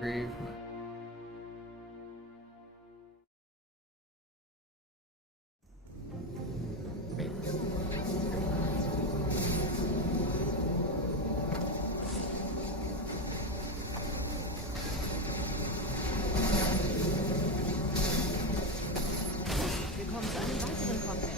Gravemind. Wait. Willkommen zu einem weiteren Komplex.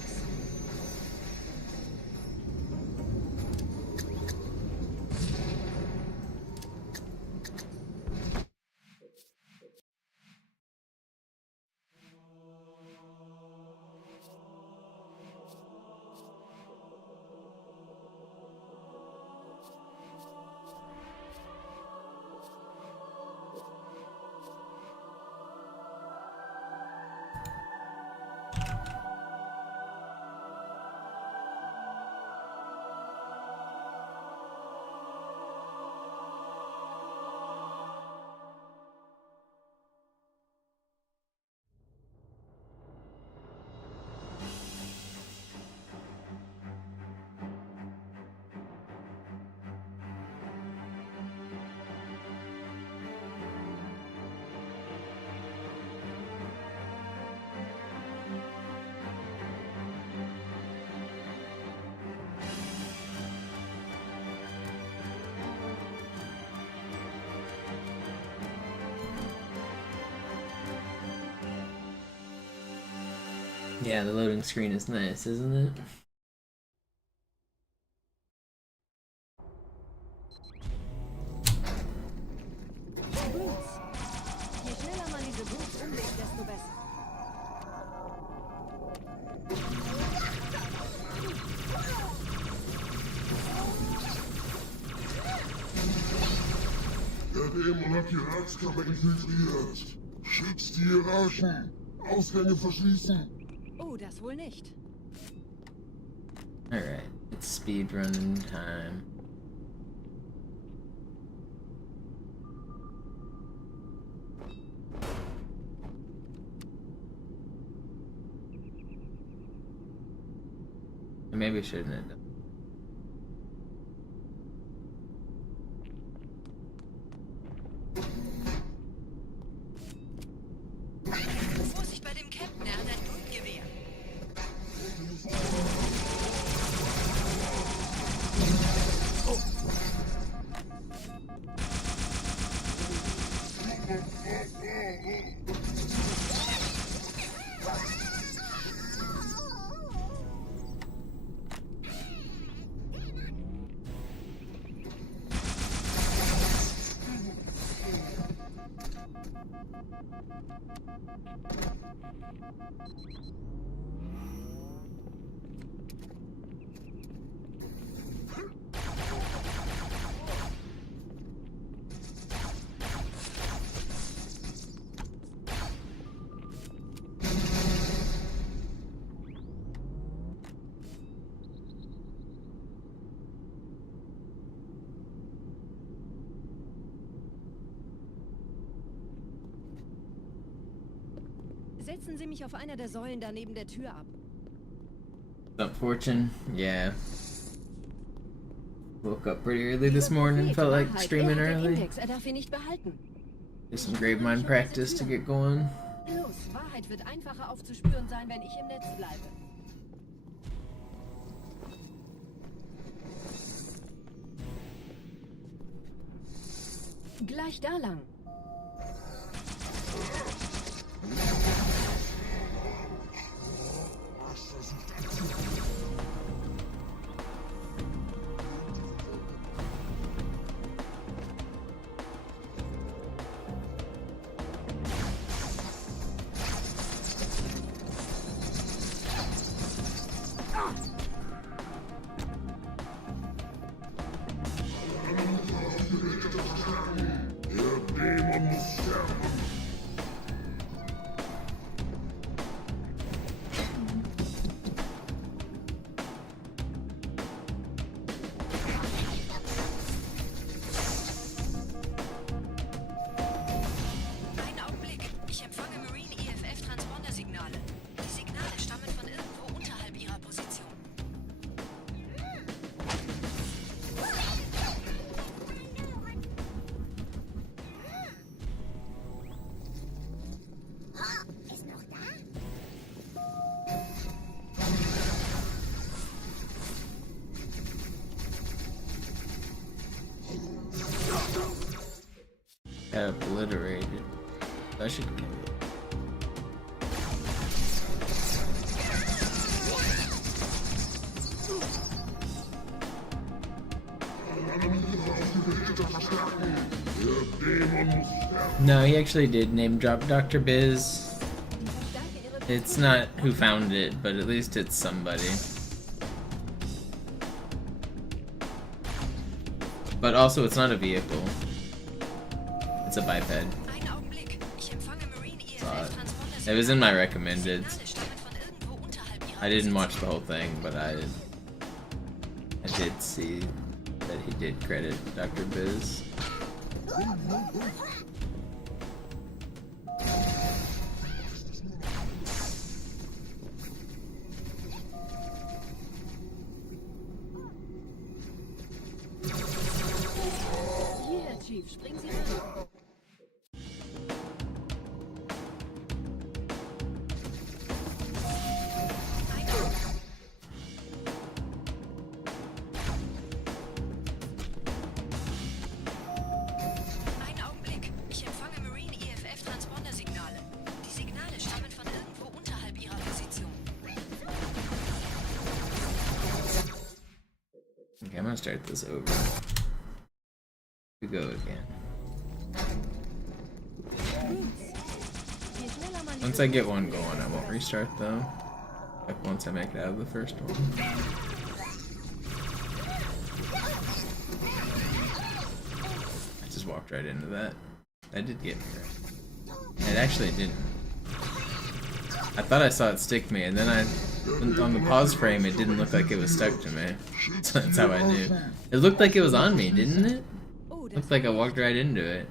Yeah, the loading screen is nice, isn't it? Boots. Je schneller man diese Boots umlegt, desto besser. Werde im Monarchie-Ratskammer infiltriert. Schützt die Hierarchen. Ausgänge verschließen. Oh, das wohl nicht. Alright, it's speedrunning time. Maybe I shouldn't end up. Vorsicht bei dem Captain, er hat ein Grundgewehr. Setzen Sie mich auf einer der Säulen da neben der Tür ab. Up fortune, yeah. Woke up pretty early this morning, felt like streaming early. Er darf ihn nicht behalten. Do some Gravemind practice to get going. Los, Wahrheit wird einfacher aufzuspüren sein, wenn ich im Netz bleibe. Gleich da lang. Ihr got obliterated. I should kill it. No, he actually did name drop Dr. Biz. It's not who found it, but at least it's somebody. But also, it's not a vehicle. It's a biped. It was in my recommended. I didn't watch the whole thing, but I did see that he did credit Dr. Biz. Hier, Chief, springen Sie rein. Einen Augenblick. Ich empfange Marine EFF-Transponder-Signale. Die Signale stammen von irgendwo unterhalb Ihrer Position. Okay, I'm gonna start this over. We go again. Je schneller man Once I get one going, I won't restart though. Like once I make it out of the first one. I just walked right into that. That did get me right. It actually didn't. I thought I saw it stick me, and then on the pause frame, it didn't look like it was stuck to me. So that's how I knew. It looked like it was on me, didn't it? Oh, das Looked like I walked right into it.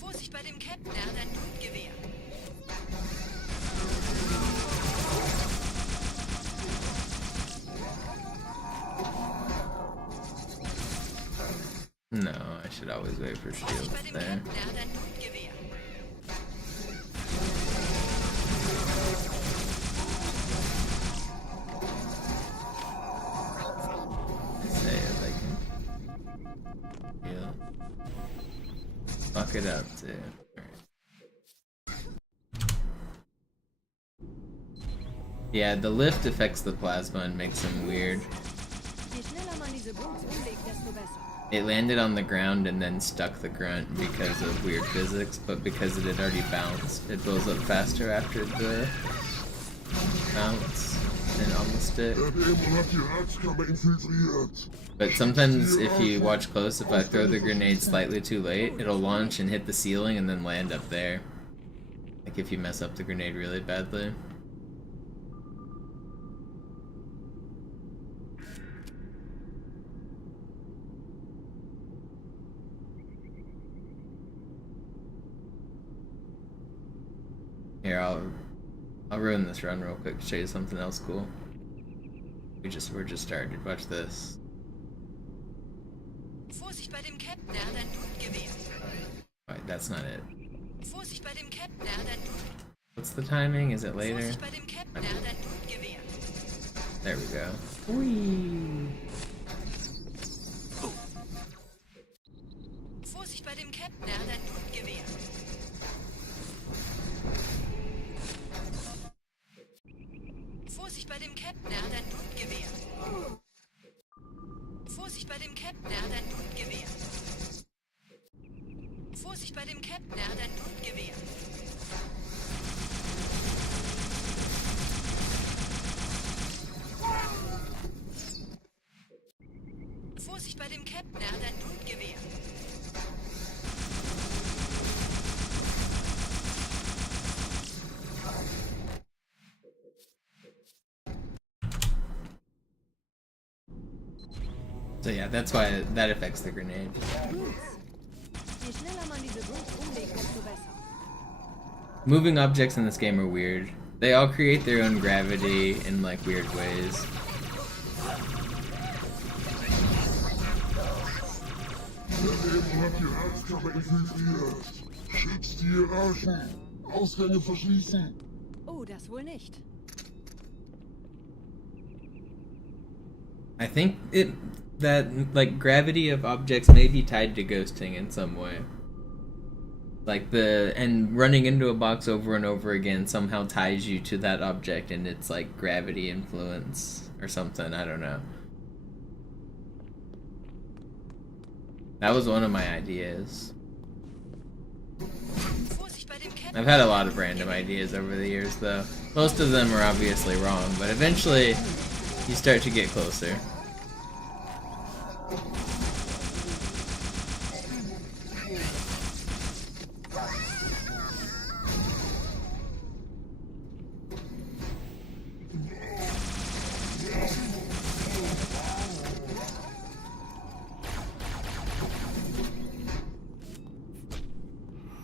Vorsicht bei dem Captain, er hat ein Blutgewehr. No, I should always wait for Vorsicht shields bei dem there. Captain, er hat ein Blutgewehr. Say if I can. Yeah. Fuck it up too. Yeah, the lift affects the plasma and makes them weird. Je schneller man diese Boots umlegt, desto besser. It landed on the ground and then stuck the grunt because of weird physics, but because it had already bounced, it blows up faster after the bounce and on the stick. Der Dämon hat die Herzkammer infiltriert. But sometimes if you watch close, if I throw the grenade slightly too late, it'll launch and hit the ceiling and then land up there. Like if you mess up the grenade really badly. Here, I'll ruin this run real quick to show you something else cool. We're just started. Watch this. Vorsicht bei dem Captain, er hat ein Blutgewehr. Wait, that's not it. Vorsicht bei dem Captain, er hat ein Blutgewehr. What's the timing? Is it later? Vorsicht bei dem Captain, er hat ein Blutgewehr. There we go. Whee! Vorsicht bei dem Captain, er hat ein Blutgewehr. Vorsicht bei dem Captain, er hat ein Blutgewehr. Vorsicht bei dem Captain, er hat ein Blutgewehr. Vorsicht bei dem Captain, er hat ein Blutgewehr. Vorsicht bei dem Captain, er hat ein Blutgewehr. So yeah, that's why that affects the grenade. Je schneller man diese Boots umlegt, desto besser. Moving objects in this game are weird. They all create their own gravity in like weird ways. Daneben habt ihr Herzkammer infiltriert. Schützt die Hierarchen. Ausgänge verschließen. Oh, das wohl nicht. I think that like gravity of objects may be tied to ghosting in some way. Like and running into a box over and over again somehow ties you to that object and it's like gravity influence or something, I don't know. That was one of my ideas. I've had a lot of random ideas over the years though. Most of them are obviously wrong, but eventually you start to get closer.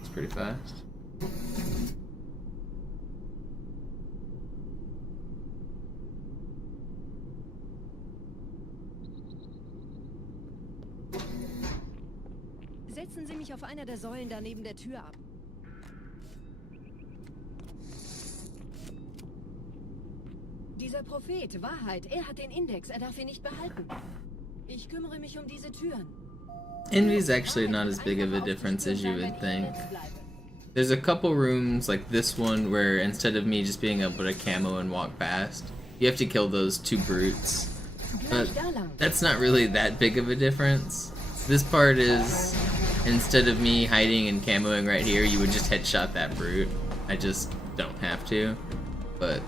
It's pretty fast. Setzen Sie mich auf einer der Säulen da neben der Tür ab. Dieser Prophet, Wahrheit, er hat den Index, er darf ihn nicht behalten. Ich kümmere mich um diese Türen. Envy's actually not as big of a difference as you would think. There's a couple rooms like this one where instead of me just being able to camo and walk past, you have to kill those two brutes. But that's not really that big of a difference. This part is, instead of me hiding and camoing right here, you would just headshot that brute. I just don't have to. But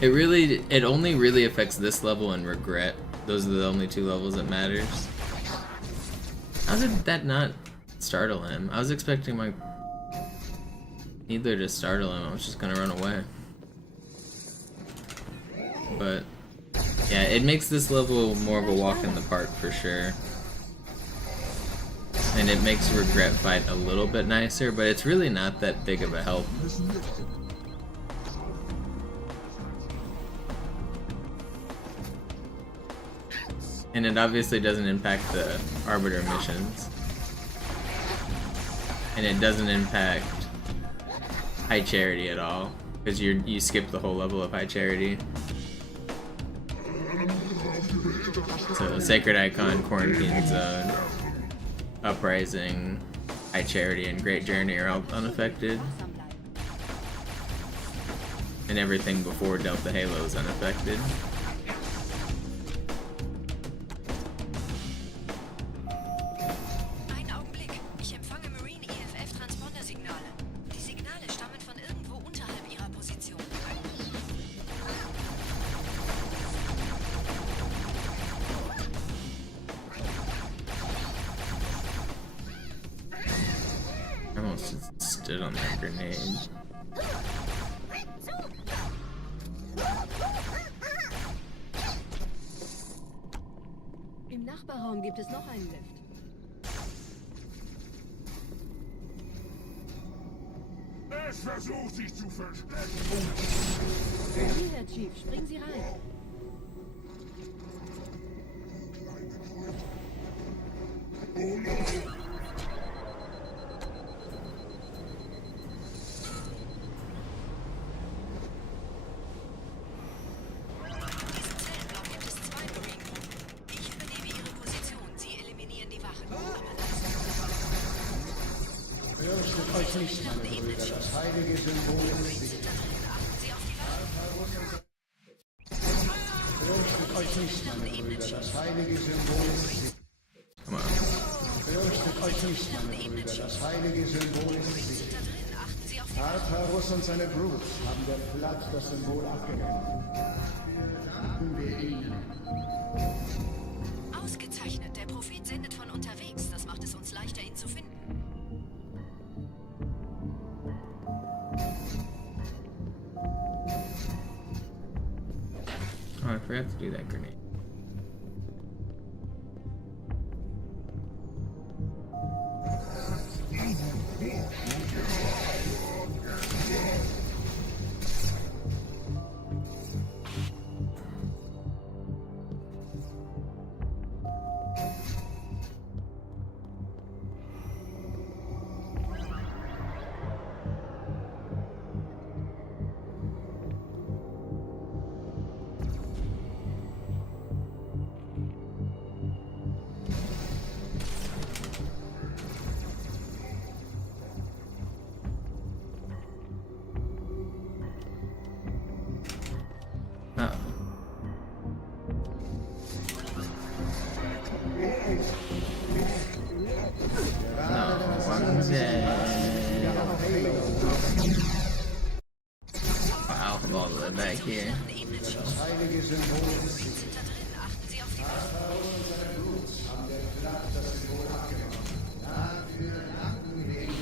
it only really affects this level and regret. Those are the only two levels that matters. How did that not startle him? I was expecting my neither to startle him. I was just gonna run away. But yeah, it makes this level more of a walk in the park for sure. And it makes Regret fight a little bit nicer, but it's really not that big of a help. And it obviously doesn't impact the Arbiter missions. And it doesn't impact High Charity at all, because you skip the whole level of High Charity. So Sacred Icon, Quarantine Zone, Uprising, High Charity, and Great Journey are all unaffected. And everything before Delta Halo is unaffected. I almost just stood on that grenade. Im Nachbarraum gibt es noch einen Lift. Es versucht sich zu verstecken. Hier, Herr Chief, springen Sie rein. Fürchtet euch nicht, meine Brüder, das heilige Symbol ist sicher. Fürchtet euch nicht, meine Brüder, das heilige Symbol ist sicher. Fürchtet euch nicht, meine Brüder, das heilige Symbol ist sicher. Tartarus und seine Brutes haben der Platt das Symbol abgelenkt. Danken wir ihnen. Ausgezeichnet. Der Prophet sendet von unterwegs. Das macht es uns leichter, ihn zu finden. Oh, I forgot to do that grenade. No one's dead. Wow, I'm all the way back here. Das heilige Symbol des Sieges. Sind da drin. Achten Sie auf die Cairo und seine Brutes haben der Platt das Symbol abgenommen. Dafür danken wir ihnen.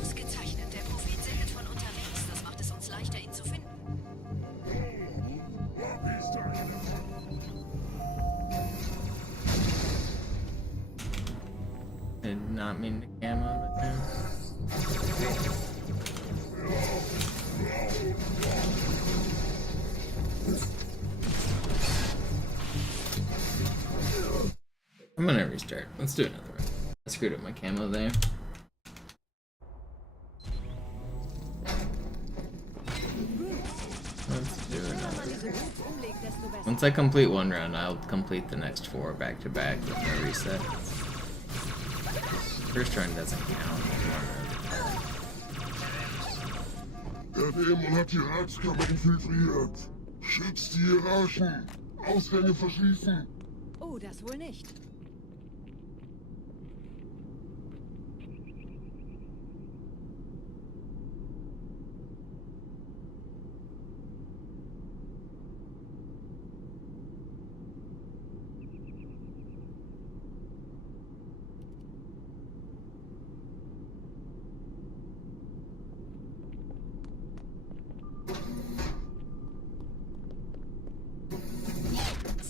Ausgezeichnet. Der Prophet sendet von unterwegs. Das macht es uns leichter, ihn zu finden. Did not mean to camo there. I'm gonna restart. Let's do another one. I screwed up my camo there. Let's do another. Once I complete one round, I'll complete the next 4 back to back with no reset. First run doesn't count. Der Dämon hat die Ratskammer infiltriert. Schützt die Hierarchen. Ausgänge verschließen. Oh, das wohl nicht.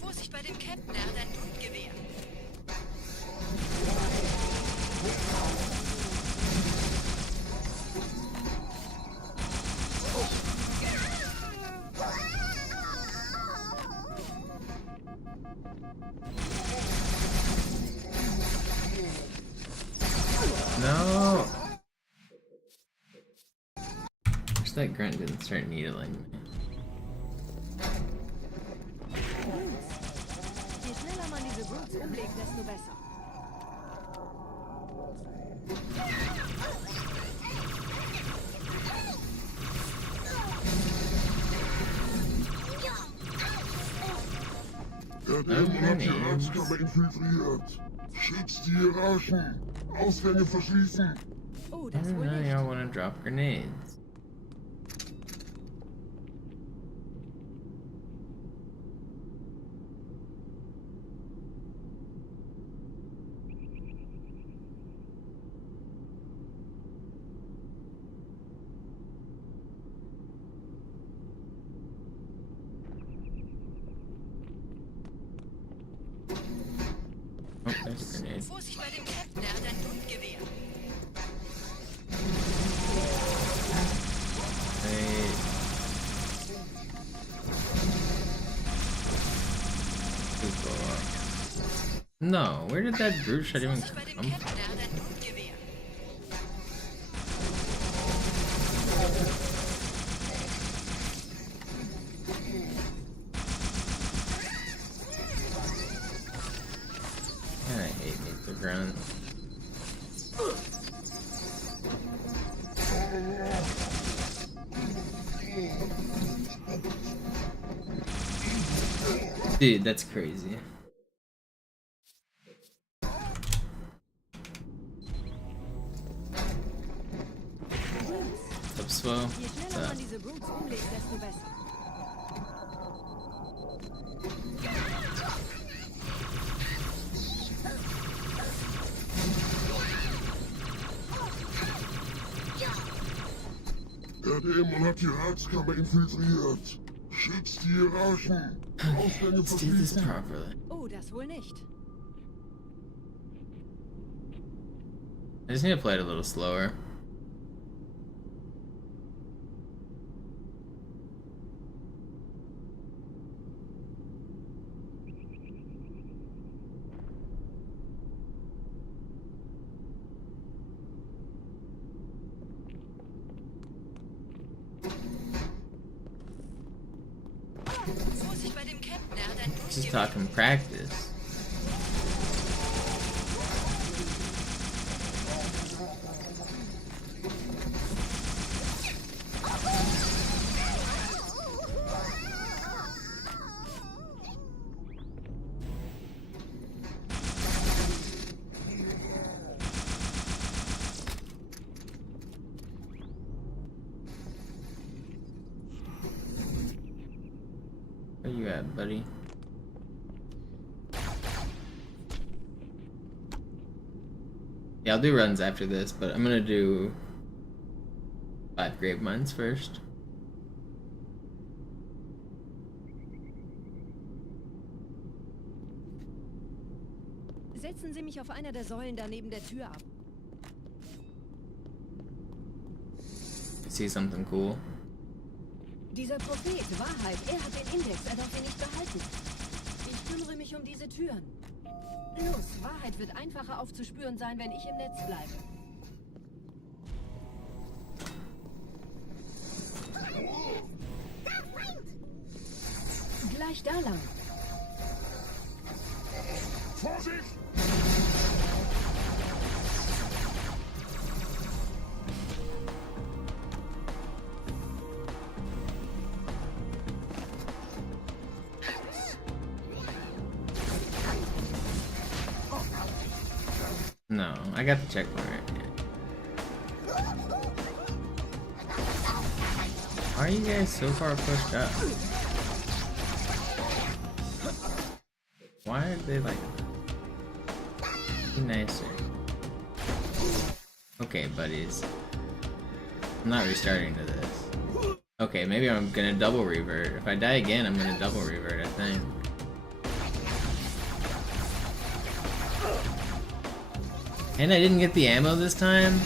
Vorsicht bei dem Captain. Er hat ein Blutgewehr. No! Wish that grunt didn't start needling me. Je schneller man diese Brutes umlegt, desto besser. Der Dämon hat die Ratskammer infiltriert. Schützt die Hierarchen. Ausgänge verschließen. Oh, I das don't wohl know, nicht. y'all wanna drop grenades. Oh, there's a grenade. Vorsicht bei dem Captain. Er hat ein Blutgewehr. Wait. No, where did that brute shot even Vorsicht bei dem come from? Captain. Er hat ein Blutgewehr. God, I hate the grunt. Dude, that's crazy. Up slow. Je schneller man diese Brutes umlegt, desto besser. Der Dämon hat die Ratskammer infiltriert. Schützt die Hierarchen. Ausgänge Let's do this verschließen. properly. Oh, das wohl nicht. I just need to play it a little slower. Vorsicht bei dem Captain. Er hat ein Just Blutgewehr. talking practice. Where you at, buddy? Yeah, I'll do runs after this, but I'm gonna do 5 Graveminds first. Setzen Sie mich auf einer der Säulen da neben der Tür ab. See something cool. Dieser Prophet, Wahrheit, er hat den Index, er darf ihn nicht behalten. Ich kümmere mich um diese Türen. Los, Wahrheit wird einfacher aufzuspüren sein, wenn ich im Netz bleibe. Gleich da lang. Vorsicht! No, I got the checkpoint right here. Why are you guys so far pushed up? Why are they like... Be nicer. Okay, buddies. I'm not restarting to this. Okay, maybe I'm gonna double revert. If I die again, I'm gonna double revert, I think. And I didn't get the ammo this time?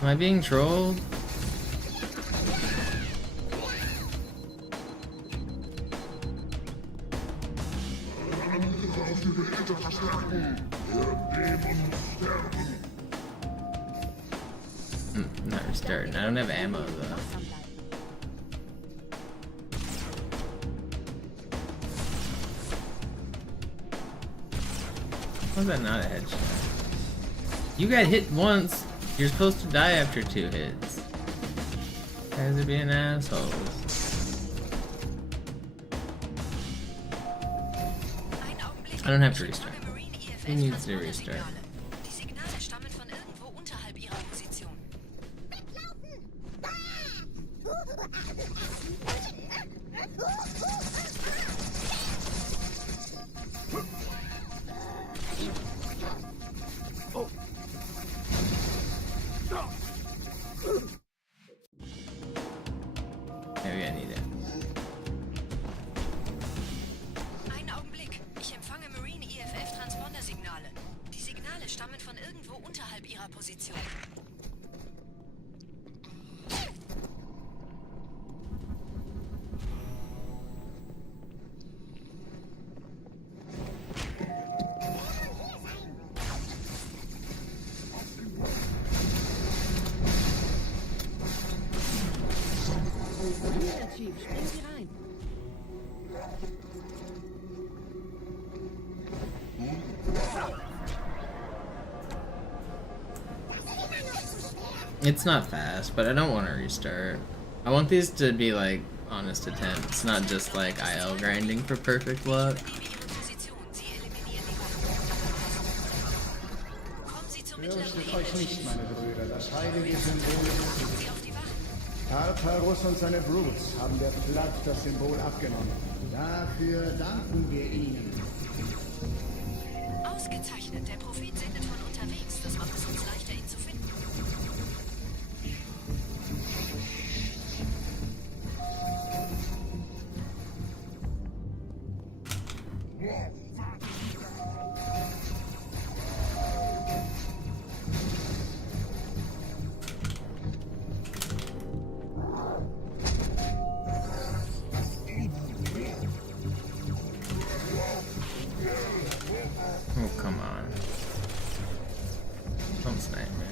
Am I being trolled? Not restarting. I don't have ammo though. Why is that not a headshot? You got hit once. You're supposed to die after 2 hits. Guys are being assholes. I don't have to restart. Who needs to restart? Die Signale stammen von irgendwo unterhalb ihrer Position. Maybe I need it. Einen Augenblick. Ich empfange Marine EFF-Transponder-Signale. Die Signale stammen von irgendwo unterhalb ihrer Position. Hier, Chief, springen Sie rein. It's not fast, but I don't want to restart. I want these to be like honest attempts, not just like IL grinding for perfect luck. Nehme ihre Position. Sie eliminieren die Waffen. Kommen Sie zur mittleren Fürchtet euch Ebene. nicht, meine Brüder, das heilige Symbol ist Kommen Sie auf die Wachen. Tartarus und seine Brutes haben der Platt das Symbol abgenommen. Dafür danken wir ihnen. Ausgezeichnet. Der Prophet sendet von unterwegs. Das macht es uns leichter, ihn zu finden. Oh, come on. Don't snipe me.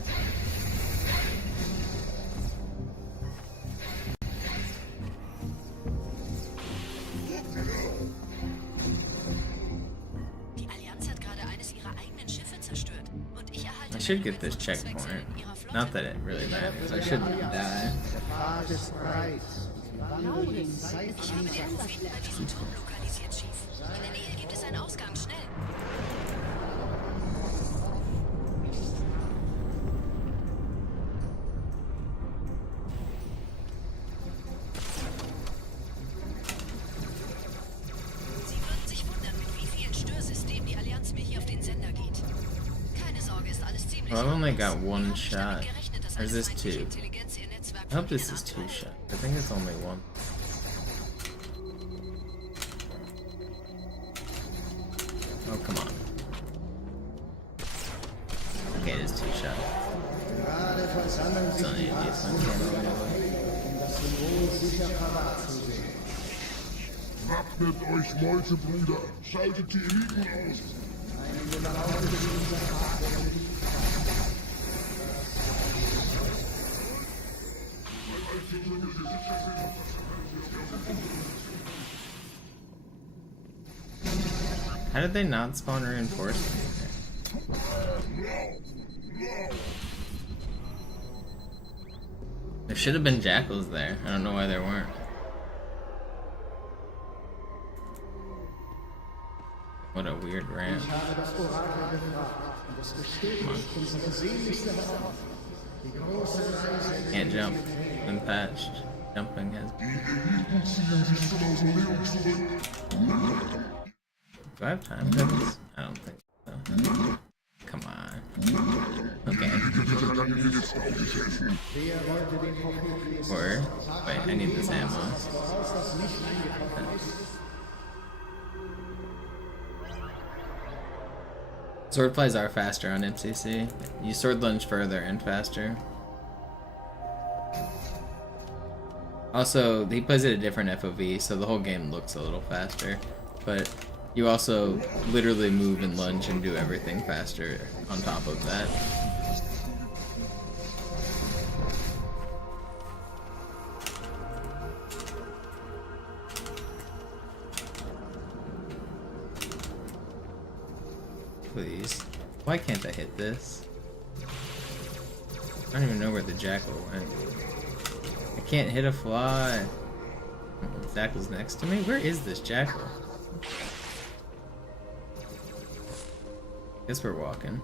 Die Allianz hat gerade eines ihrer eigenen Schiffe zerstört. Und ich erhalte I should get Meldungen this vom checkpoint. Kurzwechsel ihrer Flotte. Not that it really matters. I shouldn't die. Der Pfad ist breit. Traurig. Ich habe den Propheten bei diesem Turm lokalisiert, Chief. In der Nähe gibt es einen Ausgang. Schnell! Well, I've only got one shot. Or is this two? I hope this is two shots. I think it's only one. Oh, come on. Okay, it is two shots. Gerade versammeln sich die Ratsmitglieder, um das Symbol sicher parat zu sehen. Wappnet euch, Meutebrüder! Schaltet die Eliten aus! Einen Gebrauch dieser Fahrt werden nicht How did they not spawn reinforcements? There should have been jackals there. I don't know why there weren't. What a weird ramp. Ich habe das Orakel gefragt und es bestätigt unsere sehnlichste Hoffnung. Die große Reise Can't jump. Been patched. Jumping has. Die Eliten ziehen sich zum Mausoleum zurück. Do I have time for this? I don't think so. Come on. Okay. Dieser Gang will jetzt auch nicht helfen. Wer wollte den Propheten lesen? Or wait, I need this ammo. Voraus, dass nicht eingetroffen ist. Sword plays are faster on MCC. You sword lunge further and faster. Also, he plays at a different FOV, so the whole game looks a little faster. But you also literally move and lunge and do everything faster on top of that. Please. Why can't I hit this? I don't even know where the jackal went. I can't hit a fly. Jackal's next to me? Where is this jackal? Guess we're walking.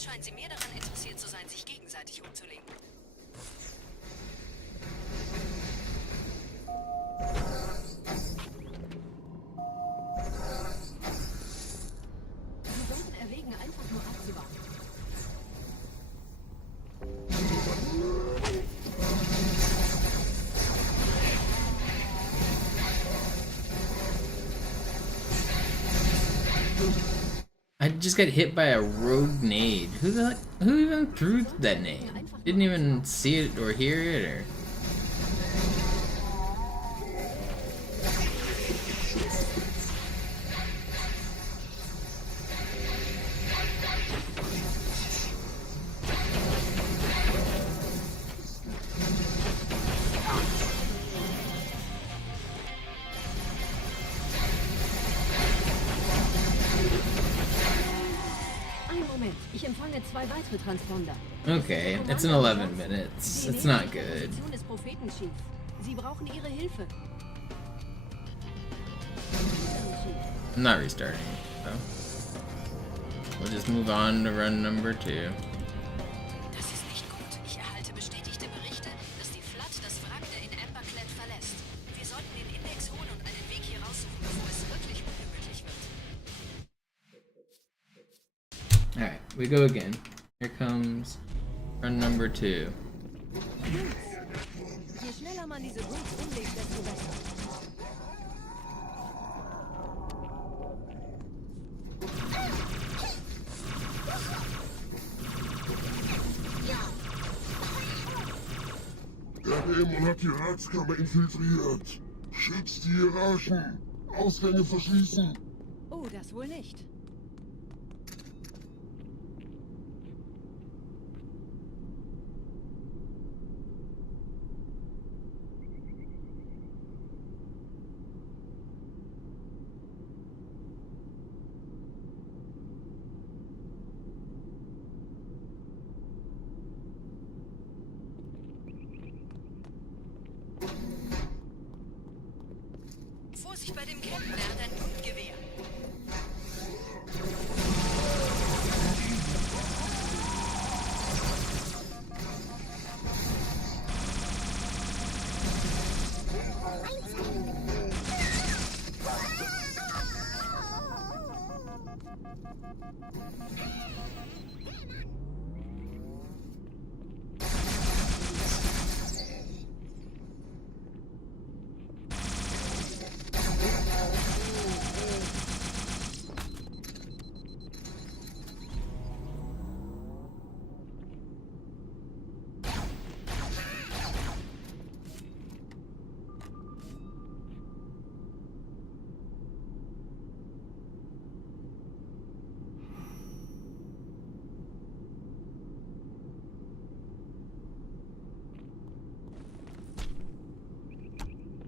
scheinen sie mehr daran interessiert zu sein, sich gegenseitig umzulegen. Sie sollten erwägen, einfach nur abzuwarten. I just got hit by a rogue nade. Who even threw that nade? Didn't even see it or hear it or. Ich empfange 2 weitere Transponder. Okay, it's in 11 minutes. It's not good. Des Prophetenschiefs. Sie brauchen Ihre Hilfe. I'm not restarting, so we'll just move on to run number 2. Das ist nicht gut. Ich erhalte bestätigte Berichte, dass die Flood das Wrack der in Amberclad verlässt. Wir sollten den Index holen und einen Weg hier raussuchen, bevor es wirklich ungemütlich wird. Alright, we go again. Here comes run number 2. Je schneller man diese Routes umlegt, desto besser. Der Dämon hat die Ratskammer infiltriert. Schützt die Hierarchen. Ausgänge verschließen. Oh, das wohl nicht. sich bei dem Campen. Er hat ein Punktgewehr.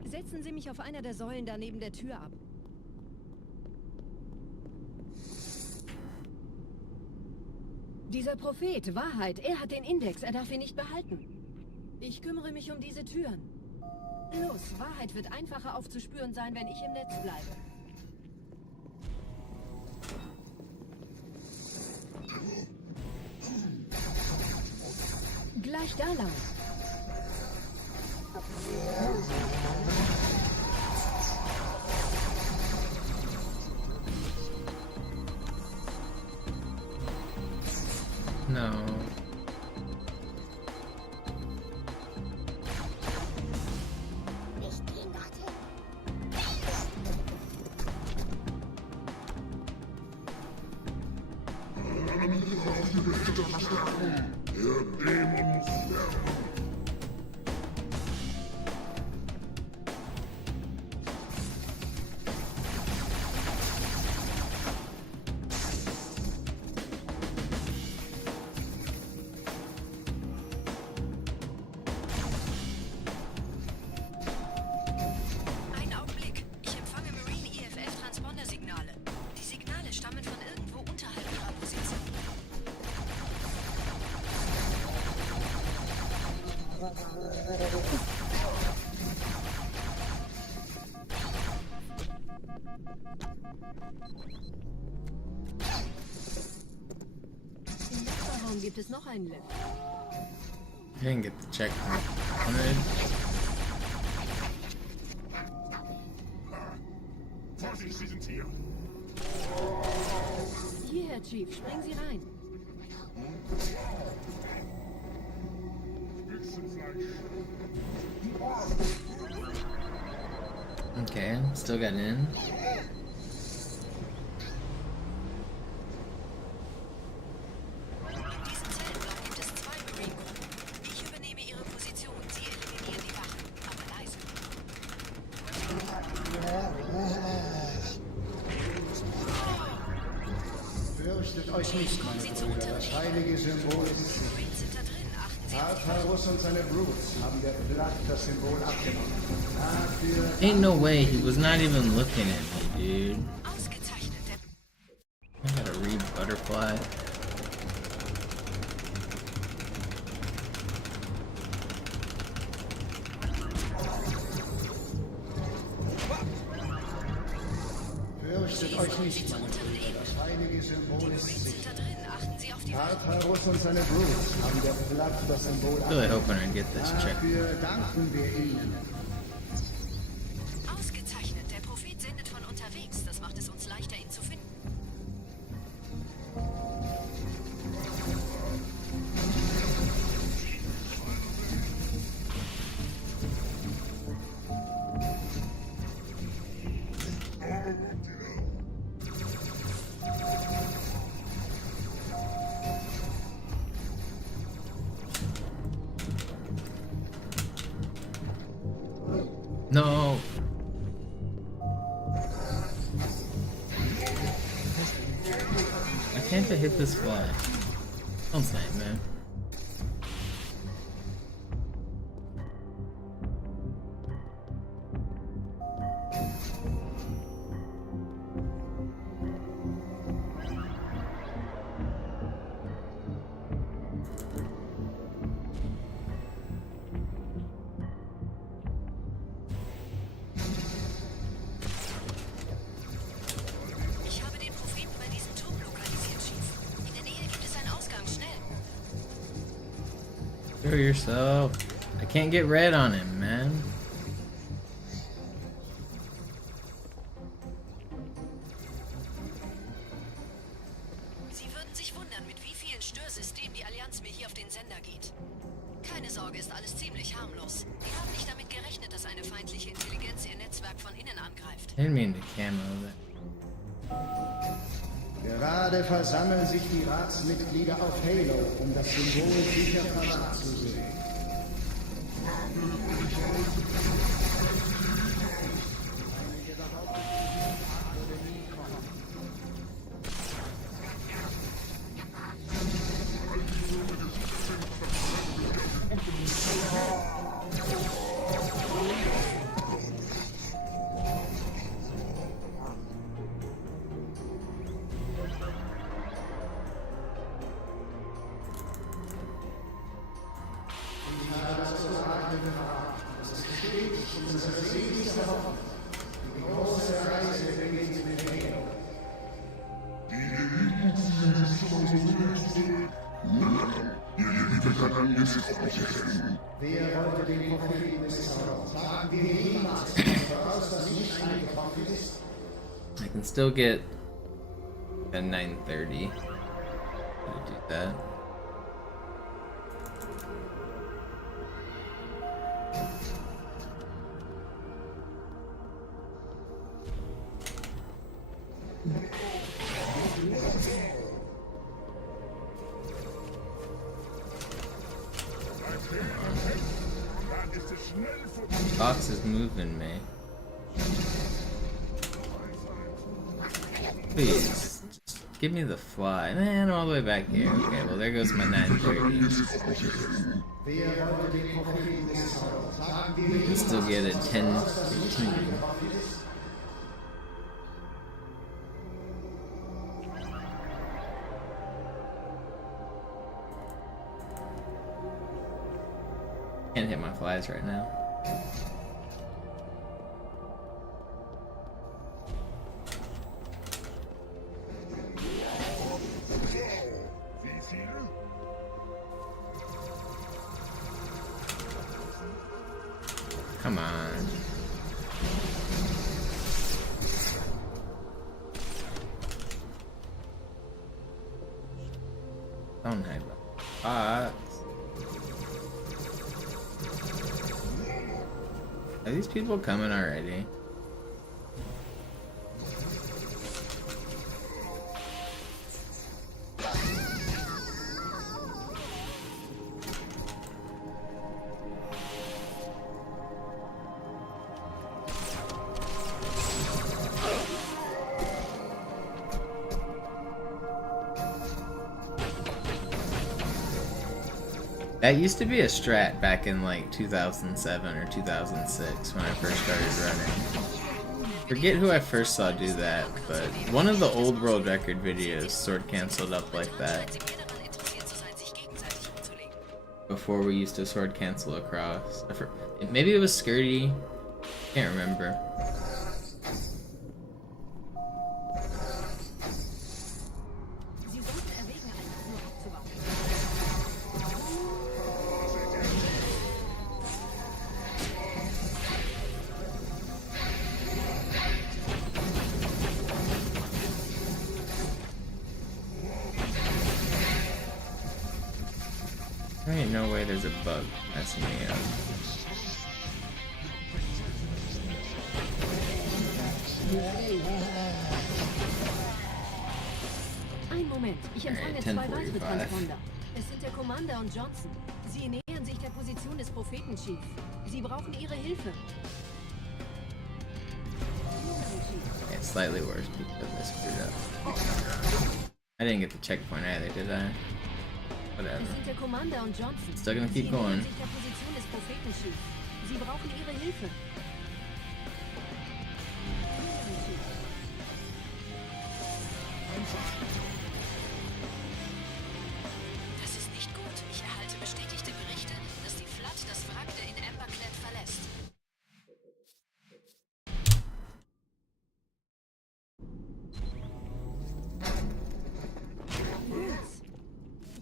Setzen Sie mich auf einer der Säulen da neben der Tür ab. Dieser Prophet, Wahrheit, er hat den Index, er darf ihn nicht behalten. Ich kümmere mich um diese Türen. Los, Wahrheit wird einfacher aufzuspüren sein, wenn ich im Netz bleibe. Gleich da lang. No. Einen Augenblick. Ich empfange Marine EFF-Transponder-Signale. Die Signale stammen von irgendwo unterhalb ihrer Position. Im Nachbarraum gibt es noch einen Lift. I didn't get the checkpoint. 100. Vorsicht, Sie sind hier. Hierher, Chief, springen Sie rein. Spitzenfleisch. Okay, still got in. In diesem Zellenblock gibt es 2 Marine-Gruppen. Ich übernehme ihre Position. Sie eliminieren die Wachen. Aber leise. Fürchtet euch nicht, meine Brüder. Das heilige Symbol ist sicher. Marines sind da drin. Achten Sie auf die Tartarus und seine Brutes haben der Platt das Symbol abgenommen. Dafür Ain't no way, he was not even looking at me, dude. ausgezeichnet. Der I gotta read butterfly. fürchtet euch nicht, meine Brüder. Das heilige Symbol ist Marines sind sicher. da drin. Achten Sie auf die Tartarus und seine Brutes haben der Platt das Symbol Really abgenommen. hoping I get this check. Dafür danken wir ihnen. Ausgezeichnet. Der Prophet sendet von unterwegs. Das macht es uns leichter, ihn zu finden. No. I can't hit this fly. Don't snipe, man. Show yourself. I can't get red on him, man. Sie würden sich wundern, mit wie vielen Störsystemen die Allianz mir hier auf den Sender geht. Keine Sorge, ist alles ziemlich harmlos. Die haben nicht damit gerechnet, dass eine feindliche Intelligenz ihr Netzwerk von innen angreift. I didn't mean to camo that. Gerade versammeln sich die Ratsmitglieder auf Halo, um das Symbol sicher verwahrt zu sehen. Wer wollte den Propheten misszaubern? Sagen wir niemals, voraus, dass nicht eingetroffen ist. I can still get a 930 to do that. Box is moving me. Please, just give me the fly. Man, I'm all the way back here. Okay, well there goes my 930. I can still get a 1015. Can't hit my flies right now. Come on. Don't have a box. Are these people coming already? That used to be a strat back in like 2007 or 2006 when I first started running. Forget who I first saw do that, but one of the old world record videos sword canceled up like that. Before we used to sword cancel across. Maybe it was Skirty. Can't remember. There ain't no way there's a bug messing me up. Ein Moment, ich empfange zwei weitere Transponder. Es sind der Commander und Johnson. Sie nähern sich der Position des Propheten-Chief. Sie brauchen ihre Hilfe. It's slightly worse because I screwed up. I didn't get the checkpoint either, did I? Whatever. Es sind der Commander und Johnson. Still gonna keep going. Sie nähern sich der Position des Propheten-Chief. Sie brauchen ihre Hilfe. Das ist nicht gut. Ich erhalte bestätigte Berichte, dass die Flood das Wrack der in Amberclad verlässt.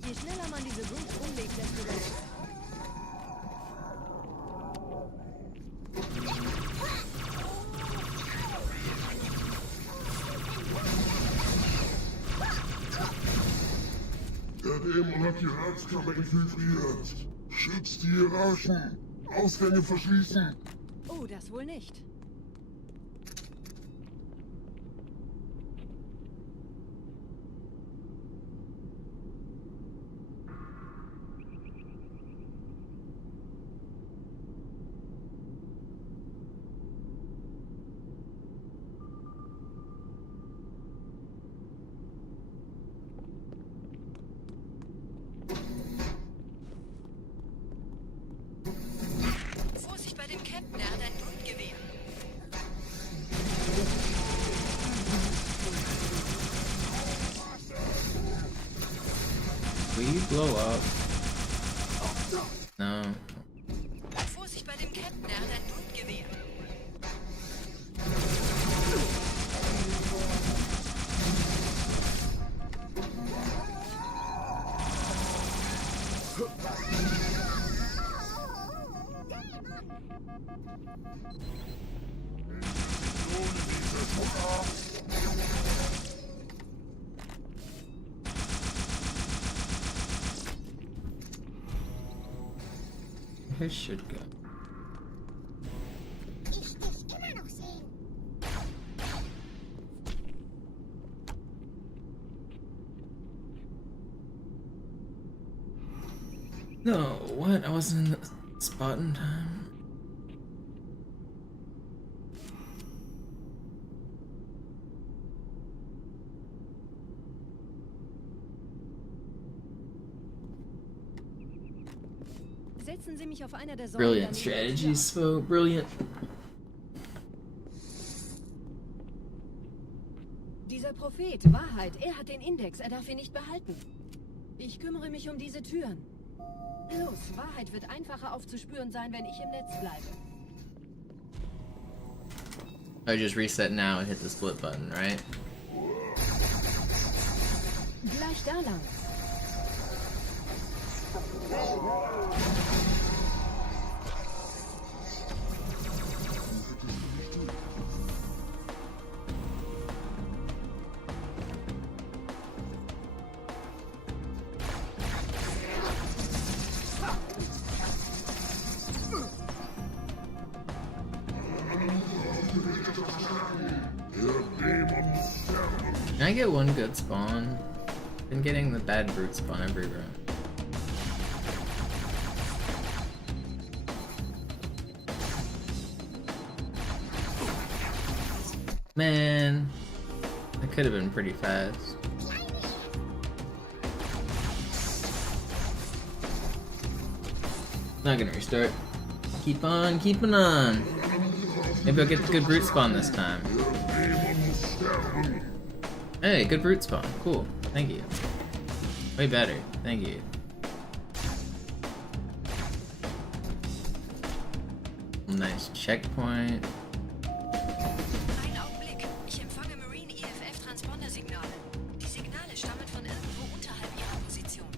Je schneller man diese Brutes umlegt, desto besser. Der Dämon hat die Herzkammer infiltriert. Schützt die Hierarchen. Ausgänge verschließen. Oh, das wohl nicht. Vorsicht bei dem Captain, er hat ein Blutgewehr. Will you blow up? No. Vorsicht bei dem Captain, er hat ein Blutgewehr. I should go. No, what? I wasn't in the spot in time. Setzen Sie mich auf einer der Säulen. Brilliant strategies, so brilliant. Dieser Prophet, Wahrheit, er hat den Index, er darf ihn nicht behalten. Ich kümmere mich um diese Türen. Los, Wahrheit wird einfacher aufzuspüren sein, wenn ich im Netz bleibe. I just reset now and hit the split button, right? Gleich da lang. Can I get one good spawn? Been getting the bad brute spawn every run. Man, that could have been pretty fast. Not gonna restart. Keep on keeping on. Maybe I'll get the good brute spawn this time. Hey, good brute spawn. Cool. Thank you. Way better. Thank you. Nice checkpoint. Einen Augenblick. Ich empfange Marine EFF-Transponder-Signale. Die Signale stammen von irgendwo unterhalb ihrer Position.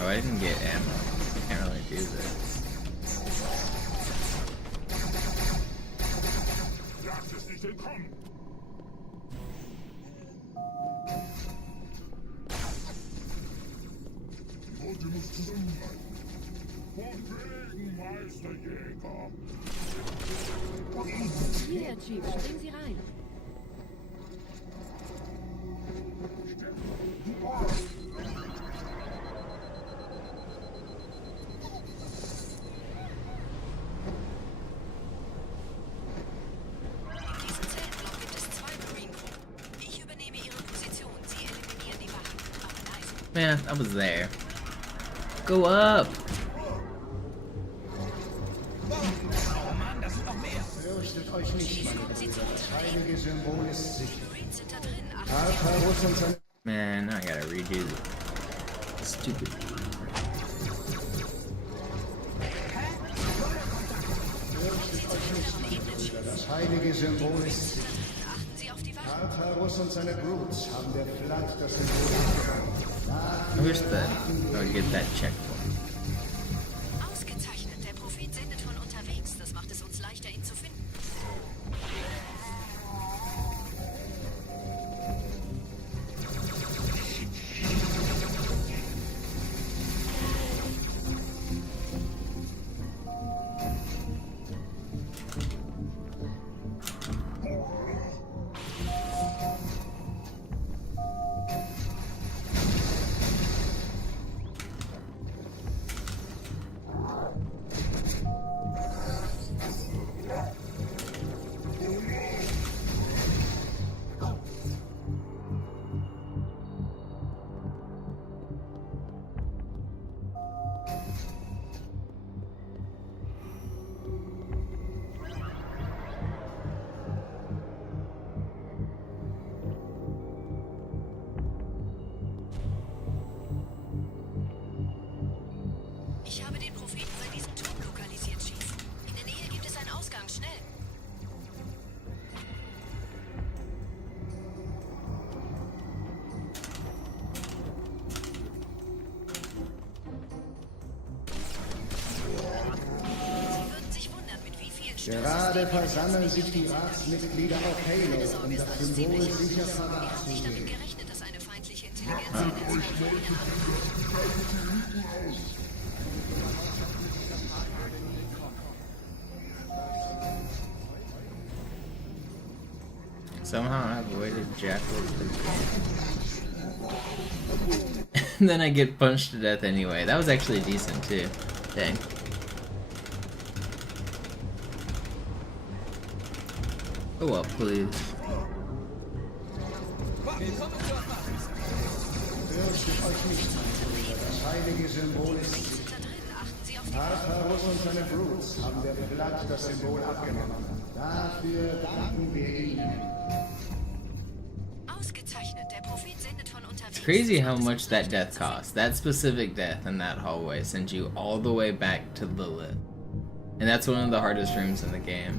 Oh, I didn't get ammo. Can't really do this. Lass es nicht entkommen. Die Route muss zusammenbleiben. Von wegen, Meisterjäger. Hier, Herr Chief, springen Sie rein. In diesem Zeltblock gibt es 2 Marine-Gruppen. Ich übernehme ihre Position. Sie eliminieren die Wachen. Aber nice. Man, I was there. Go up! Fürchtet euch nicht, meine Brüder. Das heilige Symbol ist sicher. Marines sind da drin. Achten Tartarus und seine Man, I gotta redo the stupid. Fürchtet euch nicht, meine Brüder. Das heilige Symbol ist sicher. Achten Sie auf die Wachen. Tartarus und seine Brutes haben der Platt das Symbol abgebaut. I wish that I would get that checkpoint. Ausgezeichnet. Der Prophet sendet von unterwegs. Das macht es uns leichter, ihn zu finden. Gerade versammeln sich die Ratsmitglieder auf Halo, Keine Sorge, um ist das alles Symbol ziemlich sicher harmlos. Wir verwahrt haben zu nicht damit sehen. gerechnet, dass eine feindliche Intelligenz ihr Netzwerk Somehow I've avoided Jackal. And then I get punched to death anyway. That was actually decent too. Dang. Go up, please. Fürchtet euch nicht, mein Bruder, das heilige Symbol ist sicher. da drin. Achten Sie auf die Tartarus und seine Brutes haben der Platt das Symbol abgenommen. Dafür danken wir ihnen. Ausgezeichnet. Der Prophet sendet von unterwegs. It's crazy how much that death costs. That specific death in that hallway sends you all the way back to Lilith. And that's one of the hardest rooms in the game.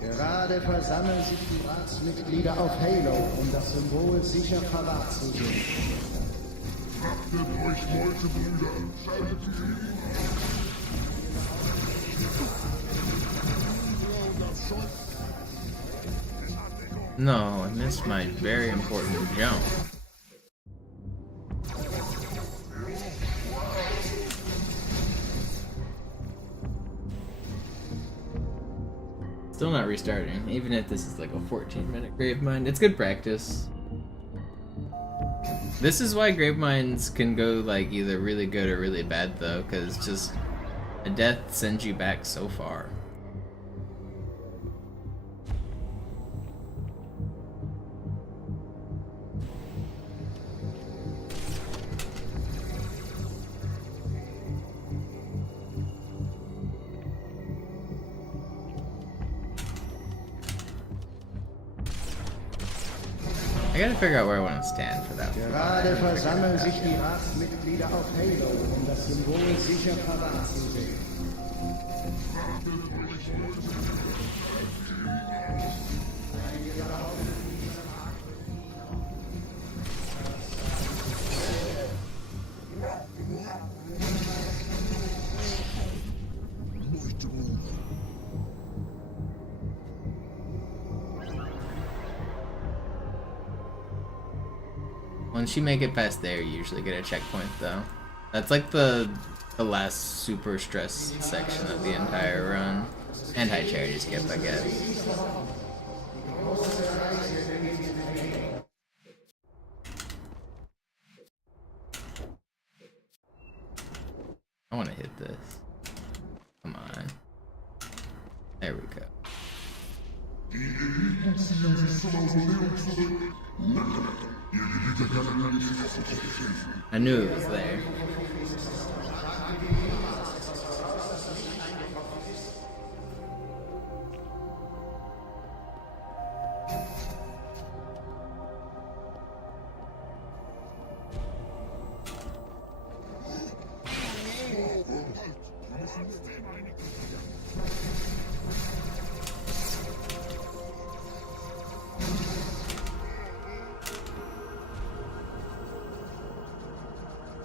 Gerade versammeln sich die Ratsmitglieder auf Halo, um das Symbol sicher verwahrt zu sehen. Achtet euch, Leute, Brüder. Schaltet die Hilfen No, I missed my very important jump. Still not restarting, even if this is like a 14-minute Gravemind. It's good practice. This is why Graveminds can go like either really good or really bad though, because just a death sends you back so far. I gotta figure out where I want to stand for that. Gerade versammeln sich die Ratsmitglieder auf Halo, um das Symbol sicher verwahrt zu sehen. Once you make it past there, you usually get a checkpoint though. That's like the last super stress section of the entire run. And high charity skip, I guess. I want to hit this. Come on. There we go. I knew it was there.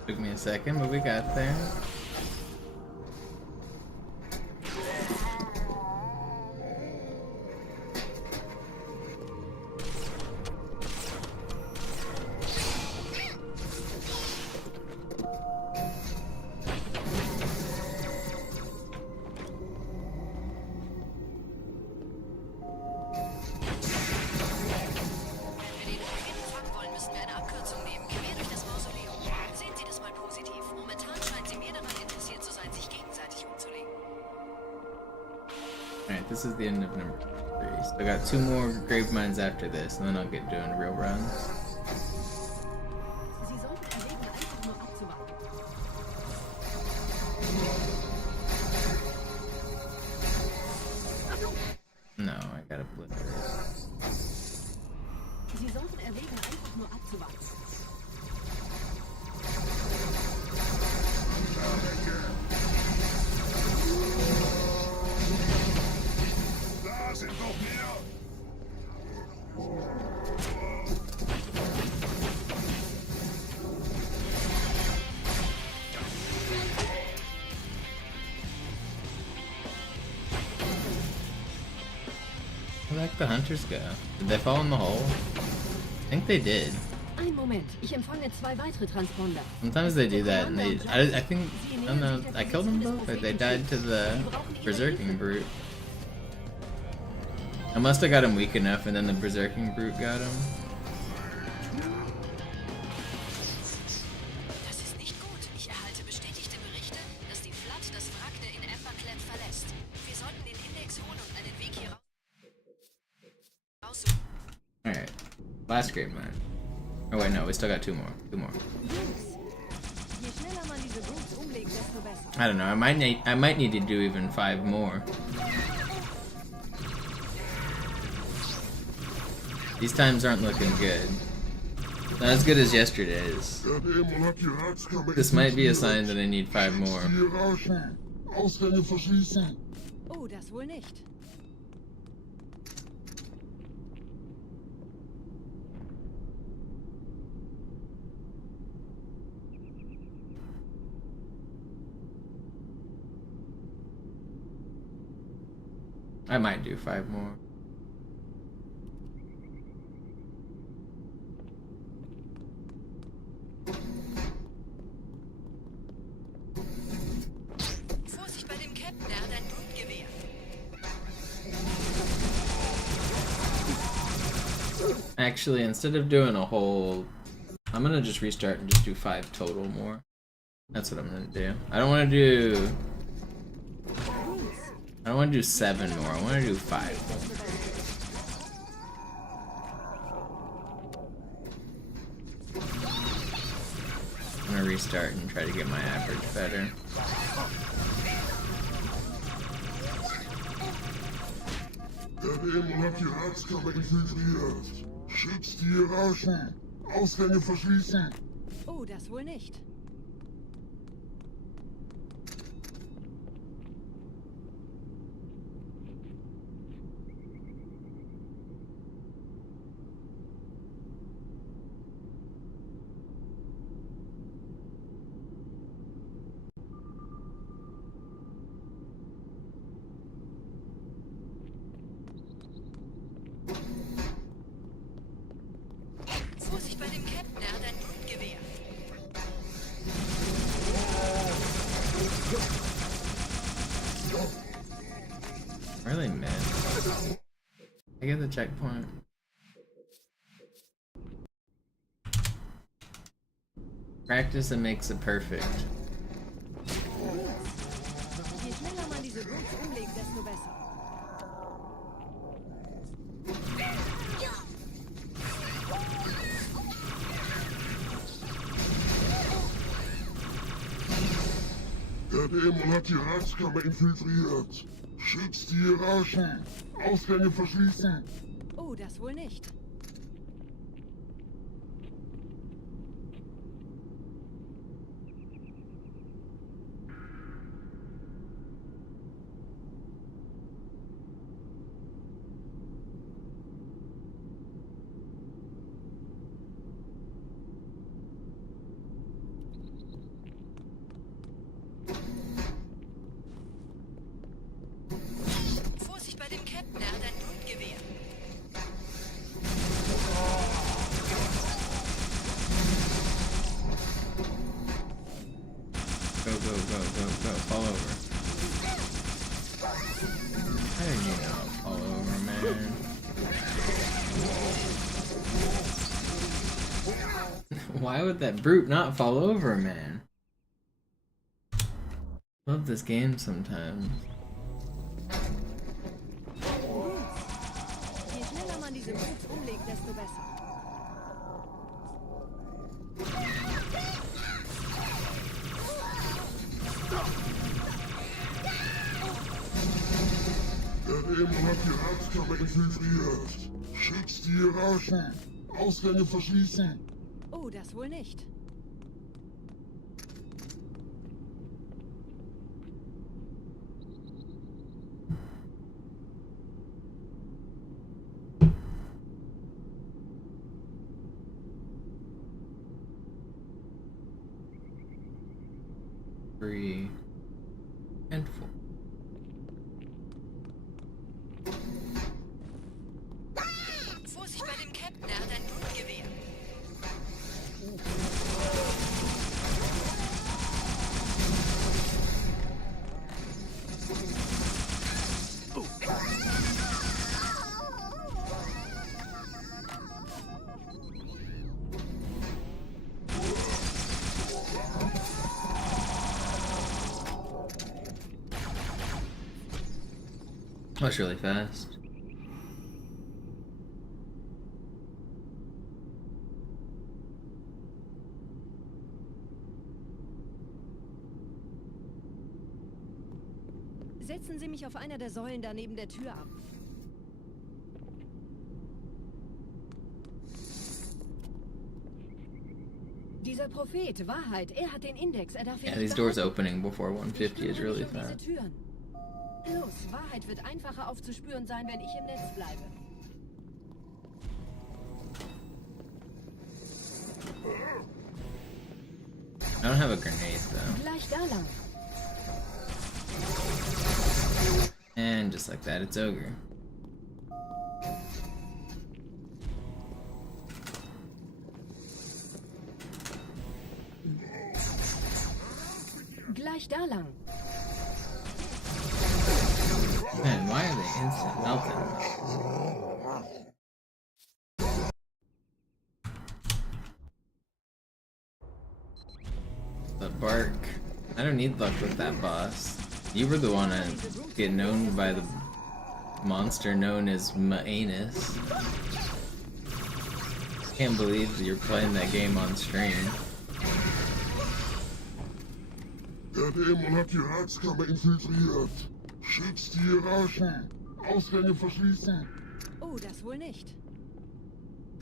Took me a second, but we got there. Wenn wir den Propheten fangen wollen, müssen wir eine Abkürzung nehmen. Quer durch das Mausoleum. Sehen Sie das mal positiv. Momentan Alright, this is the end of number 3. So I got 2 more Graveminds after this, and then I'll get doing real runs. Sie sollten erwägen, einfach nur abzuwarten. No, I gotta blitz this. Sie sollten erwägen, einfach nur abzuwarten. Da sind noch mehr! Where'd like the hunters go? Did they fall in the hole? I think they did. Ein Moment, ich empfange 2 weitere Transponder. Sometimes they do that, and they. I think. I don't know. I killed them both, or they died to the berserking brute. I must have got him weak enough, and then the berserking brute got him. Das ist nicht gut. Ich erhalte bestätigte Berichte, dass die Flood das Wrack der in Emberclad verlässt. Wir sollten den Index holen und einen Weg hier raussuchen. Alright. Last Gravemind. Oh wait, no, we still got 2 more. 2 more. Jungs, je schneller man diese Brutes umlegt, desto besser. I don't know. I might need to do even 5 more. These times aren't looking good. Not as good as yesterday's. Der Dämon hat die Ratskammer This might be a sign that I need 5 more. Hierarchen. Ausgänge verschließen. Oh, das wohl nicht. I might do 5 more. Vorsicht bei dem Captain, er hat ein Blutgewehr. Actually, instead of doing a whole... I'm gonna just restart and just do 5 total more. That's what I'm gonna do. I don't want to do... I don't want to do 7 more. I want to do 5 more. I'm gonna restart and try to get my average better. Der Dämon hat die Ratskammer infiltriert. Schützt die Hierarchen. Ausgänge verschließen. Oh, das wohl nicht. Vorsicht bei dem Captain, er hat ein Blutgewehr. Really mid. I get the checkpoint. Practice and makes it perfect. Je schneller man diese Brutes umlegt, desto besser. Der Dämon hat die Ratskammer infiltriert. Schützt die Hierarchen. Ausgänge verschließen. Oh, das wohl nicht. Vorsicht bei dem Captain, er hat ein Blutgewehr. Go, go, go, go, go. Fall over. How did you not fall over, man? Why would that brute not fall over, man? Love this game sometimes. desto besser. Der Dämon hat die Herzkammer infiltriert. Schützt die Hierarchen. Ausgänge verschließen. Oh, das wohl nicht. Three and four. Vorsicht bei dem Captain, er hat ein Brutgewehr. That's really fast. Setzen Sie mich auf einer der Säulen da neben der Tür ab. Dieser Prophet, Wahrheit, er hat den Index, er darf ihn Yeah, nicht these doors behalten. opening before 150 is really Ich kümmere mich um fast. diese Türen. Los, Wahrheit wird einfacher aufzuspüren sein, wenn ich im Netz bleibe. I don't have a grenade though. Gleich da lang. And just like that, it's ogre. Gleich da lang. Man, why are they instant melting? The bark. I don't need luck with that boss. You were the one to get known by the monster known as Ma'anus. Can't believe you're playing that game on stream. Der Dämon hat die Herzkammer infiltriert. Schützt die Hierarchen. Ausgänge verschließen. Oh, das wohl nicht.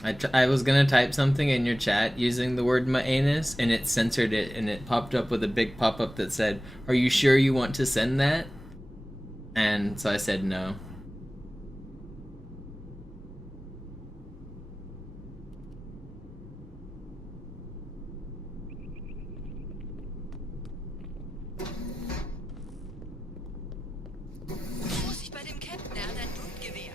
I was gonna type something in your chat using the word Ma'anus, and it censored it, and it popped up with a big pop-up that said, "Are you sure you want to send that?" And so I said no. Vorsicht bei dem Captain, er hat ein Brutgewehr.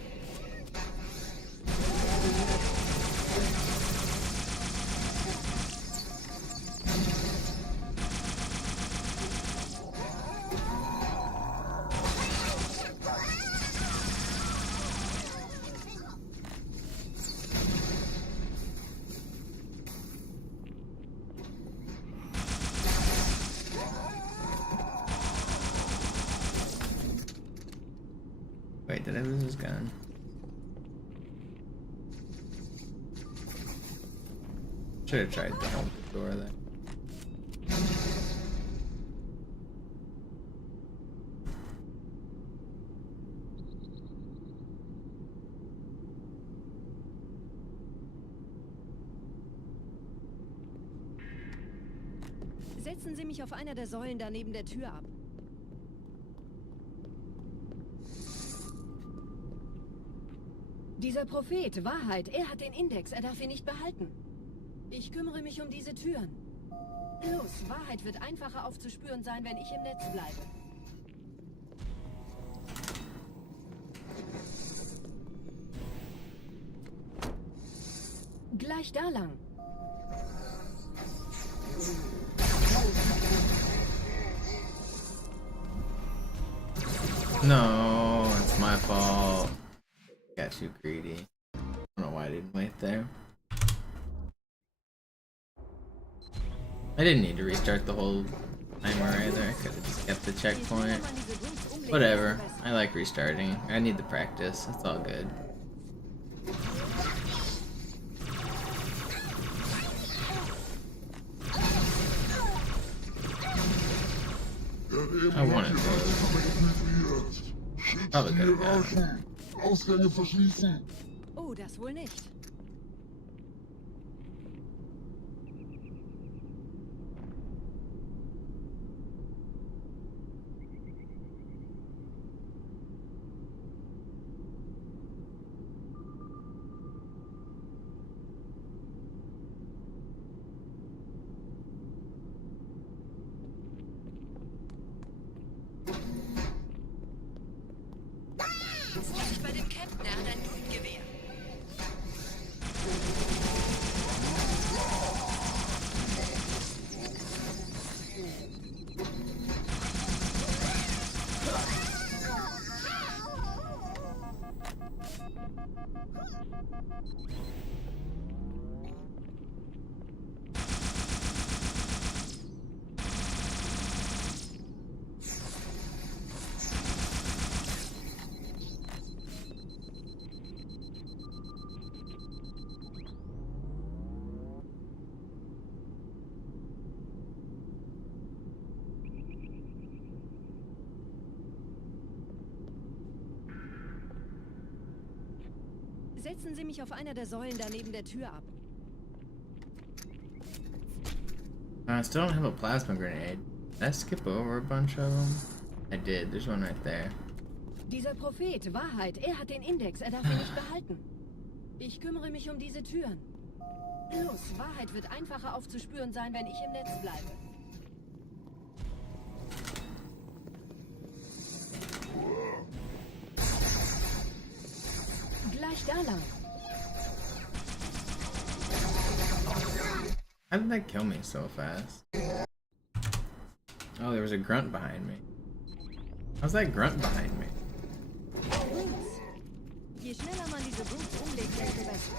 Wait, did I lose his gun? Should have tried the whole door there. Setzen Sie mich auf einer der Säulen da neben der Tür ab. Dieser Prophet, Wahrheit, er hat den Index, er darf ihn nicht behalten. Ich kümmere mich um diese Türen. Los, Wahrheit wird einfacher aufzuspüren sein, wenn ich im Netz bleibe. Gleich da lang. No, it's my fault. Got too greedy. I don't know why I didn't wait there. I didn't need to restart the whole timer either. I could have just kept the checkpoint. Whatever. I like restarting. I need the practice. It's all good. I wanted those. infiltriert. Schützt Probably die could have gotten Hierarchen. Ausgänge verschließen. Oh, das wohl nicht. Vorsicht bei dem Captain, er hat ein Luftgewehr. Setzen Sie mich auf einer der Säulen da neben der Tür ab. I still don't have a plasma grenade. Did I skip over a bunch of them? I did. There's one right there. Dieser Prophet, Wahrheit, er hat den Index, er darf ihn nicht behalten. Ich kümmere mich um diese Türen. Los, Wahrheit wird einfacher aufzuspüren sein, wenn ich im Netz bleibe. Gleich da lang. How did that kill me so fast? Oh, there was a grunt behind me. How's that grunt behind me? Roots. Je schneller man diese Roots umlegt, desto besser.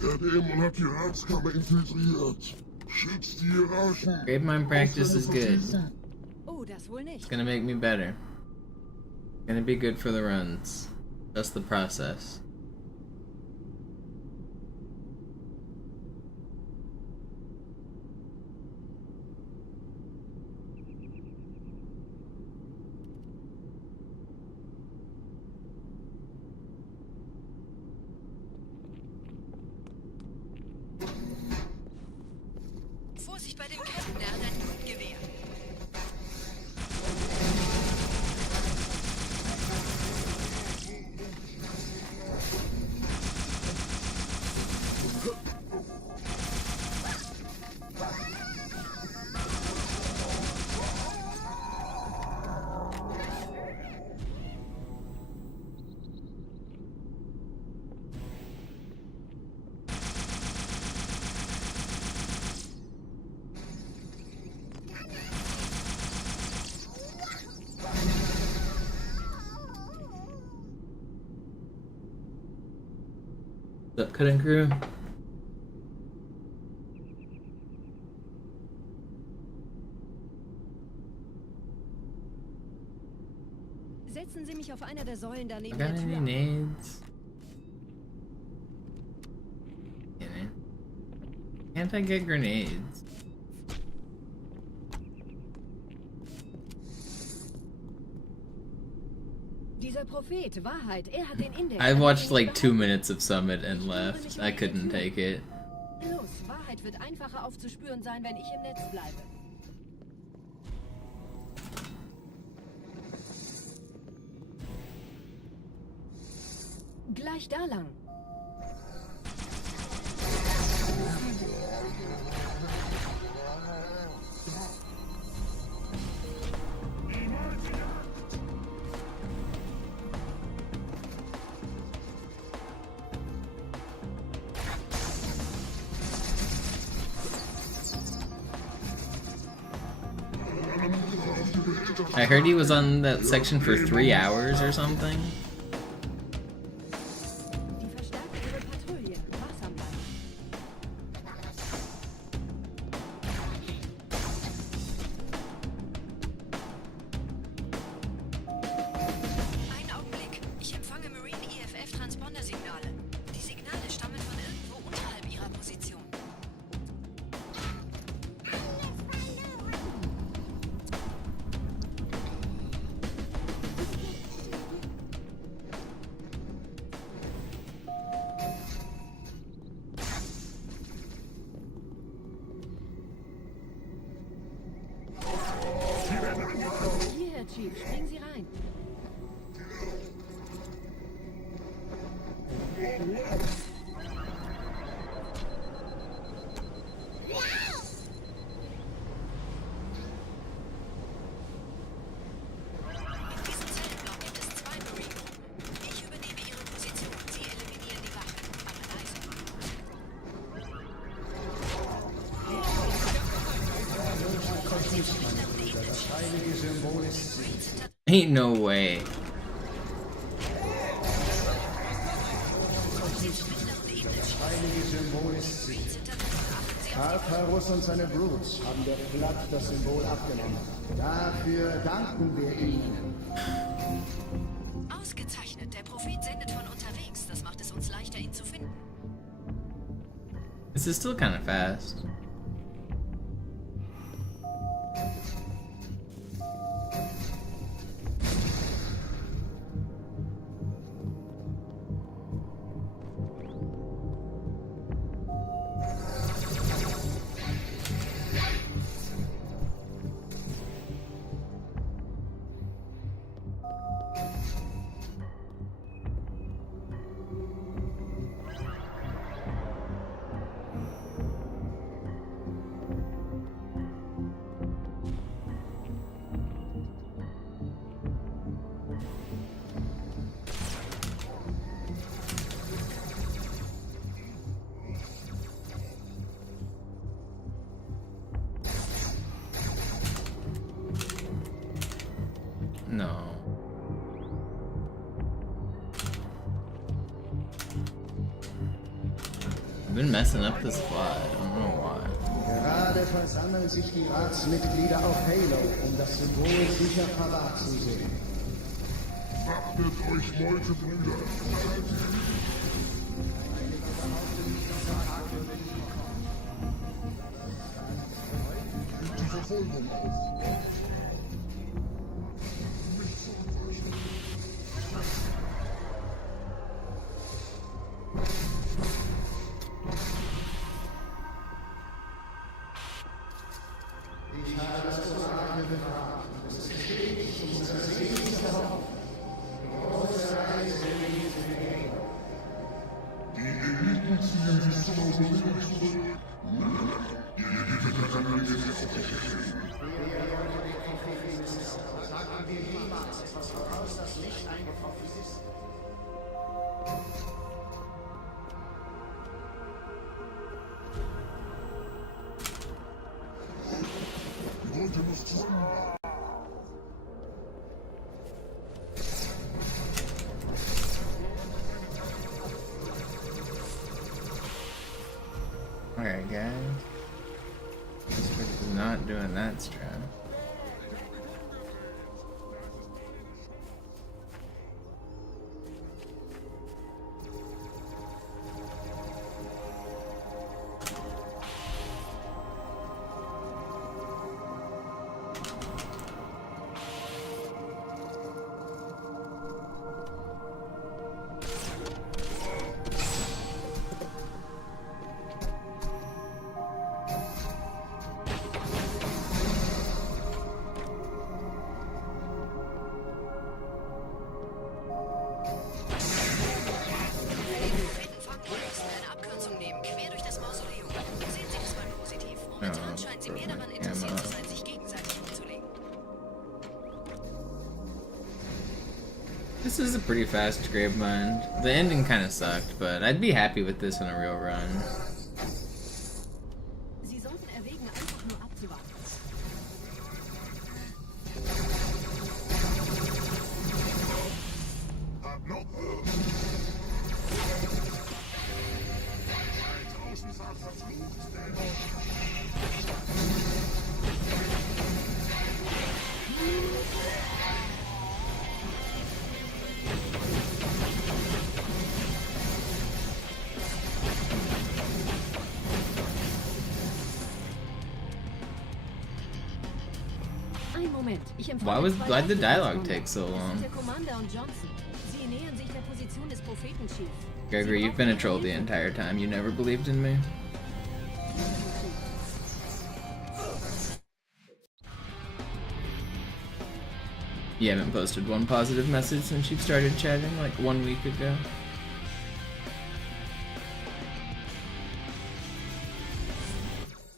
Der Dämon hat die Ratskammer infiltriert. Schützt die Hierarchen. Gravemind practice is Ausgänge good. verschließen. Oh, das wohl nicht. It's gonna make me better. Gonna be good for the runs. That's the process. Vorsicht bei dem Captain, er hat ein Luftgewehr. What's up, cutting crew? Setzen Sie mich auf einer der Säulen da I neben got der any Tür ab. nades? Can't I get grenades? Dieser Prophet, Wahrheit, er hat den Index. I er darf watched ihn like nicht 2 behalten. minutes of Summit and left. I couldn't take it. Los, Wahrheit wird einfacher aufzuspüren sein, wenn ich im Netz bleibe. Gleich da lang. I heard he was on that section for 3 hours or something. Die verstärken ihre Patrouille. Wachsam bleiben. Einen Augenblick, ich empfange Marine Symbol ist sie. Ain't no way. Das heilige Symbol ist sie. Tartarus und seine Brutes haben der Platt das Symbol abgenommen. Dafür danken wir ihnen. Ausgezeichnet. Der Prophet sendet von unterwegs. Das macht es uns leichter, ihn zu finden. This is still kind of fast. No. I've been messing up this plot. I don't know why. Gerade versammeln sich die Ratsmitglieder auf Halo, um das Symbol sicher parat zu sehen. Wappnet euch, Leute, Brüder. Gibt die Verfolgung auf. Alright, guys. This is not doing that strat. This is a pretty fast Gravemind. The ending kind of sucked, but I'd be happy with this in a real run. Sie sollten erwägen, einfach nur abzuwarten. Why'd the dialogue take so long? Gregory, you've been a troll the entire time. You never believed in me. You haven't posted one positive message since you've started chatting like 1 week ago.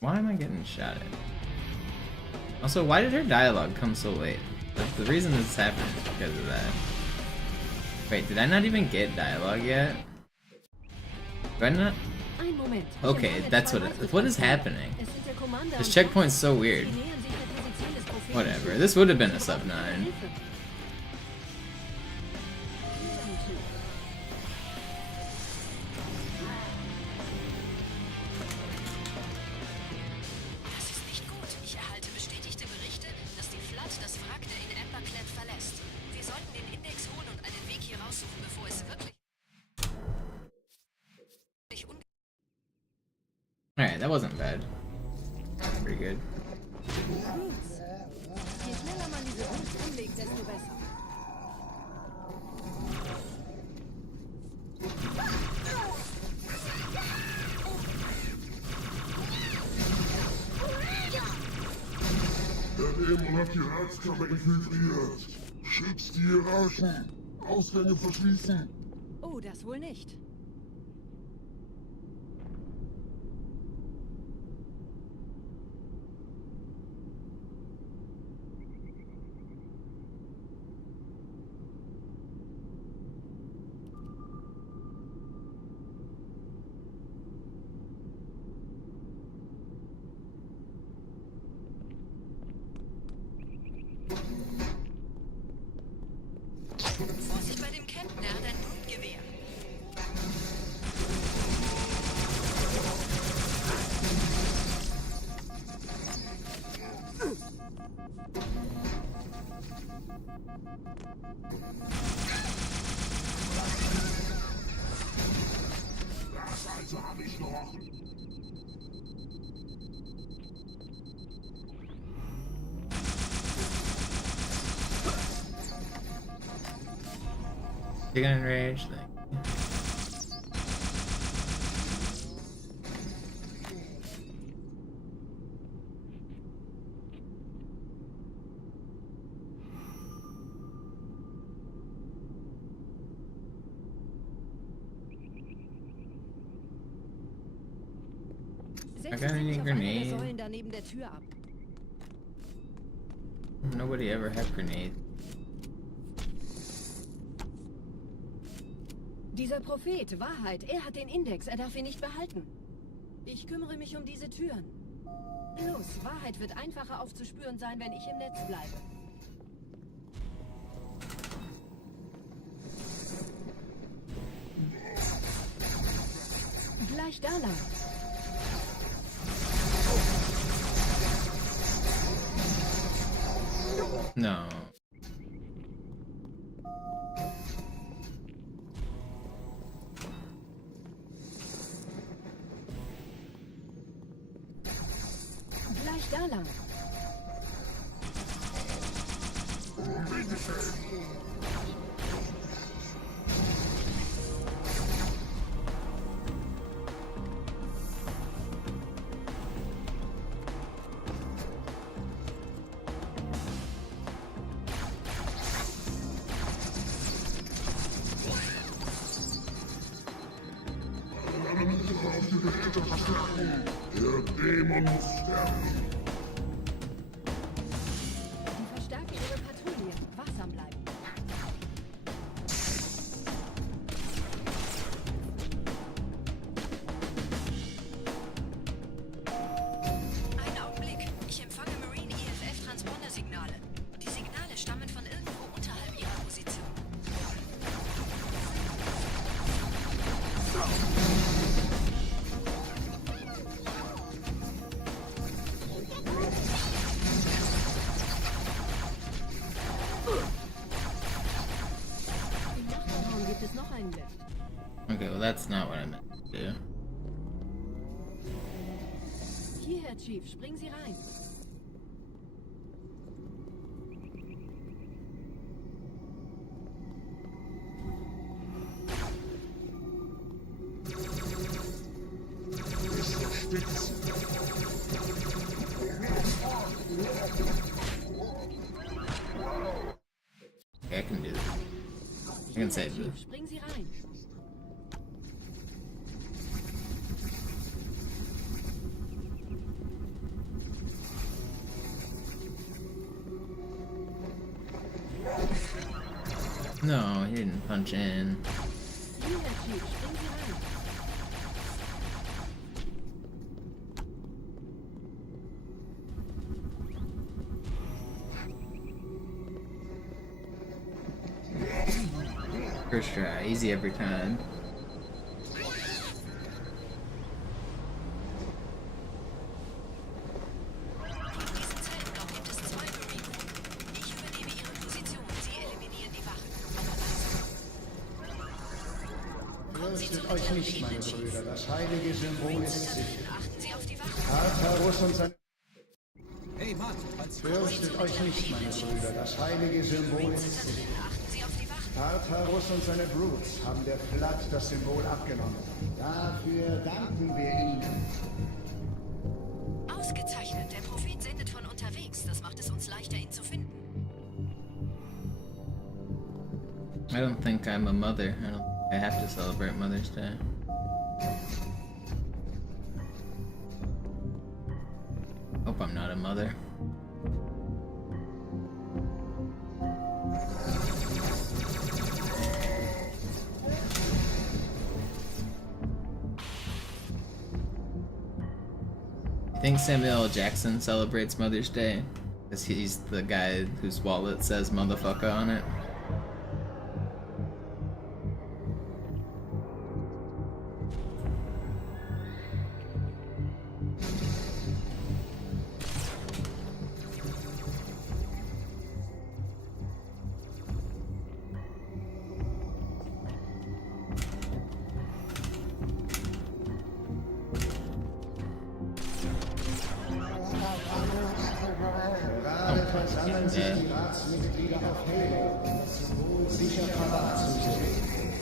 Why am I getting shot at? Also, why did her dialogue come so late? The reason this happened is because of that. Wait, did I not even get dialogue yet? Do I not? Okay, that's what is happening. This checkpoint's so weird. Whatever. This would have been a sub 9. Das ist nicht gut. Ich erhalte bestätigte Berichte, dass die Flood das Wrack der in Amberclad verlässt. Wir sollten den Index holen und einen Weg hier raussuchen, bevor es wirklich Alright, that wasn't bad. Pretty good. Je schneller man diese Routes umlegt, desto besser. Der Dämon hat die Ratskammer infiltriert. Schützt die Hierarchen. Ausgänge verschließen. Oh, das wohl nicht. Vorsicht bei dem Campen, er hat ein Blutgewehr. Das also hab ich noch. Chicken and rage thing. Setzen got any Sie sich auf eine der grenade? Säulen da neben der Tür ab. Nobody ever had grenades. Dieser Prophet, Wahrheit, er hat den Index, er darf ihn nicht behalten. Ich kümmere mich um diese Türen. Los, Wahrheit wird einfacher aufzuspüren sein, wenn ich im Netz bleibe. Gleich da lang. No. Gleich da lang. Der Dämon muss sterben. Die verstärken ihre Patrouille. Wachsam bleiben. Einen Augenblick. Ich empfange Marine EFF-Transponder-Signale. Die Signale stammen von irgendwo unterhalb ihrer Position. Im Nachbarraum gibt es noch einen Lift. Okay, well that's not what I meant to do. Hierher, Chief, springen Sie rein. Okay, I can do this. I can save Chief, this. springen Sie rein. No, he didn't punch in. Hierher, Chief, springen Sie rein. First try, easy every time. Fürchtet euch nicht, meine Brüder, das heilige Symbol ist sicher. Tartarus und sein... Fürchtet euch nicht, meine Brüder, das heilige Symbol ist sicher. Tartarus und seine Brutes haben der Flood das Symbol abgenommen. Dafür danken wir ihnen. Ausgezeichnet. Der Prophet sendet von unterwegs. Das macht es uns leichter, ihn zu finden. I don't think I'm a mother. I have to celebrate Mother's Day. Hope I'm not a mother. I think Samuel L. Jackson celebrates Mother's Day because he's the guy whose wallet says motherfucker on it. Gerade versammeln sich die Ratsmitglieder auf Cairo, um das Symbol sicher parat zu sehen.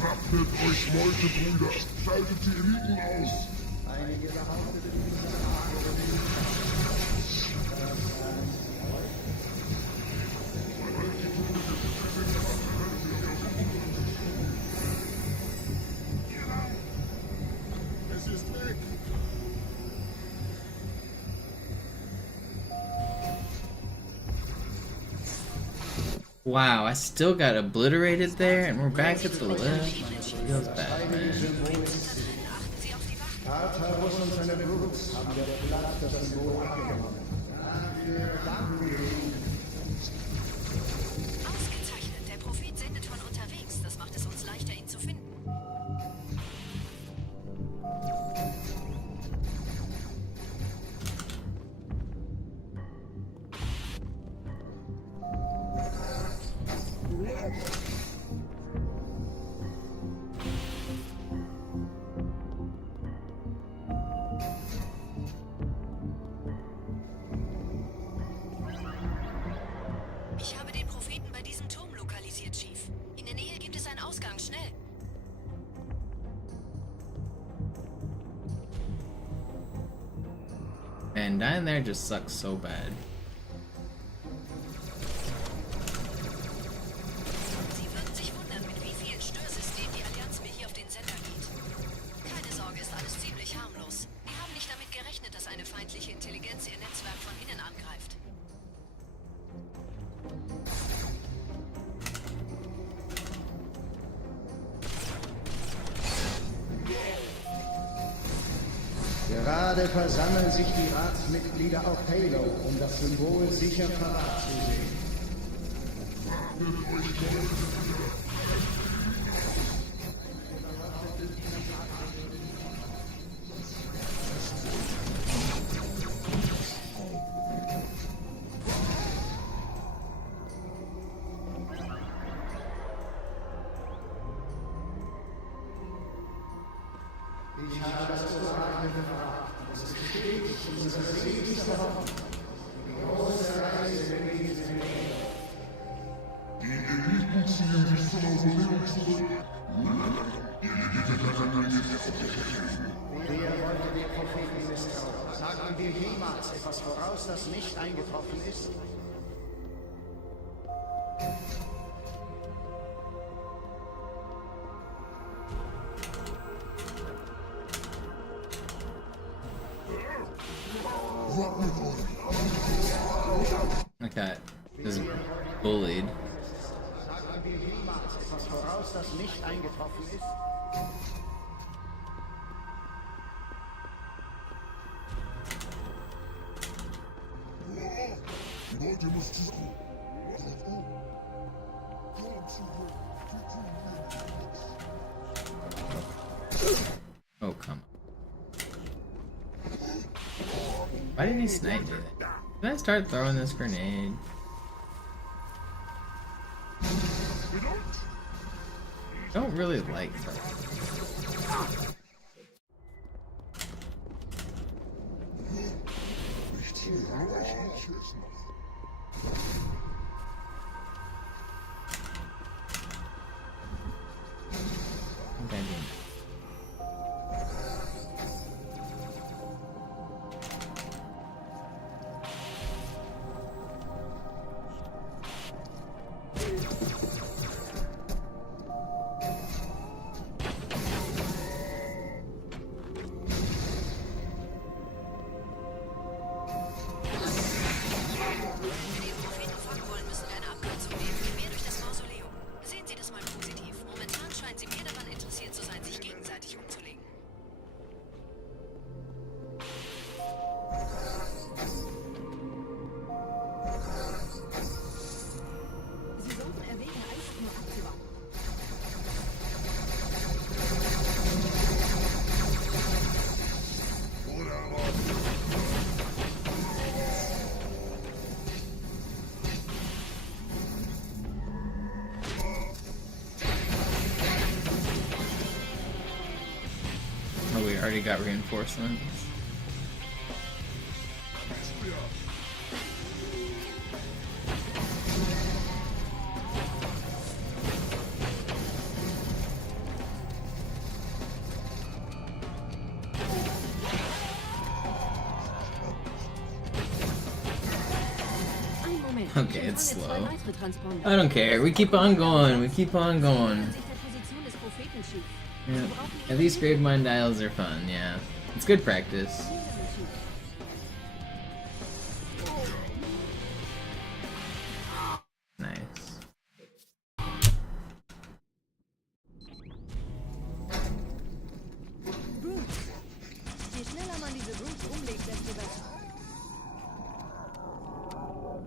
Wappnet euch, Leute, Brüder! Schaltet die Eliten aus! Einige behaupteten, Es ist weg! Wow, I still got obliterated there, and we're back at the left. Feels bad, man. Tartarus und seine Brutes haben der Flood das Symbol abgenommen. Dafür danken wir ihnen. Ausgezeichnet. Der Prophet sendet von unterwegs. Das macht es uns leichter, ihn zu finden. Ich habe den Propheten bei diesem Turm lokalisiert, Chief. In der Nähe gibt es einen Ausgang. Schnell! Man, dying there just sucks so bad. Sie würden sich wundern, mit wie vielen Störsystemen die Allianz mir hier auf den Sender geht. Keine Sorge, ist alles ziemlich harmlos. Wir haben nicht damit gerechnet, dass eine feindliche Intelligenz ihr Netzwerk von innen angreift. Gerade versammeln sich die Ratsmitglieder auf Halo, um das Symbol sicher parat zu sehen. Ich habe das Orakel gefragt. Es ist bestätigt, unsere seligste Hoffnung. Die große Reise in diese Nähe. Die Eliten ziehen sich zur Mausoleum zurück. Wer wollte den Propheten misstrauen? Sagten wir jemals etwas voraus, das nicht eingetroffen ist? Okay, just bullied. Sagten wir jemals etwas voraus, das nicht eingetroffen ist? Die Leute müssen zu. Komm zurück. Oh, come on. Why did he snipe me? Can I start throwing this grenade? I don't really like throwing. Oh, we already got reinforcements. Okay, it's slow. I don't care. We keep on going. We keep on going. Yeah. At least Gravemind dials are fun, yeah. It's good practice. Nice.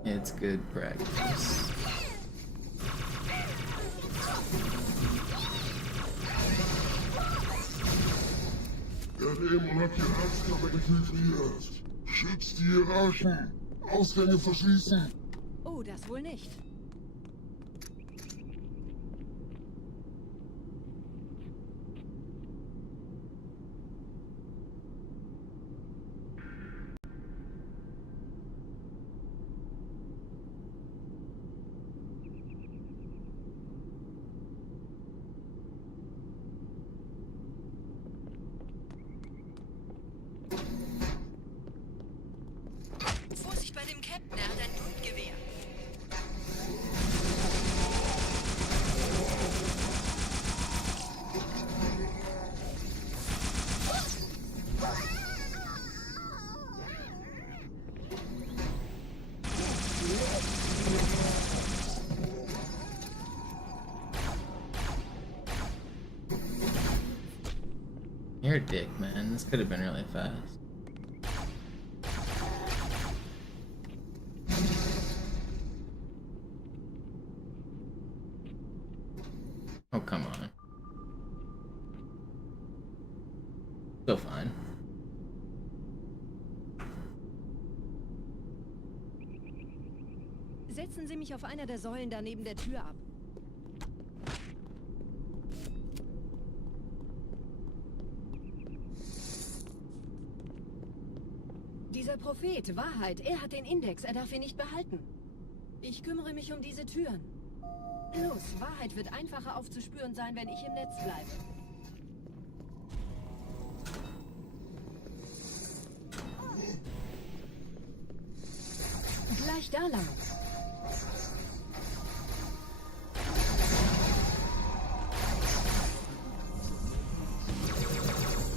It's good practice. Der Dämon hat die Herzkammer infiltriert. Schützt die Hierarchen. Ausgänge verschließen. Oh, das wohl nicht. Vorsicht bei dem Captain, er hat ein Blutgewehr. You're a dick, man. This could have been really fast. Oh, come on. Still fine. Setzen Sie mich auf einer der Säulen da neben der Tür ab. Dieser Prophet, Wahrheit, er hat den Index, er darf ihn nicht behalten. Ich kümmere mich um diese Türen. Los, Wahrheit wird einfacher aufzuspüren sein, wenn ich im Netz bleibe. Gleich da lang.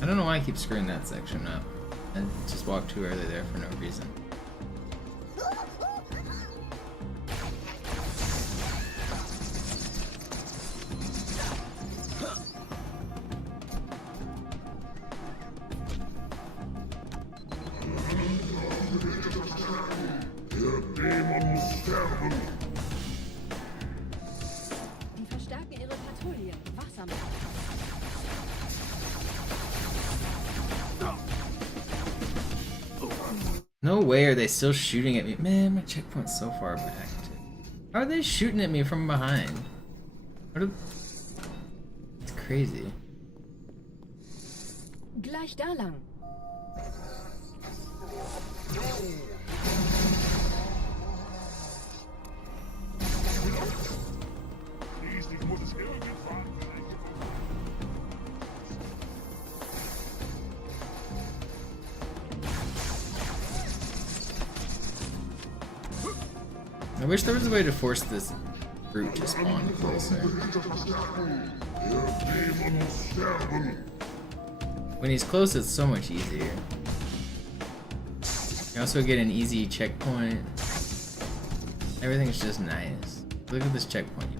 I don't know why I keep screwing that section up. I just walked too early there for no reason. Der Dämon muss sterben. Die verstärken ihre Patrouille. Wachsam. No way are they still shooting at me. Man, my checkpoint's so far back. How are they shooting at me from behind? It's crazy. Gleich da lang. I wish there was a way to force this brute to spawn closer. When he's close, it's so much easier. You also get an easy checkpoint. Everything's just nice. Look at this checkpoint.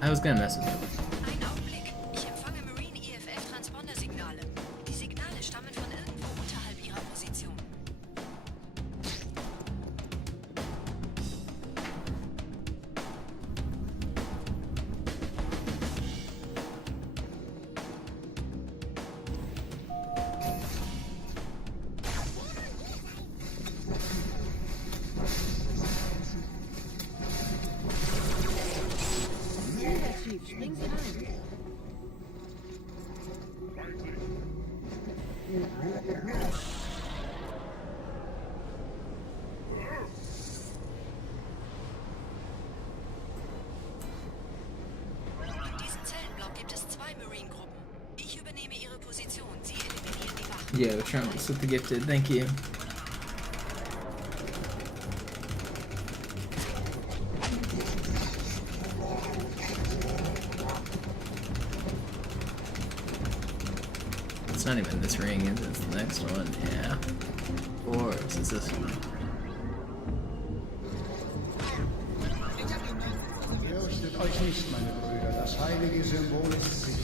I was gonna mess with it. Ein Augenblick. Ich empfange Marine EFF-Transponder-Signale. Die Signale stammen von irgendwo unterhalb ihrer Position. Springen Sie rein. In diesem Zellenblock gibt es 2 Marine-Gruppen. Ich übernehme ihre Position. Sie eliminieren die Wachen. Yo, Trunks with the gifted. Thank you. It's not even this ring, is it? It's the next one, yeah. Or is it this one? Fürchtet euch nicht, meine Brüder. Das heilige Symbol ist sicher.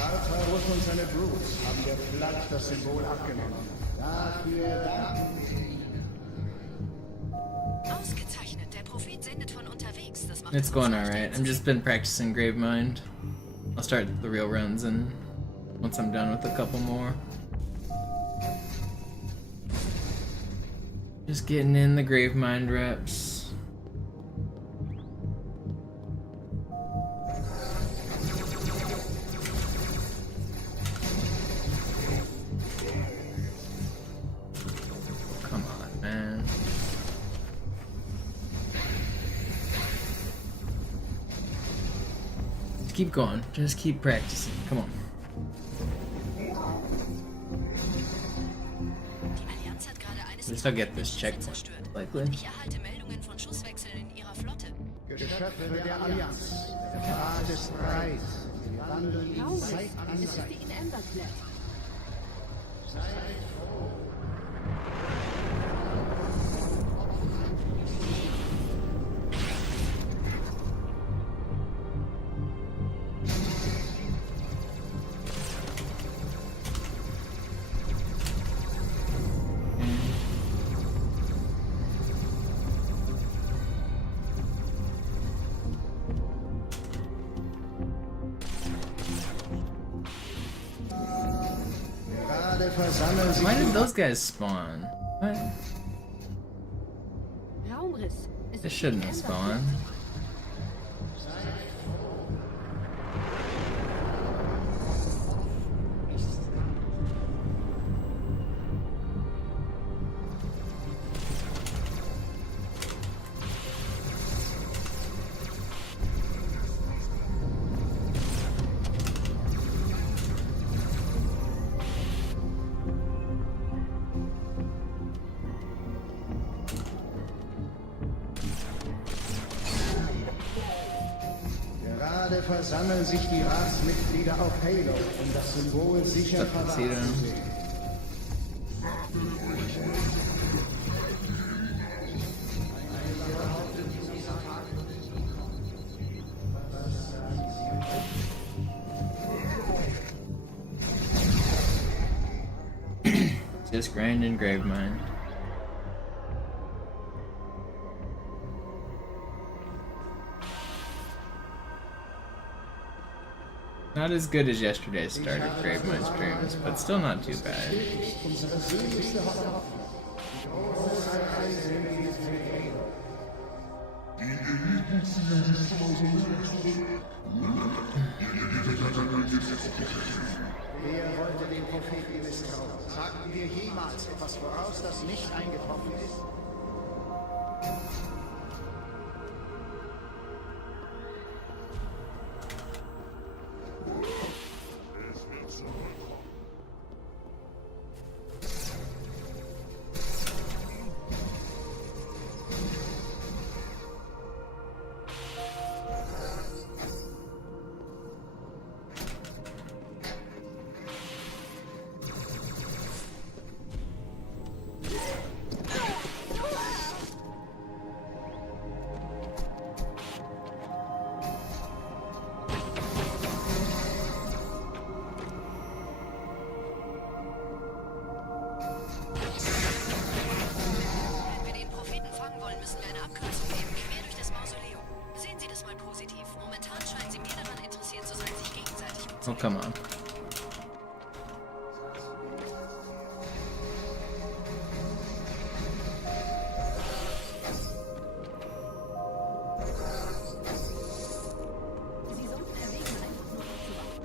Tartarus und seine Brutes haben der Platt das Symbol abgenommen. Dafür danken wir ihnen. Ausgezeichnet. Der Prophet sendet von unterwegs. Das macht It's going alright. I've just been practicing Gravemind. I'll start the real runs and once I'm done with a couple more. Just getting in the Gravemind reps. Come on, man. Just keep going. Just keep practicing. Come on. At least I'll get this checkpoint, likely. Ich erhalte Meldungen von Schusswechseln in ihrer Flotte. Geschöpfe der Allianz. Der Pfad ist breit. Wir wandeln in Taurus, Zeit an es ist Zeit. die in Emberclad. Seid froh. Versammeln sich Why did die those guys spawn? What? Raumriss. Es They ist shouldn't die have Emberclad. spawned. Gerade versammeln sich die Ratsmitglieder auf Halo, um das Symbol sicher verwahrt zu sehen. Just grinding Gravemind. Not as good as yesterday's start of Gravemind streams, but still not too bad. Unsere sehnlichste Hoffnung. Die Eliten ziehen sich zum Mausoleum zurück. Wer wollte den Propheten misstrauen? Sagten wir jemals etwas voraus, das nicht eingetroffen ist? Wenn wir den Propheten fangen wollen, müssen wir eine Abkürzung nehmen, quer durch das Mausoleum. Sehen Sie das mal positiv. Momentan scheinen sie mehr daran interessiert zu sein, sich gegenseitig Oh, come on. Sie sollten erwägen, einfach nur abzuwarten.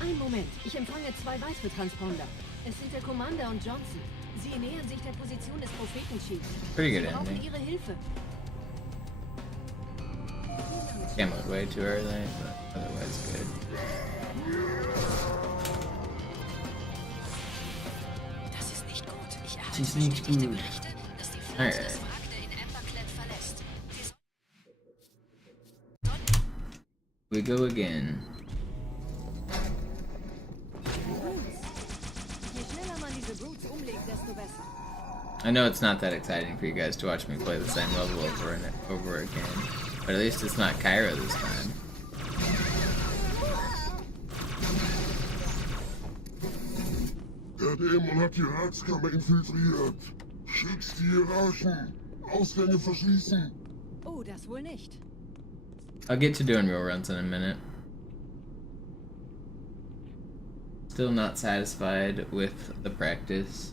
Ein Moment, ich empfange 2 weitere Transponder. Es sind der Commander und Johnson. Sie nähern sich der Position des Propheten-Chiefs. Pretty Sie good brauchen ending. Ihre Hilfe. Camoed way too early, but otherwise good. Das ist nicht gut. Ich erhalte Das ist nicht bestätigte gut. Berichte, dass die Flotte Alright. das Wrack der in Emberclad verlässt. We go again. Je schneller man diese Brutes umlegt, desto besser. I know it's not that exciting for you guys to watch me play the same level over and over again, but at least it's not Cairo this time. Der Dämon hat die Ratskammer infiltriert. Schützt die Hierarchen. Ausgänge verschließen. Oh, das wohl nicht. I'll get to doing real runs in a minute. Still not satisfied with the practice.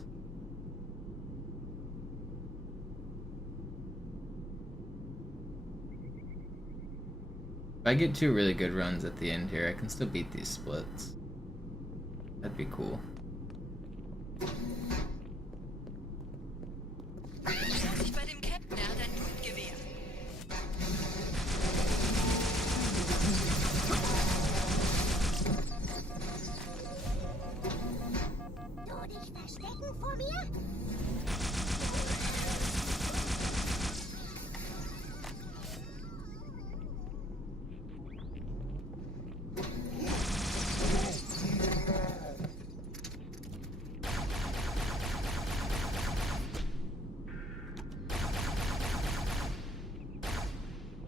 If I get 2 really good runs at the end here, I can still beat these splits. That'd be cool. Stell dich bei dem Captain, er hat ein Blutgewehr. Du dich verstecken vor mir?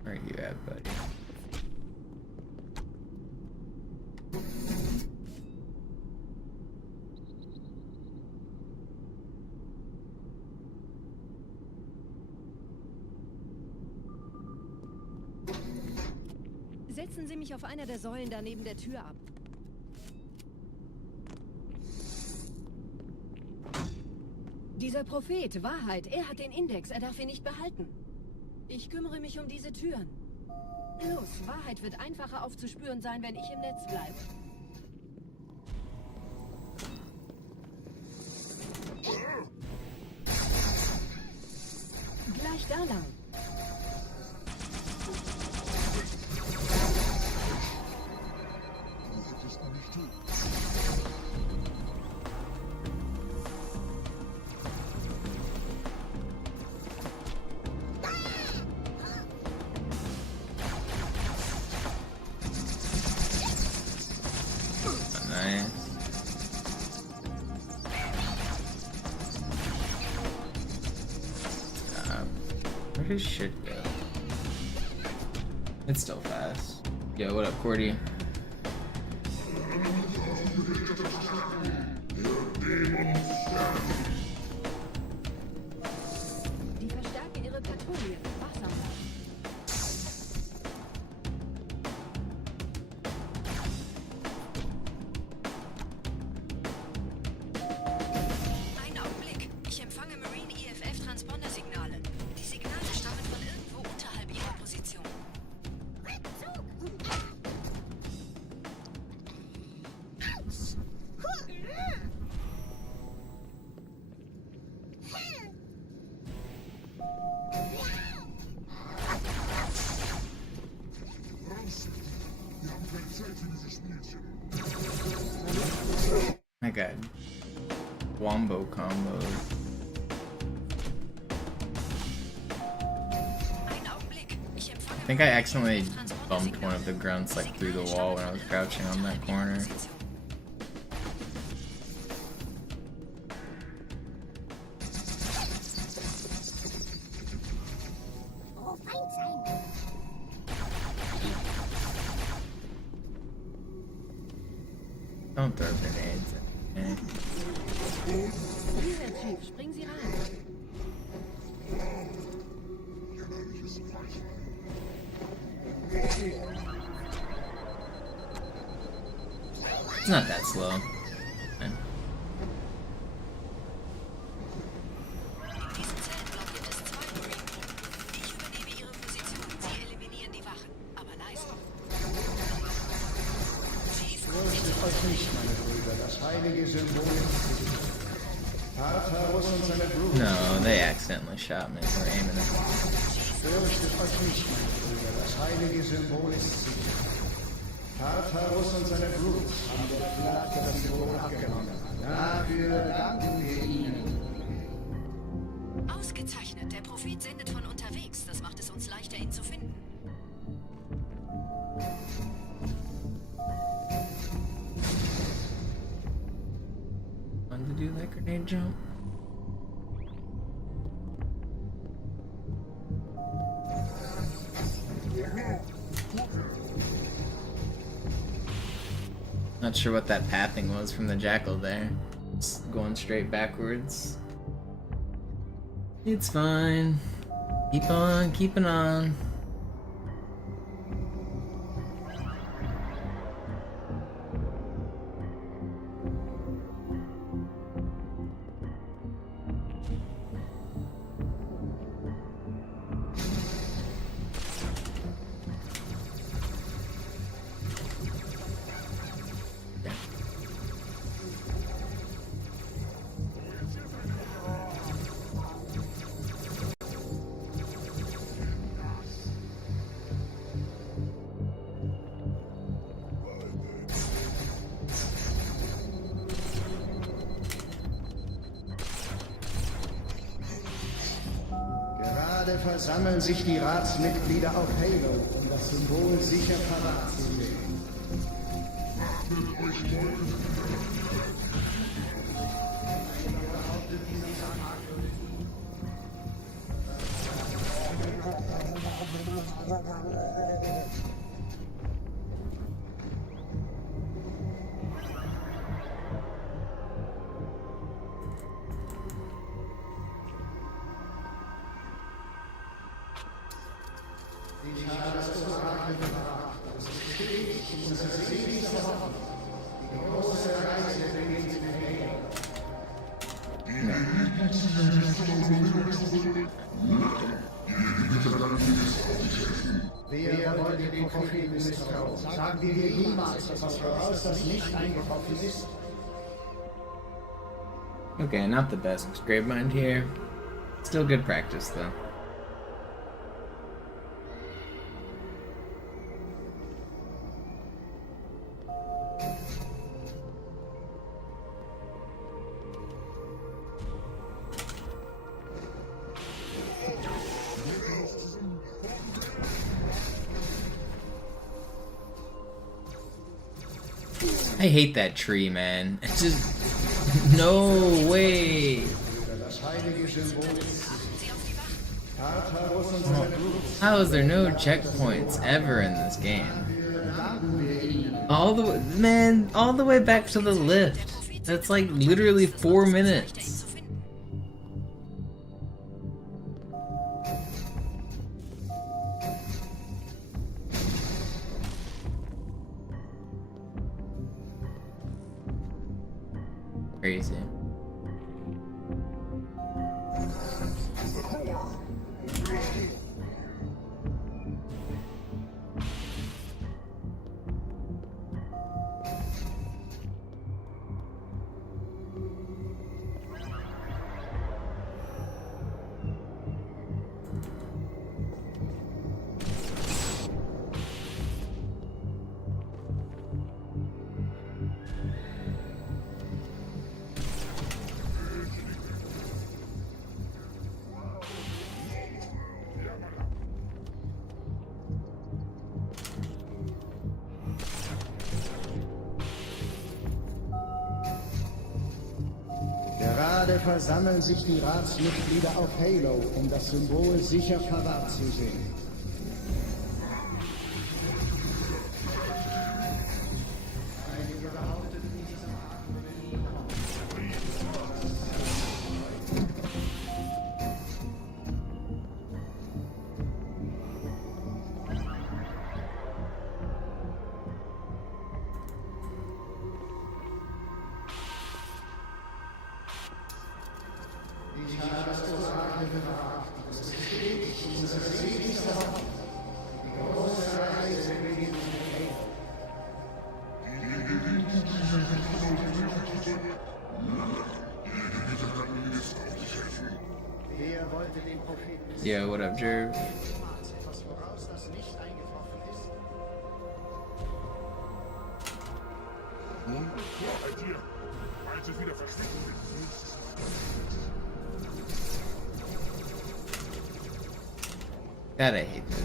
Where you at, buddy? Setzen Sie mich auf einer der Säulen da neben der Tür ab. Dieser Prophet, Wahrheit, er hat den Index, er darf ihn nicht behalten. Ich kümmere mich um diese Türen. Los, Wahrheit wird einfacher aufzuspüren sein, wenn ich im Netz bleibe. Gleich da lang. Du hättest mich töten. Nice. Stop. Where does shit go? It's still fast. Yo, what up, Cordy? Die verstärken ihre Patrouille. Wachsam bleiben. Einen Augenblick. Ich empfange Marine EFF-Transponder-Signale. Die Signale stammen von irgendwo unterhalb ihrer Position. Raus! Wir haben keine Zeit für dieses Spielchen. I got wombo combo. Einen Augenblick. Ich empfange I think I accidentally bumped one of the grunts like through the wall when I was crouching on that corner. Oh, Feind sein. Don't throw grenades at me. Hier, Chief, springen Sie rein. Jämmerliches Weichei. It's not that slow. In diesem Zeltblock gibt es 2 Marine. Ich übernehme ihre Position. Sie eliminieren die Wachen. Aber leise. Chief, Fürchtet euch nicht, meine Brüder, das heilige Symbol ist sicher. Tartarus und seine Brutes. No, they accidentally shot me for aiming at me. Fürchtet euch nicht, meine Brüder, das heilige Symbol ist sicher. Tartarus und seine Brutes haben der Flagge das Symbol abgenommen. Dafür danken wir ihnen. ausgezeichnet. Der Prophet sendet von unterwegs. Das macht es uns leichter, ihn zu finden. Fun to do that grenade jump. Not sure what that pathing was from the jackal there. Just going straight backwards. It's fine. Keep on keeping on. Gerade versammeln sich die Ratsmitglieder auf Halo, um das Symbol sicher parat zu legen. Ich habe das Orakel gebracht. Es besteht unsere seligste Hoffnung. Die große Reise beginnt mit Halo. Wir wollen den Propheten misstrauen. Sagen wir hier niemals etwas voraus, das nicht eingetroffen ist. Okay, not the best Gravemind here. Still good practice though. I hate that tree, man. It's just no way. Das heilige Symbol ist Tartarus und seine Brutes. How is there no checkpoints ever in this game? danken wir Ihnen. All the way back to the lift. That's like literally 4 minutes. Crazy. Gerade versammeln sich die Ratsmitglieder auf Halo, um das Symbol sicher verwahrt zu sehen. Einige behaupten, dieses Abend würde nie Ich habe das Orakel gefragt. Es ist bestätigt, unsere seligste Hoffnung. Die große Reise beginnt mit Cairo. Wer wollte den Propheten besiegen? Yeah, what up, Jerv? Etwas voraus, das nicht eingetroffen ist. Nun, Klarheit hier. Als es wieder verschwinden wird. God, I hate this.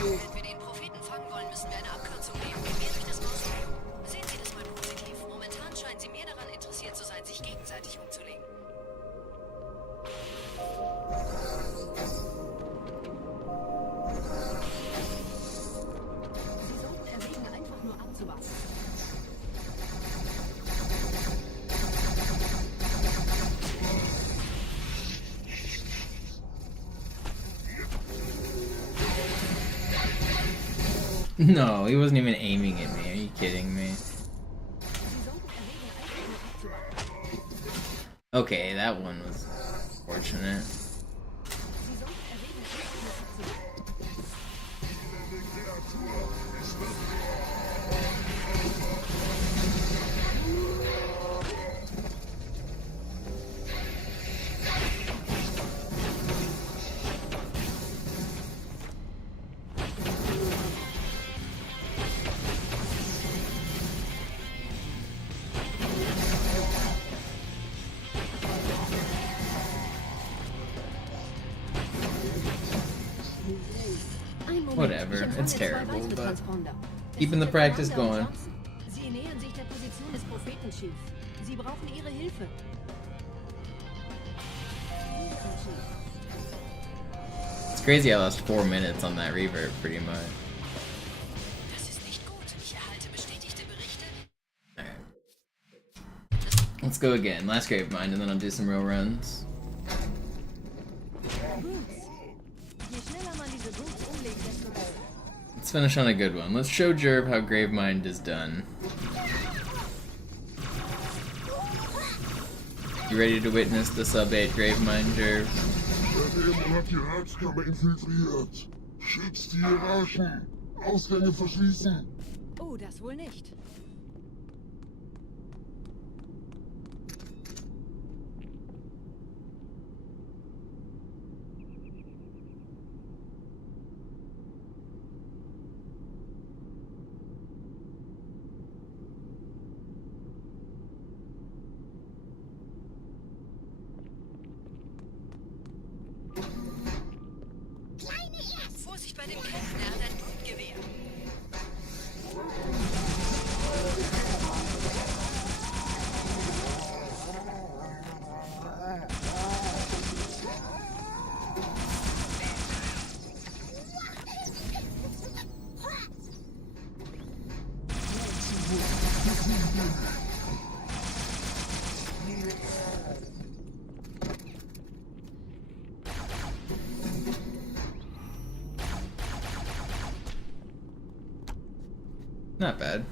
Wenn wir den Propheten fangen wollen, müssen wir eine Abkürzung nehmen. Quer durch das Mausfeld. Sehen Sie das mal positiv. Momentan scheinen Sie mehr daran interessiert zu sein, sich gegenseitig umzulegen. Sie sollten erwägen, einfach nur abzuwarten. No, he wasn't even aiming at me. Are you kidding me? Sie sollten erwägen, einfach nur abzuwarten. Okay, that one was fortunate. Sie sollten erwägen, einfach nur abzuwarten. Ein Moment, Whatever, ich empfange it's zwei terrible, weitere but Transponder. keeping Es the sind practice Commander going. und Johnson. Sie nähern sich der Position des Prophetenchiefs. Sie brauchen Ihre Hilfe. It's crazy I lost 4 minutes on that reverb, pretty much. Das ist nicht gut. Ich erhalte bestätigte Berichte. Alright. Let's go again. Last Gravemind, and then I'll do some real runs. Boots. Je schneller man diese Boots umlegt, desto besser. Let's finish on a good one. Let's show Jerv how Gravemind is done. You ready to witness the sub-8 Gravemind, Jerv? Der Dämon hat die Ratskammer infiltriert. Schützt die Hierarchen. Ausgänge verschließen. Oh, das wohl nicht. Not bad.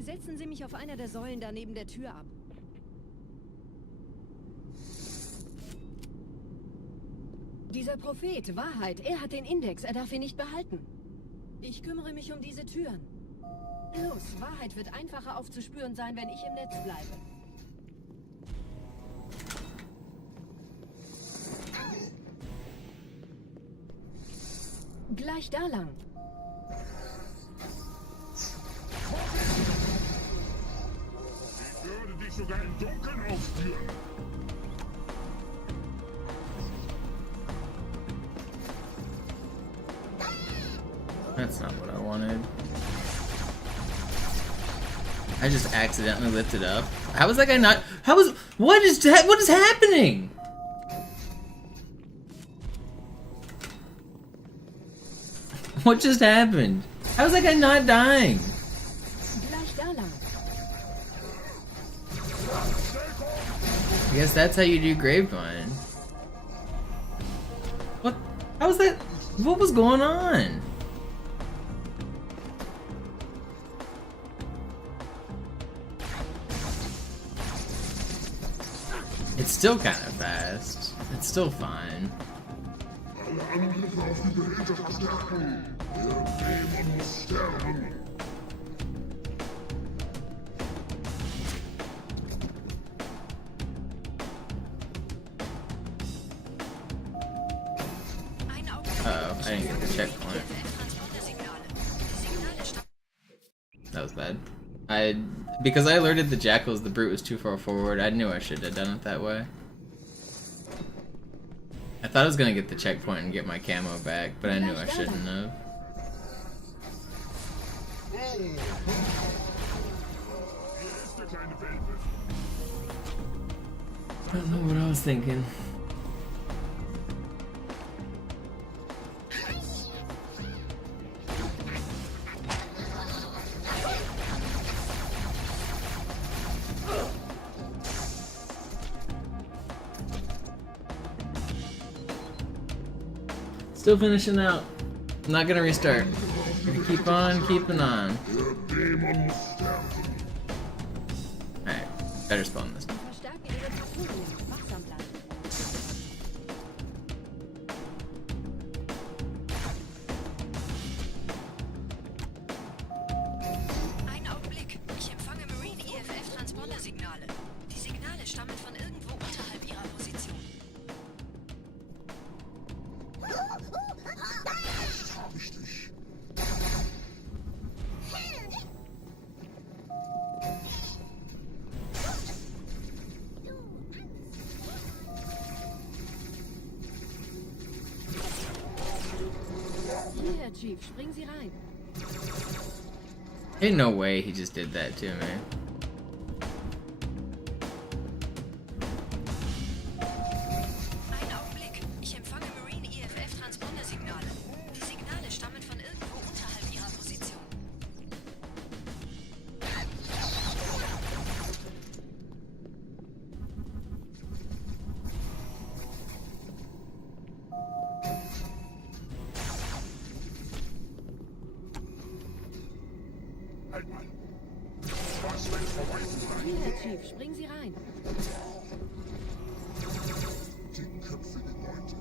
Setzen Sie mich auf einer der Säulen da neben der Tür ab. Dieser Prophet, Wahrheit, er hat den Index, er darf ihn nicht behalten. Ich kümmere mich um diese Türen. Los, Wahrheit wird einfacher aufzuspüren sein, wenn ich im Netz bleibe. Gleich da lang. Ich würde dich sogar im Dunkeln aufspüren. That's not what I wanted. I just accidentally lifted up. How was that guy not? What is happening? What just happened? How is that guy not dying? Gleich da lang. I guess that's how you do Gravemind. What? How was that? What was going on? It's still kind of fast. It's still fine. Alle Angriffe auf die Behälter verstärken. Der Dämon muss sterben. Uh-oh, I didn't get the checkpoint. That was bad. Because I alerted the jackals the brute was too far forward, I knew I should have done it that way. I thought I was gonna get the checkpoint and get my camo back, but I knew I shouldn't have. I don't know what I was thinking. Still finishing out. I'm not gonna restart. I'm gonna keep on keeping on. Der Dämon muss sterben. Alright, better spawn this time. Verstärke Ihre Patrouillen. Wachsam bleiben. Einen Augenblick. Ich empfange Marine EFF-Transponder-Signale. Die Signale stammen von irgendwo unterhalb Ihrer Position. Richtig. Hier, Chief, springen Sie rein. Ain't no way he just did that to me. Einen Augenblick. Ich empfange Marine EFF-Transponder-Signale. Die Signale stammen von irgendwo unterhalb Ihrer Position. Halt mal. Was, wenn es vorbei ist? Hier, Chief, springen Sie rein. Dickköpfige Leute.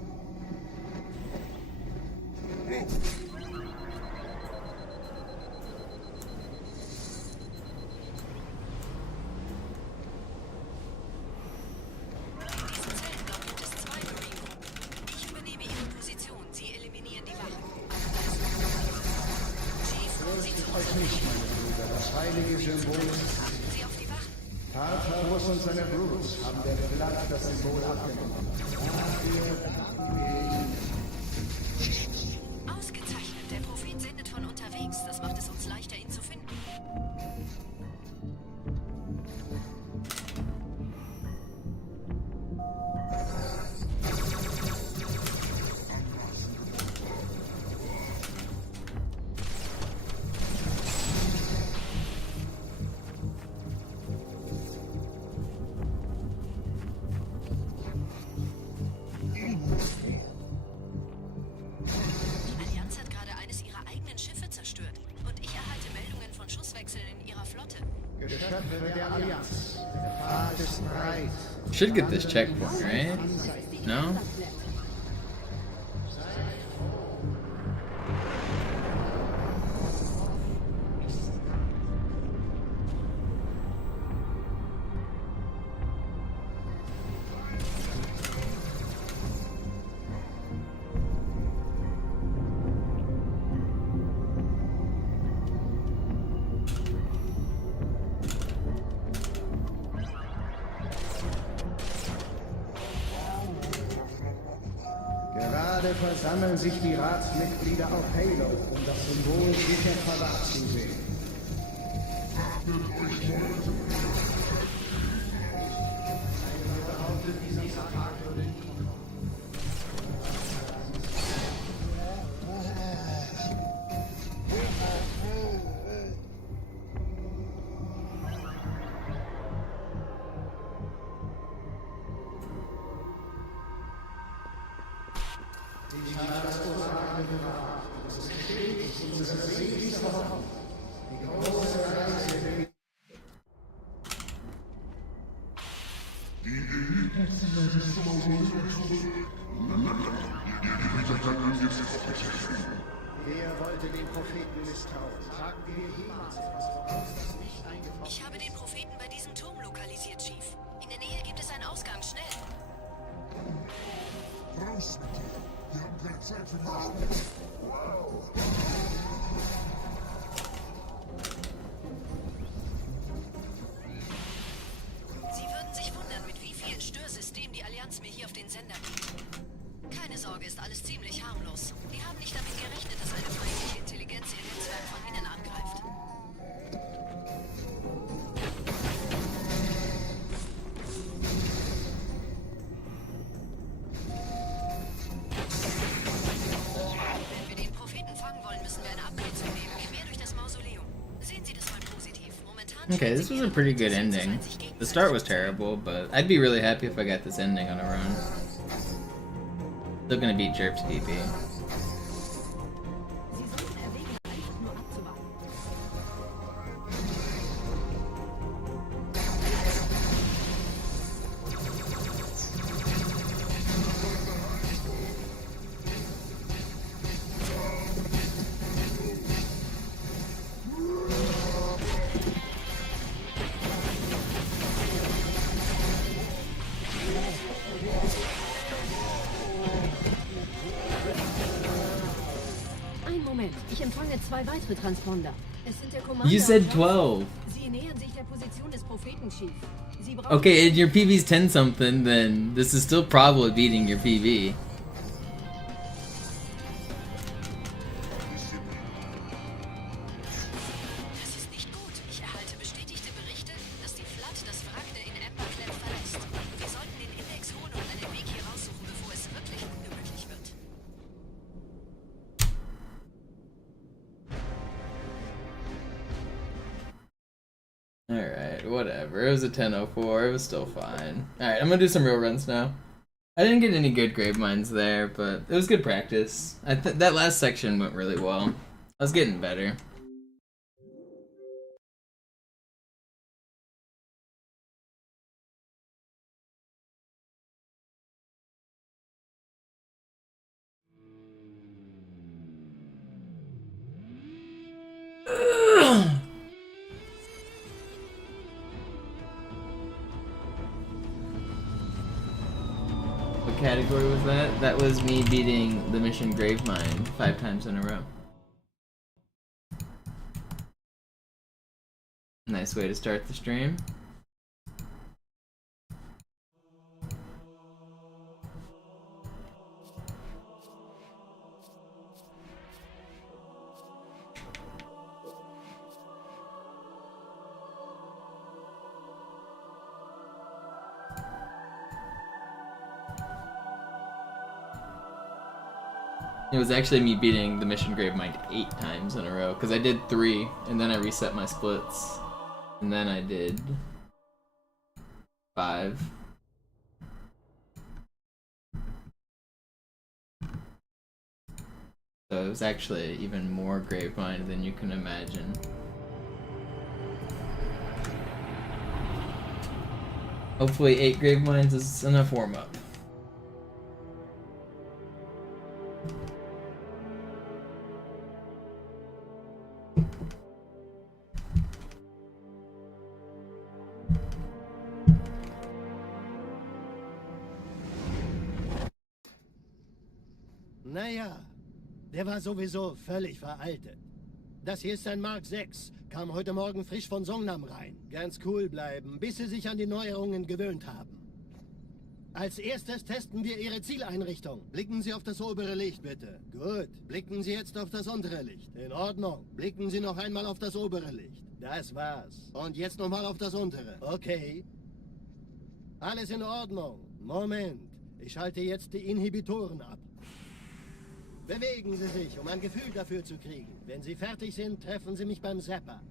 Diesen Zellenblock gibt es 2 Marine-Gruppen. Ich übernehme Ihre Position. Sie eliminieren die Wachen. Chief, kommen Sie zu Euch uns. nicht, meine Brüder. Das heilige Symbol ist Achten Sie auf die Wachen. Tartarus und seine Brutes haben der Flagge das Symbol abgenommen. Dafür danken wir ihnen. Ausgezeichnet. Der Prophet sendet von unterwegs. Das macht es uns leichter, ihn zu finden. Right. Should get this checkpoint, right? No? Gerade versammeln sich die Ratsmitglieder auf Halo, um das Symbol sicher verwahrt zu sehen. Wer wollte den Propheten misstrauen? Sagen wir jemals etwas voraus, das nicht eingebaut ist? Ich habe den Propheten bei diesem Turm lokalisiert, Chief. In der Nähe gibt es einen Ausgang. Schnell! Raus mit dir. Wir haben keine Zeit für Nachrichten. Wow. Sie würden sich wundern, mit wie vielen Störsystemen die Allianz mir hier auf den Sender gibt. Keine Sorge, ist alles ziemlich harmlos. Die haben nicht damit gerechnet, dass eine feindliche Intelligenz ihr Netzwerk von innen angreift. Wenn wir den Propheten fangen wollen, müssen wir eine Abkürzung nehmen, quer durch das Mausoleum. Sehen Sie das mal positiv. Momentan Okay, this was a pretty good ending. The start was terrible, but I'd be really happy if I got this ending on a run. Still gonna beat Jerp's PP. Sie sollten erwägen, einfach nur abzuwarten. Ein Moment, ich empfange 2 weitere Transponder. Es sind der Commander You said und 12. Sie nähern sich der Position des Propheten, Chief. Sie brauchen Okay, and your PV's 10 something, then this is still probably beating your PV. Das ist nicht gut. Ich erhalte bestätigte Berichte, dass die Flood das Wrack der in Emberclad verlässt. Wir sollten den Index holen und einen Weg hier raussuchen, bevor es wirklich ungemütlich wird. Alright, whatever. It was a 10:04. It was still fine. Alright, I'm gonna do some real runs now. I didn't get any good Graveminds there, but it was good practice. That last section went really well. I was getting better. What category was that? That was me beating the mission Gravemind 5 times in a row. Nice way to start the stream. It was actually me beating the mission Gravemind 8 times in a row, because I did 3, and then I reset my splits, and then I did 5. So it was actually even more Gravemind than you can imagine. Hopefully 8 Graveminds is enough warm-up. Naja, der war sowieso völlig veraltet. Das hier ist ein Mark 6. Kam heute Morgen frisch von Songnam rein. Ganz cool bleiben, bis Sie sich an die Neuerungen gewöhnt haben. Als erstes testen wir Ihre Zieleinrichtung. Blicken Sie auf das obere Licht, bitte. Gut. Blicken Sie jetzt auf das untere Licht. In Ordnung. Blicken Sie noch einmal auf das obere Licht. Das war's. Und jetzt nochmal auf das untere. Okay. Alles in Ordnung. Moment. Ich schalte jetzt die Inhibitoren ab. Bewegen Sie sich, um ein Gefühl dafür zu kriegen. Wenn Sie fertig sind, treffen Sie mich beim Zapper.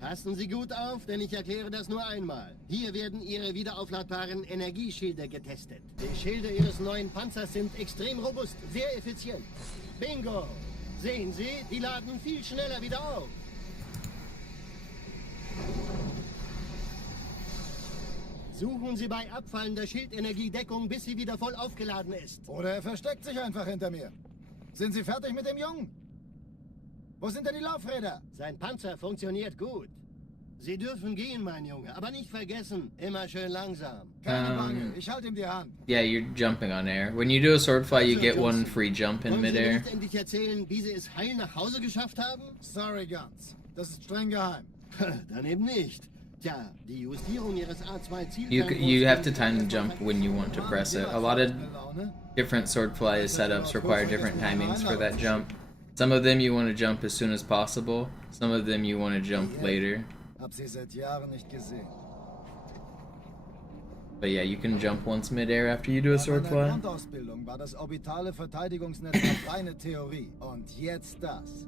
Passen Sie gut auf, denn ich erkläre das nur einmal. Hier werden Ihre wiederaufladbaren Energieschilde getestet. Die Schilde Ihres neuen Panzers sind extrem robust, sehr effizient. Bingo! Sehen Sie, die laden viel schneller wieder auf. Suchen Sie bei abfallender Schildenergiedeckung, bis sie wieder voll aufgeladen ist. Oder er versteckt sich einfach hinter mir. Sind Sie fertig mit dem Jungen? Wo sind denn die Laufräder? Sein Panzer funktioniert gut. Sie dürfen gehen, mein Junge, aber nicht vergessen, immer schön langsam. Keine Bange, ich halte ihm die Hand. Yeah, you're jumping on air. When you do a sword fly, you get one free jump in Wollen Sie mir midair. nicht endlich erzählen, wie Sie es heil nach Hause geschafft haben? Sorry, Guns. Das ist streng geheim. Dann eben nicht. Tja, die Justierung Ihres A2 You have to time the jump when you want to press it. A lot of different sword fly setups require different timings for that jump. Some of them you want to jump as soon as possible. Some of them you want to jump later. Hab sie seit Jahren nicht gesehen. But yeah, you can jump once midair after you do a sword In der fly. Grundausbildung war das orbitale Verteidigungsnetz noch reine Theorie. Und jetzt das.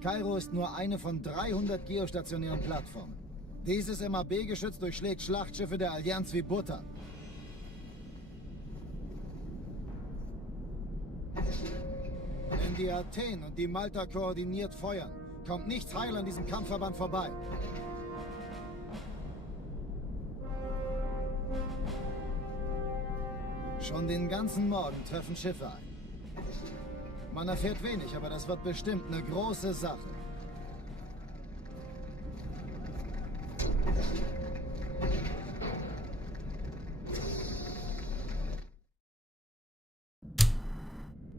Cairo ist nur eine von 300 geostationären Plattformen. Dieses MAB-Geschütz durchschlägt Schlachtschiffe der Allianz wie Butter. Wenn die Athen und die Malta koordiniert feuern, kommt nichts heil an diesem Kampfverband vorbei. Schon den ganzen Morgen treffen Schiffe ein. Man erfährt wenig, aber das wird bestimmt eine große Sache.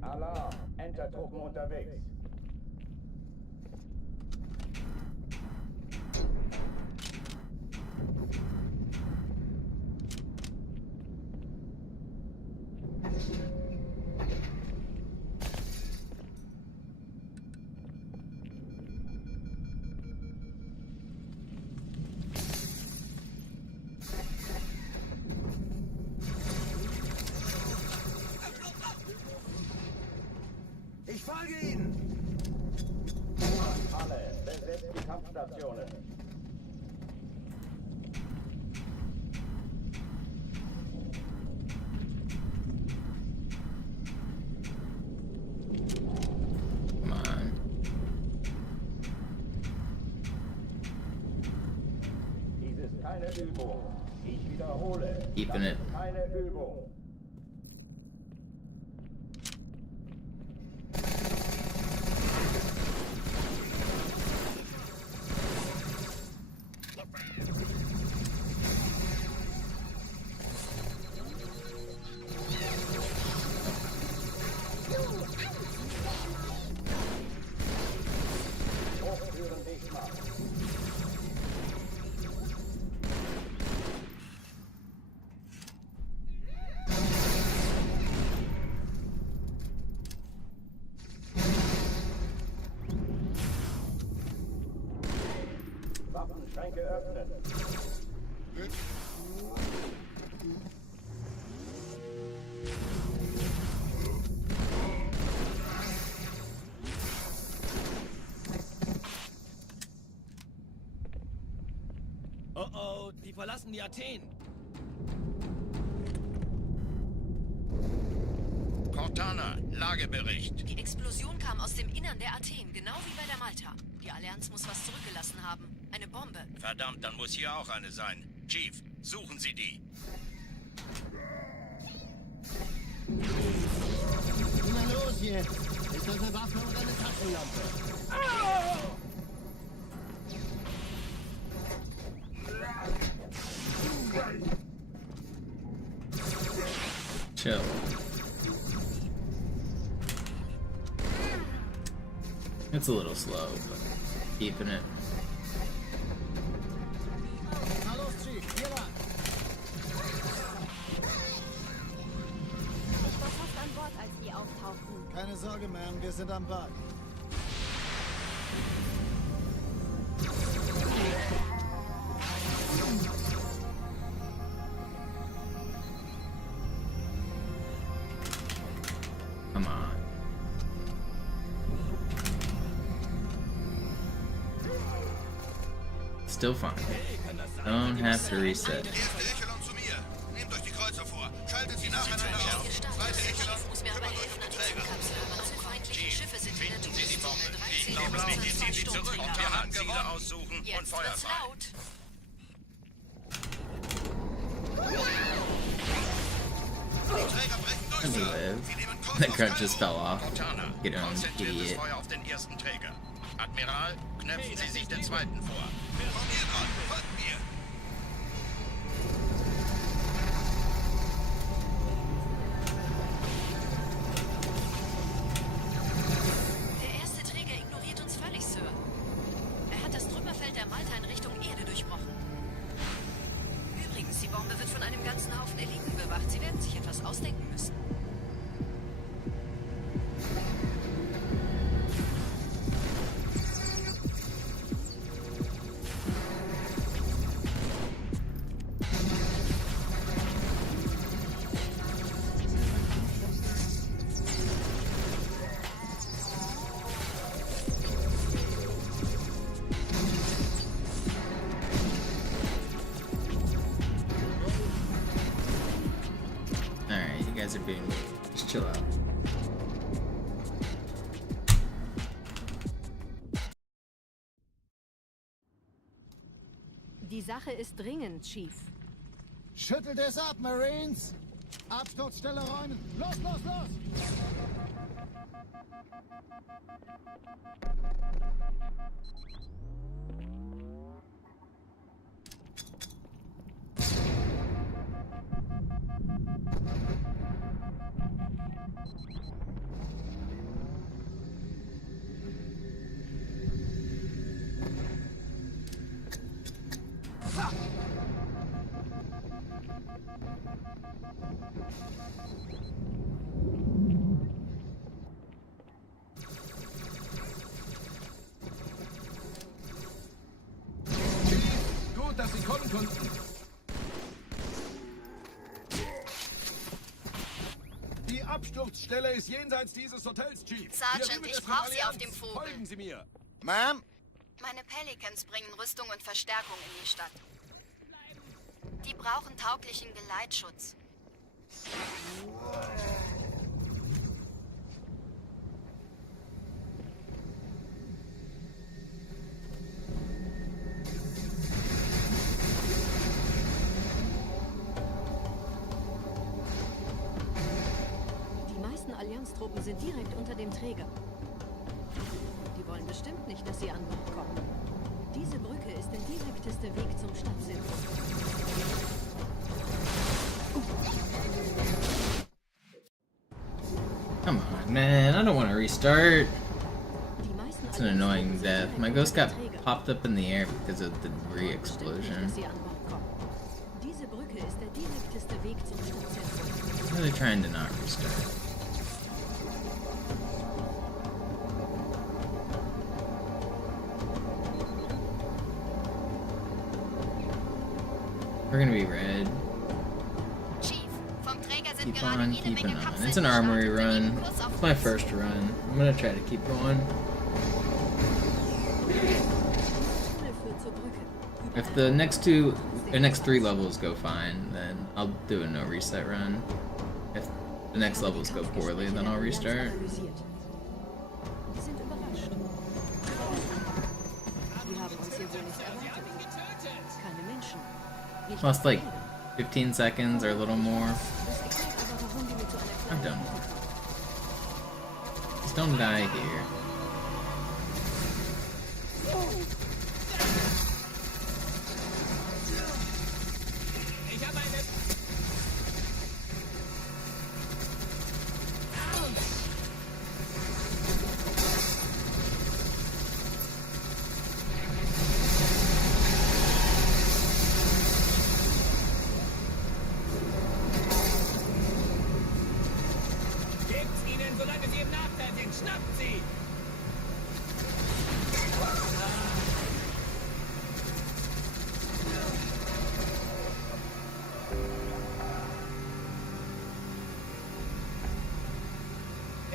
Alarm! Entertruppen unterwegs. Ich folge Ihnen! Alle, besetzt die Kampfstationen. Come on. Dies ist keine Übung. Ich wiederhole. Keeping das it. ist keine Übung. Hochführen dich mal. Waffenschränke öffnen. Oh oh, die verlassen die Athen. Cortana, Lagebericht. Die Explosion kam aus dem Innern der Athen, genau wie bei der Malta. Die Allianz muss was zurückgelassen haben. Eine Bombe. Verdammt, dann muss hier auch eine sein. Chief, suchen Sie die. Na los jetzt! Ist das eine Waffe oder eine Taschenlampe? Chill. It's a little slow, but keeping it. Na los, Chief, hier lang! Ich war fast an Bord, als die auftauchten. Keine Sorge, Ma'am, wir sind am Bug. Come on. Still fine. Don't have to reset. Erste Echelon zu mir. Nehmt euch die Kreuzer vor. Schaltet sie nacheinander auf. Zweite Echelon, Muss mir aber helfen, an Träger. diese Kapsel. Alle feindlichen Schiffe sind in der Finden Sie die Bombe. Ich 13 glaube nicht, ich ziehe sie zurück. Stunden. Wir haben Ziele aussuchen und Jetzt Feuer wird's frei. laut. Die Träger brechen durch, Let me Sir. live. Sie nehmen Kurs That auf grunt Cairo. just fell off. Cortana, Get on, konzentriertes idiot. Feuer auf den ersten Träger. Admiral, knöpfen Sie sich den zweiten vor. Formiert an, folgt mir. Der erste Träger ignoriert uns völlig, Sir. Er hat das Trümmerfeld der Malta in Richtung Erde durchbrochen. Übrigens, die Bombe wird von einem ganzen Haufen Eliten bewacht. Sie werden sich etwas ausdenken müssen. Alright, you guys are being weird. Just chill out. Die Sache ist dringend, Chief. Schüttelt es ab, Marines! Absturzstelle räumen! Los, los, los! Gut, dass Sie kommen konnten. Die Absturzstelle ist jenseits dieses Hotels, Chief. Sergeant, Hier rüber ich ist brauch von Sie auf Allianz. dem Vogel. Folgen Sie mir. Ma'am? Meine Pelicans bringen Rüstung und Verstärkung in die Stadt. Die brauchen tauglichen Geleitschutz. Die meisten Allianztruppen sind direkt unter dem Träger. Die wollen bestimmt nicht, dass sie an Bord kommen. Diese Brücke ist der direkteste Weg zum Stadtzentrum. Come on, man. I don't want to restart. Die meisten It's an annoying Allianztruppen sind death. direkt My ghost unter got dem Träger. popped up in the air because of the debris Bestimmt nicht, explosion. dass sie an Bord kommen. Diese Brücke ist der direkteste Weg zum Stadtzentrum. I'm really trying to not restart. We're gonna be red. Chief, vom Träger sind Keep gerade on jede keeping Menge on. Kapseln It's an armory gestartet. Wir run. nehmen Kurs auf It's my Kurs. first run. I'm gonna try to keep going. Tunnel führt zur Brücke. If the next two, or next three levels go fine, then I'll do a no reset run. If the next levels go poorly, then I'll restart. Analysiert. Wir sind überrascht. Die haben uns hier wohl nicht erwartet. Keine Menschen. Nicht Lost like Bilder. 15 seconds or a little more. Das erklärt aber, warum die mit so einer I'm kleinen done. Route kommen. Just don't die here. Gebt's ihnen, solange sie im Nachteil sind. Schnappt sie!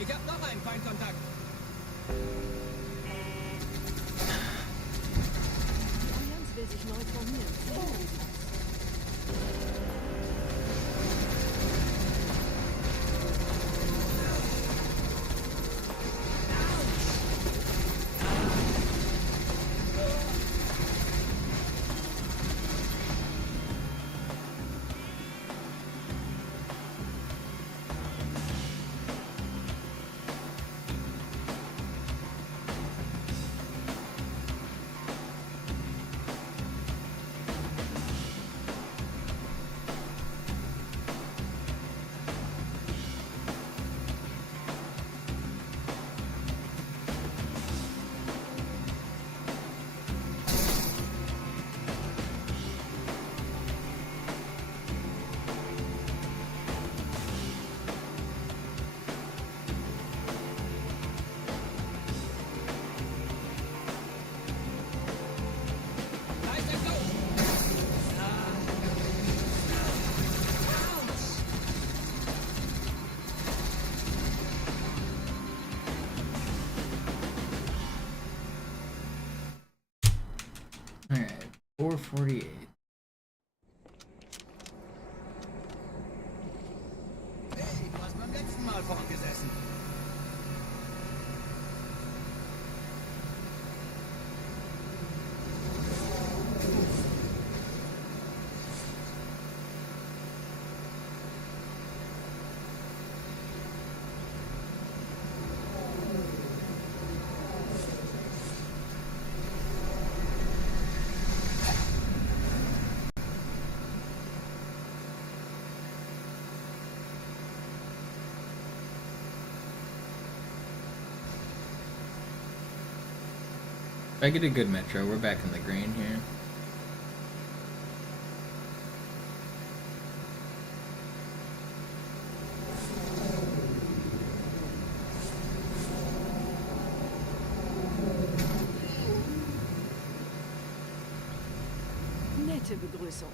Ich hab noch einen Feindkontakt. Die Allianz will sich neu formieren. Verhindern Sie das. Da ist ein Klo. Alright, 448. Hey, du hast beim letzten Mal vorn gesessen. If I get a good metro, we're back in the green here. Nette Begrüßung.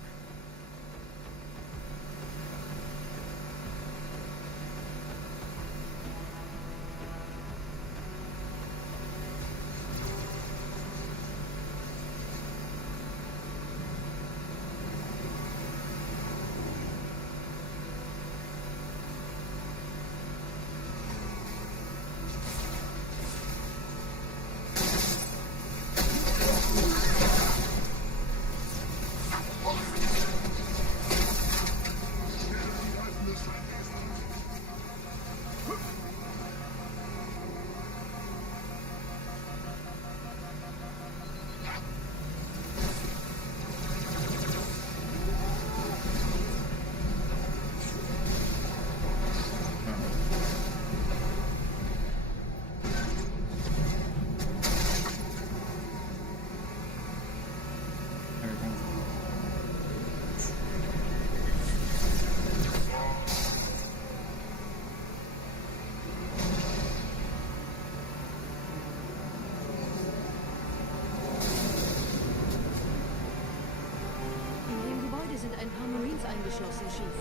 Sind ein paar Marines eingeschlossen, Chief.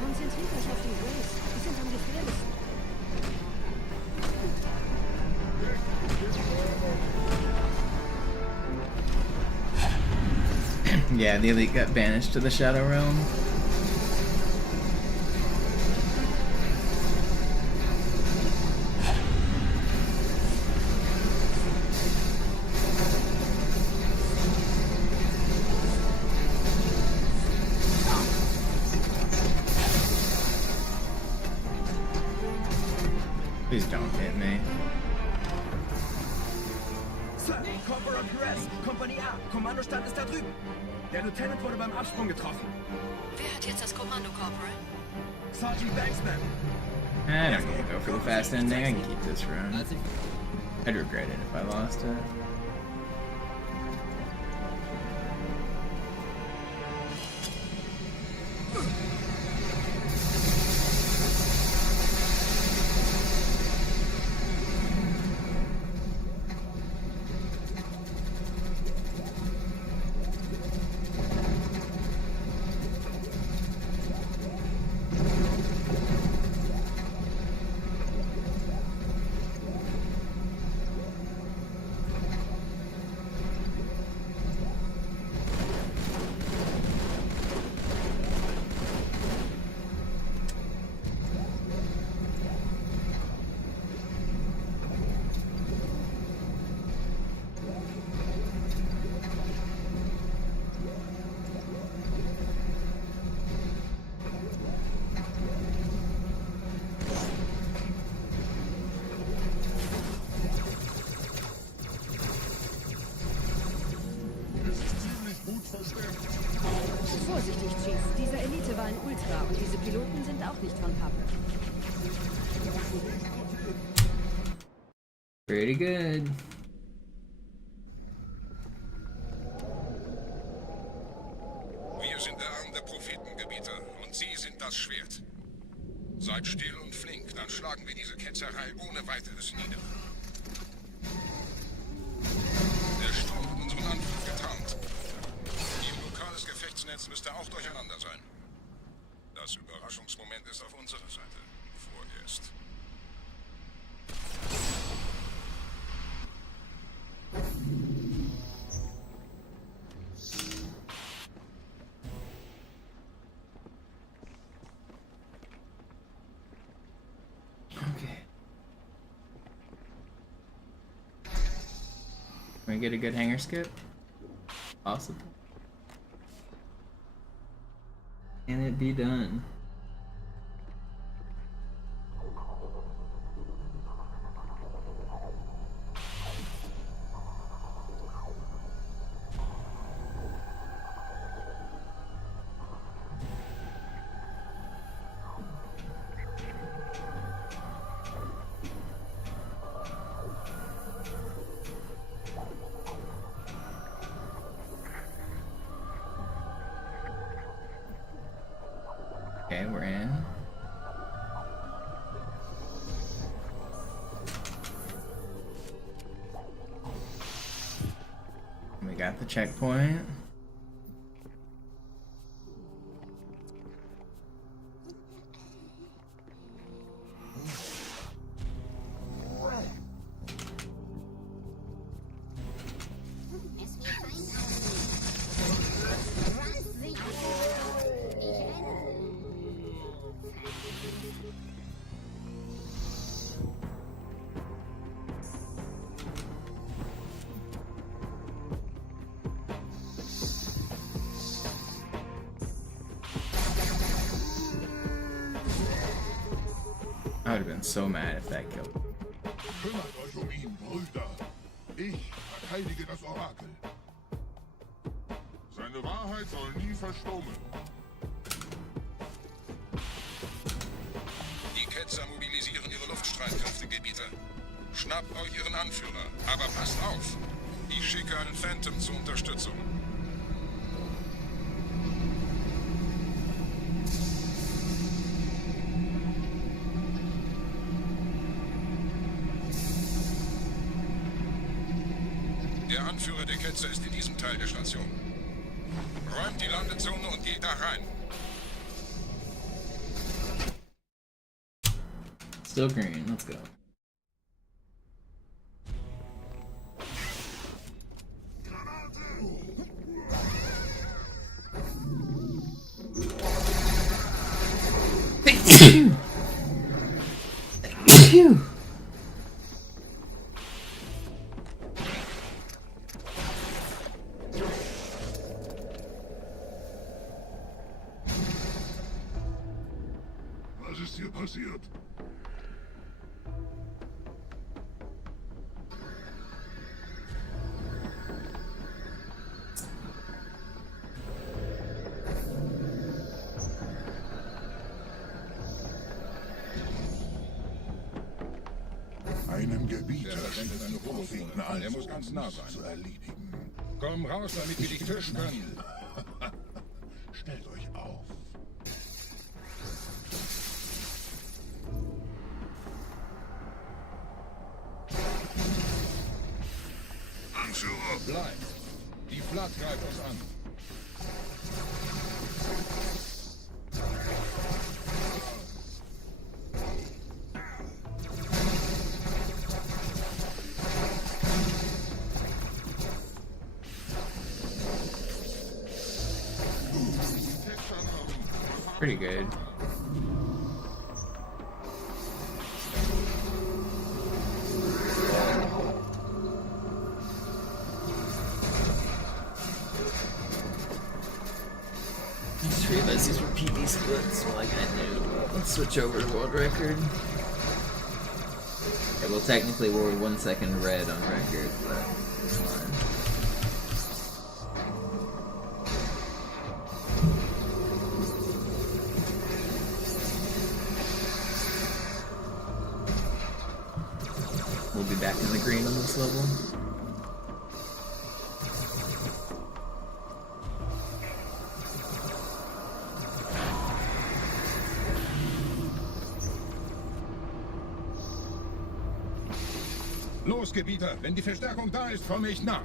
Konzentriert euch auf die Grays. Die sind am gefährlichsten. Yeah, the elite got banished to the Shadow Realm. Please don't hit me. Sir, Corporal Perez, Kompanie A, Kommandostand ist da drüben. Der Lieutenant wurde beim Absprung getroffen. Wer hat jetzt das Kommando, Corporal? Sergeant Banksman. I don't need to go for the fast ending. I can keep this run. I'd regret it if I lost it. Vorsichtig, Chief. Dieser Elite war ein Ultra und diese Piloten sind auch nicht von Pappe. Pretty good. Wir sind der Arm der Prophetengebieter und Sie sind das Schwert. Seid still und flink, dann schlagen wir diese Ketzerei ohne weiteres nieder. Der Sturm hat unseren Anflug getarnt. Ihr lokales Gefechtsnetz müsste auch durcheinander sein. Das Überraschungsmoment ist auf unserer Seite. Vorerst. Okay. Can we get a good hanger skip? Possible. Can it be done? Okay, we're in. We got the checkpoint. I would have been so mad if that killed. Kümmert euch um ihn, Brüder. Ich verteidige das Orakel. Seine Wahrheit soll nie verstummen. Die Ketzer mobilisieren ihre Luftstreitkräfte, Gebieter. Schnappt euch ihren Anführer, aber passt auf. Ich schicke einen Phantom zur Unterstützung. Der Anführer der Ketzer ist in diesem Teil der Station. Räumt die Landezone und geht da rein. Still green, let's go. Phew. Was ist hier passiert? Der versenkt seine Holophone. Der muss ganz nah sein. Komm raus, damit wir dich fischen können. Stellt euch auf. Anführer! Bleib! Die Flat greift uns an. Pretty good. I just realized these were PB splits, like I knew. Let's switch over to world record. Okay, well technically we're 1 second red on record, but it's fine. We'll be back in the green on this level. Los, Gebieter! Wenn die Verstärkung da ist, komme ich nach.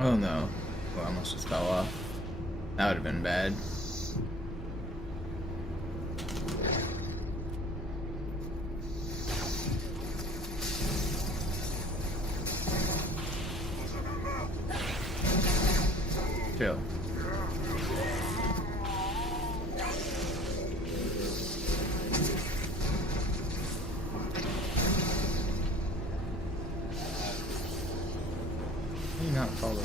Oh no. Well, I almost just fell off. That would have been bad. Chill. How do you not follow me?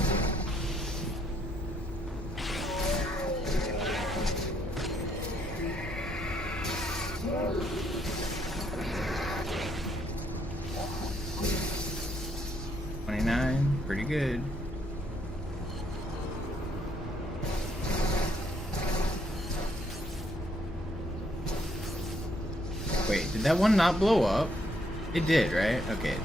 Pretty good. Wait, did that one not blow up? It did, right? Okay, it did.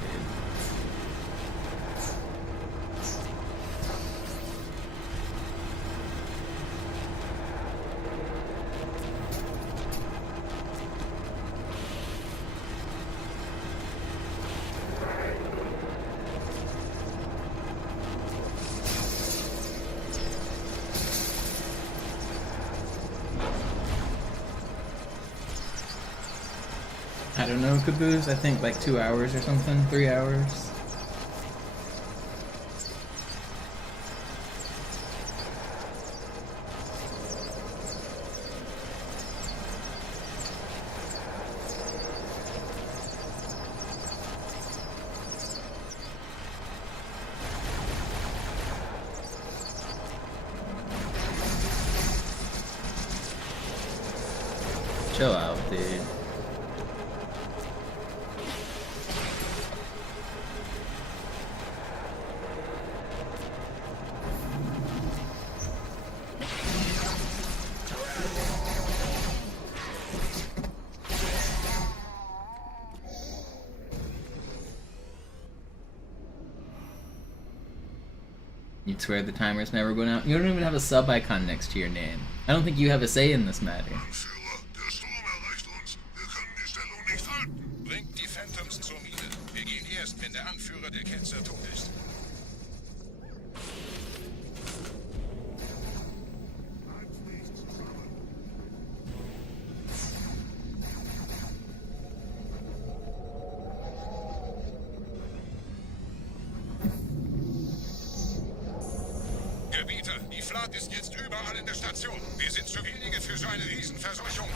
I don't know, Caboose. I think like 2 hours or something, 3 hours. Chill out, dude. You'd swear the timer's never going out. You don't even have a sub icon next to your name. I don't think you have a say in this matter. Bringt die Phantoms zur Mine. Wir gehen erst, wenn der Anführer der Ketzer tot ist. Gebieter, die Flat ist jetzt überall in der Station. Wir sind zu wenige für so eine Riesenverseuchung.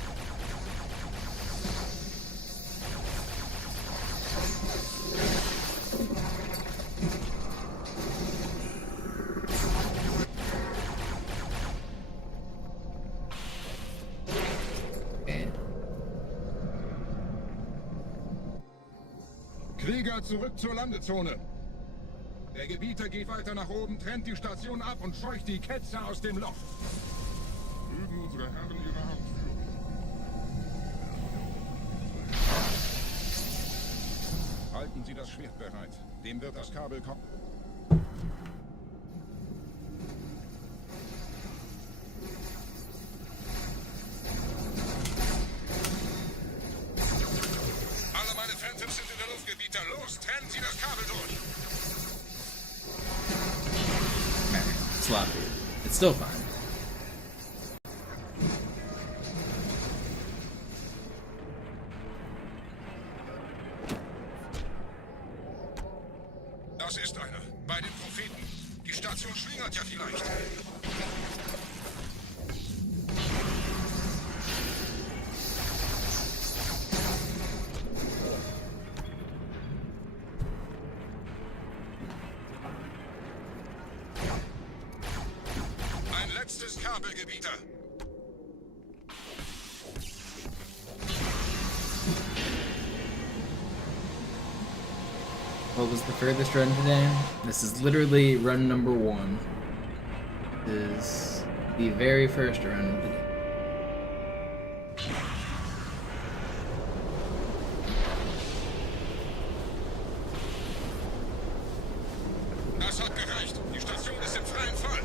Krieger, zurück zur Landezone. Der Gebieter geht weiter nach oben, trennt die Station ab und scheucht die Ketzer aus dem Loch. Mögen unsere Herren ihre Hand führen. Halten Sie das Schwert bereit. Dem wird das Kabel kommen. Alle meine Phantoms sind in der Luft, Gebieter. Los, trennen Sie das Kabel durch. Sloppy. It's still fine. Das ist einer. Bei den Propheten. Die Station schlingert ja vielleicht. Ein letztes Kabelgebieter. What was the furthest run today? This is literally run number 1. This is the very first run of the day. Das hat gereicht. Die Station ist im freien Fall.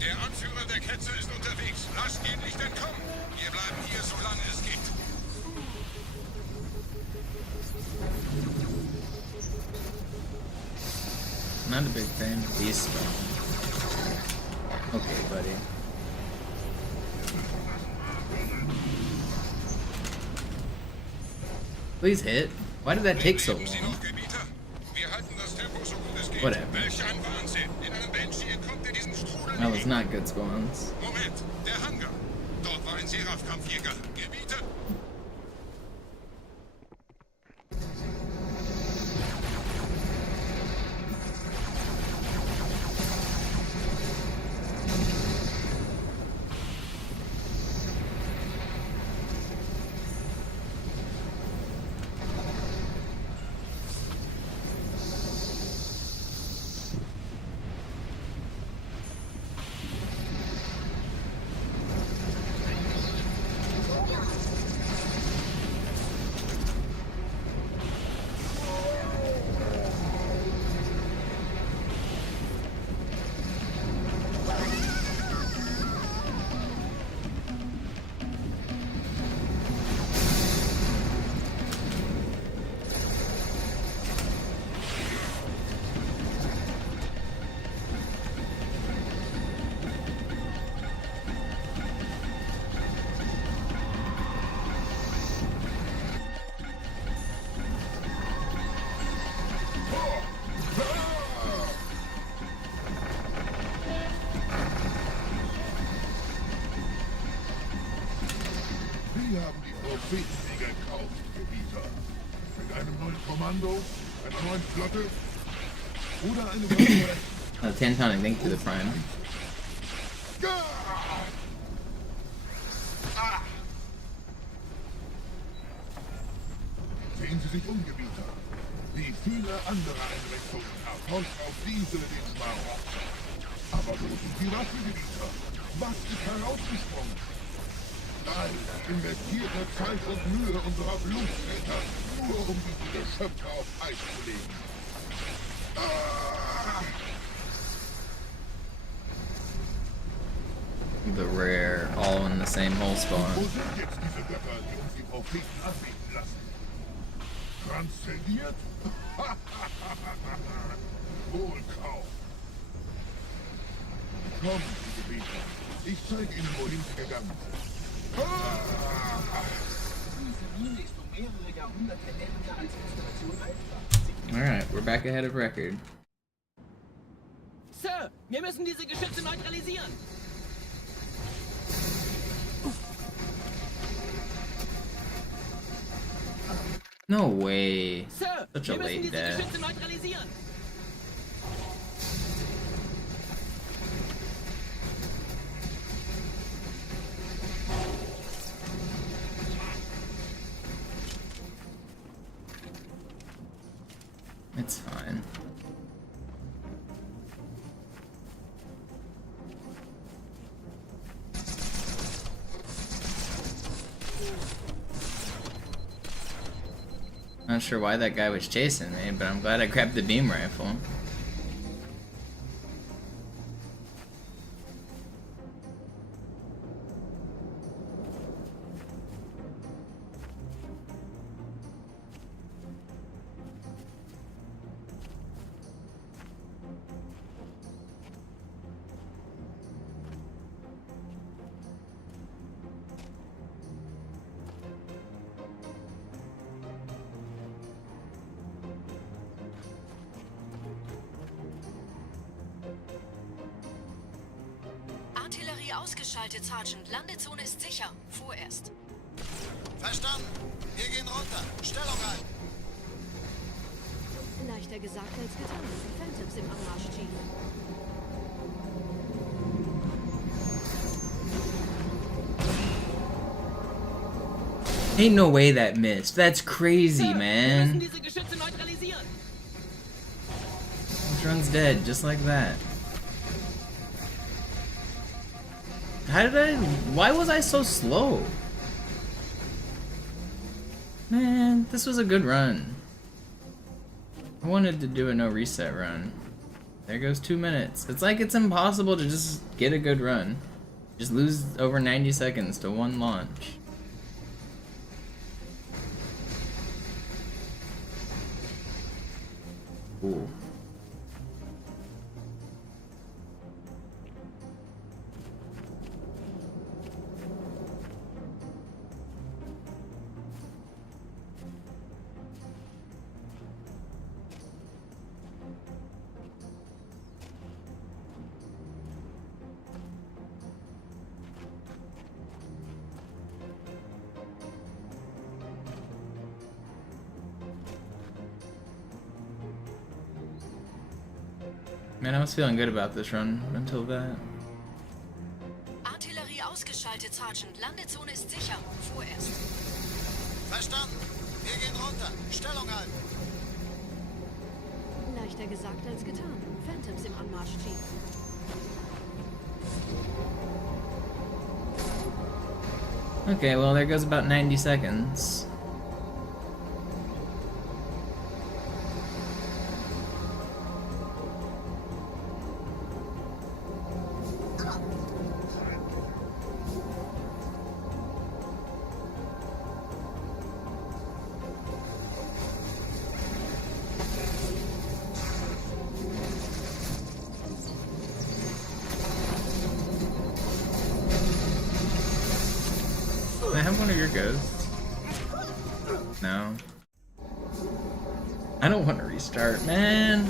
Der Anführer der Ketzer ist unterwegs. Lasst ihn nicht entkommen. Wir bleiben hier, solange es geht. Not a big fan of these stuff. Okay, buddy. Please hit. Why did that take so long? Whatever. That was not good spawns. Moment, der Hangar. Dort war ein Seraph-Kampfjäger. Gebieter. haben die Propheten sie gekauft, Gebieter. Mit einem neuen Kommando, einer neuen Flotte oder einem neuen... 10 pounding link to the prime. Sehen Sie sich um, Gebieter. Wie viele andere Einrichtungen erfolgt auf diese den Schmarrn. Aber wo sind die Waffengebieter? Was ist herausgesprungen? All investierte Zeit und Mühe unserer Blutväter, nur um diese Geschöpfe auf Eis zu legen. The rare, all in the same hole spawn. Wo sind jetzt diese Götter, die uns die Propheten anbeten lassen? Transzendiert? Wohl kaum. Kommen Sie, Gebieter. Ich zeige Ihnen, wohin Sie gegangen sind. Diese Mine ist um mehrere Jahrhunderte älter als Installation alt. Alright, we're back ahead of record. Sir, wir müssen diese Geschütze neutralisieren. No way. Sir, Such a wir müssen late diese death. Geschütze neutralisieren. It's fine. Not sure why that guy was chasing me, but I'm glad I grabbed the beam rifle. Artillerie ausgeschaltet, Sergeant. Landezone ist sicher. Vorerst. Verstanden. Wir gehen runter. Stellung ein. Leichter gesagt als getan. Phantoms im Anmarsch, Chief. Ain't no way that missed. That's crazy, Wir müssen man. diese Geschütze neutralisieren. This run's dead, just like that. How did I... Why was I so slow? Man, this was a good run. I wanted to do a no reset run. There goes 2 minutes. It's like it's impossible to just get a good run. Just lose over 90 seconds to one launch. Cool. Man, I was feeling good about this run until that. Artillerie ausgeschaltet, Sergeant. Landezone ist sicher. Vorerst. Verstanden. Wir gehen runter. Stellung ein. Leichter gesagt als getan. Phantoms im Anmarsch, Chief. Okay, well, there goes about 90 seconds. Can I have one of your ghosts? No. I don't want to restart, man.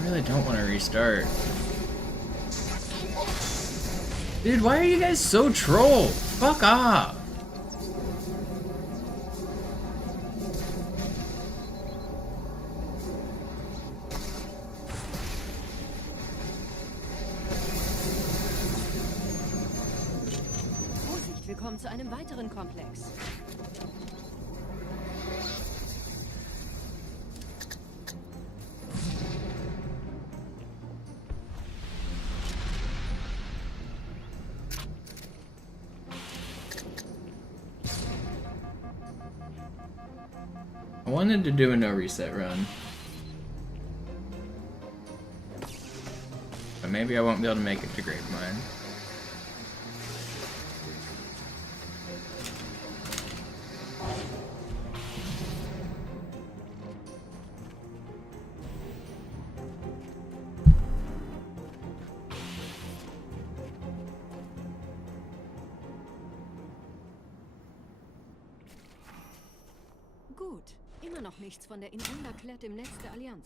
I really don't want to restart. Dude, why are you guys so troll? Fuck off. Willkommen zu einem weiteren Komplex. I wanted to do a no reset run. But maybe I won't be able to make it to Gravemind. Gut. Immer noch nichts von der Ineinander im Netz der Allianz.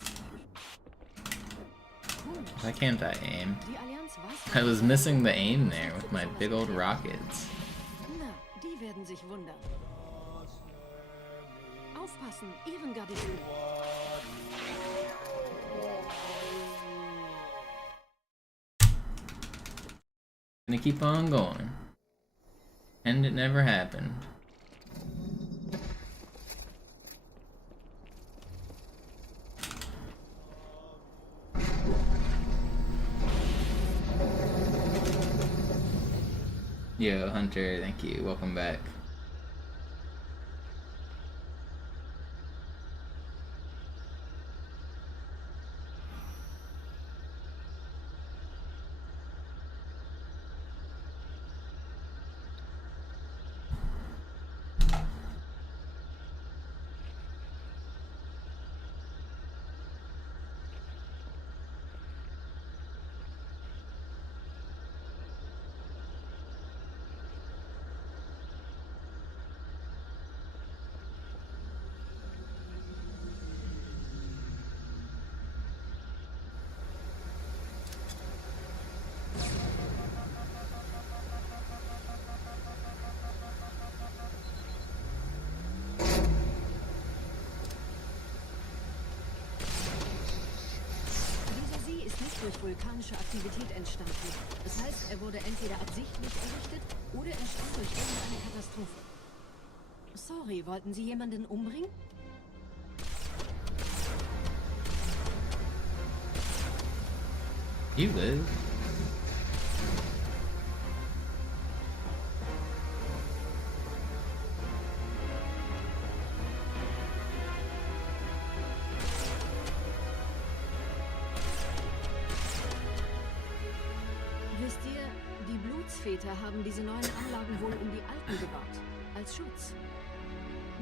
Why can't I aim? Die Allianz weiß, I was missing the aim there with my big old rockets. na, die werden sich wundern. Aufpassen, Ehrengarnison. Gonna keep on going. And it never happened. Yo, Hunter, thank you. Welcome back. Durch vulkanische Aktivität entstanden. Das heißt, er wurde entweder absichtlich errichtet oder entstand durch irgendeine Katastrophe. Sorry, wollten Sie jemanden umbringen? You live. Wisst ihr, die Blutsväter haben diese neuen Anlagen wohl um die alten gebaut. Als Schutz.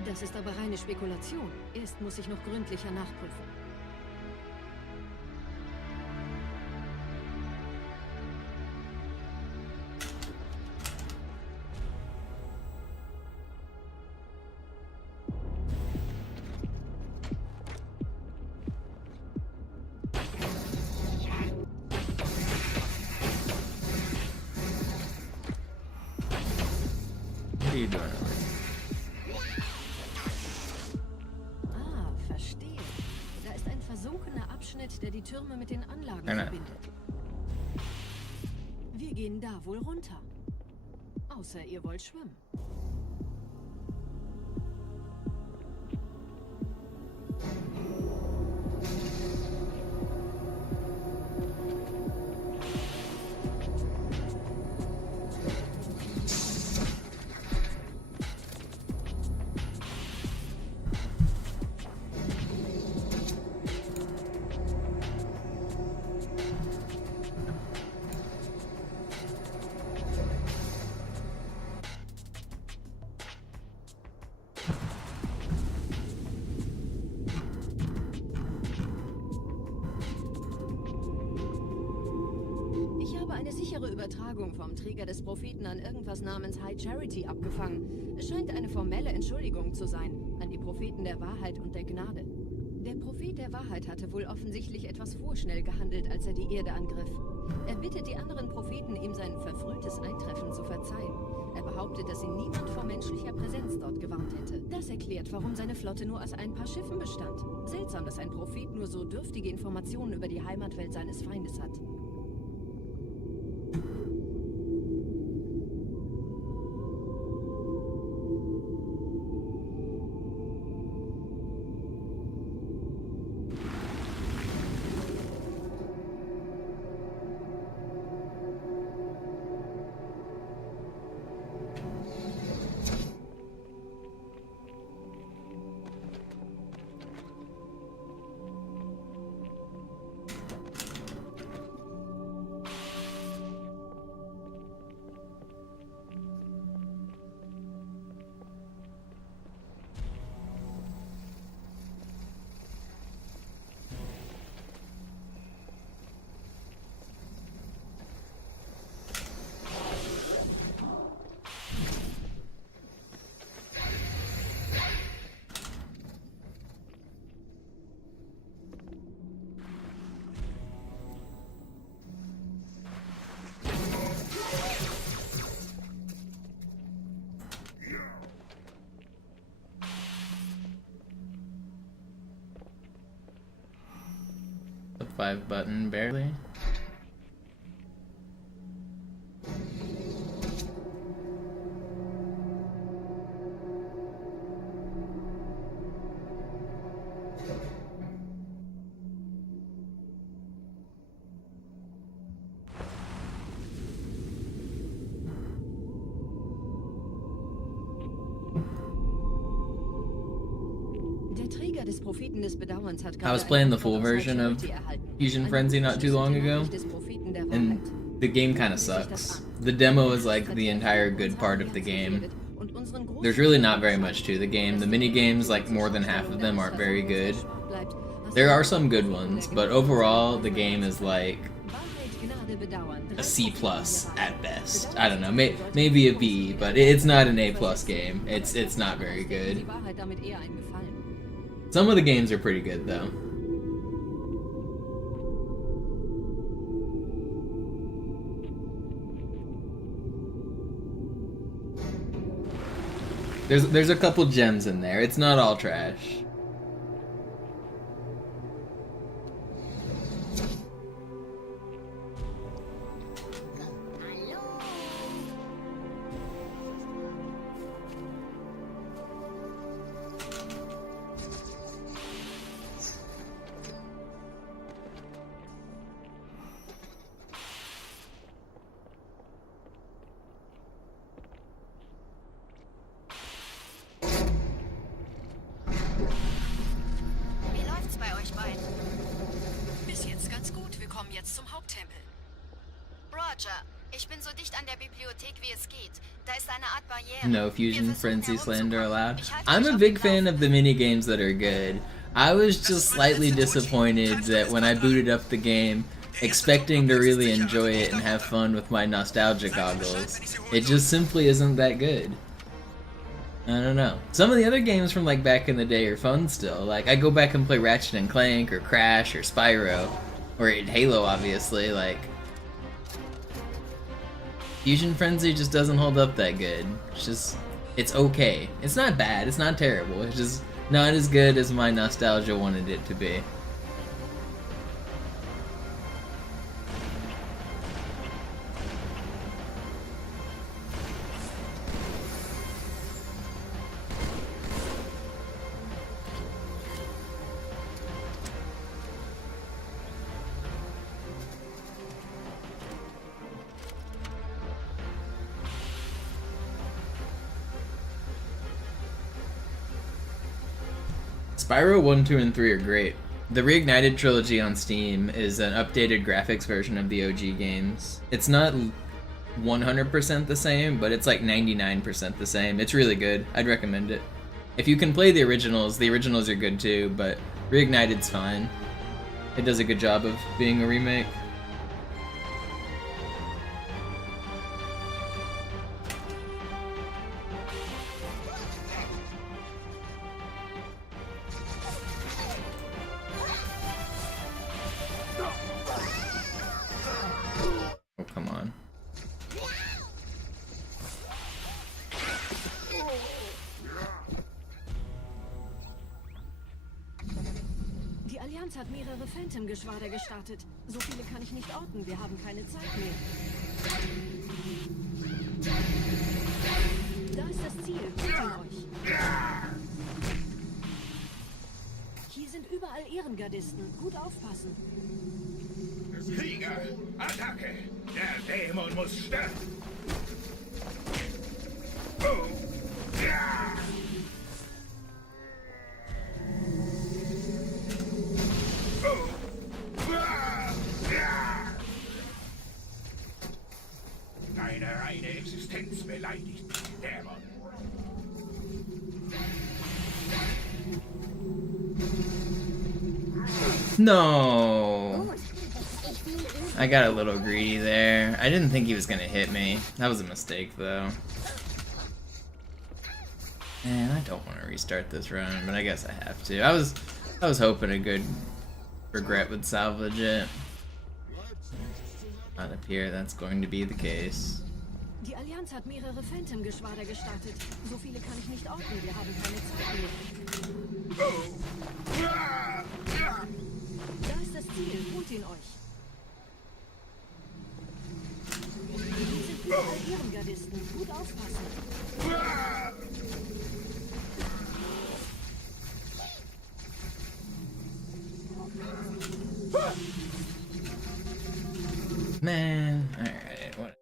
Das ist aber reine Spekulation. Erst muss ich noch gründlicher nachprüfen. What are you doing? Ah, verstehe. Da ist ein versunkener Abschnitt, der die Türme mit den Anlagen verbindet. Wir gehen da wohl runter. Außer ihr wollt schwimmen. Ich habe eine sichere Übertragung vom Träger des Propheten an irgendwas namens High Charity abgefangen. Es scheint eine formelle Entschuldigung zu sein, an die Propheten der Wahrheit und der Gnade. Der Prophet der Wahrheit hatte wohl offensichtlich etwas vorschnell gehandelt, als er die Erde angriff. Er bittet die anderen Propheten, ihm sein verfrühtes Eintreffen zu verzeihen. Er behauptet, dass ihn niemand vor menschlicher Präsenz dort gewarnt hätte. Das erklärt, warum seine Flotte nur aus ein paar Schiffen bestand. Seltsam, dass ein Prophet nur so dürftige Informationen über die Heimatwelt seines Feindes hat. L5 button, barely. I was playing the full version of Fusion Frenzy not too long ago, and the game kind of sucks. The demo is like the entire good part of the game. There's really not very much to the game. The mini games, like more than half of them, aren't very good. There are some good ones, but overall the game is like a C+ at best. I don't know, maybe a B, but it's not an A+ game. It's not very good. Some of the games are pretty good though. There's a couple gems in there. It's not all trash. No Fusion Frenzy slander allowed. I'm a big fan of the mini games that are good. I was just slightly disappointed that when I booted up the game, expecting to really enjoy it and have fun with my nostalgia goggles, it just simply isn't that good. I don't know. Some of the other games from like back in the day are fun still. Like I go back and play Ratchet and Clank or Crash or Spyro or Halo obviously. Like Fusion Frenzy just doesn't hold up that good. It's okay. It's not bad, it's not terrible, it's just not as good as my nostalgia wanted it to be. Spyro 1, 2, and 3 are great. The Reignited trilogy on Steam is an updated graphics version of the OG games. It's not 100% the same, but it's like 99% the same. It's really good. I'd recommend it. If you can play the originals are good too, but Reignited's fine. It does a good job of being a remake. Hat mehrere Phantom-Geschwader gestartet. So viele kann ich nicht orten. Wir haben keine Zeit mehr. Da ist das Ziel. Hinter euch. Hier sind überall Ehrengardisten. Gut aufpassen. Krieger, Attacke! Der Dämon muss sterben! Oh. Ja. Deine reine Existenz beleidigt mich, Dämon. No. I got a little greedy there. I didn't think he was gonna hit me. That was a mistake though. Man, I don't want to restart this run, but I guess I have to. I was hoping a good regret would salvage it. Not up here, that's going to be the case. Die Allianz hat mehrere Phantom-Geschwader gestartet. So viele kann ich nicht orten. Wir haben keine Zeit mehr. Da ist das Ziel. Ziel. Holt ihn euch. Die sind überall Ehrengardisten. Gut aufpassen. Man, alright, what?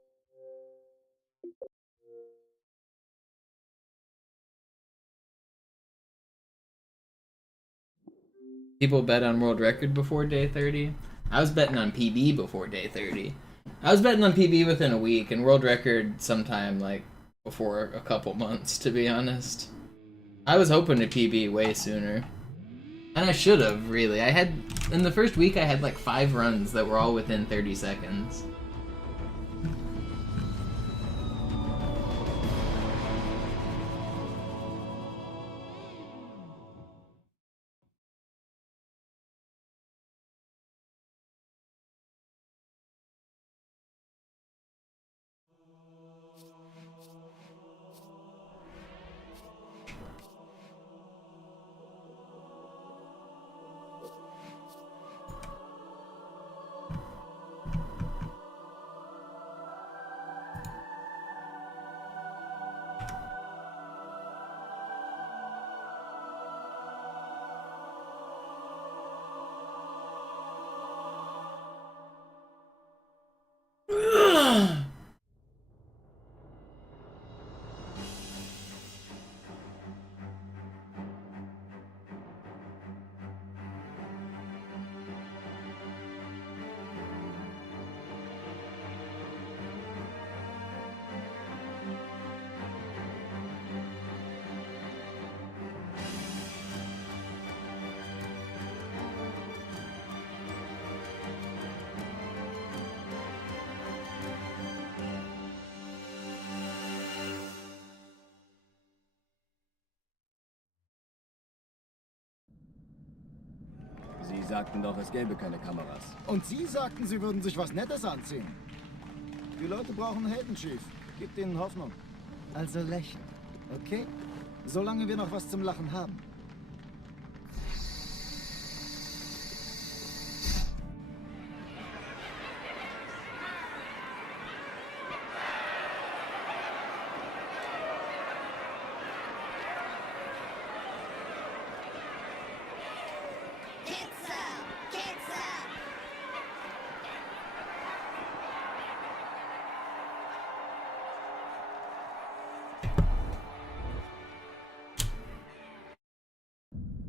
People bet on world record before day 30. I was betting on PB before day 30. I was betting on PB within a week, and world record sometime, like, before a couple months, to be honest. I was hoping to PB way sooner. And I should have, really. In the first week, I had like 5 runs that were all within 30 seconds. Sie sagten doch, es gäbe keine Kameras. Und Sie sagten, Sie würden sich was Nettes anziehen. Die Leute brauchen einen Helden, Chief. Gibt ihnen Hoffnung. Also lächeln, okay? Solange wir noch was zum Lachen haben.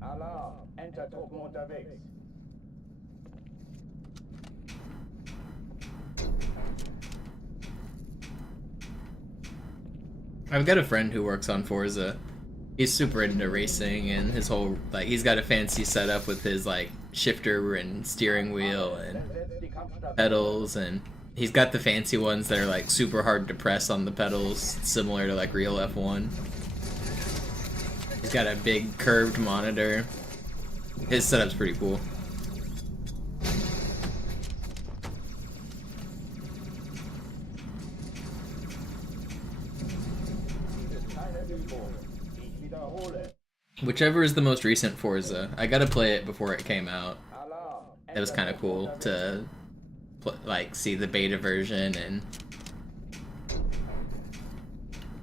Alarm! Entertruppen unterwegs. I've got a friend who works on Forza. He's super into racing, and his whole, like, he's got a fancy setup with his, like, shifter and steering wheel and pedals, and he's got the fancy ones that are, like, super hard to press on the pedals, similar to, like, real F1. He's got a big curved monitor. His setup's pretty cool. Whichever is the most recent Forza. I gotta play it before it came out. It was kind of cool to like see the beta version and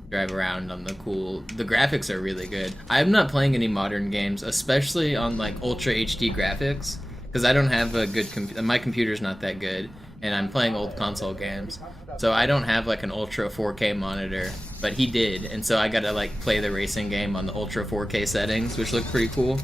drive around on the cool. The graphics are really good. I'm not playing any modern games, especially on like Ultra HD graphics, because I don't have a good my computer's not that good, and I'm playing old console games, so I don't have like an Ultra 4K monitor. But he did, and so I gotta like play the racing game on the Ultra 4K settings, which look pretty cool.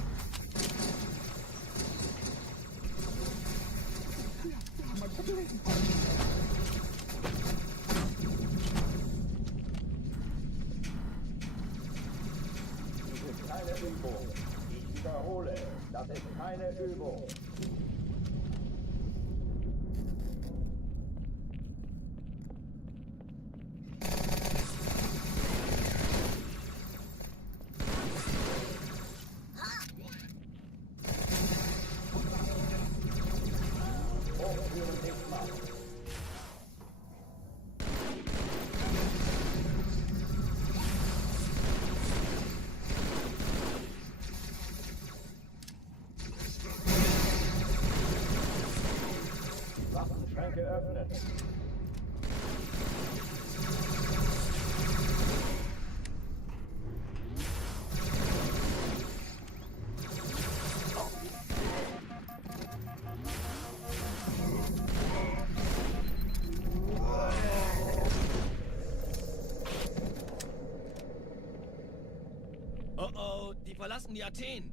Oh oh, die verlassen die Athen.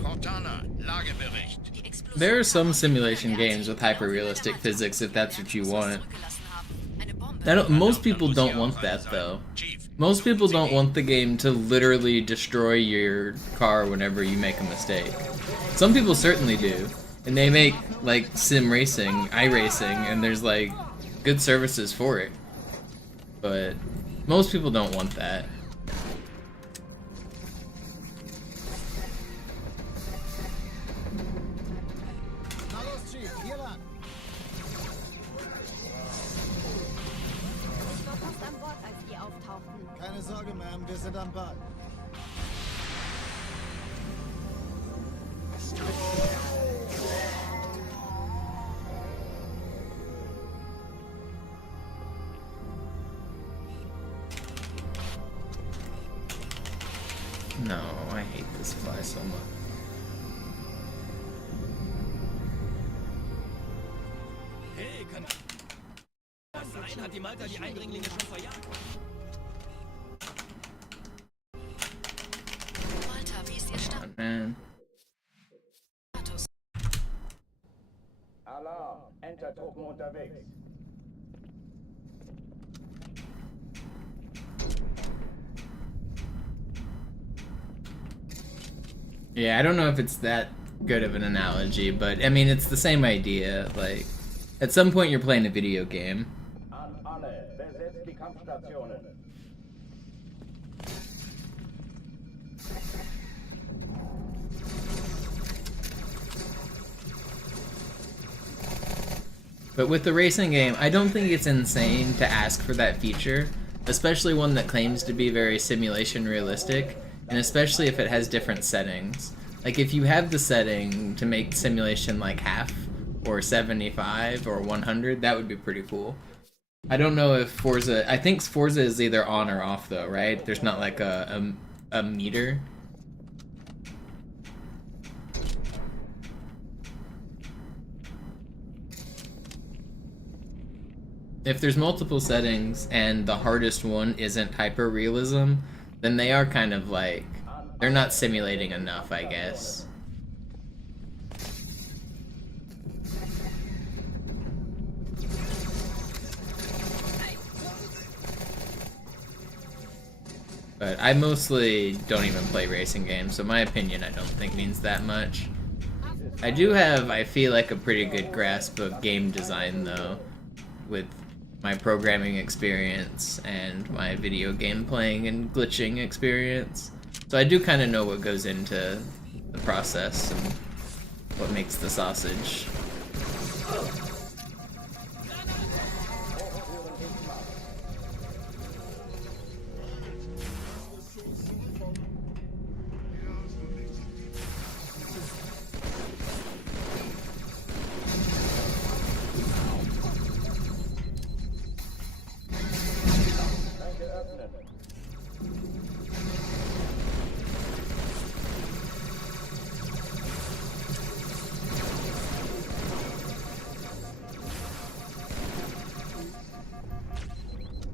Cortana, Lagebericht. There are some simulation games with hyper-realistic physics if that's what you want. Most people don't want that though. Most people don't want the game to literally destroy your car whenever you make a mistake. Some people certainly do. And they make like sim racing, iRacing, and there's like good services for it. But most people don't want that. Na los, Chief, hier lang. Ich war fast an Bord, als die auftauchten. Keine Sorge, Ma'am, wir sind am Ball. No, I hate this fly so much. Hey, kann das sein? Hat die Malta die Eindringlinge schon verjagt? Malta, wie ist Ihr Stand? Man. Alarm, Enter-Truppen unterwegs. Yeah, I don't know if it's that good of an analogy, but I mean, it's the same idea. Like, at some point you're playing a video game. An alle, besetzt die Kampfstationen. But with the racing game, I don't think it's insane to ask for that feature, especially one that claims to be very simulation realistic, and especially if it has different settings. Like if you have the setting to make simulation like half, or 75, or 100, that would be pretty cool. I don't know if Forza, I think Forza is either on or off though, right? There's not like a meter. If there's multiple settings and the hardest one isn't hyper-realism, then they are kind of like, they're not simulating enough, I guess. But I mostly don't even play racing games, so my opinion I don't think means that much. I do have, I feel like, a pretty good grasp of game design though, with my programming experience and my video game playing and glitching experience. So I do kind of know what goes into the process and what makes the sausage.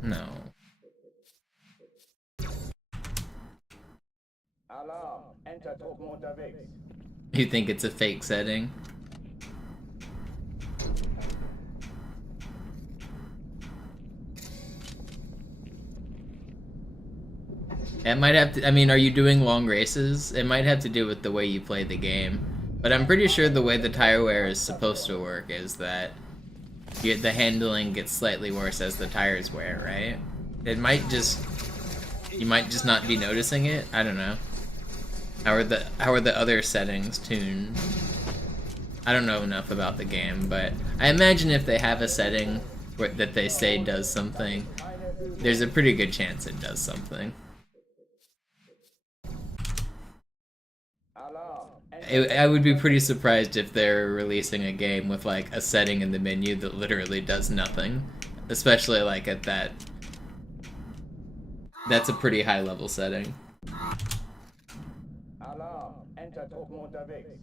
No. Alarm, Enter-Truppen unterwegs. You think it's a fake setting? It might have to, I mean, are you doing long races? It might have to do with the way you play the game. But I'm pretty sure the way the tire wear is supposed to work is that the handling gets slightly worse as the tires wear, right? It might just, you might just not be noticing it. I don't know. How are the other settings tuned? I don't know enough about the game, but I imagine if they have a setting that they say does something, there's a pretty good chance it does something. I would be pretty surprised if they're releasing a game with like a setting in the menu that literally does nothing, especially like at that. That's a pretty high level setting. Alarm, Entertruppen unterwegs.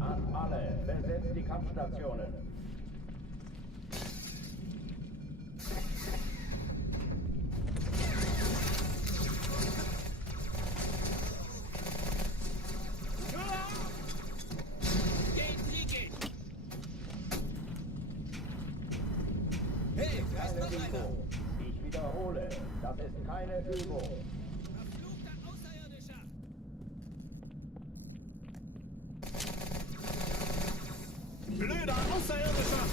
An alle, besetzt die Kampfstationen. Hey, da ist noch einer! Ich wiederhole, das ist keine Übung. Verfluchter Außerirdischer! Blöder Außerirdischer!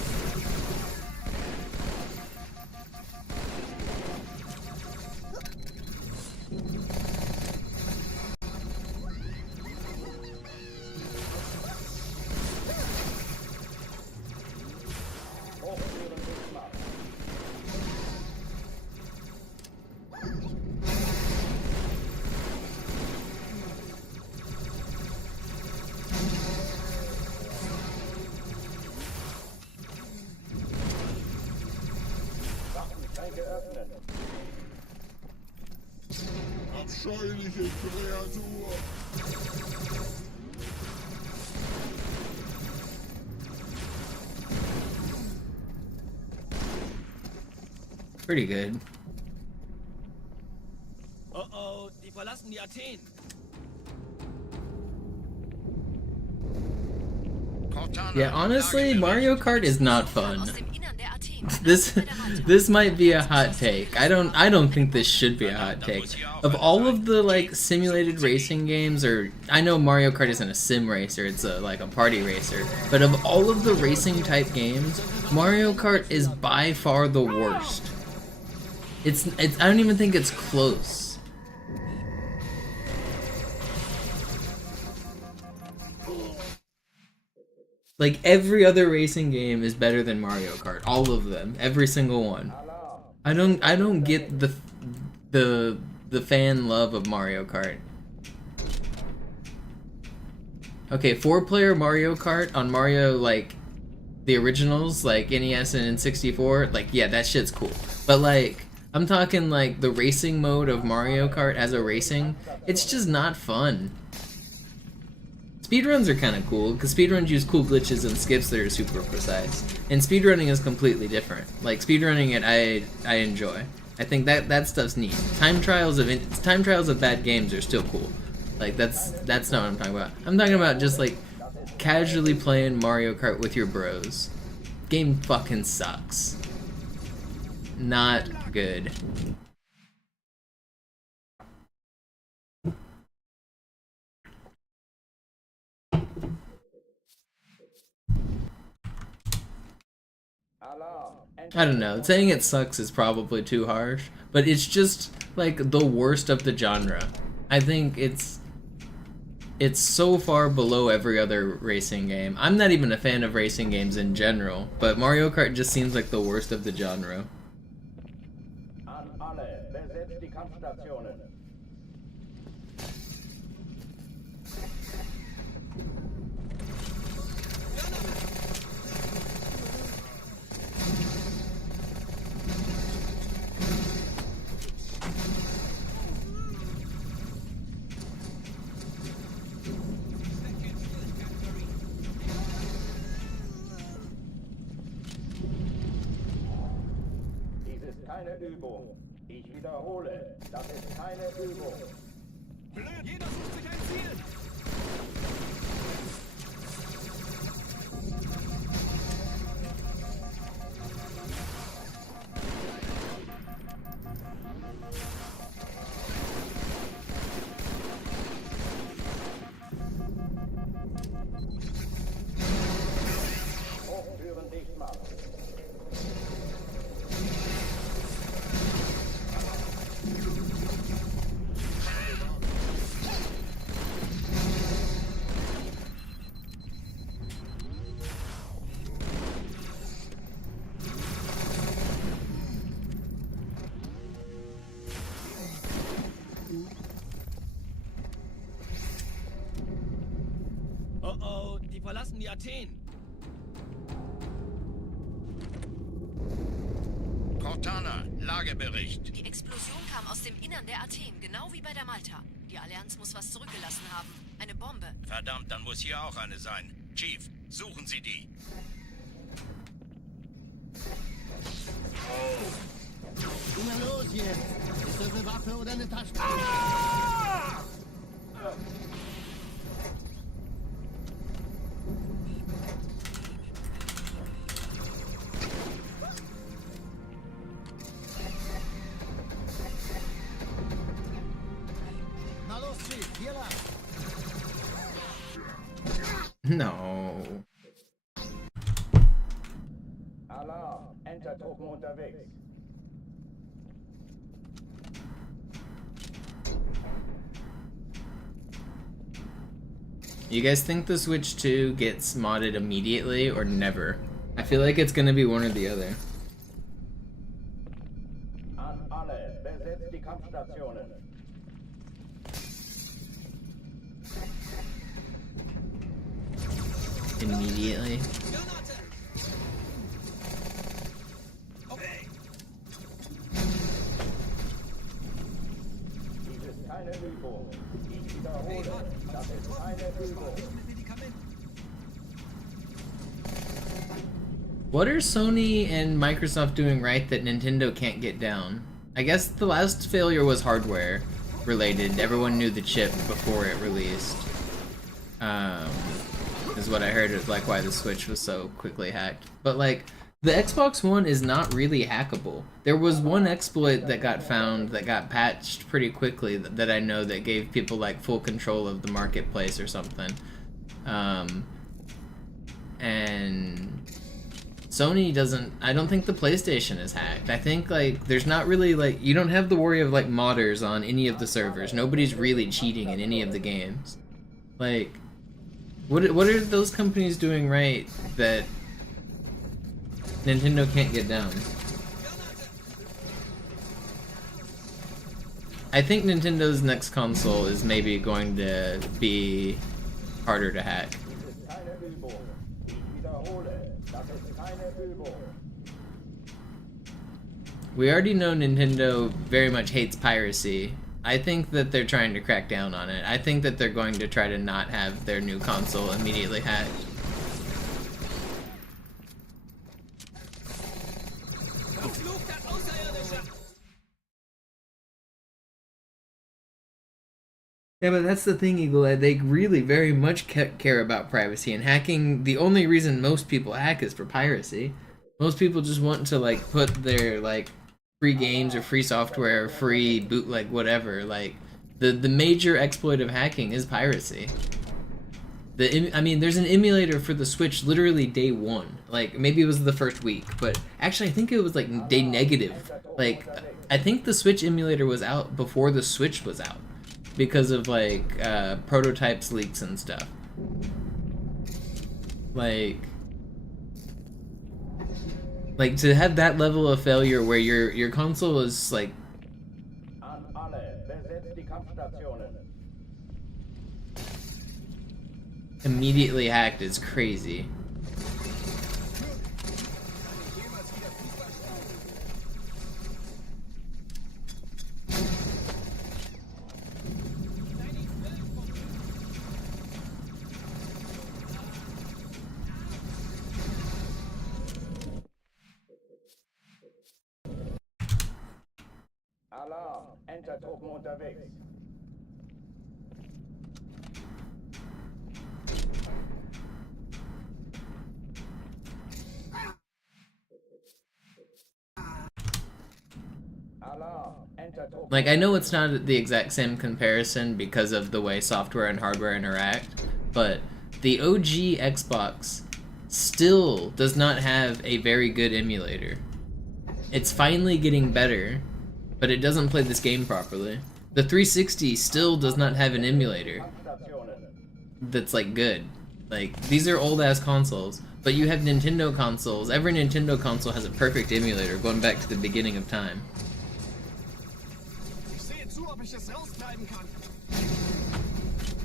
Hochführen Bismarck. Waffenschränke öffnen. Abscheuliche Kreatur. Pretty good. Oh oh, die verlassen die Athen. Yeah, honestly, Mario Kart is not fun. Aus dem Innern der Athen. This might be a hot take. I don't think this should be a hot take. Of all of the like simulated racing games, or I know Mario Kart isn't a sim racer, it's like a party racer, but of all of the racing type games, Mario Kart is by far the worst. It's I don't even think it's close. Like every other racing game is better than Mario Kart. All of them, every single one. I don't get the fan love of Mario Kart. Okay, 4-player Mario Kart on Mario, like the originals, like NES and N64, like yeah, that shit's cool. But like I'm talking like the racing mode of Mario Kart as a racing, it's just not fun. Speedruns are kind of cool, because speedruns use cool glitches and skips that are super precise. And speedrunning is completely different. Like, speedrunning it, I enjoy. I think that stuff's neat. Time trials of bad games are still cool. Like, that's not what I'm talking about. I'm talking about just, like, casually playing Mario Kart with your bros. Game fucking sucks. Not good. I don't know, saying it sucks is probably too harsh, but it's just like the worst of the genre. I think it's so far below every other racing game. I'm not even a fan of racing games in general, but Mario Kart just seems like the worst of the genre. An alle, besetzt die Kampfstationen. Keine Übung. Ich wiederhole, das ist keine Übung. Blöd, jeder sucht sich ein Ziel! Hochführen dicht machen. Athen. Cortana, Lagebericht. Die Explosion kam aus dem Innern der Athen, genau wie bei der Malta. Die Allianz muss was zurückgelassen haben. Eine Bombe. Verdammt, dann muss hier auch eine sein. Chief, suchen Sie die. Na los jetzt! Ist das eine Waffe oder eine Tasche? Na los, Chief, hier lang. No. Alarm, Entertruppen unterwegs. You guys think the Switch 2 gets modded immediately or never? I feel like it's gonna be one or the other. An alle, besetzt die Kampfstationen. Immediately? Dies ist keine Übung. Ich wiederhole, das ist keine Übung. What are Sony and Microsoft doing right that Nintendo can't get down? I guess the last failure was hardware related. Everyone knew the chip before it released. Is what I heard is like why the Switch was so quickly hacked. But like, the Xbox One is not really hackable. There was one exploit that got found that got patched pretty quickly that I know that gave people like full control of the marketplace or something. And Sony doesn't, I don't think the PlayStation is hacked. I think like there's not really like, you don't have the worry of like modders on any of the servers. Nobody's really cheating in any of the games. Like, what are those companies doing right that Nintendo can't get down? I think Nintendo's next console is maybe going to be harder to hack. We already know Nintendo very much hates piracy. I think that they're trying to crack down on it. I think that they're going to try to not have their new console immediately hacked. Yeah, but that's the thing, Eagle Eye. They really very much care about privacy, and hacking, the only reason most people hack is for piracy. Most people just want to, like, put their, like, free games or free software or free bootleg whatever. Like, the major exploit of hacking is piracy. I mean, there's an emulator for the Switch literally day one. Like, maybe it was the first week, but actually I think it was, like, day negative. Like, I think the Switch emulator was out before the Switch was out, because of like prototypes, leaks, and stuff. Like to have that level of failure where your console is like immediately hacked is crazy. Alarm, Entertruppen unterwegs. Like, I know it's not the exact same comparison because of the way software and hardware interact, but the OG Xbox still does not have a very good emulator. It's finally getting better, but it doesn't play this game properly. The 360 still does not have an emulator that's, like, good. Like, these are old-ass consoles, but you have Nintendo consoles. Every Nintendo console has a perfect emulator going back to the beginning of time.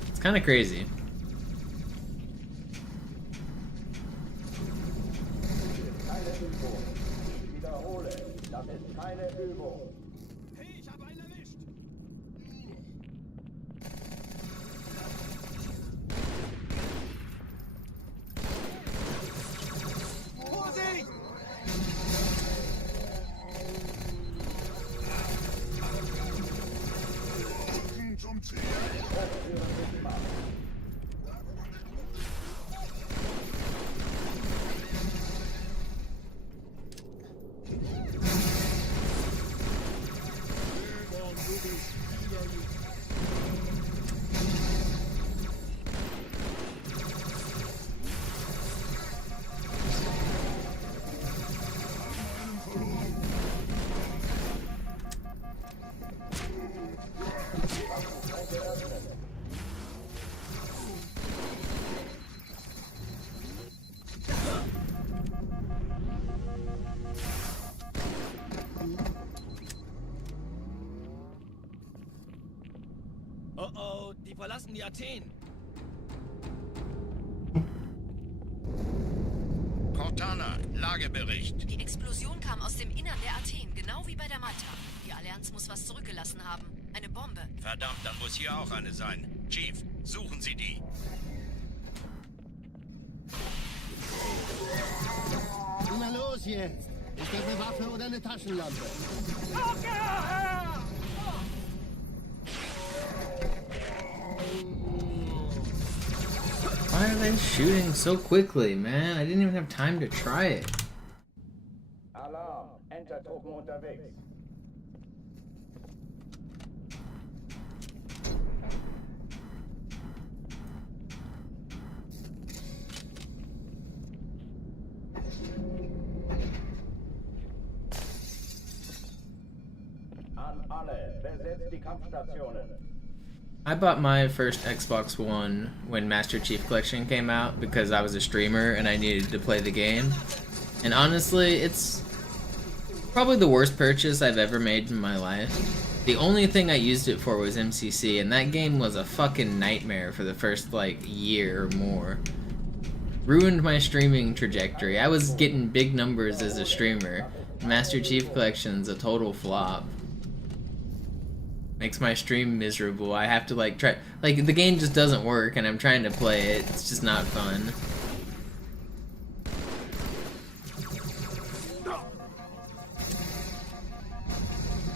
It's kind of crazy. Übung. Ich wiederhole, das ist keine Übung. Hey, ich habe einen erwischt. Vorsicht! Zum Ziel. Oh oh, die verlassen die Athen. Cortana, Lagebericht. Die Explosion kam aus dem Innern der Athen, genau wie bei der Malta. Die Allianz muss was zurückgelassen haben. Eine Bombe. Verdammt, dann muss hier auch eine sein. Chief, suchen Sie die. Na los jetzt! Ist das eine Waffe oder eine Taschenlampe? Why are they shooting so quickly, man? I didn't even have time to try it. Alarm, Entertruppen unterwegs. An alle, besetzt die Kampfstationen. I bought my first Xbox One when Master Chief Collection came out because I was a streamer and I needed to play the game. And honestly, it's probably the worst purchase I've ever made in my life. The only thing I used it for was MCC, and that game was a fucking nightmare for the first, like, year or more. Ruined my streaming trajectory. I was getting big numbers as a streamer. Master Chief Collection's a total flop. Makes my stream miserable. I have to like try, like the game just doesn't work and I'm trying to play it. It's just not fun.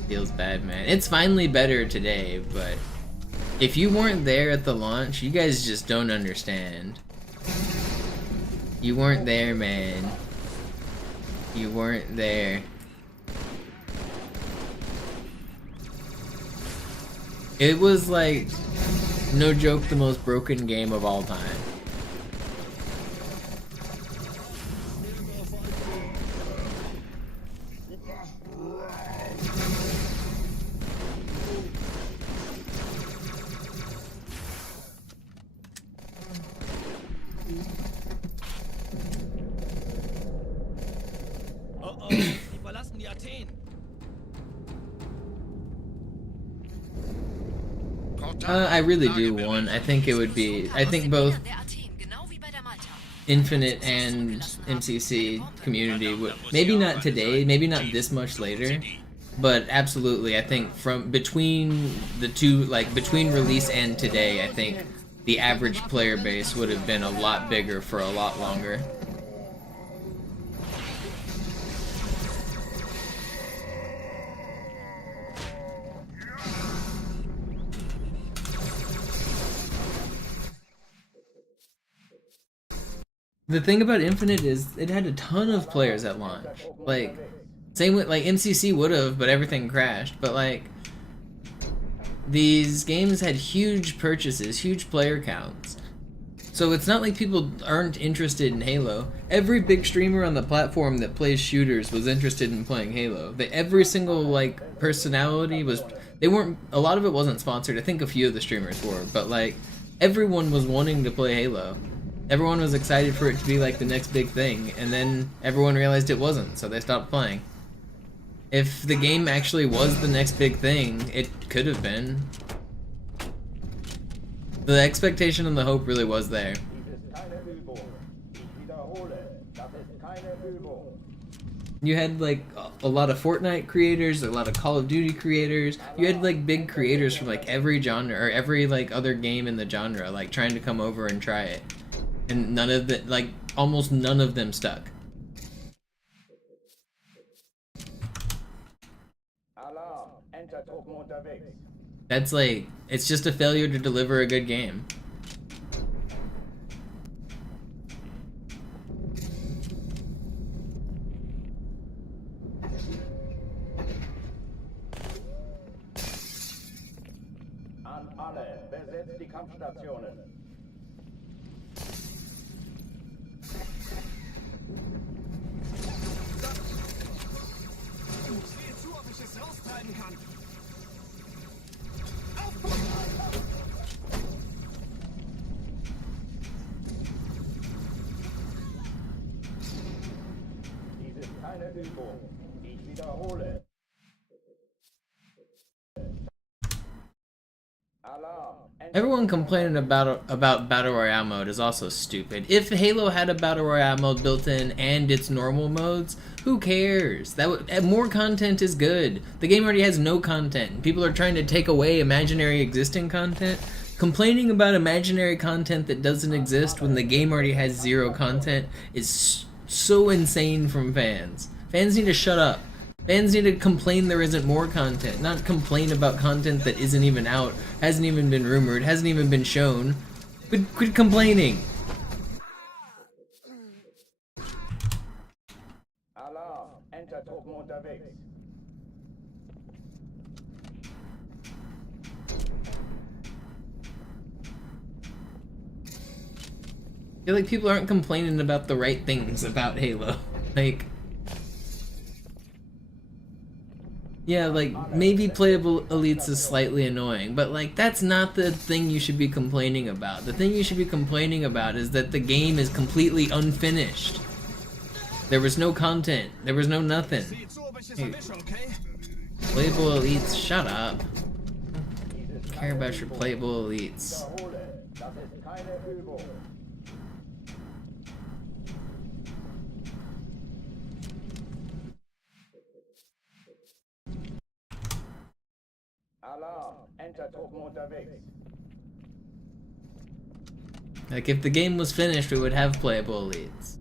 Feels bad, man. It's finally better today, but if you weren't there at the launch, you guys just don't understand. You weren't there, man. You weren't there. It was like, no joke, the most broken game of all time. Oh oh, die verlassen die Athen. I really do want. I think it would be. I think both Infinite and MCC community would. Maybe not today. Maybe not this much later. But absolutely, I think from between the two, like between release and today, I think the average player base would have been a lot bigger for a lot longer. The thing about Infinite is it had a ton of players at launch. Like, same with, like, MCC would have, but everything crashed. But, like, these games had huge purchases, huge player counts. So it's not like people aren't interested in Halo. Every big streamer on the platform that plays shooters was interested in playing Halo. Every single, like, personality was... They weren't... A lot of it wasn't sponsored. I think a few of the streamers were. But, like, everyone was wanting to play Halo. Everyone was excited for it to be like the next big thing, and then everyone realized it wasn't, so they stopped playing. If the game actually was the next big thing, it could have been. The expectation and the hope really was there. Das ist keine Übung. You had like a lot of Fortnite creators, a lot of Call of Duty creators. You had like big creators from like every genre or every like other game in the genre, like trying to come over and try it, and none of the like almost none of them stuck. Alarm, Enter-Truppen unterwegs. That's like it's just a failure to deliver a good game. An alle, besetzt die Kampfstationen. Seht zu, ob ich es raustreiben kann. Dies ist keine Übung. Ich wiederhole. Alarm. Everyone complaining about Battle Royale mode is also stupid. If Halo had a Battle Royale mode built in and its normal modes, who cares? More content is good. The game already has no content. People are trying to take away imaginary existing content. Complaining about imaginary content that doesn't exist when the game already has zero content is so insane from fans. Fans need to shut up. Fans need to complain there isn't more content, not complain about content that isn't even out, hasn't even been rumored, hasn't even been shown. Quit complaining. Alarm, Enter-Truppen unterwegs. I feel like people aren't complaining about the right things about Halo. Like, yeah, like, maybe playable elites is slightly annoying, but like, that's not the thing you should be complaining about. The thing you should be complaining about is that the game is completely unfinished. There was no content. There was no nothing. Hey, playable elites, shut up. I don't care about your playable elites. Das ist keine Übung. Alarm, Enter-Truppen unterwegs. Like, if the game was finished, we would have playable elites.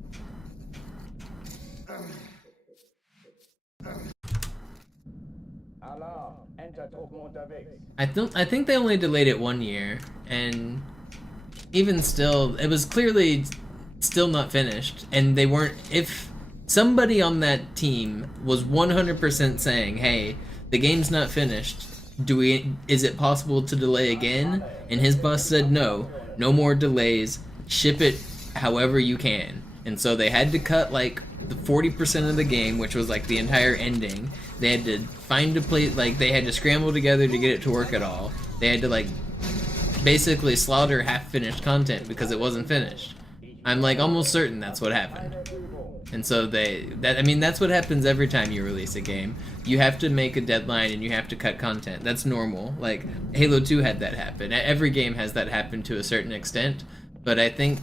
Alarm, Enter-Truppen unterwegs. I think they only delayed it 1 year, and even still, it was clearly still not finished, and they weren't. If somebody on that team was 100% saying, "Hey, the game's not finished. Is it possible to delay again?" And his boss said, "No more delays. Ship it however you can." And so they had to cut like the 40% of the game, which was like the entire ending. They had to find a place, like they had to scramble together to get it to work at all. They had to like basically slaughter half-finished content because it wasn't finished. I'm like almost certain that's what happened. And so that's what happens every time you release a game. You have to make a deadline and you have to cut content. That's normal. Like Halo 2 had that happen. Every game has that happen to a certain extent, but I think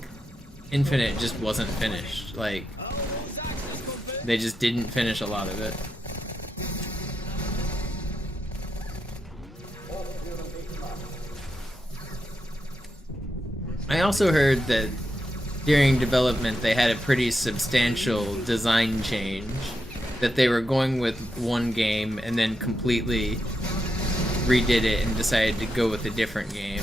Infinite just wasn't finished. Like they just didn't finish a lot of it. I also heard that during development they had a pretty substantial design change, that they were going with one game and then completely redid it and decided to go with a different game.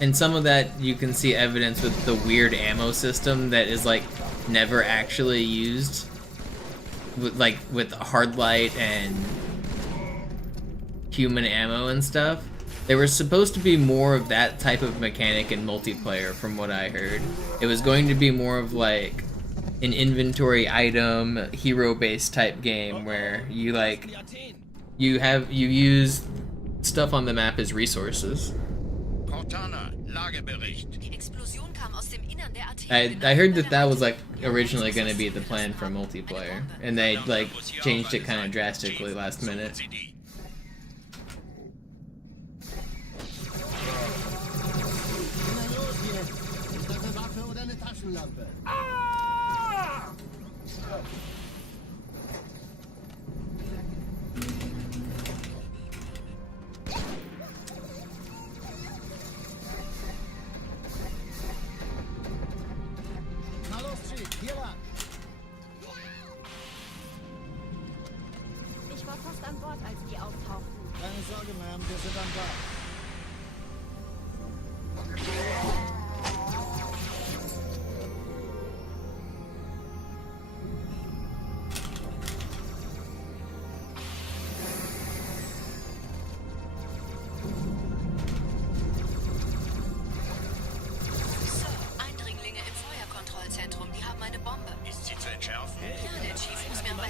And some of that you can see evidence with the weird ammo system that is like never actually used, with hard light and human ammo and stuff. There was supposed to be more of that type of mechanic in multiplayer from what I heard. It was going to be more of like an inventory item, hero-based type game where you you use stuff on the map as resources. Cortana, Lagebericht. I heard that was like originally going to be the plan for multiplayer, and they like changed it kind of drastically last minute.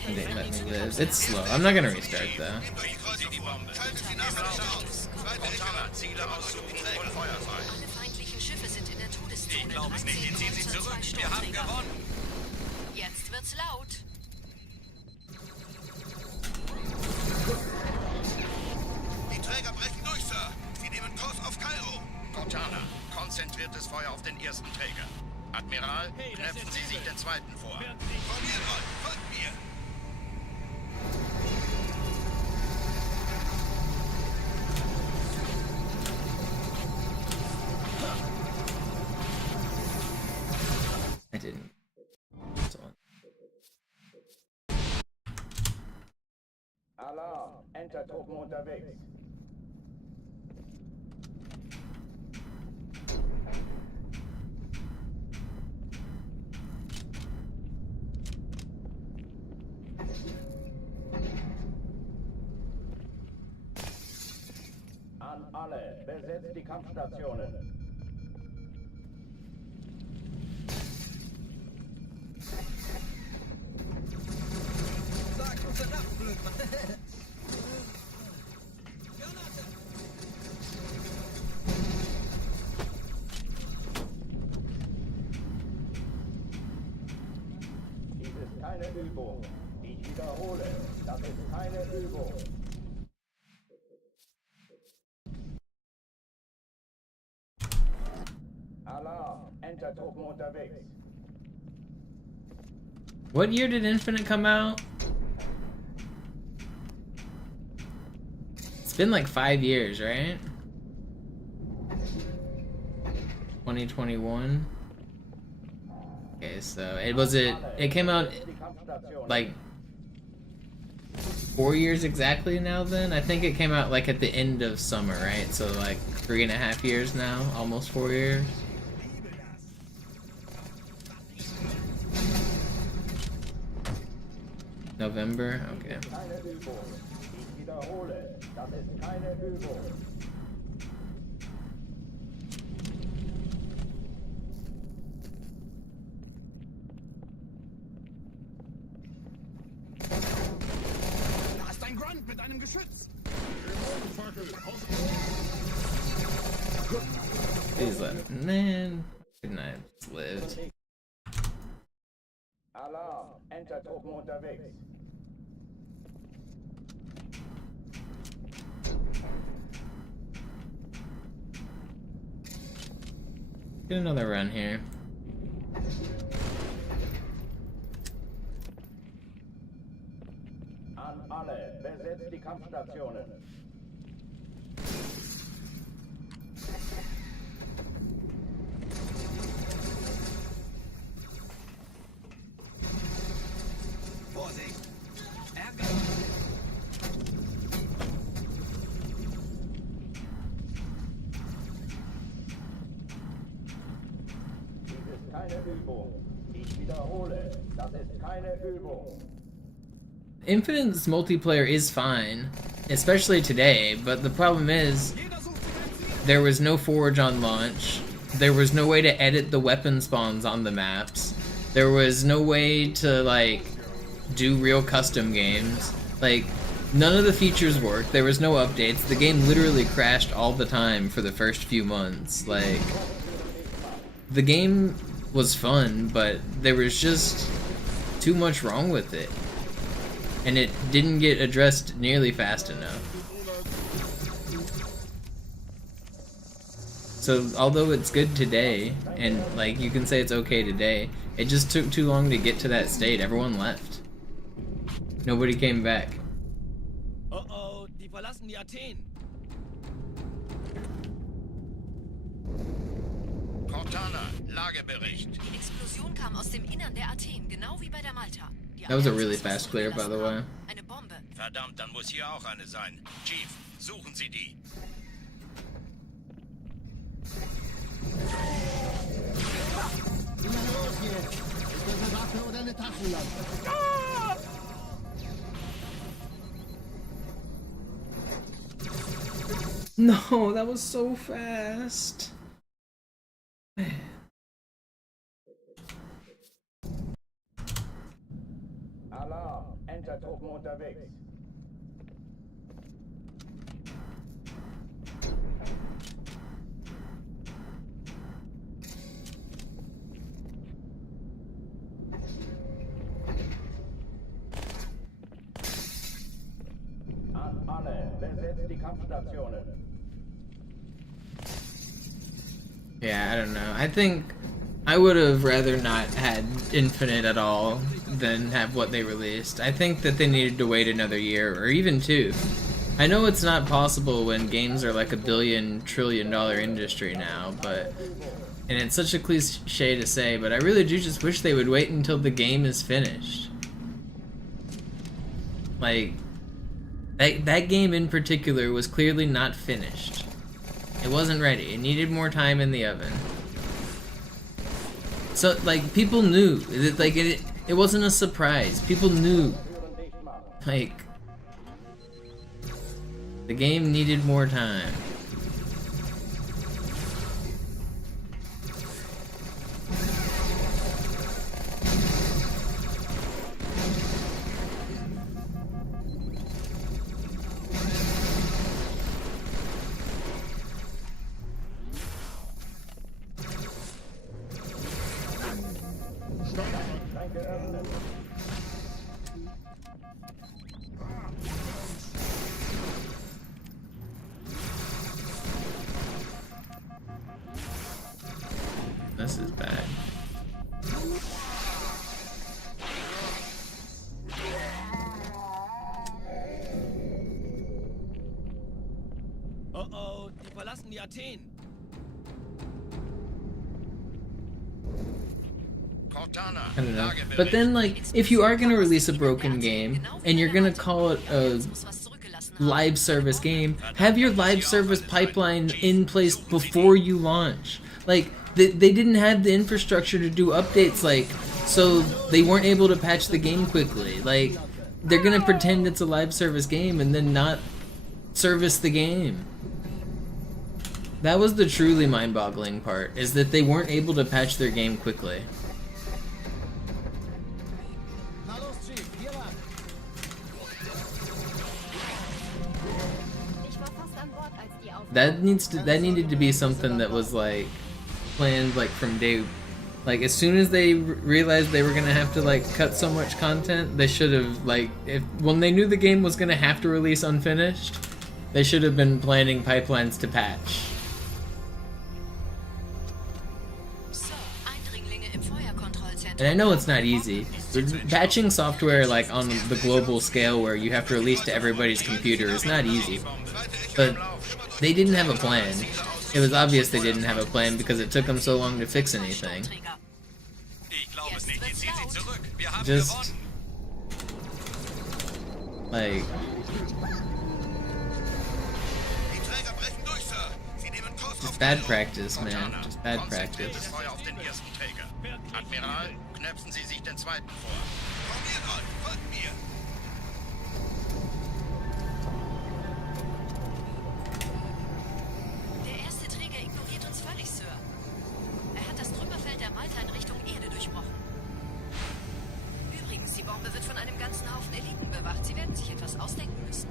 It didn't let me live. It's slow. I'm not gonna restart though. Alle feindlichen Schiffe sind in der Todeszone. 13 kurzer 2 Sturmträger. Jetzt wird's laut. Die Träger brechen durch, Sir. Sie nehmen Kurs auf Cairo. Cortana, konzentriertes Feuer auf den ersten Träger. Admiral, knöpfen Sie sich den zweiten vor. Von mir, Mann. Folgt mir. I didn't. So. Alarm! Enter-Truppen unterwegs. An alle, besetzt die Kampfstationen. Sag unser Nachtblöd. Dies ist keine Übung. Ich wiederhole, das ist keine Übung. Alarm! Enter-Truppen unterwegs. What year did Infinite come out? It's been like 5 years, right? 2021. Okay, so it came out like 4 years exactly now then? I think it came out like at the end of summer, right? So like 3.5 years now, almost 4 years. November? Okay. Keine Übung. Ich wiederhole, das ist keine Übung. Da ist ein Grunt mit einem Geschütz. He's like, man, good night, lived. Alarm! Enter-Truppen unterwegs. Get another run here. An alle, besetzt die Kampfstationen. Vorsicht. Ärger. Dies ist keine Übung. Ich wiederhole, das ist keine Übung. Infinite's multiplayer is fine, especially today, but the problem is there was no forge on launch, there was no way to edit the weapon spawns on the maps, there was no way to like do real custom games, like none of the features worked, there was no updates, the game literally crashed all the time for the first few months. Like, the game was fun, but there was just too much wrong with it. And it didn't get addressed nearly fast enough. So although it's good today, and like you can say it's okay today, it just took too long to get to that state. Everyone left. Nobody came back. Oh, die verlassen die Athen. Cortana, Lagebericht. Die Explosion kam aus dem Innern der Athen, genau wie bei der Malta. That was a really fast clear, by the way. Eine Bombe. Verdammt, dann muss hier auch eine sein. Chief, suchen Sie die. Na los jetzt! Ist das eine Waffe oder eine Taschenlampe? No, that was so fast. Alarm! Truppen unterwegs. An alle, besetzt die Kampfstationen. Yeah, I don't know. I think I would have rather not had Infinite at all than have what they released. I think that they needed to wait another year or even 2. I know it's not possible when games are like a billion-trillion-dollar industry now, but and it's such a cliche to say, but I really do just wish they would wait until the game is finished. Like that game in particular was clearly not finished. It wasn't ready. It needed more time in the oven. So, like, people knew. It wasn't a surprise. People knew. Like, the game needed more time. This is bad. Oh oh, die verlassen die Athen. I don't know. But then, like, if you are gonna release a broken game and you're gonna call it a live service game, have your live service pipeline in place before you launch. Like, they didn't have the infrastructure to do updates, like, so they weren't able to patch the game quickly. Like, they're gonna pretend it's a live service game and then not service the game. That was the truly mind-boggling part, is that they weren't able to patch their game quickly. That needed to be something that was like planned like from day, like as soon as they realized they were gonna have to like cut so much content, they should have like when they knew the game was gonna have to release unfinished, they should have been planning pipelines to patch. And I know it's not easy. Patching software like on the global scale where you have to release to everybody's computer is not easy. But they didn't have a plan. It was obvious they didn't have a plan because it took them so long to fix anything. Just like just bad practice, man. Just bad practice. Admiral, knöpfen Sie sich den zweiten vor. Komm folgt mir! Der erste Träger ignoriert uns völlig, Sir. Er hat das Trümmerfeld der Malta in Richtung Erde durchbrochen. Übrigens, die Bombe wird von einem ganzen Haufen Eliten bewacht. Sie werden sich etwas ausdenken müssen.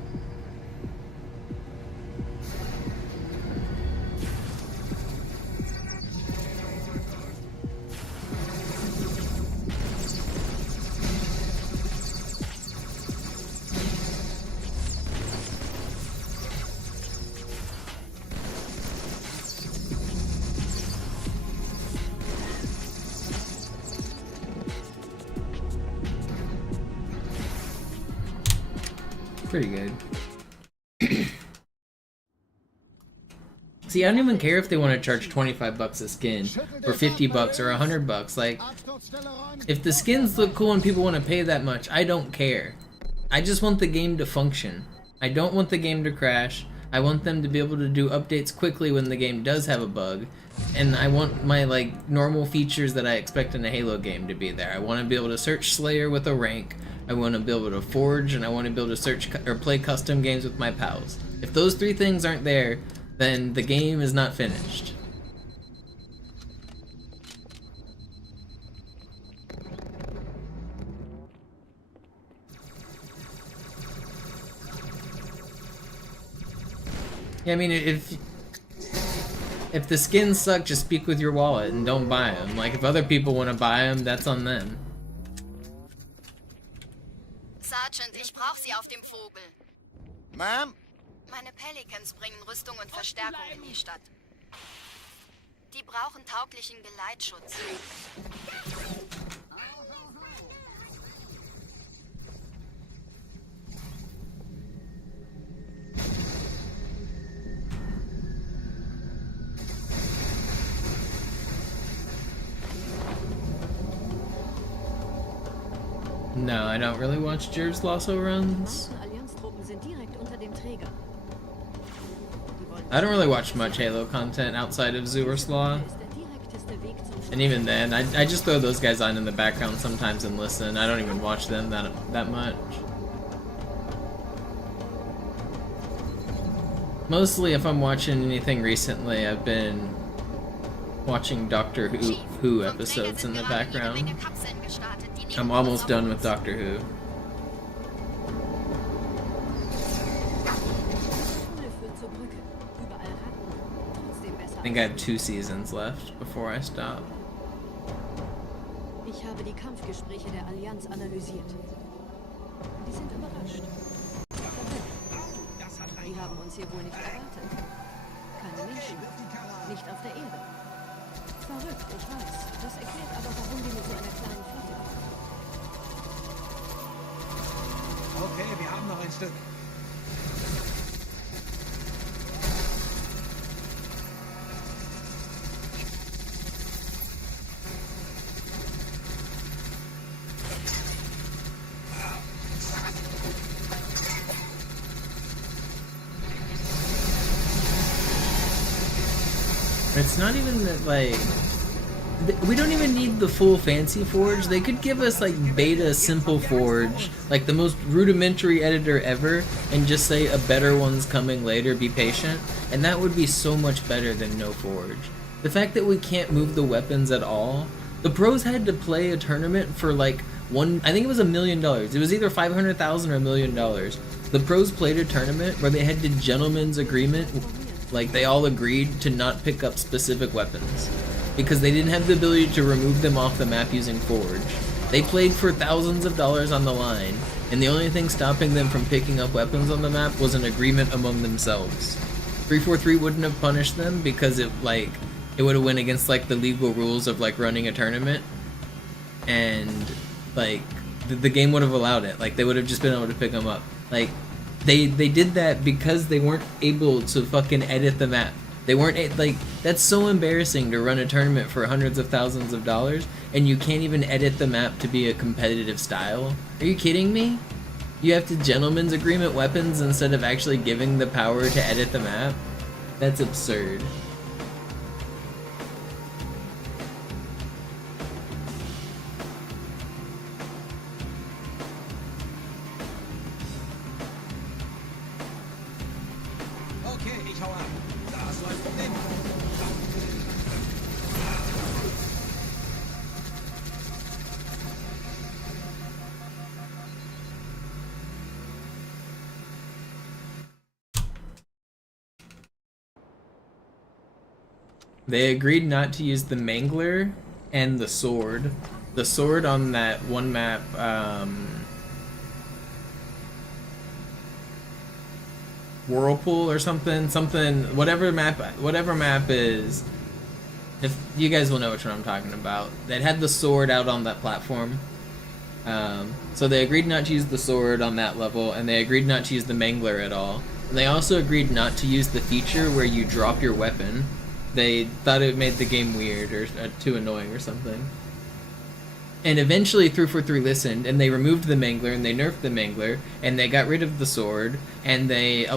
Pretty good. See, I don't even care if they want to charge 25 bucks a skin, or 50 bucks, or 100 bucks. Like, if the skins look cool and people want to pay that much, I don't care. I just want the game to function. I don't want the game to crash. I want them to be able to do updates quickly when the game does have a bug. And I want my, like, normal features that I expect in a Halo game to be there. I want to be able to search Slayer with a rank. I want to be able to forge, and I want to be able to search or play custom games with my pals. If those three things aren't there, then the game is not finished. Yeah, I mean, if the skins suck, just speak with your wallet and don't buy them. Like, if other people want to buy them, that's on them. Sergeant, ich brauche Sie auf dem Vogel. Ma'am? Meine Pelicans bringen Rüstung und Verstärkung in die Stadt. Die brauchen tauglichen Geleitschutz. No, I don't really watch Jerv's Lasso runs. Allianztruppen sind direkt unter dem Träger. I don't really watch much Halo content outside of Zoo or Slaw. And even then, I just throw those guys on in the background sometimes and listen. I don't even watch them that much. Mostly if I'm watching anything recently, I've been watching Doctor Who episodes in the background. I'm almost done with Doctor Who. I think I have 2 seasons left before I stop. Ich habe die Kampfgespräche der Allianz analysiert. Die sind überrascht. Die haben uns hier wohl nicht erwartet. Keine Menschen. Nicht auf der Erde. Verrückt, ich weiß. Das erklärt aber, warum die mit so einer kleinen Flotte kommen. Okay, wir haben noch ein Stück. It's not even that, like, we don't even need the full fancy forge. They could give us like beta simple forge, like the most rudimentary editor ever, and just say a better one's coming later, be patient, and that would be so much better than no forge. The fact that we can't move the weapons at all. The pros had to play a tournament for like I think it was $1 million. It was either 500,000 or $1 million. The pros played a tournament where they had to gentleman's agreement, like they all agreed to not pick up specific weapons because they didn't have the ability to remove them off the map using forge. They played for thousands of dollars on the line, and the only thing stopping them from picking up weapons on the map was an agreement among themselves. 343 wouldn't have punished them because it would have went against like the legal rules of like running a tournament, and like the game would have allowed it. Like they would have just been able to pick them up. Like they did that because they weren't able to fucking edit the map. They weren't like, that's so embarrassing to run a tournament for hundreds of thousands of dollars and you can't even edit the map to be a competitive style. Are you kidding me? You have to gentleman's agreement weapons instead of actually giving the power to edit the map? That's absurd. They agreed not to use the Mangler and the sword. The sword on that one map, Whirlpool or something, whatever map is, if you guys will know which one I'm talking about, that had the sword out on that platform. So they agreed not to use the sword on that level, and they agreed not to use the Mangler at all. And they also agreed not to use the feature where you drop your weapon. They thought it made the game weird or too annoying or something. And eventually 343 listened, and they removed the Mangler, and they nerfed the Mangler, and they got rid of the sword, and they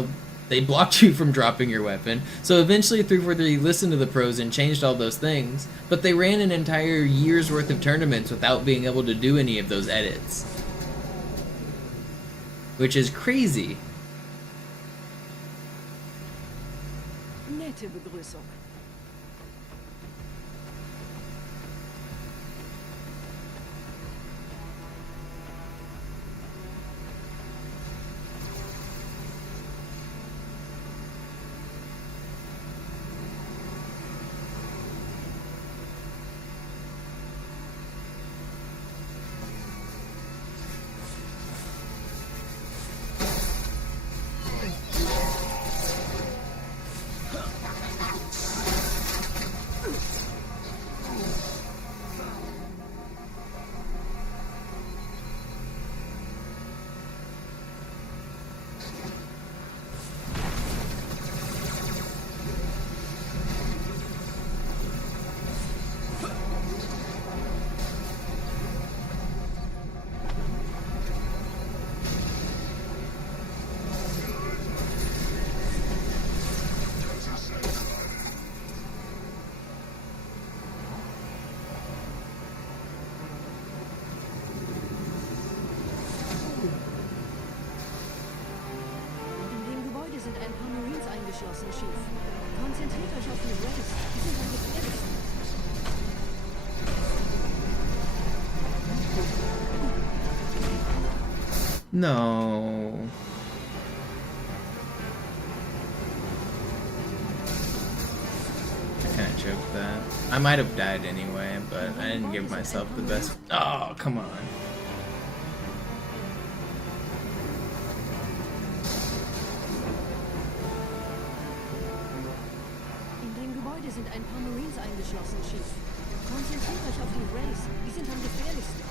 blocked you from dropping your weapon. So eventually 343 listened to the pros and changed all those things, but they ran an entire year's worth of tournaments without being able to do any of those edits. Which is crazy. Nette Begrüßung. eingeschlossen, Chief. Konzentriert euch auf die Race. Die sind am gefährlichsten. No. I kind of choked that. I might have died anyway, but I didn't give myself the best. Oh, come on. In dem Gebäude sind ein paar Marines eingeschlossen, Chief. Konzentriert euch auf die Race. Die sind am gefährlichsten.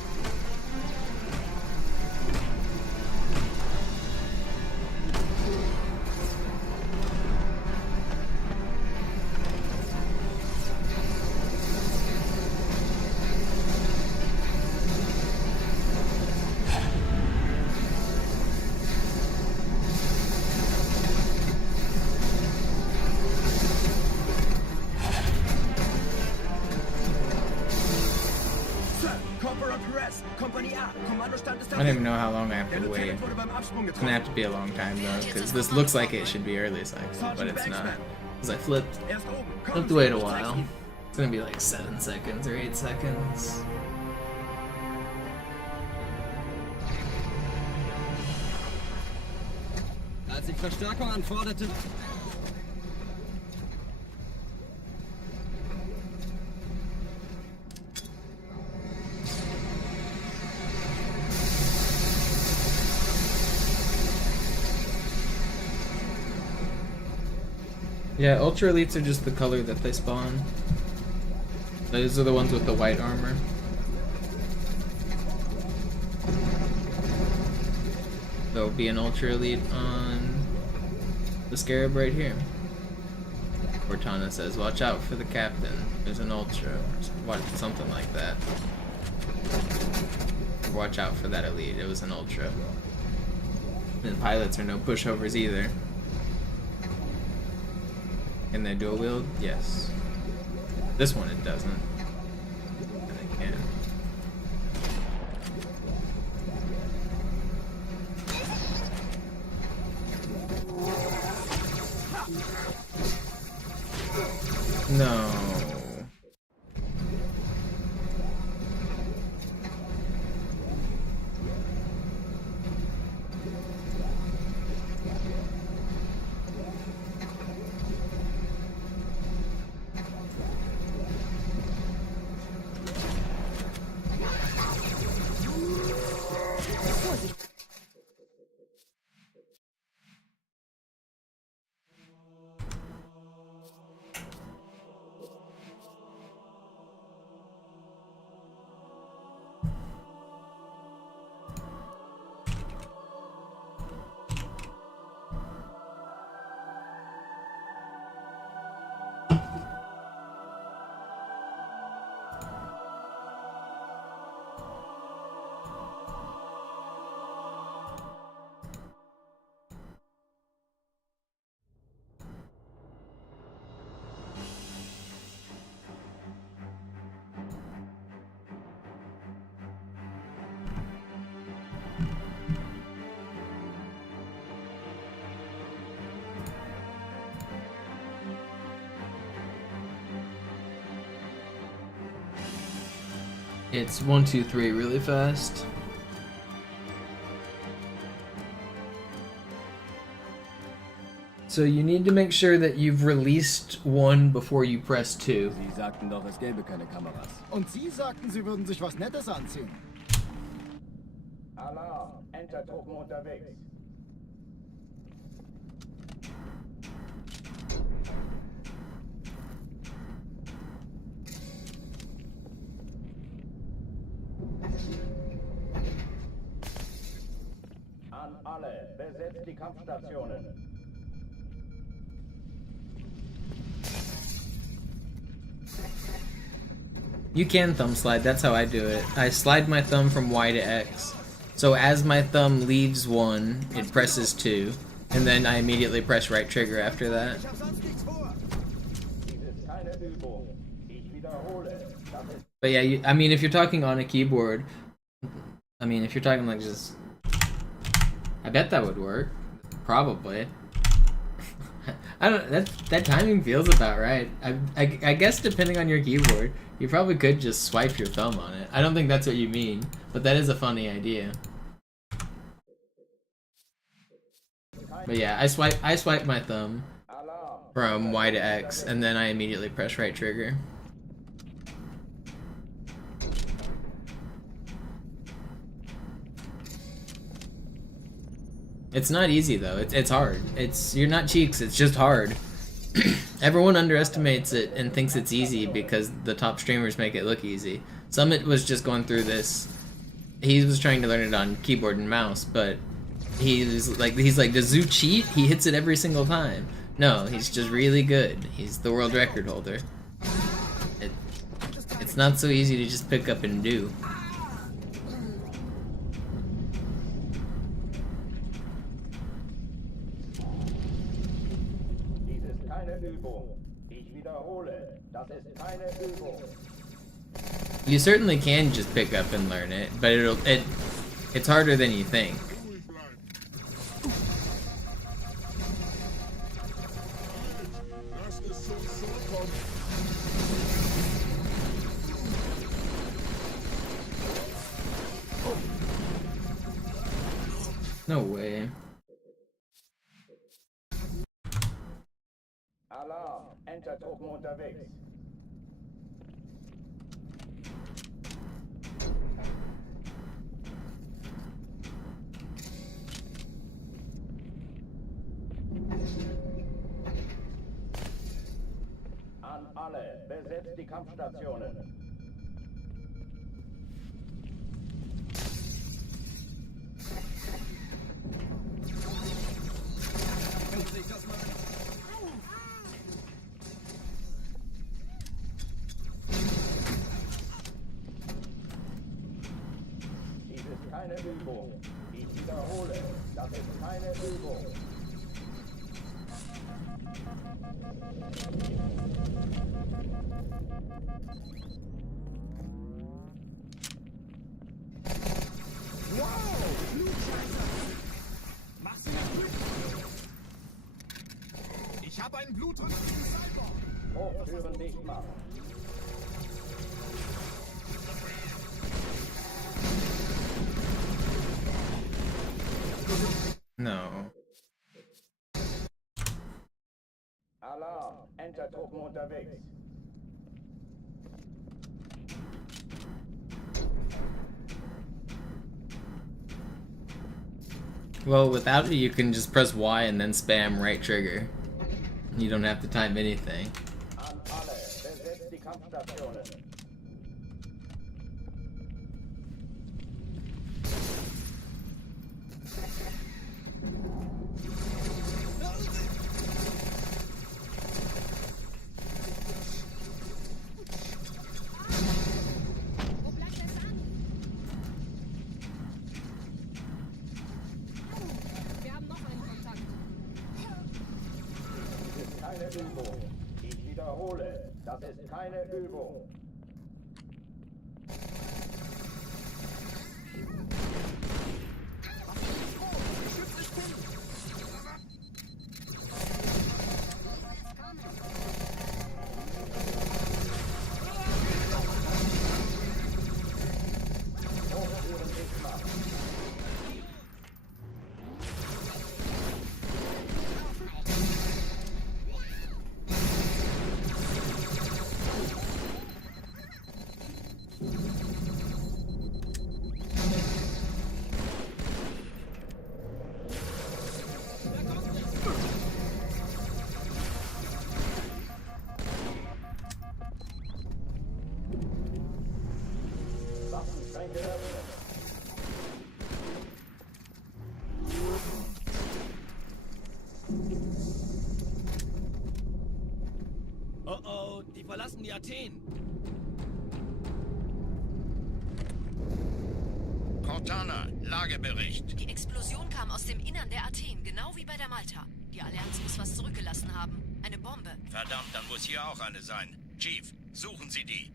I don't even know how long I have to wait. It's gonna have to be a long time though, because this looks like it should be early cycle, but it's not. Because I flipped. I have to wait a while. It's gonna be like 7 seconds or 8 seconds. Als ich Verstärkung anforderte. Yeah, Ultra Elites are just the color that they spawn. Those are the ones with the white armor. There'll be an Ultra Elite on the Scarab right here. Cortana says, watch out for the captain. There's an Ultra. Or something like that. Watch out for that Elite. It was an Ultra. And pilots are no pushovers either. Can they dual wield? Yes. This one it doesn't. And they can. No. It's 1, 2, 3 really fast. So you need to make sure that you've released 1 before you press 2. Sie sagten doch, es gäbe keine Kameras. Und Sie sagten, Sie würden sich was Nettes anziehen. Alarm! Entertruppen unterwegs. An alle, besetzt die Kampfstationen. You can thumb slide, that's how I do it. I slide my thumb from Y to X. So as my thumb leaves 1, it presses 2, and then I immediately press right trigger after that. But yeah, I mean, if you're talking on a keyboard, I mean, if you're talking like just... I bet that would work. Probably. I don't. That timing feels about right. I guess depending on your keyboard, you probably could just swipe your thumb on it. I don't think that's what you mean, but that is a funny idea. But yeah, I swipe my thumb from Y to X, and then I immediately press right trigger. It's not easy though. It's hard. You're not cheeks. It's just hard. Everyone underestimates it and thinks it's easy because the top streamers make it look easy. Summit was just going through this. He was trying to learn it on keyboard and mouse, but he's like, does Zoo cheat? He hits it every single time. No, he's just really good. He's the world record holder. It's not so easy to just pick up and do. You certainly can just pick up and learn it, but it's harder than you think. No way. Alarm! Enter-Truppen unterwegs. An alle, besetzt die Kampfstationen. Können Sie sich das mal... Dies ist keine Übung. Ich wiederhole, das ist keine Übung. Wow, Blutscheißer! Mach sie nicht durch! Ich habe einen Bluthund auf dem Cyborg! Hochtüren dicht machen. No. Alarm! Enter-Truppen unterwegs. Well, without it, you can just press Y and then spam right trigger. You don't have to type anything. An alle, besetzt die Kampfstationen. Keine Übung. Ich wiederhole, das ist keine Übung. Oh oh, die verlassen die Athen. Cortana, Lagebericht. Die Explosion kam aus dem Innern der Athen, genau wie bei der Malta. Die Allianz muss was zurückgelassen haben. Eine Bombe. Verdammt, dann muss hier auch eine sein. Chief, suchen Sie die.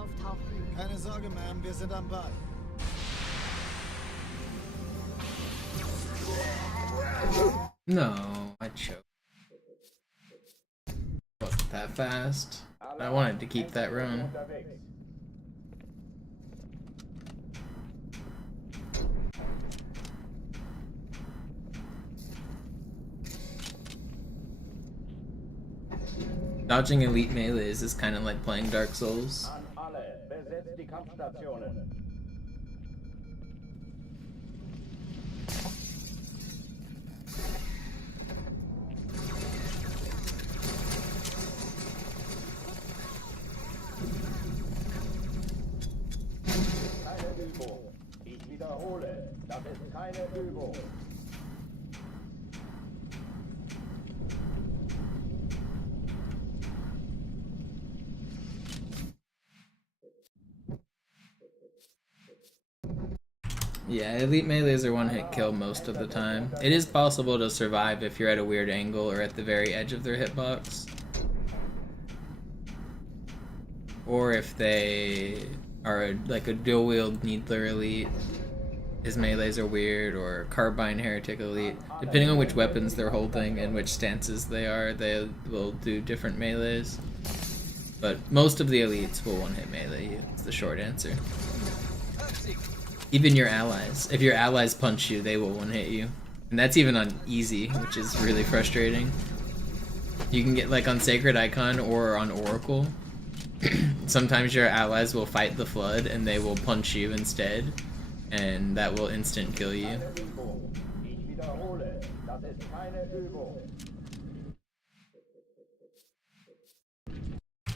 auftauchen. Keine Sorge, Ma'am, wir sind am Ball. No, I choked. Wasn't that fast. I wanted to keep that run. Dodging elite melees is kind of like playing Dark Souls. An alle, besetzt die Kampfstationen. Keine Übung. Ich wiederhole, das ist keine Übung. Yeah, elite melees are one-hit kill most of the time. It is possible to survive if you're at a weird angle or at the very edge of their hitbox. Or if they are like a dual-wield Needler elite, his melees are weird, or Carbine Heretic elite. Depending on which weapons they're holding and which stances they are, they will do different melees. But most of the elites will one-hit melee you, is the short answer. Even your allies. If your allies punch you, they will one-hit you. And that's even on easy, which is really frustrating. You can get like on Sacred Icon or on Oracle. Sometimes your allies will fight the Flood and they will punch you instead. And that will instant kill you.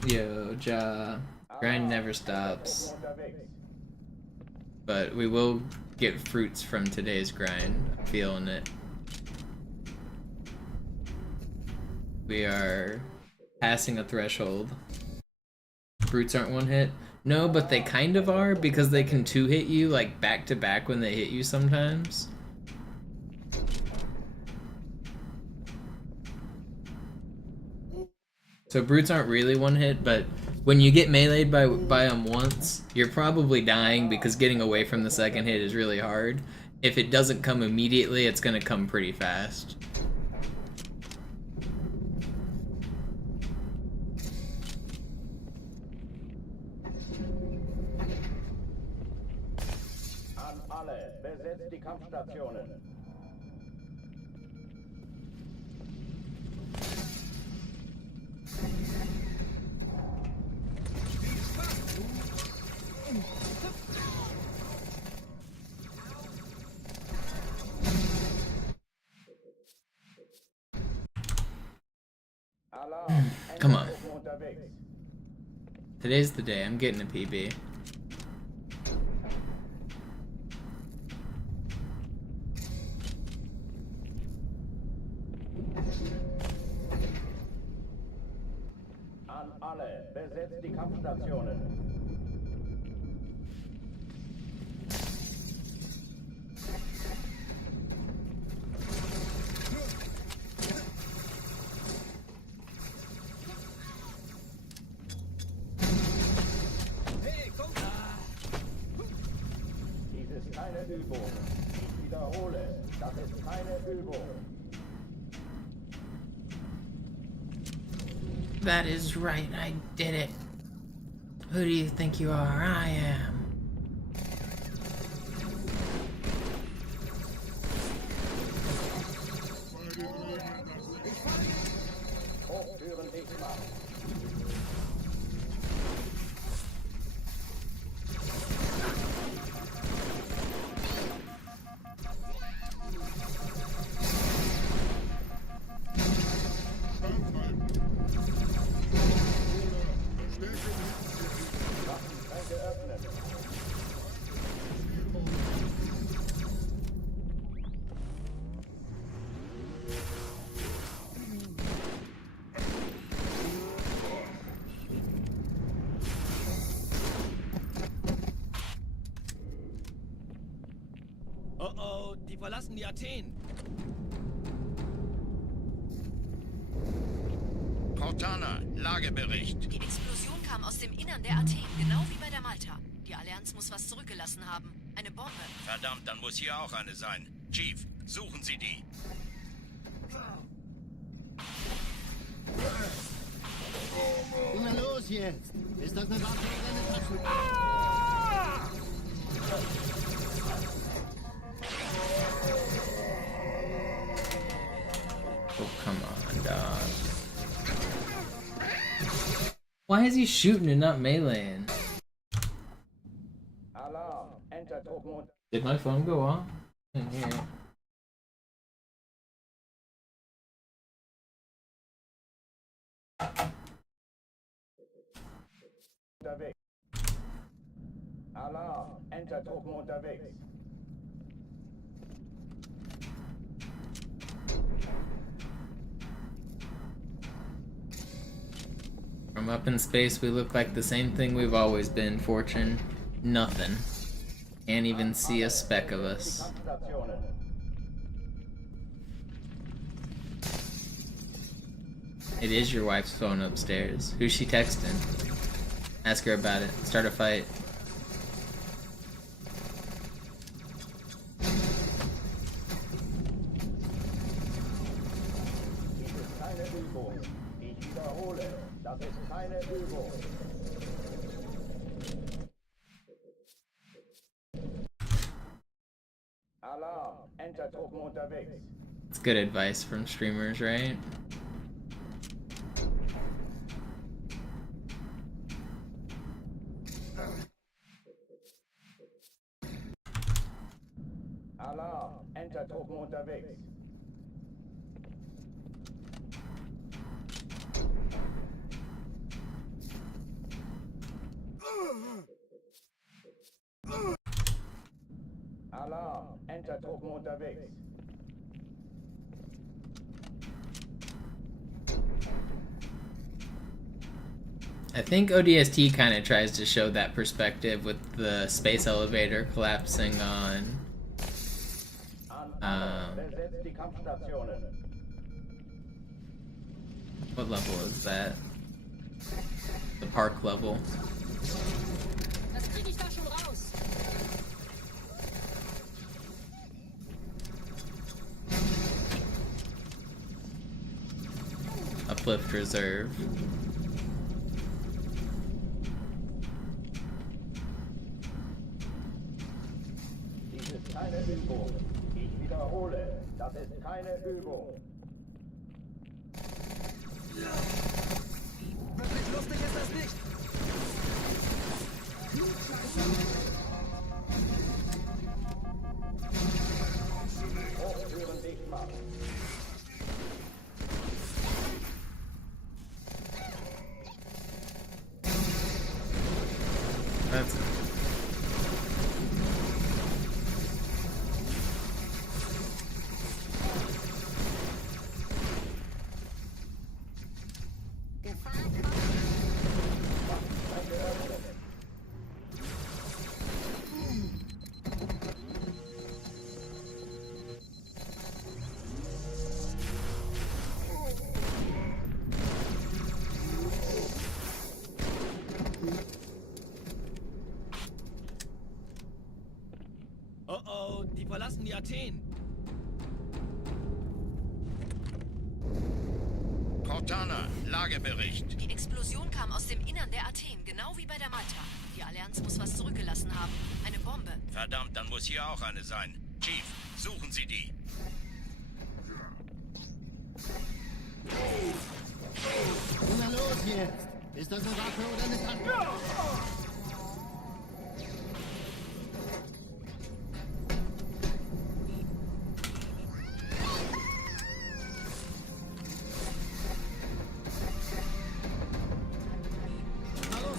Yo, Ja. Grind never stops. But we will get fruits from today's grind. I'm feeling it. We are passing a threshold. Fruits aren't one hit. No, but they kind of are because they can two hit you like back to back when they hit you sometimes. So brutes aren't really one hit, but when you get meleeed by them once, you're probably dying because getting away from the second hit is really hard. If it doesn't come immediately, it's gonna come pretty fast. An alle, besetzt die Kampfstationen. Come on. Today's the day. I'm getting a PB. An alle, besetzt die Kampfstationen. Übung. Ich wiederhole, das ist keine Übung. That is right, I did it. Who do you think you are? I am. Hochführen dich mal. Oh, die verlassen die Athen. Cortana, Lagebericht. Die Explosion kam aus dem Innern der Athen, genau wie bei der Malta. Die Allianz muss was zurückgelassen haben. Eine Bombe. Verdammt, dann muss hier auch eine sein. Chief, suchen Sie die. Na los jetzt! Ist das eine Waffe oder eine Taschen? Oh, come on, dog. Why is he shooting and not meleeing? Alarm. Enter Truppen. Did my phone go off? I didn't hear it. Unterwegs. Alarm. Enter Truppen unterwegs. From up in space, we look like the same thing we've always been, Fortune. Nothing. Can't even see a speck of us. It is your wife's phone upstairs. Who's she texting? Ask her about it. Start a fight. Dies ist keine Übung. Ich wiederhole, das ist keine Übung. Alarm. Enter Truppen unterwegs. It's good advice from streamers, right? Alarm. Enter Truppen unterwegs. Alarm. Enter Truppen unterwegs. I think ODST kind of tries to show that perspective with the space elevator collapsing on Besetzt die Kampfstationen. what level is that? The park level. Das krieg ich da schon raus. Uplift reserve. Dies ist keine Übung. Ich wiederhole, das ist keine Übung. Wirklich lustig ist das nicht. Hochtüren dicht machen. That's Oh oh, die verlassen die Athen. Cortana, Lagebericht. Die Explosion kam aus dem Innern der Athen, genau wie bei der Malta. Die Allianz muss was zurückgelassen haben. Eine Bombe. Verdammt, dann muss hier auch eine sein. Chief, suchen Sie die. Na los jetzt! Ist das eine Waffe oder eine Taschen? Na los,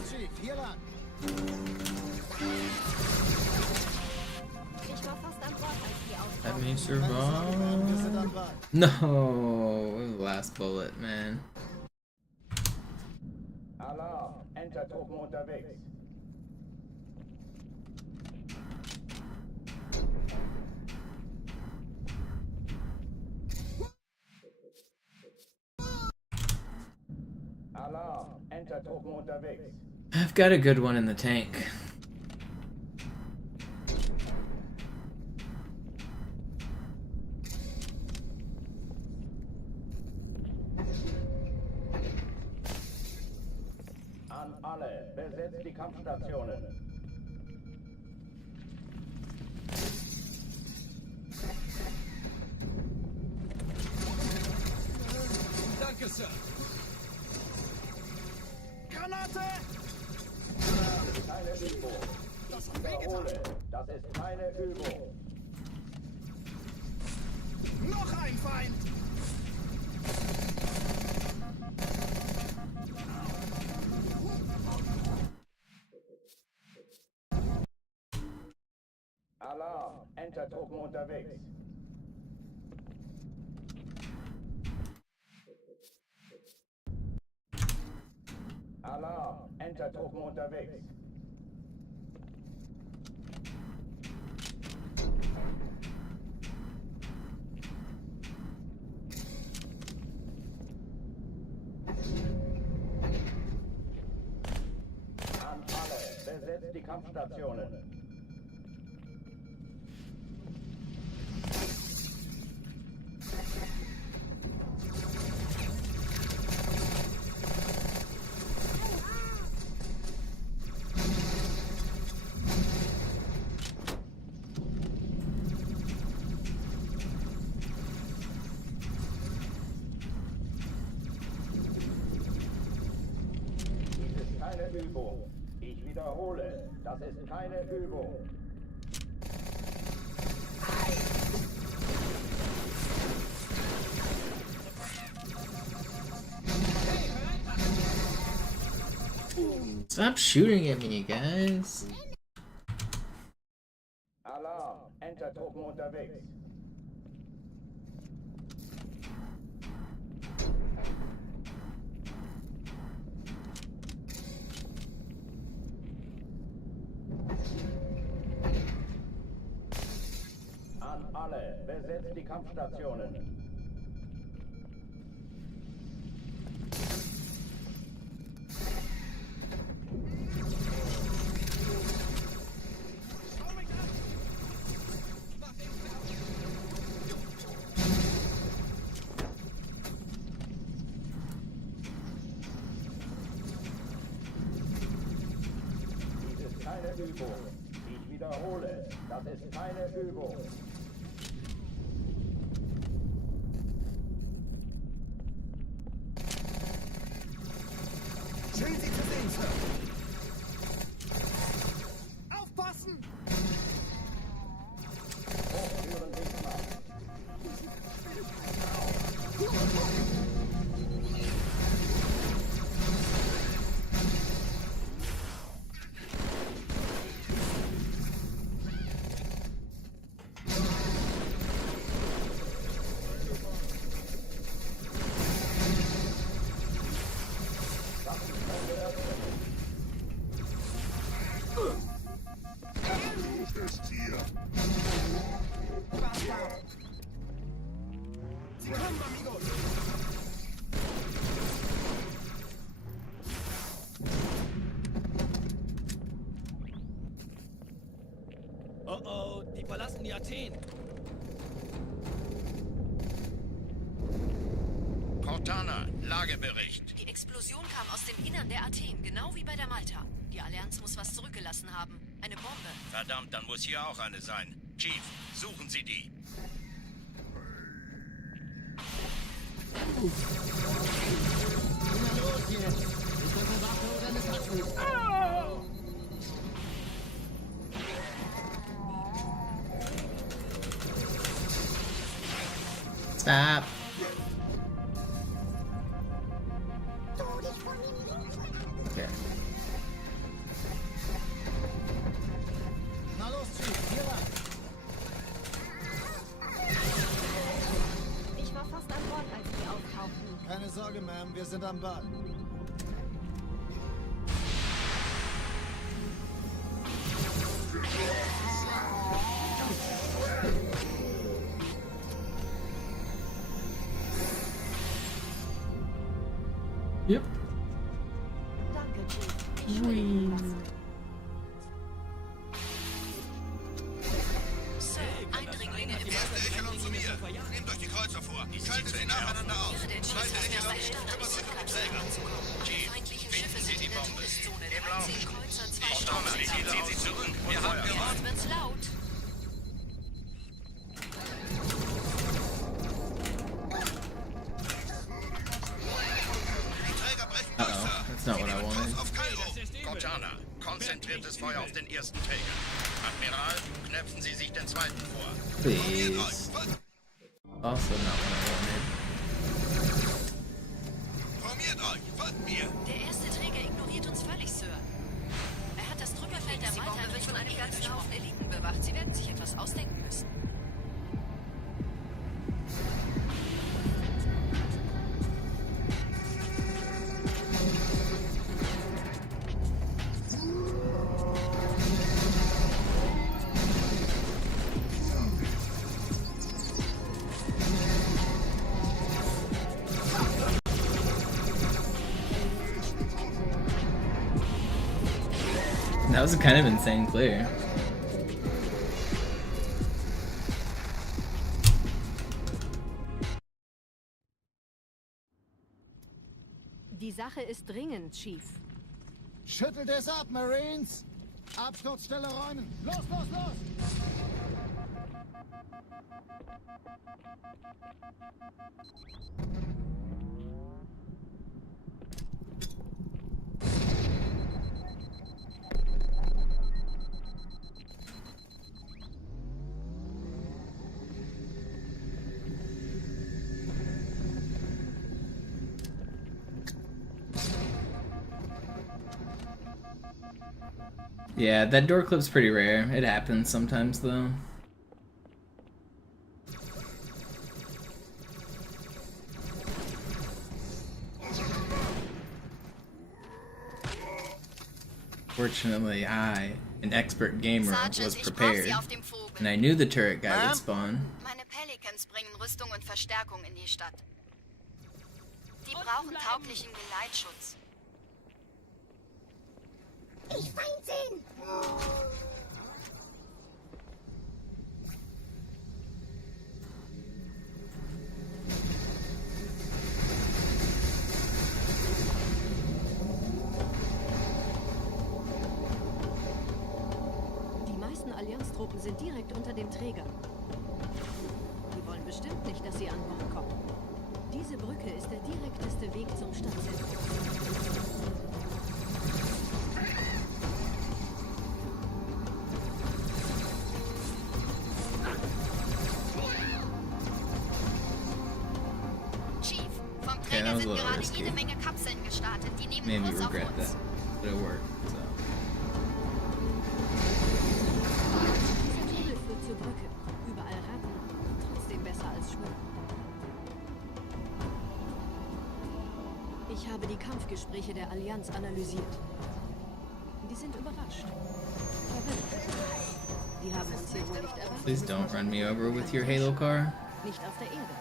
Chief, hier lang. Ich war fast an Bord, als die Let auftauchten. me survive. No, last bullet, man. Alarm. Enter Truppen unterwegs. Alarm. Enter Entertruppen unterwegs. I've got a good one in the tank. An alle, besetzt die Kampfstationen. Danke, Sir. Granate! Keine Übung. Das Ich hat wehgetan. wiederhole, das ist keine Übung. Noch ein Feind! Alarm, Entertruppen unterwegs. Alarm, Entertruppen unterwegs. An alle, besetzt die Kampfstationen. Dies ist keine Übung. Ich wiederhole, das ist keine Übung. Stop shooting at me, guys. Alarm, Entertruppen unterwegs. An alle, besetzt die Kampfstationen. Dies ist keine Übung. Ich wiederhole, das ist keine Übung. Schön, Sie zu sehen, Sir. Aufpassen! Hochführen Gegner. Sie kommen, amigos! Oh oh, die verlassen die Athen. Cortana, Lagebericht. Die Explosion kam aus dem Innern der Athen, genau wie bei der Malta. Die Allianz muss was zurückgelassen haben. Eine Bombe. Verdammt, dann muss hier auch eine sein. Chief, suchen Sie die. Na los jetzt! Ist das eine Waffe oder eine Taschenlampe? Stop. Okay. Na los, Chief, hier lang. Ich war fast an Bord, als die auftauchten. Keine Sorge, Ma'am, wir sind am Ball. Yep. Erste Echelon zu mir. Nehmt euch die Kreuzer vor. Schaltet sie nacheinander aus. Zweite Echelon kümmert sich um den Träger. Chief, finden Sie die Bombe. Im Lauf. Zieht sie zurück. Wir haben gewonnen. Wird's laut. Die Träger brechen durch, Sir. That's not what I wanted. Auf Cairo. Cortana, konzentriertes Feuer auf den ersten Träger. Admiral, knöpfen Sie sich den zweiten vor. Please. Also not what I wanted. Formiert euch, folgt mir. Der erste Träger ignoriert uns völlig, Sir. Er hat das Trümmerfeld der Malta wird von einem ganzen Haufen Eliten bewacht. Sie werden sich etwas ausdenken müssen. That was kind of insane clear. Die Sache ist dringend, Chief. Schüttelt es ab, Marines! Absturzstelle räumen! Los, los, los! Yeah, that door clip's pretty rare. It happens sometimes though. Fortunately, I, an expert gamer, was prepared, and I knew the turret guy would spawn. Meine Pelicans bringen Rüstung und Verstärkung in die Stadt. Die brauchen tauglichen Geleitschutz. Ich Feindsinn! Die meisten Allianztruppen sind direkt unter dem Träger. Die wollen bestimmt nicht, dass sie an Bord kommen. Diese Brücke ist der direkteste Weg zum Stadtzentrum. Okay, that was a little risky. Jede Menge Kapseln gestartet, die nehmen Made me Kurs auf regret uns. that, but it worked, so. Dieser Tunnel führt zur Brücke. Überall Ratten, trotzdem besser als Schwimmen. Ich habe die Kampfgespräche der Allianz analysiert. Die sind überrascht. Verwirrt. Die haben uns hier wohl nicht erwartet. Please don't run me over with your Halo car. Nicht auf der Erde.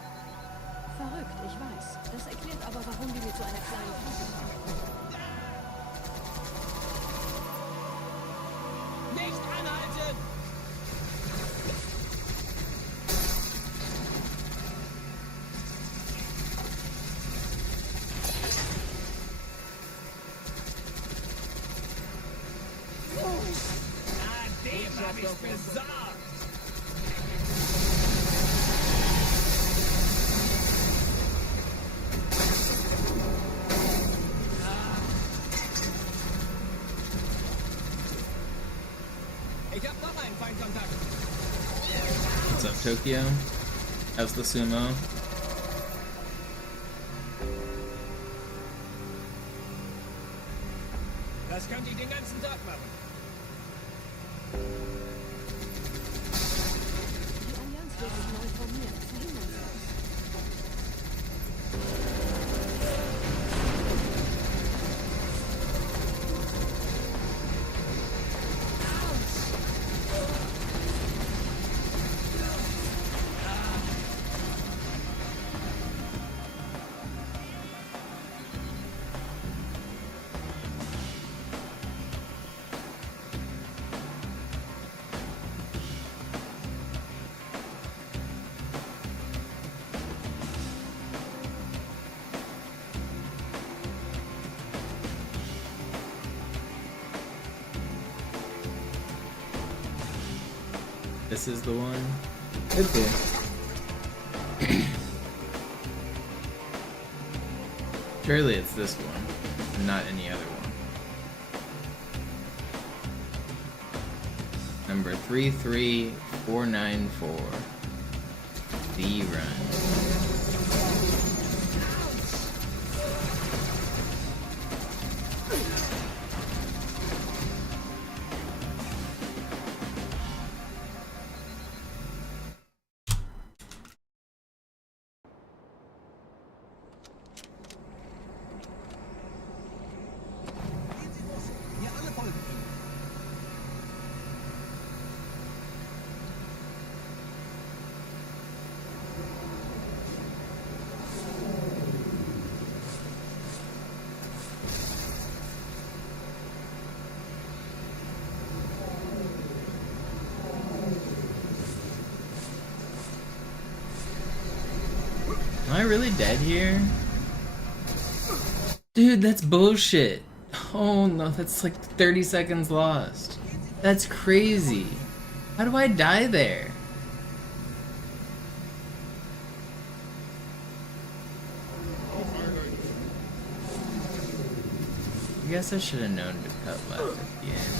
Verrückt, ich weiß. Das erklärt aber, warum die mit so einer kleinen Flotte fahren. Nicht anhalten! Dem hab ich's besorgt! Ich hab noch einen Feindkontakt. What's up, Tokyo? How's the sumo? Das könnte ich den ganzen Tag machen. Die Allianz wird sich neu formieren. Verhindern Sie das. This is the one? Could be. Surely it's this one, and not any other one. Number 33494. Speedrun. Am I really dead here? Dude, that's bullshit. Oh no, that's like 30 seconds lost. That's crazy. How do I die there? I guess I should have known to cut left at the end.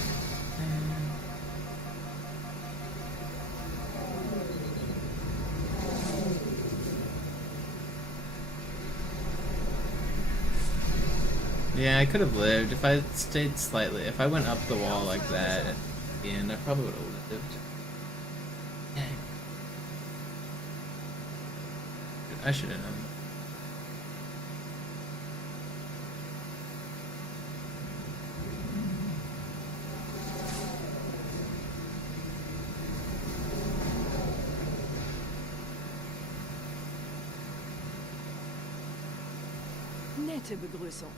Yeah, I could have lived if I stayed slightly. If I went up the wall like that at the end, I probably would have lived. Dang. I should have known. Nette Begrüßung.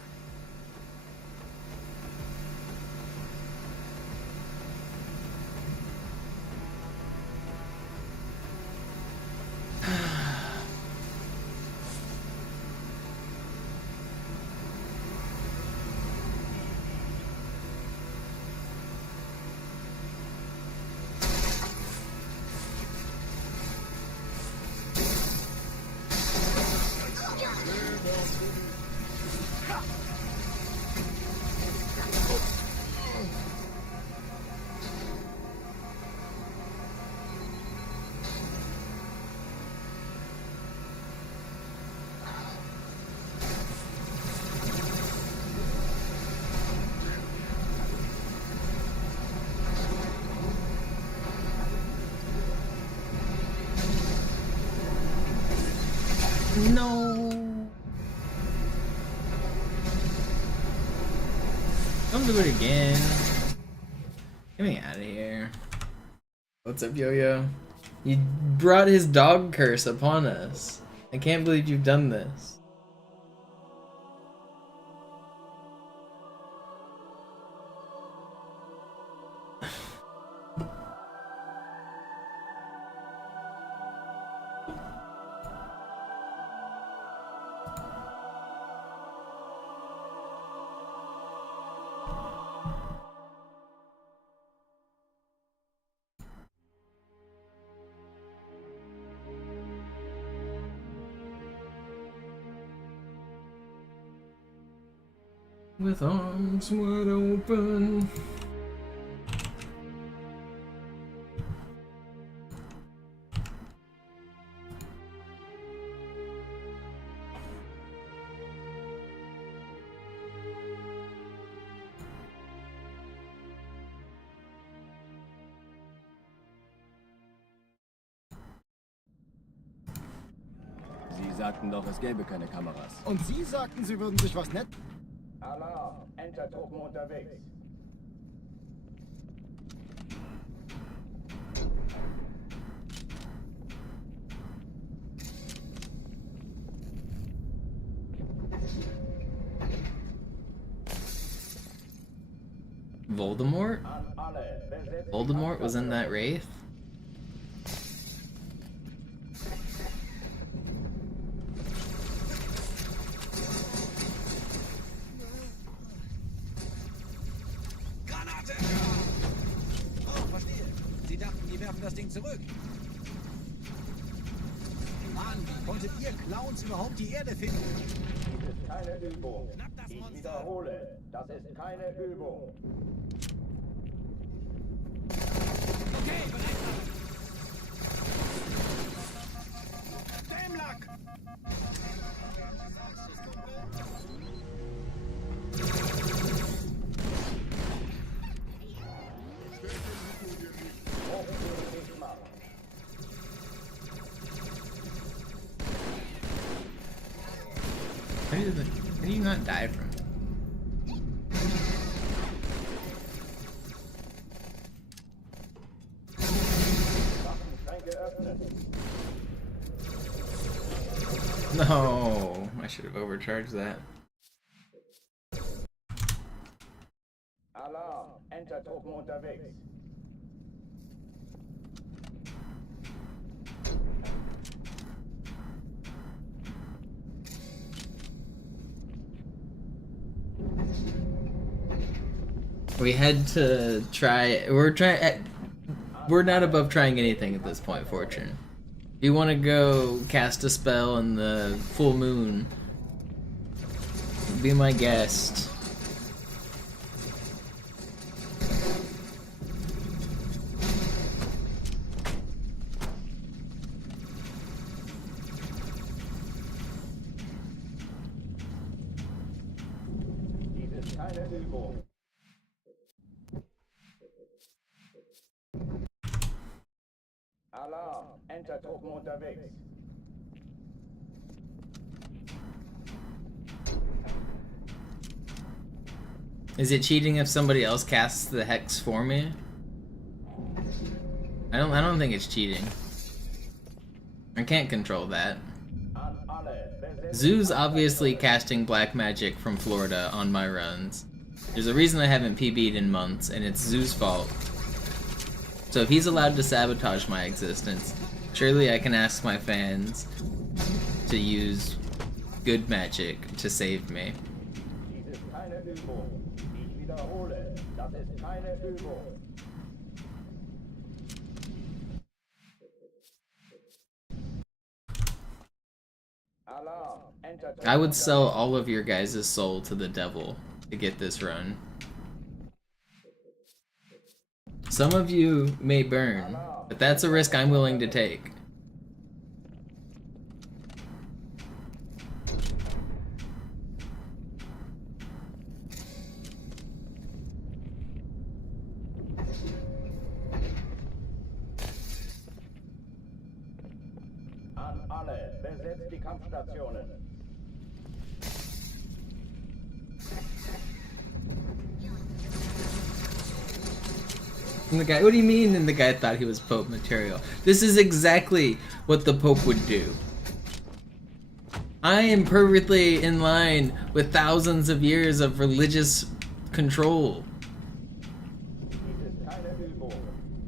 No. Don't do it again. Get me out of here. What's up, Yo-Yo? You brought his dog curse upon us. I can't believe you've done this. With arms wide open. Sie sagten doch, es gäbe keine Kameras. Und Sie sagten, Sie würden sich was nett... Alarm! Entertruppen unterwegs. Voldemort? Voldemort was in that Wraith? Die werfen das Ding zurück. Mann, konntet ihr Clowns überhaupt die Erde finden? Dies ist keine Übung. Ich wiederhole, das ist keine Übung. Okay, bereit. Dämlack! How do you not die from? No, I should have overcharged that. Alarm, Entertruppen unterwegs. We had to try. We're not above trying anything at this point, Fortune. If you want to go cast a spell in the full moon, be my guest. Dies ist keine Übung. Alarm, Entertruppen unterwegs. Is it cheating if somebody else casts the hex for me? I don't think it's cheating. I can't control that. Zoo's obviously casting black magic from Florida on my runs. There's a reason I haven't PB'd in months, and it's Zoo's fault. So if he's allowed to sabotage my existence, surely I can ask my fans to use good magic to save me. Dies ist keine Übung. Ich wiederhole, das ist keine Übung. Alarm, Entertruppen. I would sell all of your guys' soul to the devil to get this run. Some of you may burn, but that's a risk I'm willing to take. An alle, besetzt die Kampfstationen. And the guy, what do you mean? And the guy thought he was Pope material. This is exactly what the Pope would do. I am perfectly in line with thousands of years of religious control. Dies ist keine Übung.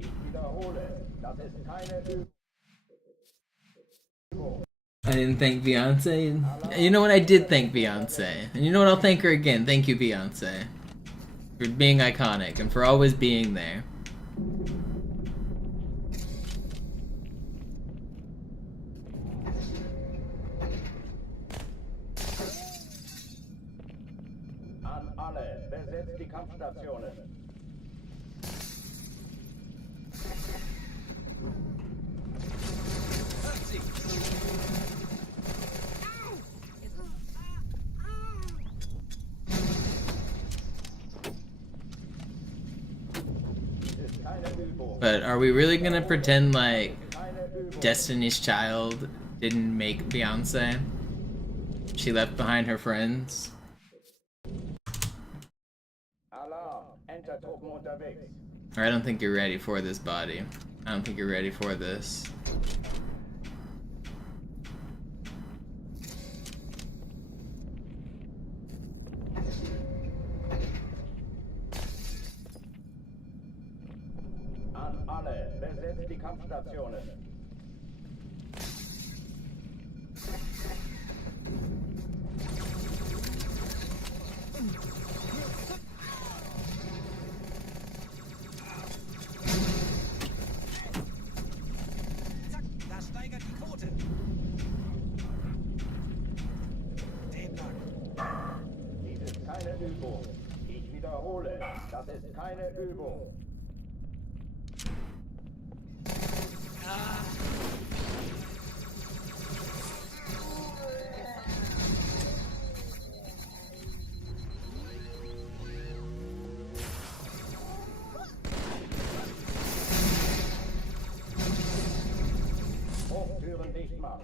Ich wiederhole, das ist keine Übung. I didn't thank Beyonce. You know what? I did thank Beyonce. And you know what? I'll thank her again. Thank you, Beyonce. For being iconic and for always being there. An alle, besetzt die Kampfstationen. But are we really gonna pretend like Destiny's Child didn't make Beyonce? She left behind her friends? Alarm, Entertruppen unterwegs. Or I don't think you're ready for this body. I don't think you're ready for this. An alle, besetzt die Kampfstationen. wiederhole, das ist keine Übung. Hochtüren dicht machen.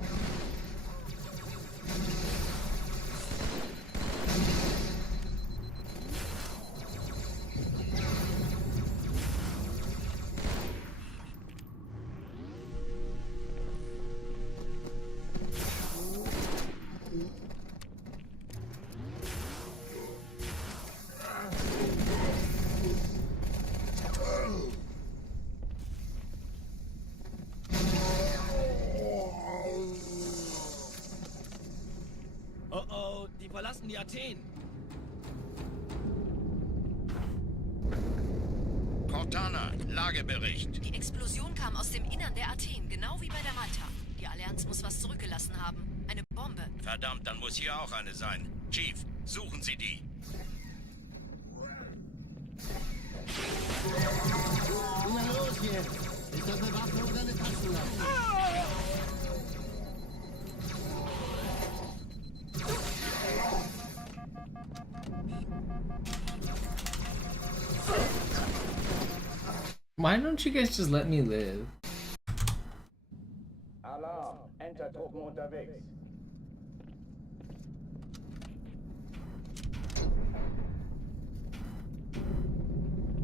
Oh, die verlassen die Athen. Cortana, Lagebericht. Die Explosion kam aus dem Innern der Athen, genau wie bei der Malta. Die Allianz muss was zurückgelassen haben. Eine Bombe. Verdammt, dann muss hier auch eine sein. Chief, suchen Sie die. Na los jetzt! Ist das eine Waffe oder eine Taschenlampe? Why don't you guys just let me live? Alarm, Entertruppen unterwegs.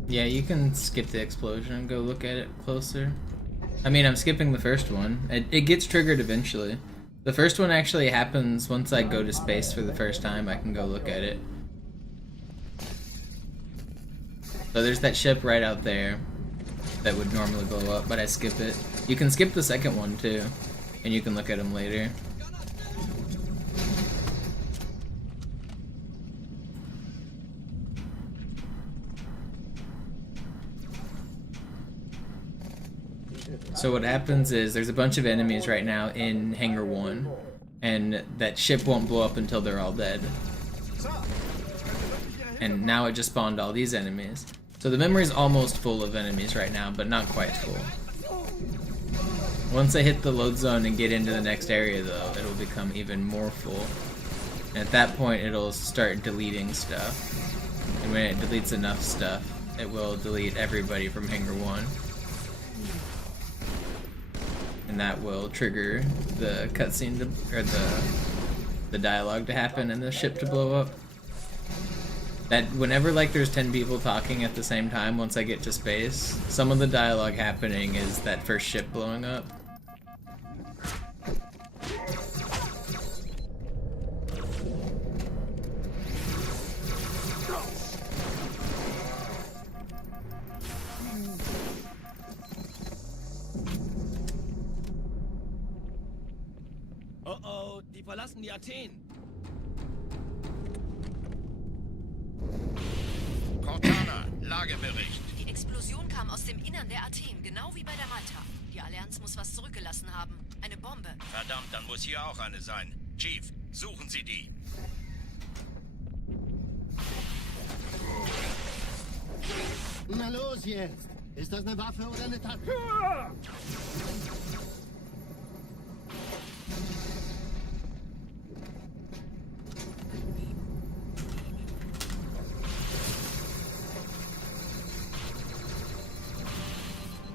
Yeah, you can skip the explosion and go look at it closer. I mean, I'm skipping the first one. It gets triggered eventually. The first one actually happens once I go to space for the first time. I can go look at it. So there's that ship right out there that would normally blow up, but I skip it. You can skip the second one too, and you can look at them later. So what happens is there's a bunch of enemies right now in Hangar 1, and that ship won't blow up until they're all dead. And now it just spawned all these enemies. So the memory's almost full of enemies right now, but not quite full. Once I hit the load zone and get into the next area though, it'll become even more full. And at that point it'll start deleting stuff. And when it deletes enough stuff, it will delete everybody from Hangar 1. And that will trigger the cutscene to, or the dialogue to happen and the ship to blow up. That whenever like there's 10 people talking at the same time, once I get to space, some of the dialogue happening is that first ship blowing up. Oh, die verlassen die Athen. Cortana, Lagebericht. Die Explosion kam aus dem Innern der Athen, genau wie bei der Malta. Die Allianz muss was zurückgelassen haben. Eine Bombe. Verdammt, dann muss hier auch eine sein. Chief, suchen Sie die. Na los jetzt! Ist das eine Waffe oder eine Tasse?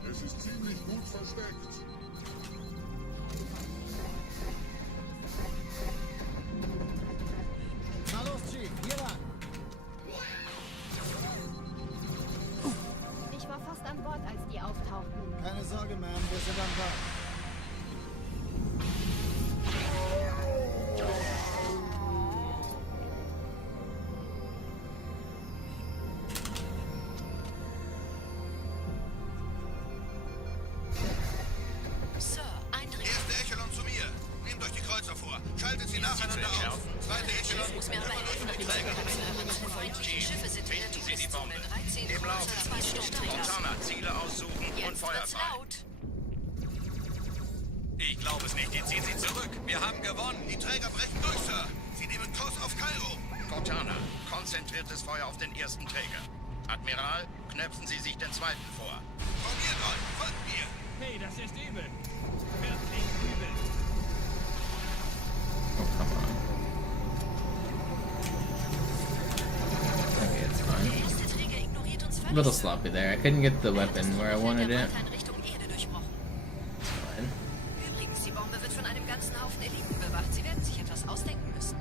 Es ist ziemlich gut versteckt. Na los, Chief, hier lang. Ich war fast an Bord, als die auftauchten. Keine Sorge, Ma'am, wir sind am Bord. Sir, Eindringling. Erste Echelon zu mir. Nehmt euch die Kreuzer vor. Schaltet sie nacheinander auf. Zweite Echelon. Muss mir aber helfen, nach dem Kanzler. Feindliche Schiffe sind in der Finden Sie die Touristzone. Bombe. 13 Im Lauf. Kreuzer, 2 Sturmträger. Cortana, Ziele aussuchen und Jetzt Feuer wird's frei. laut. Ich glaube es nicht. Die ziehen sie zurück. Wir haben gewonnen. Die Träger brechen durch, Sir. Sie nehmen Kurs auf Cairo. Cortana, konzentriertes Feuer auf den ersten Träger. Admiral, knöpfen Sie sich den zweiten vor. Von mir dran, folgt mir! Hey, das ist übel. Wirklich übel. Oh, come on. Okay, it's fine. Der erste Träger ignoriert uns A völlig. little sloppy there. I couldn't get the weapon where I wanted it. In Richtung Erde durchbrochen. It's fine. Übrigens, die Bombe wird von einem ganzen Haufen Eliten bewacht. Sie werden sich etwas ausdenken müssen.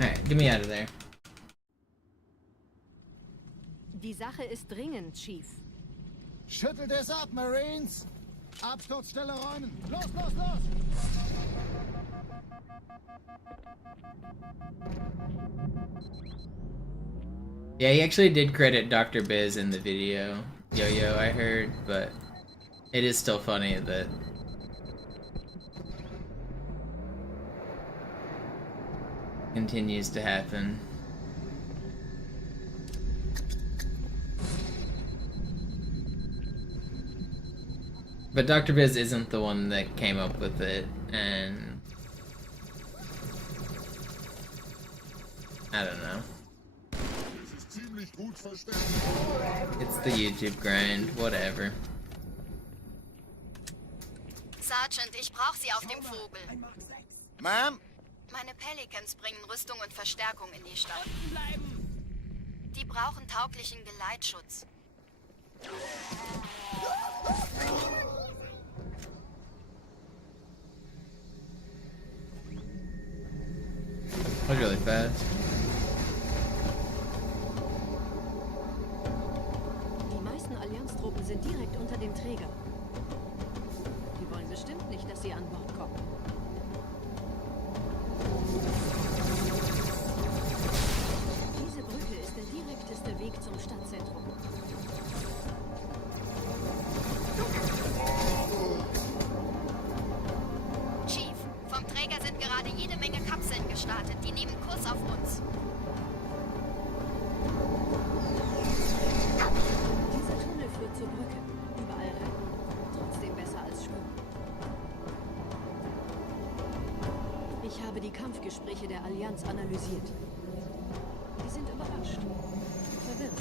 Alright, get me out of there. Die Sache ist dringend, Chief. Schüttelt es ab, Marines! Absturzstelle räumen! Los, los, los! Yeah, he actually did credit Dr. Biz in the video. Yo-yo, I heard, but it is still funny that continues to happen. But Dr. Biz isn't the one that came up with it, and I don't know. It's the YouTube grind, whatever. Sergeant, ich brauche Sie auf dem Vogel. Ma'am? Meine Pelicans bringen Rüstung und Verstärkung in die Stadt. Die brauchen tauglichen Geleitschutz. That was really fast. Die meisten Allianztruppen sind direkt unter dem Träger. Die wollen bestimmt nicht, dass sie an Bord kommen. Diese Brücke ist der direkteste Weg zum Stadtzentrum. Chief, vom Träger sind gerade jede Menge Kapseln gestartet. Die nehmen Kurs auf uns. Dieser Tunnel führt zur Brücke. Überall retten. Trotzdem besser als schwimmen. Ich habe die Kampfgespräche der Allianz analysiert. Die sind überrascht. Verwirrt.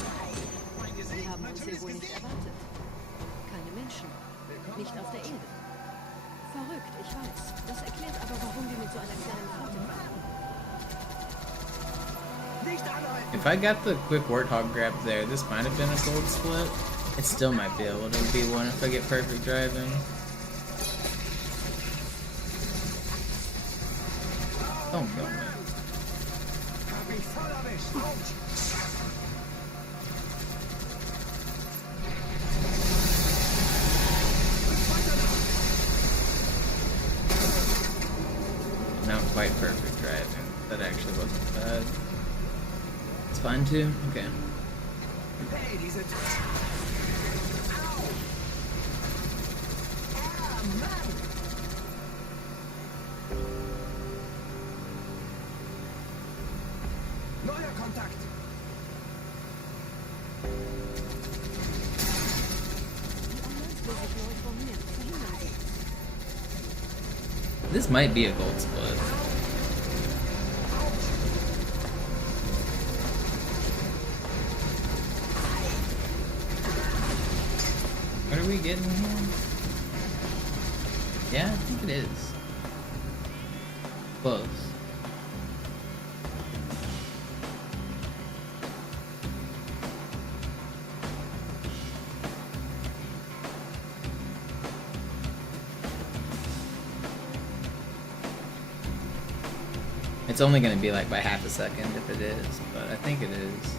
Sie haben uns hier wohl nicht erwartet. Keine Menschen. Nicht auf der Erde. Verrückt, ich weiß. Das erklärt aber, warum wir mit so einer kleinen Flotte fahren. If I got the quick warthog grab there, this might have been a gold split. It still might be able to be one if I get perfect driving. Don't kill me. Not quite perfect driving. That actually wasn't bad. It's fine too? Okay. Hey, diese... Au! Ah, Mann! Neuer Kontakt! This might be a gold split. What are we getting here? Yeah, I think it is. Close. It's only going to be like by half a second if it is, but I think it is.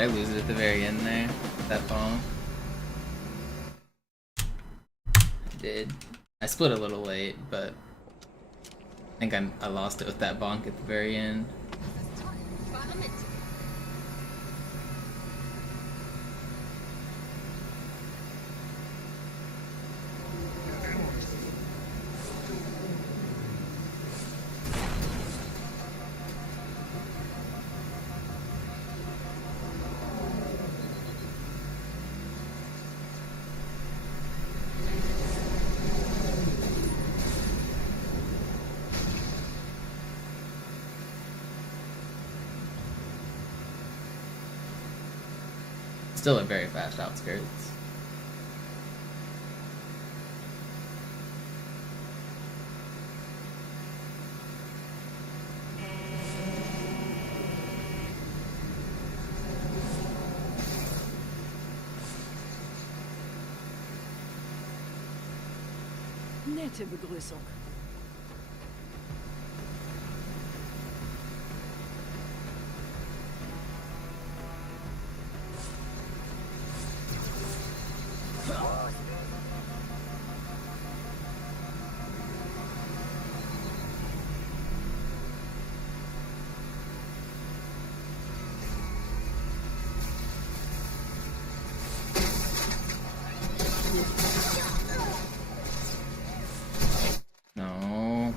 I lose it at the very end there? That bomb? I did. I split a little late, but I think I lost it with that bonk at the very end. Still a very fast outskirts. Nette Begrüßung. No.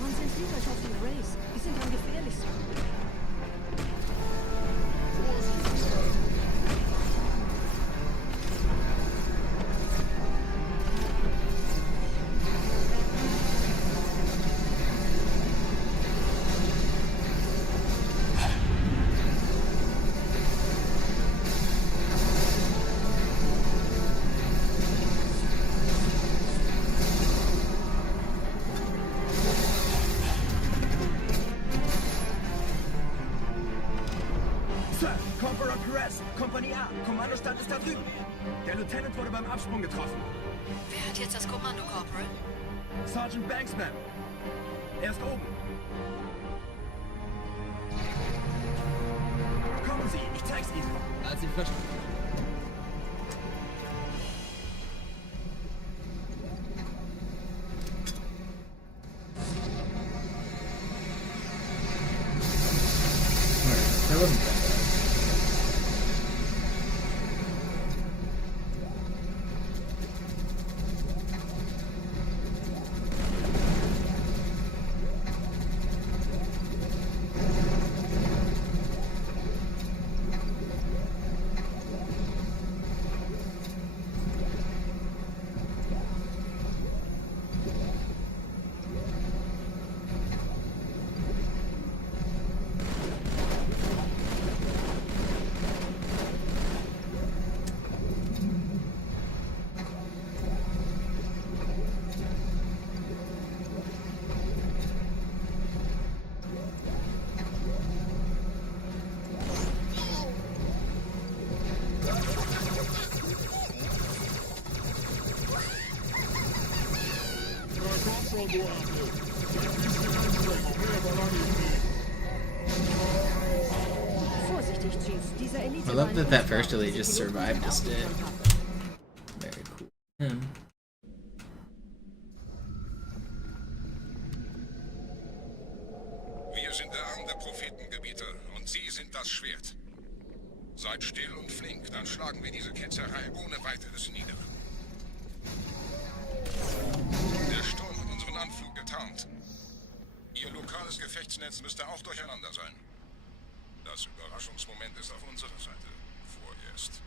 Konzentriert euch auf den Race. Die sind am gefährlichsten. Kompanie A, Kommandostand ist da drüben. Der Lieutenant wurde beim Absprung getroffen. Wer hat jetzt das Kommando, Corporal? Sergeant Banksman. Er ist oben. Kommen Sie, ich zeig's Ihnen. Als ich verstanden. That wasn't bad. I love that that first elite just survived a stint. Very cool. Wir sind der Arm der Prophetengebiete und Sie sind das Schwert. Seid still und flink, dann schlagen wir diese Ketzerei ohne weiteres nieder. Der Sturm hat unseren Anflug getarnt. Ihr lokales Gefechtsnetz müsste auch durcheinander sein. Das Überraschungsmoment ist auf unserer Seite. Vorerst.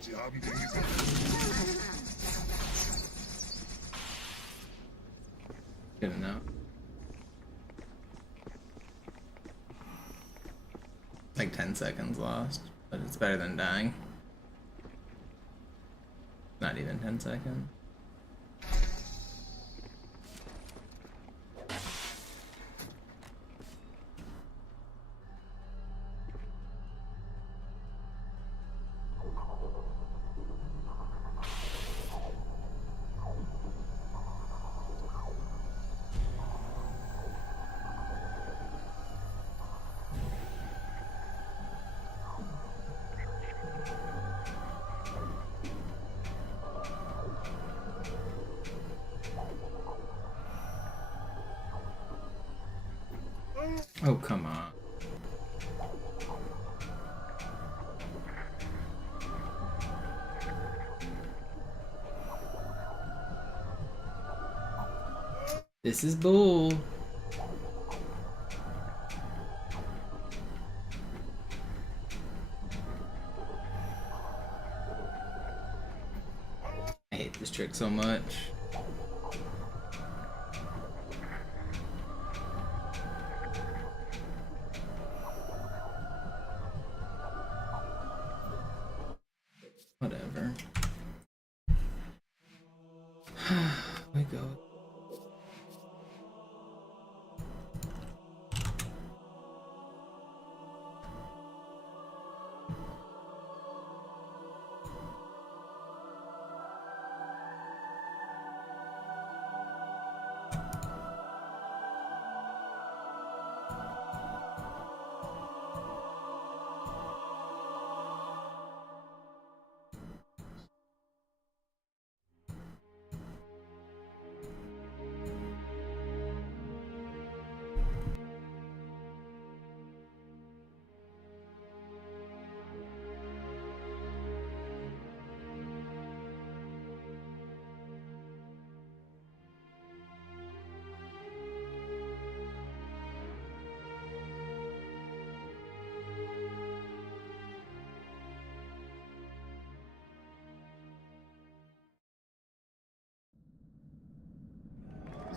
Sie haben den Gefecht. Good enough. Like 10 seconds lost, but it's better than dying. Not even 10 seconds. Oh, come on. This is bull. I hate this trick so much. Whatever. We go.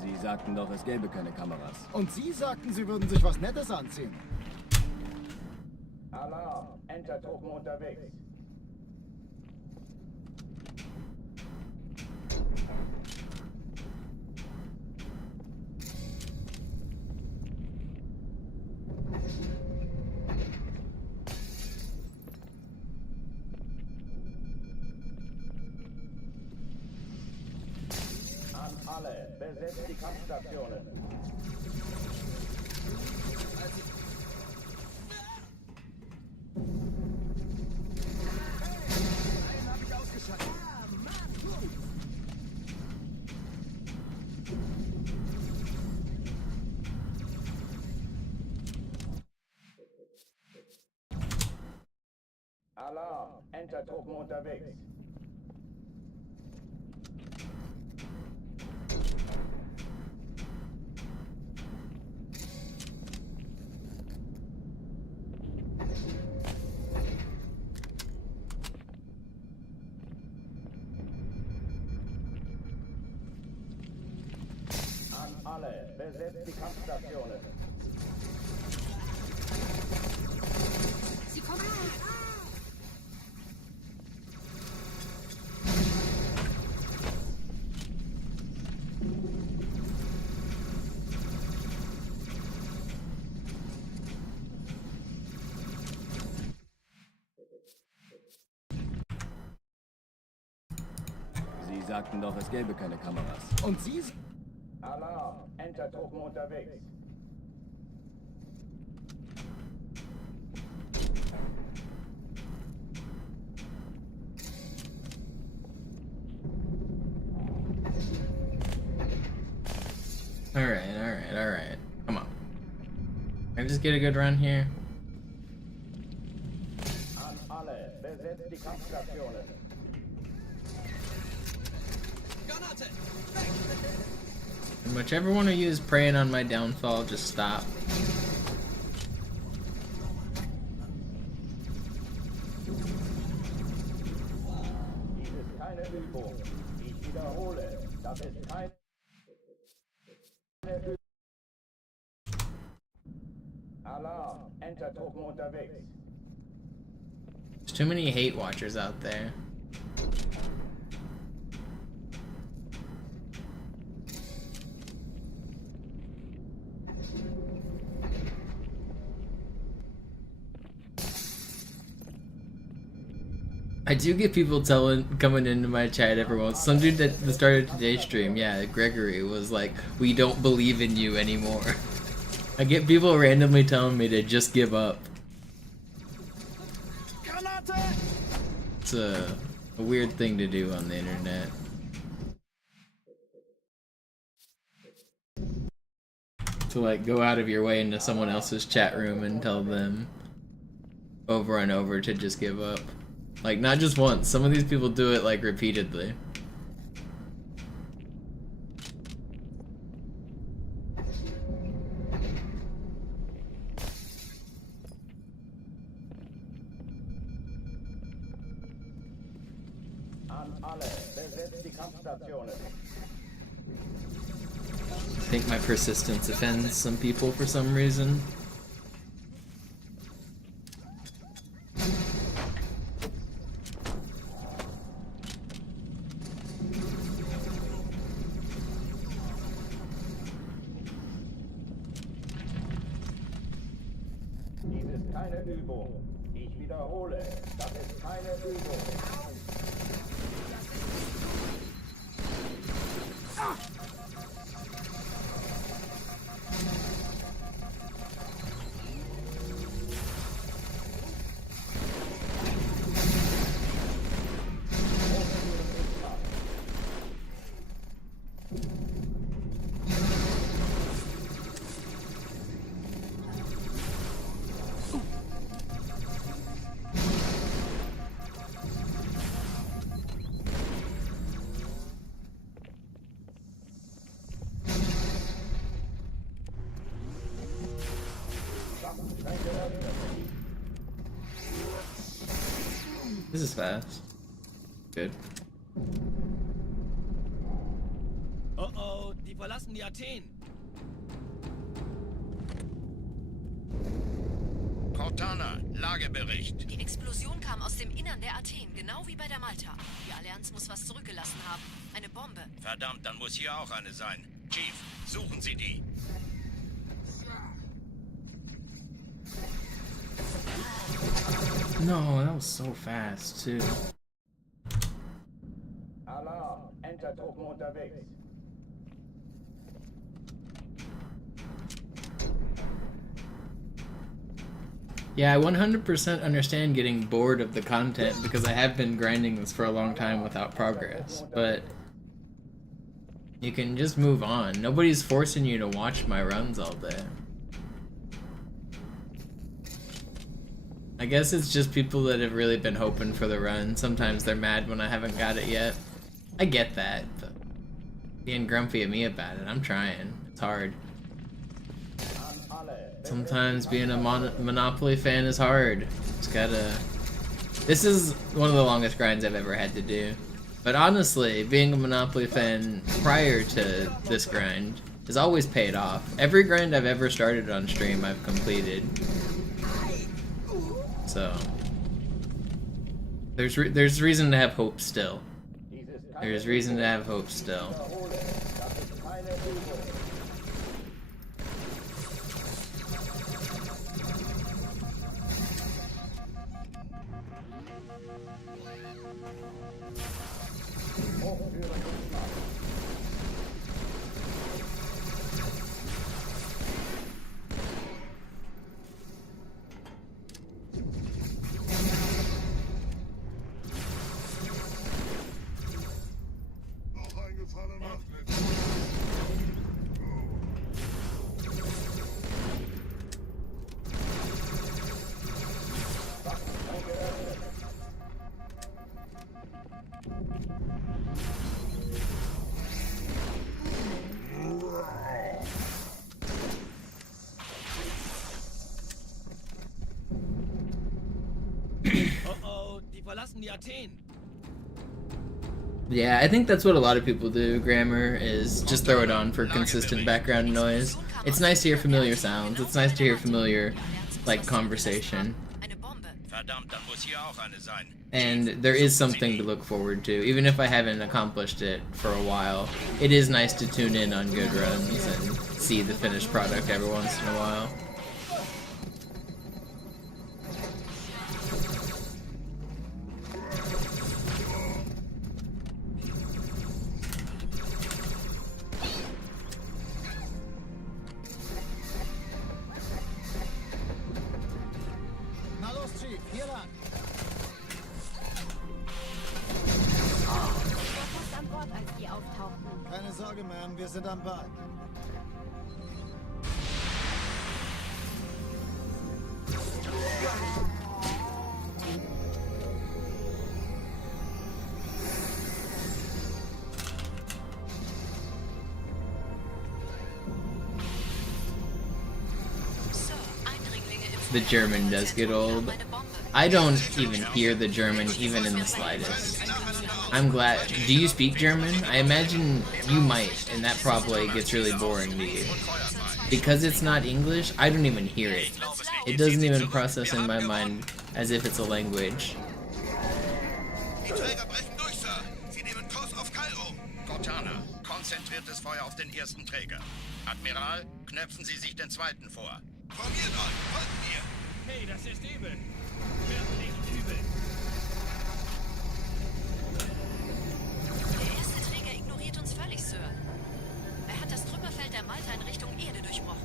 Sie sagten doch, es gäbe keine Kameras. Und Sie sagten, Sie würden sich was Nettes anziehen. Alarm! Entertruppen unterwegs. An alle, besetzt die Kampfstationen. Einen habe ich ausgeschaltet. Ah, Mann, gut. Alarm! Entertruppen unterwegs. An alle, besetzt die Kampfstationen. Sie kommen! Sie sagten doch, es gäbe keine Kameras. Und Sie... Alarm! Entertruppen unterwegs. Alright. Come on. Can I just get a good run here? An alle, besetzt die Kampfstationen. And whichever one of you is preying on my downfall, just stop. Dies ist keine Übung. Ich wiederhole, das ist keine Übung. Alarm, Entertruppen unterwegs. There's too many hate watchers out there. I do get people coming into my chat every once. Some dude that started today's stream, yeah, Gregory, was like, "We don't believe in you anymore." I get people randomly telling me to just give up. It's a weird thing to do on the internet. To like go out of your way into someone else's chat room and tell them over and over to just give up. Like, not just once. Some of these people do it, like, repeatedly. An alle, besetzt die Kampfstationen. I think my persistence offends some people for some reason. Dies ist keine Übung. Ich wiederhole, das ist keine Übung. This is fast. Good. Oh oh, die verlassen die Athen. Cortana, Lagebericht. Die Explosion kam aus dem Innern der Athen, genau wie bei der Malta. Die Allianz muss was zurückgelassen haben. Eine Bombe. Verdammt, dann muss hier auch eine sein. Chief, suchen Sie die. No, that was so fast, too. Alarm, Entertruppen unterwegs. Yeah, I 100% understand getting bored of the content because I have been grinding this for a long time without progress, but you can just move on. Nobody's forcing you to watch my runs all day. I guess it's just people that have really been hoping for the run. Sometimes they're mad when I haven't got it yet. I get that, but being grumpy at me about it, I'm trying. It's hard. Sometimes being a Monopoly fan is hard. It's gotta... This is one of the longest grinds I've ever had to do. But honestly, being a Monopoly fan prior to this grind has always paid off. Every grind I've ever started on stream, I've completed. So there's reason to have hope still. There's reason to have hope still. verlassen die Athen. Yeah, I think that's what a lot of people do, Grammar, is just throw it on for consistent background noise. It's nice to hear familiar sounds, it's nice to hear familiar, like, conversation. Verdammt, dann muss hier auch eine sein. And there is something to look forward to, even if I haven't accomplished it for a while. It is nice to tune in on good runs and see the finished product every once in a while. Na los, Chief, hier lang. An Bord, als die auftauchten. Keine Sorge, Ma'am, wir sind am Ball. The German does get old. I don't even hear the German even in the slightest. I'm glad. Do you speak German? I imagine you might, and that probably gets really boring to you. Because it's not English, I don't even hear it. It doesn't even process in my mind as if it's a language. Die Träger brechen durch, Sir. Sie nehmen Kurs auf Cairo. Cortana, konzentriertes Feuer auf den ersten Träger. Admiral, knöpfen Sie sich den zweiten vor. Formiert euch, folgt mir. Hey, das ist übel. Wirklich übel. Der erste Träger ignoriert uns völlig, Sir. Er hat das Trümmerfeld der Malta in Richtung Erde durchbrochen.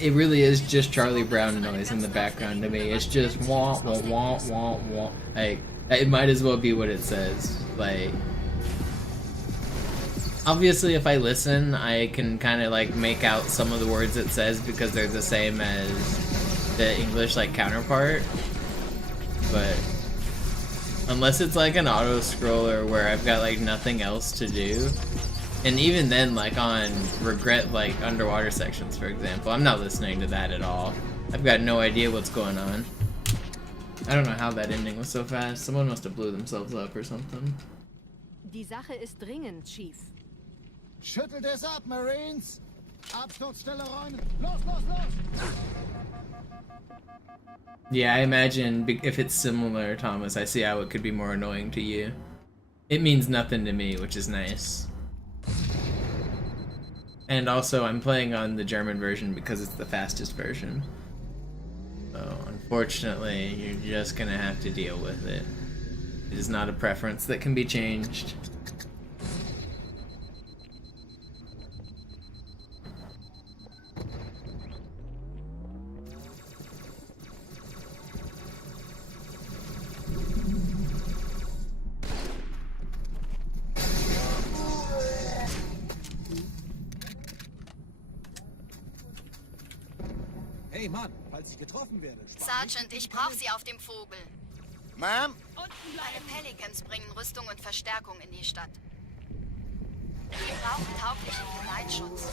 It really is just Charlie Brown noise in the background to me. It's just wah wah wah wah wah. Like, it might as well be what it says. Like, obviously if I listen, I can kind of like make out some of the words it says because they're the same as the English like counterpart. But unless it's like an auto scroller where I've got like nothing else to do, and even then, like on regret like underwater sections, for example, I'm not listening to that at all. I've got no idea what's going on. I don't know how that ending was so fast. Someone must have blew themselves up or something. Die Sache ist dringend, Chief. Schüttelt es ab, Marines! Absturzstelle räumen! Los, los, los! Yeah, I imagine if it's similar, Thomas, I see how it could be more annoying to you. It means nothing to me, which is nice. And also, I'm playing on the German version because it's the fastest version. So, unfortunately, you're just gonna have to deal with it. It is not a preference that can be changed. Hey Mann, falls ich getroffen werde. Sergeant, ich brauche Sie auf dem Vogel. Ma'am? Meine Pelicans bringen Rüstung und Verstärkung in die Stadt. Wir brauchen tauglichen Geleitschutz.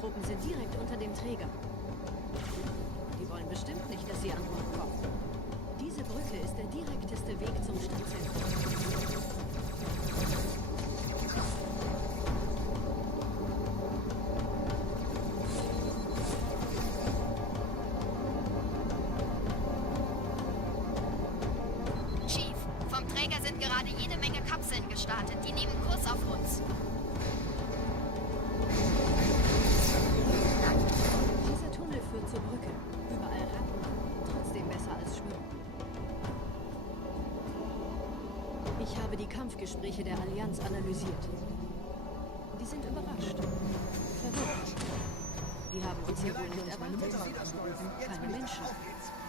Truppen sind direkt unter dem Träger. Die wollen bestimmt nicht, dass sie an Bord kommen. Diese Brücke ist der direkteste Weg zum Stadtzentrum. Chief, vom Träger sind gerade jede Menge Kapseln gestartet. Die nehmen Kurs auf uns. Dieser Tunnel führt zur Brücke. Überall Ratten. Trotzdem besser als schwimmen. Ich habe die Kampfgespräche der Allianz analysiert. Die sind überrascht. Verwirrt. Die haben uns hier wohl nicht erwartet. Keine Menschen.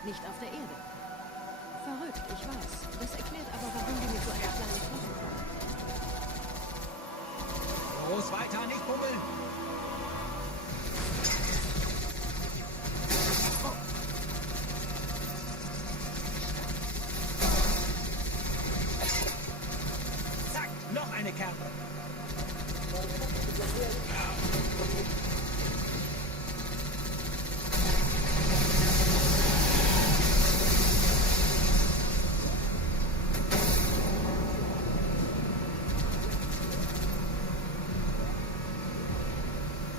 Nicht auf der Erde. Verrückt, ich weiß. Das erklärt aber, warum die mit so einer kleinen Flotte kommen. Los, weiter, nicht bummeln! meine Kerle.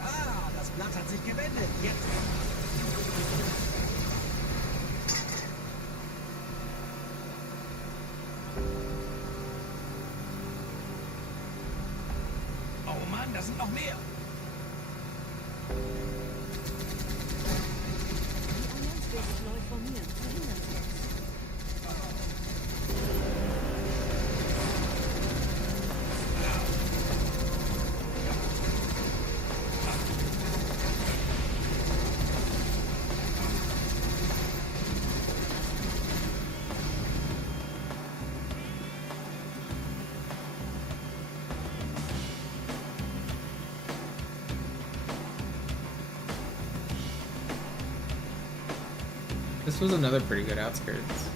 Ah, das Blatt hat sich gewendet. Jetzt. Oh Mann, da sind noch mehr. Die Allianz will sich neu formieren. Verhindern Sie es. This was another pretty good outskirts.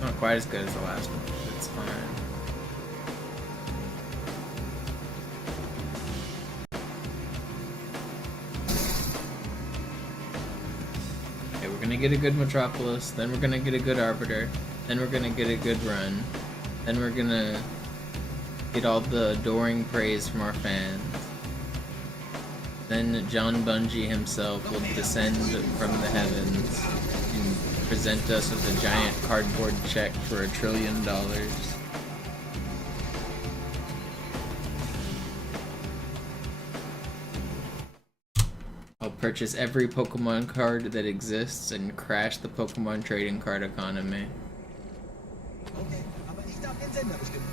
Not quite as good as the last one, but it's fine. Okay, we're gonna get a good Metropolis, then we're gonna get a good Arbiter, then we're gonna get a good run, then we're gonna get all the adoring praise from our fans. Then John Bungie himself will descend from the heavens and present us with a giant cardboard check for $1 trillion. I'll purchase every Pokemon card that exists and crash the Pokemon trading card economy. Okay, aber ich darf den Sender bestimmen.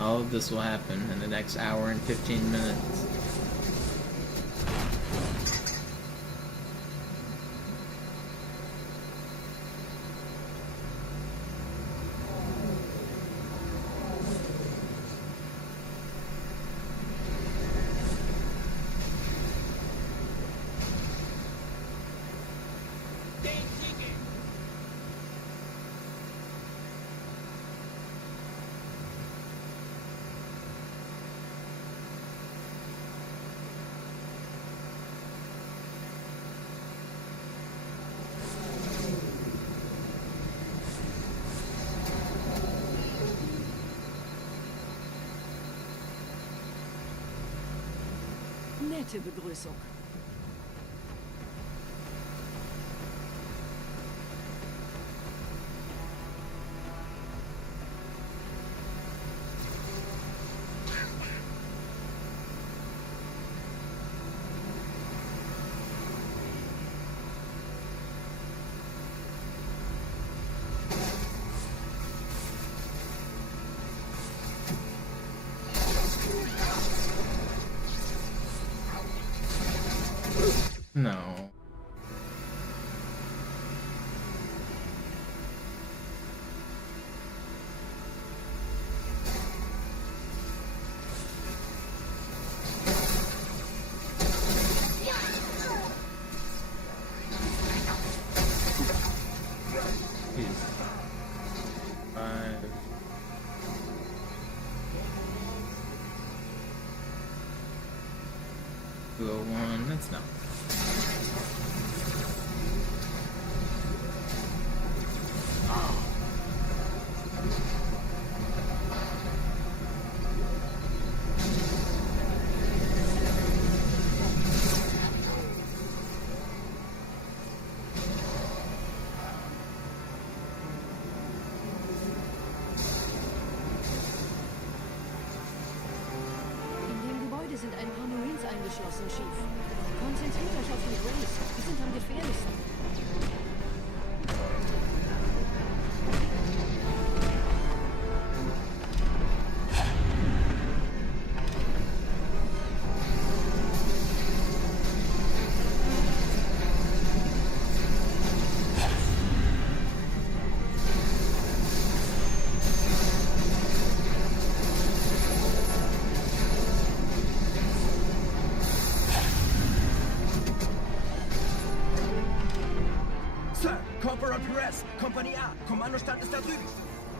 All of this will happen in the next hour and 15 minutes. Nette Begrüßung. No. Jeez. 5. $201. That's not. Sind ein paar Marines eingeschlossen, Chief. Konzentriert euch auf die Grays. Die sind am gefährlichsten. Address, Kompanie A. Kommandostand ist da drüben.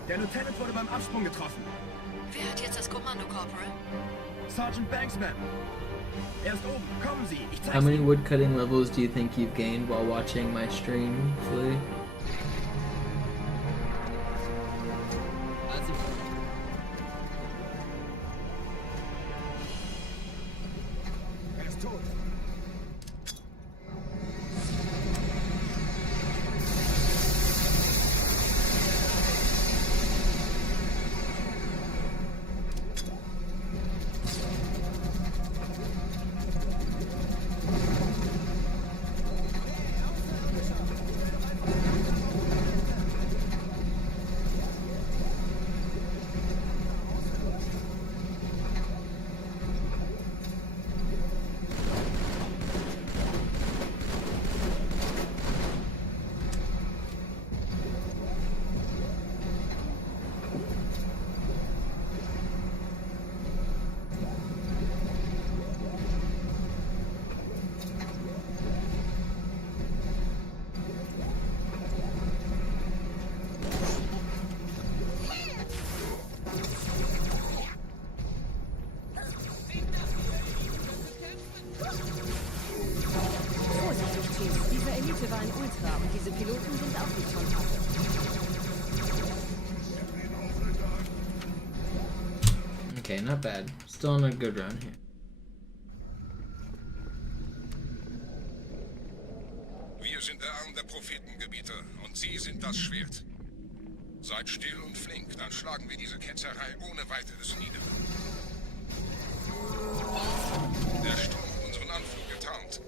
Der Lieutenant wurde beim Absprung getroffen. Wer hat jetzt das Kommando, Corporal? Sergeant Banksman. Er ist oben. Kommen Sie. Ich zeig's How many Ihnen. woodcutting levels do you think you've gained while watching my stream, Flea? Er ist tot. Vorsichtig, Chief. Diese Elite war ein Ultra und diese Piloten sind auch nicht von Pappe. Okay, not bad. Still on a good run here. Wir sind der Arm der Prophetengebieter und Sie sind das Schwert. Seid still und flink, dann schlagen wir diese Ketzerei ohne weiteres nieder. Der Sturm hat unseren Anflug getarnt.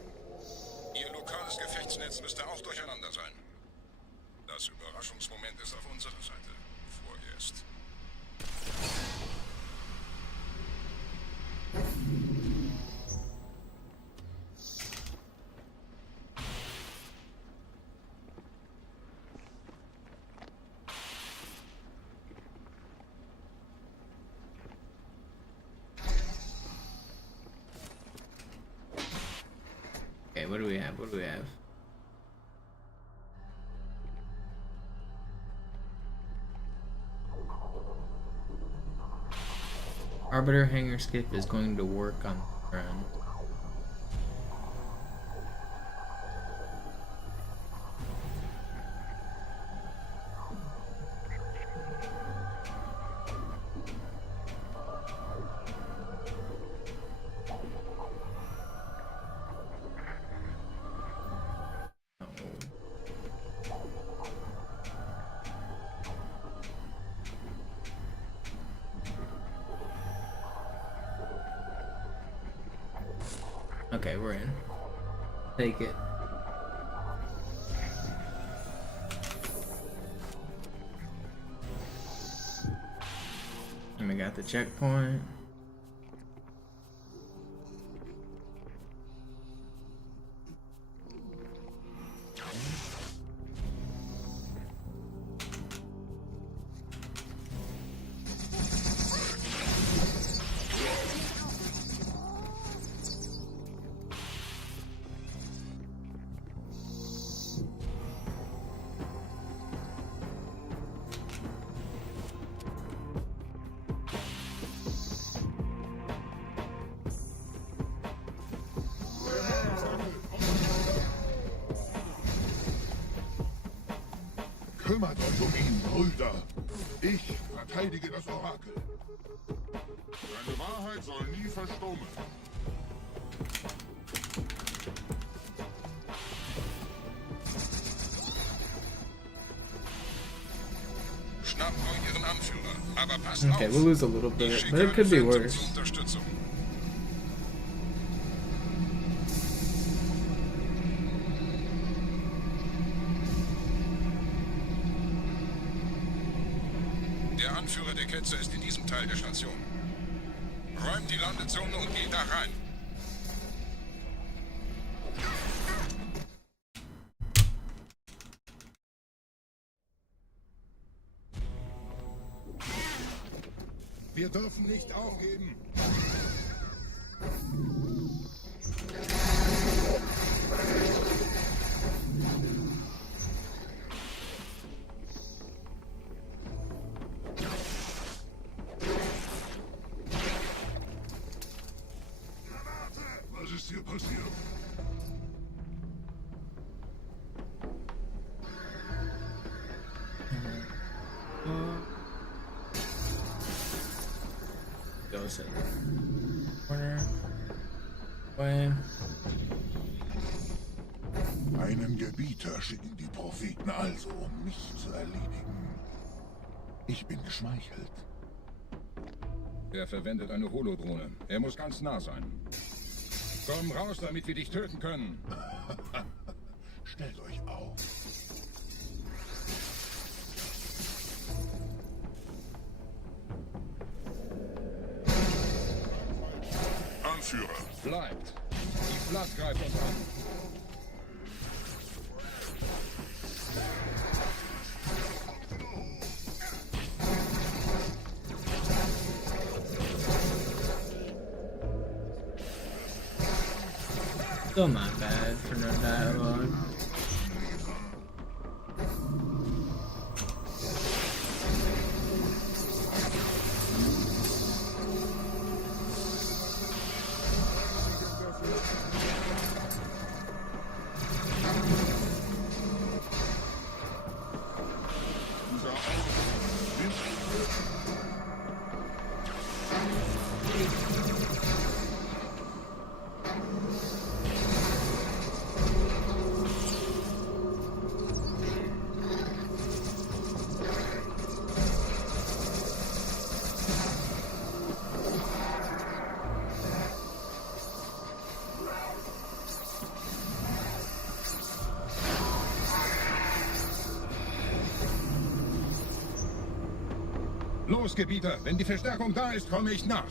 Ihr lokales Gefechtsnetz müsste auch durcheinander sein. Das Überraschungsmoment ist auf unserer Seite. Vorerst. Okay, what do we have? What do we have? Arbiter hangar skip is going to work on the run. Okay, we're in. Take it. And we got the checkpoint. Kümmert euch um ihn, Brüder. Ich verteidige das Orakel. Seine Wahrheit soll nie verstummen. Schnappt euch ihren Anführer, aber passt Okay, auf. we'll lose a little bit, Ich but it could be schicke einen worse. zur Unterstützung. Der Anführer der Ketzer ist in diesem Teil der Station. Räumt die Landezone und geht da rein. Wir dürfen nicht aufgeben. passiert? Goes in corner. Way. Einen Gebieter schicken die Propheten also, um mich zu erledigen. Ich bin geschmeichelt. Er verwendet eine Holodrohne. Er muss ganz nah sein. Komm raus, damit wir dich töten können. Stellt euch auf. Anführer. Bleibt. Die Blatt greift uns an. Still not bad for no dialogue. Los, Gebieter! Wenn die Verstärkung da ist, komme ich nach.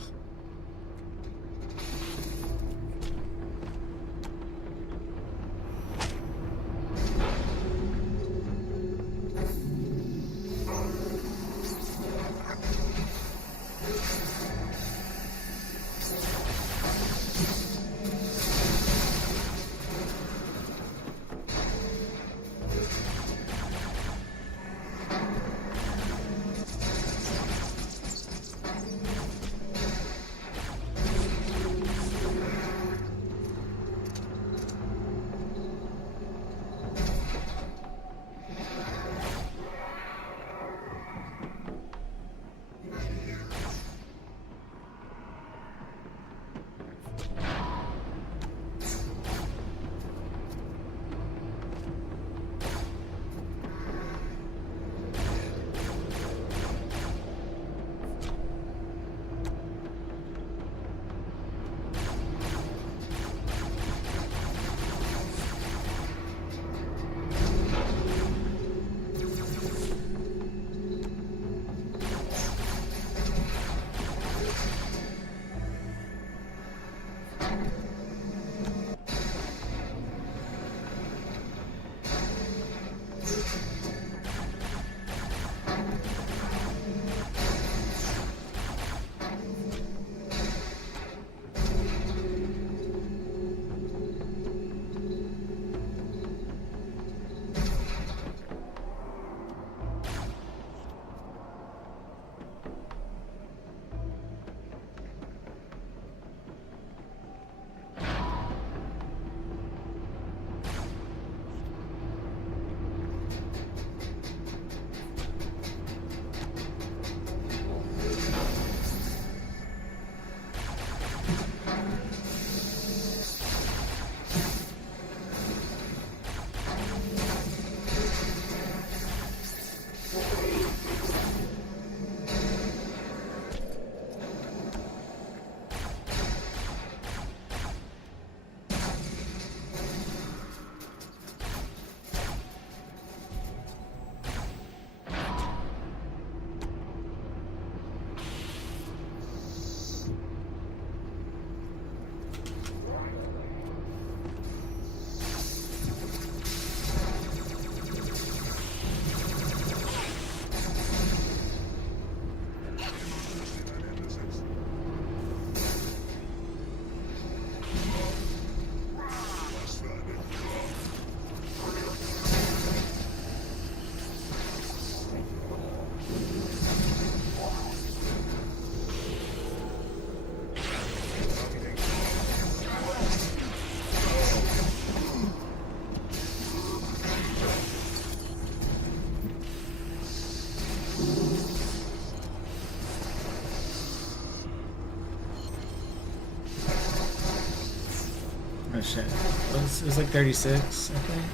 Oh shit. It was like 36, I think.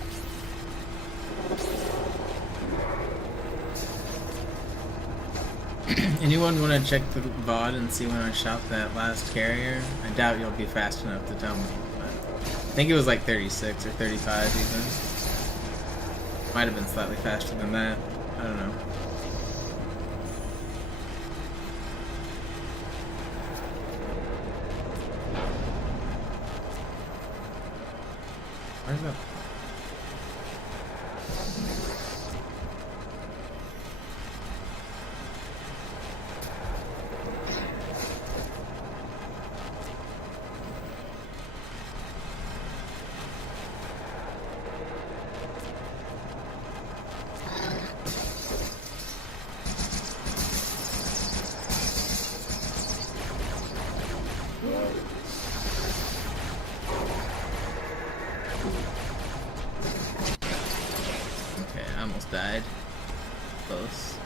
Anyone want to check the VOD and see when I shot that last carrier? I doubt you'll be fast enough to tell me, but I think it was like 36 or 35 even. Might have been slightly faster than that. I don't know. Where's that? Died. Close.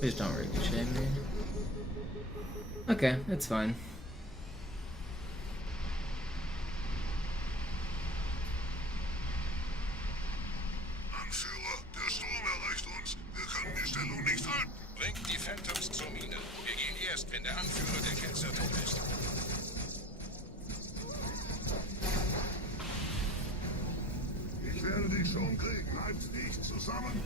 Please don't ricochet me. Okay, it's fine. Anführer, der Sturm erreicht uns. Wir können die Stellung nicht halten. Bringt die Phantoms zur Mine. Wir gehen erst, wenn der Anführer der Ketzer tot ist. Ich werde dich schon kriegen. Halt's dicht zusammen.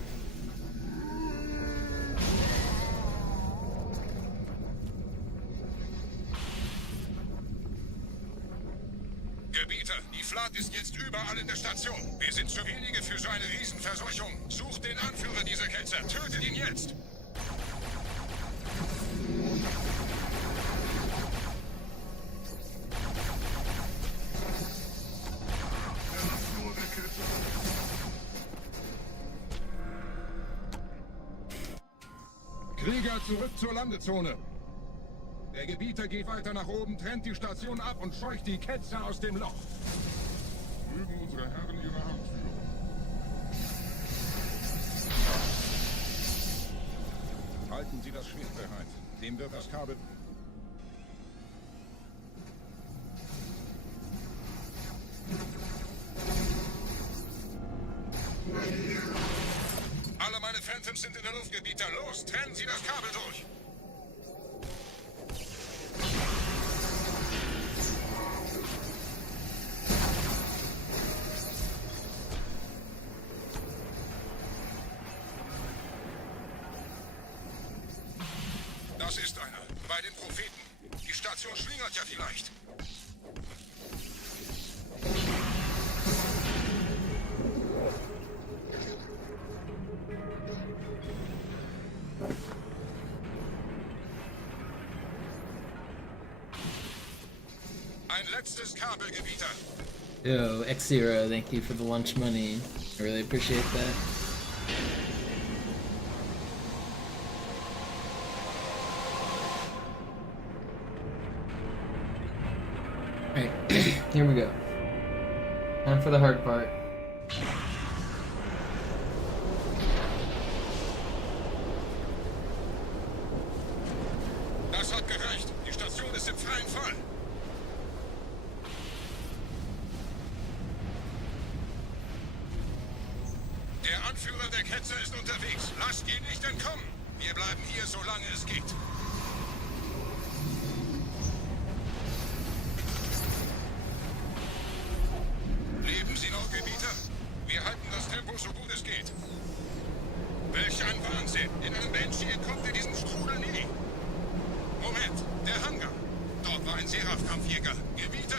Gebieter, die Flat ist jetzt überall in der Station. Wir sind zu wenige für so eine Riesenverseuchung. Sucht den Anführer dieser Ketzer. Tötet ihn jetzt. Krieger, zurück zur Landezone. Der Gebieter geht weiter nach oben, trennt die Station ab und scheucht die Ketzer aus dem Loch. Mögen unsere Herren ihre Hand führen. Halten Sie das Schwert bereit. Dem wird das Kabel... Alle meine Phantoms sind in der Luft, Gebieter. Los, trennen Sie das Kabel durch. Das ist einer. Bei den Propheten. Die Station schlingert ja vielleicht. Ein letztes Kabel, Gebieter. Yo, X-Zero, thank you for the lunch money. I really appreciate that. Alright, here we go. Time for the hard part. Das hat gereicht. Die Station ist im freien Fall. Der Anführer der Ketzer ist unterwegs. Lasst ihn nicht entkommen. Wir bleiben hier, solange es geht. Leben Sie noch, Gebieter? Wir halten das Tempo so gut es geht. Welch ein Wahnsinn! In einem Banshee entkommt ihr diesem Strudel nie. Moment, der Hangar. Dort war ein Seraph-Kampfjäger. Gebieter!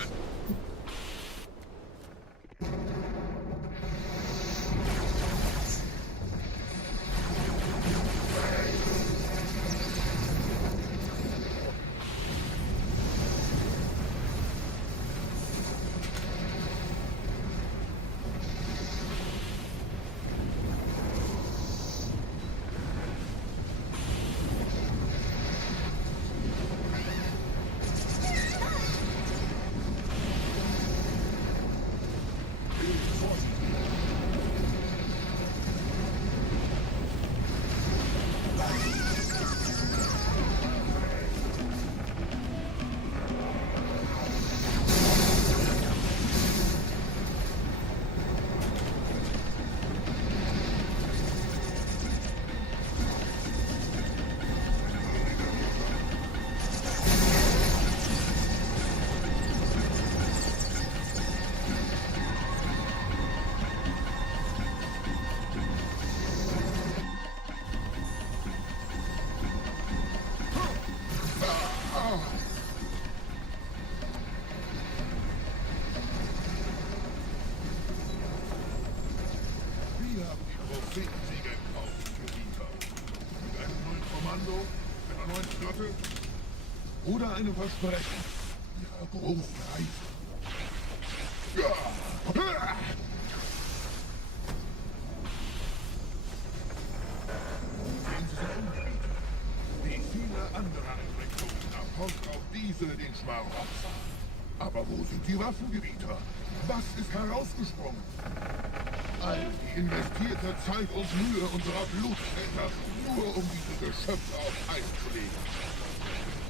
finden Sie gebrauchten Gebieter. Mit einem neuen Kommando, einer neuen Flotte oder einem Versprechen Ihrer großen Reise. Ja. Sehen Sie sich um, Gebieter. Wie viele andere Einrichtungen erfolgt auch diese den Schmarotzer. Aber wo sind die Waffengebieter? Was ist herausgesprungen? All die investierte Zeit und Mühe unserer Blutväter, nur um diese Geschöpfe auf Eis zu legen.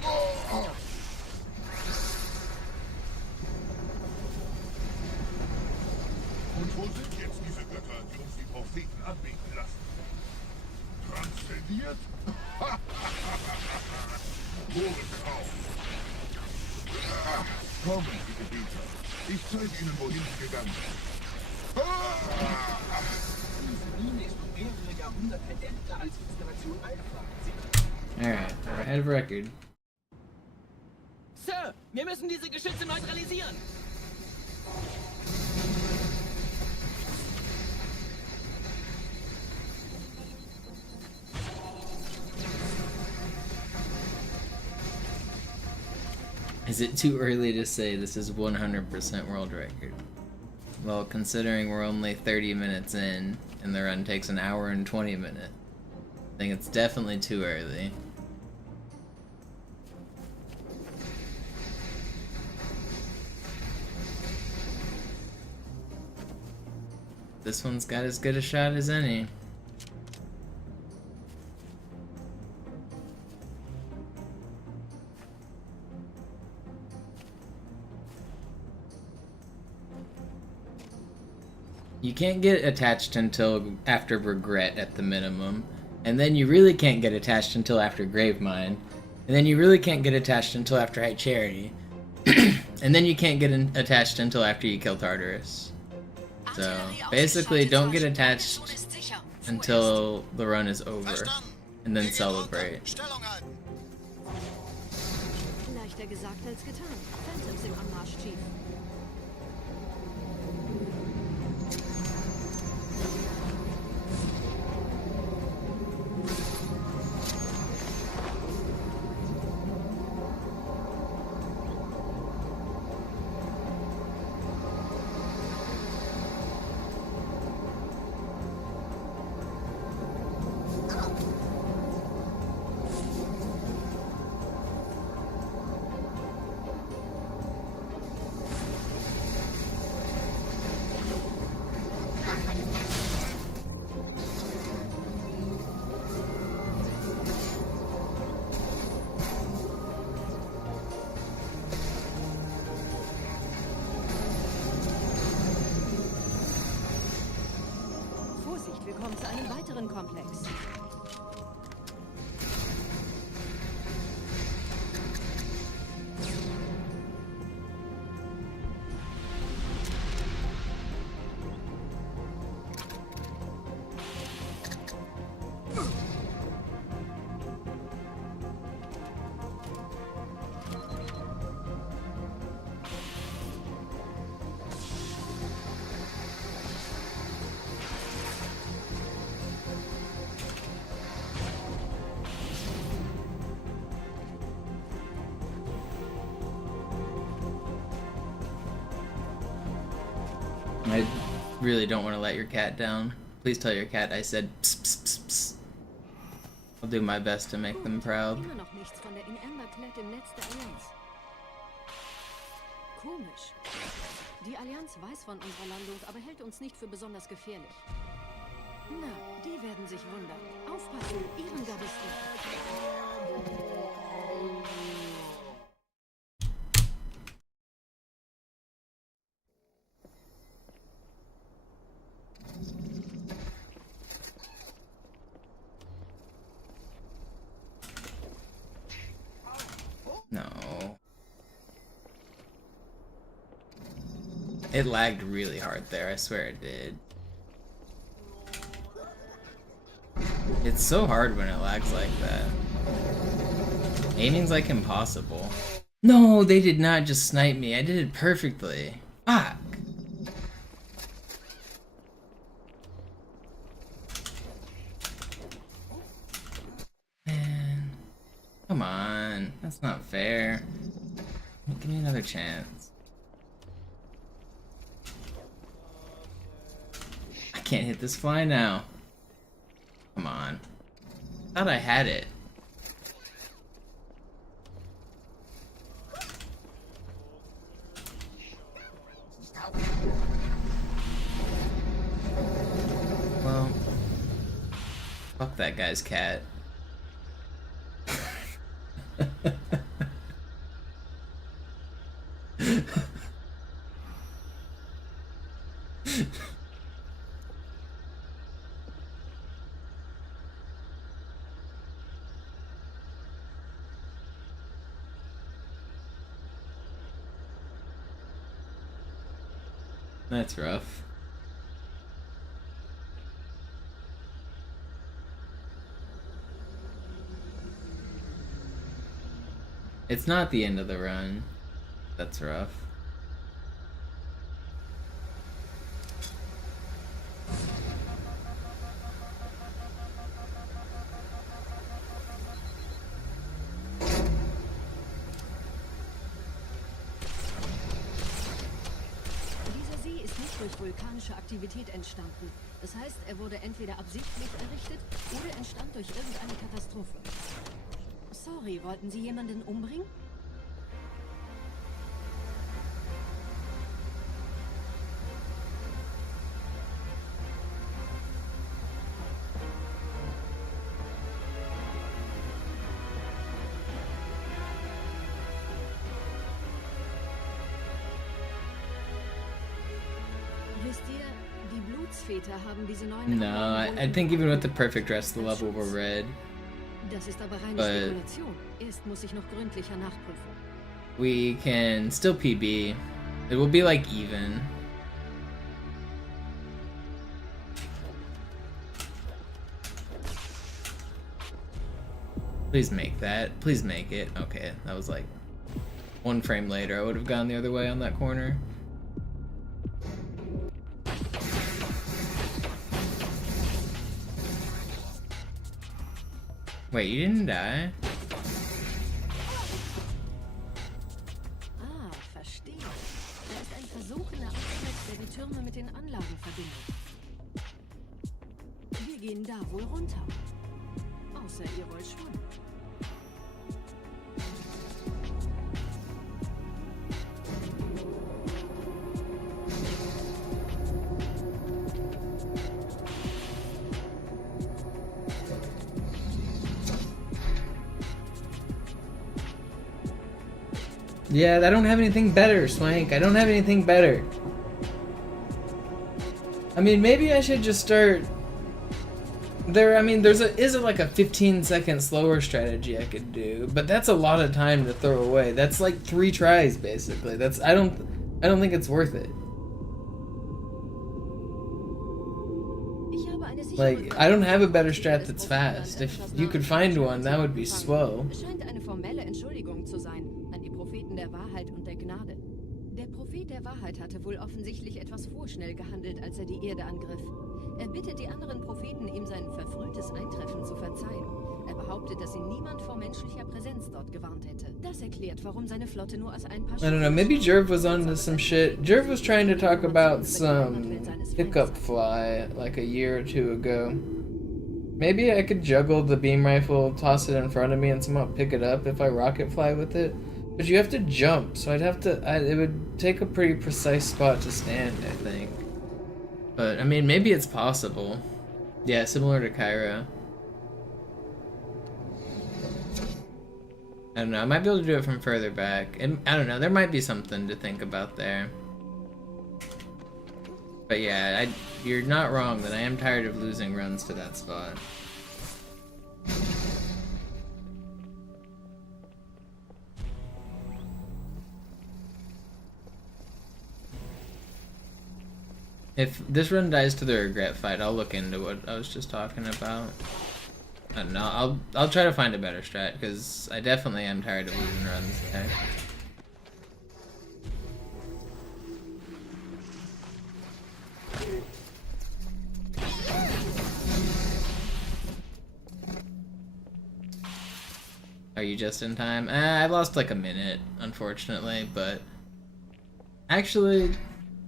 Oh. Und wo sind jetzt diese Götter, die uns die Propheten anbeten lassen? Transzendiert? Wohlkaum. Kommen, die Gebieter. Ich zeige Ihnen, wohin Sie gegangen sind. Diese Mine ist um mehrere Jahrhunderte älter als Installation Alpha. Alright, we're ahead of record. Sir, wir müssen diese Geschütze neutralisieren. Is it too early to say this is 100% world record? Well, considering we're only 30 minutes in, and the run takes an hour and 20 minutes, I think it's definitely too early. This one's got as good a shot as any. You can't get attached until after Regret at the minimum, and then you really can't get attached until after Gravemind, and then you really can't get attached until after High Charity, and then you can't get attached until after you kill Tartarus. So basically, don't get attached until the run is over, and then celebrate. Leichter gesagt als getan. Phantoms im Anmarsch, Chief. Wir kommen zu einem weiteren Komplex. I really don't want to let your cat down. Please tell your cat I said pss, pss, pss, pss. I'll do my best to make them proud. Immer noch nichts von der Inamber-Klett im Netz der Allianz. Komisch. Die Allianz weiß von unserer Landung, aber hält uns nicht für besonders gefährlich. Na, die werden sich wundern. Aufpassen, Ehrengardisten. No. It lagged really hard there, I swear it did. It's so hard when it lags like that. Aiming's like impossible. No, they did not just snipe me. I did it perfectly. Fuck. That's not fair. Give me another chance. I can't hit this fly now. Come on. Thought I had it. Well, fuck that guy's cat. That's rough. It's not the end of the run. That's rough. Durch vulkanische Aktivität entstanden. Das heißt, er wurde entweder absichtlich errichtet oder entstand durch irgendeine Katastrophe. Sorry, wollten Sie jemanden umbringen? No, I think even with the perfect rest, the level were red. But we can still PB. It will be like even. Please make that. Please make it. Okay, that was like 1 frame later. I would have gone the other way on that corner. Wait, you didn't die? Ah, verstehe. Da ist ein versunkener Abschnitt, der die Türme mit den Anlagen verbindet. Wir gehen da wohl runter. Außer ihr wollt schwimmen. Yeah, I don't have anything better, Swank. I don't have anything better. I mean, maybe I should just start there. I mean, is it like a 15-second slower strategy I could do, but that's a lot of time to throw away. That's like 3 tries basically. I don't think it's worth it. Like, I don't have a better strat that's fast. If you could find one, that would be slow. Der Wahrheit und der Gnade. Der Prophet der Wahrheit hatte wohl offensichtlich etwas vorschnell gehandelt, als er die Erde angriff. Er bittet die anderen Propheten, ihm sein verfrühtes Eintreffen zu verzeihen. Er behauptet, dass ihn niemand vor menschlicher Präsenz dort gewarnt hätte. Das erklärt, warum seine Flotte nur aus ein paar... I don't know, maybe Jerv was onto some shit. Jerv was trying to talk about some pickup fly like a year or 2 ago. Maybe I could juggle the beam rifle, toss it in front of me, and somehow pick it up if I rocket fly with it. But you have to jump, so I'd have to... it would take a pretty precise spot to stand, I think. But, I mean, maybe it's possible. Yeah, similar to Cairo. I don't know, I might be able to do it from further back. And I don't know, there might be something to think about there. But yeah, you're not wrong that I am tired of losing runs to that spot. If this run dies to the regret fight, I'll look into what I was just talking about. I don't know, I'll try to find a better strat, because I definitely am tired of losing runs there. Are you just in time? I lost like a minute, unfortunately, but actually,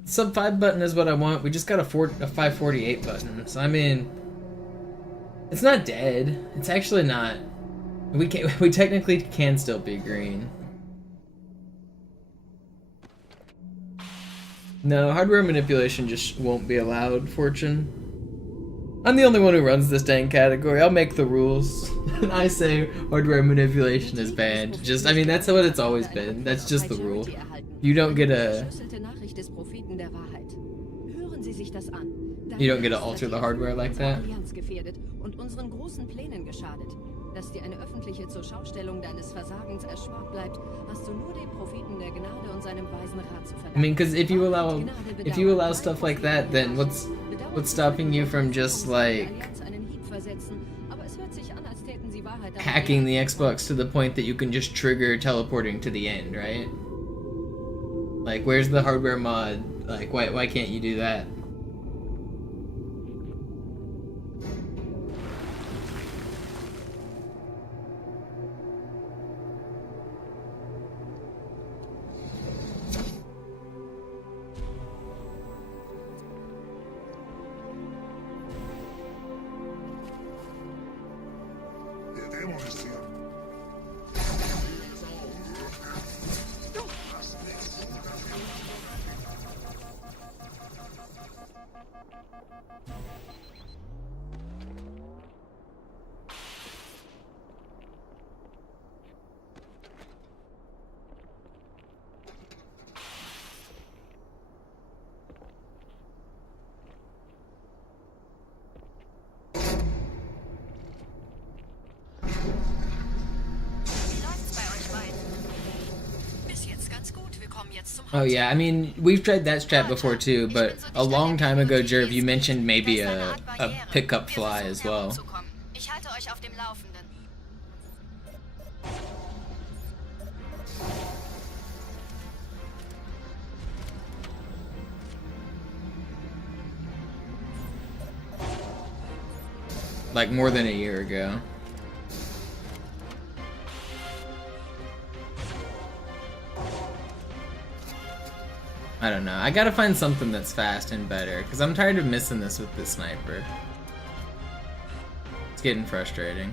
sub 5 button is what I want. We just got a 548 button, so I mean, it's not dead. It's actually not. We technically can still be green. No, hardware manipulation just won't be allowed, Fortune. I'm the only one who runs this dang category. I'll make the rules. And I say hardware manipulation is banned. Just, I mean, that's what it's always been. That's just the rule. You don't get a... You don't get to alter the hardware like that. Dass dir eine öffentliche Zurschaustellung deines Versagens erspart bleibt, hast du nur den Propheten der Gnade und seinem weisen Rat zu verdanken. I mean, because if you allow stuff like that, then what's stopping you from just like hacking the Xbox to the point that you can just trigger teleporting to the end, right? Like, where's the hardware mod? Like, why can't you do that? Oh yeah, I mean, we've tried that strat before too, but a long time ago, Jerv, you mentioned maybe a pickup fly as well. Ich halte euch auf dem Laufenden. Like more than a year ago. I don't know. I gotta find something that's fast and better, because I'm tired of missing this with the sniper. It's getting frustrating.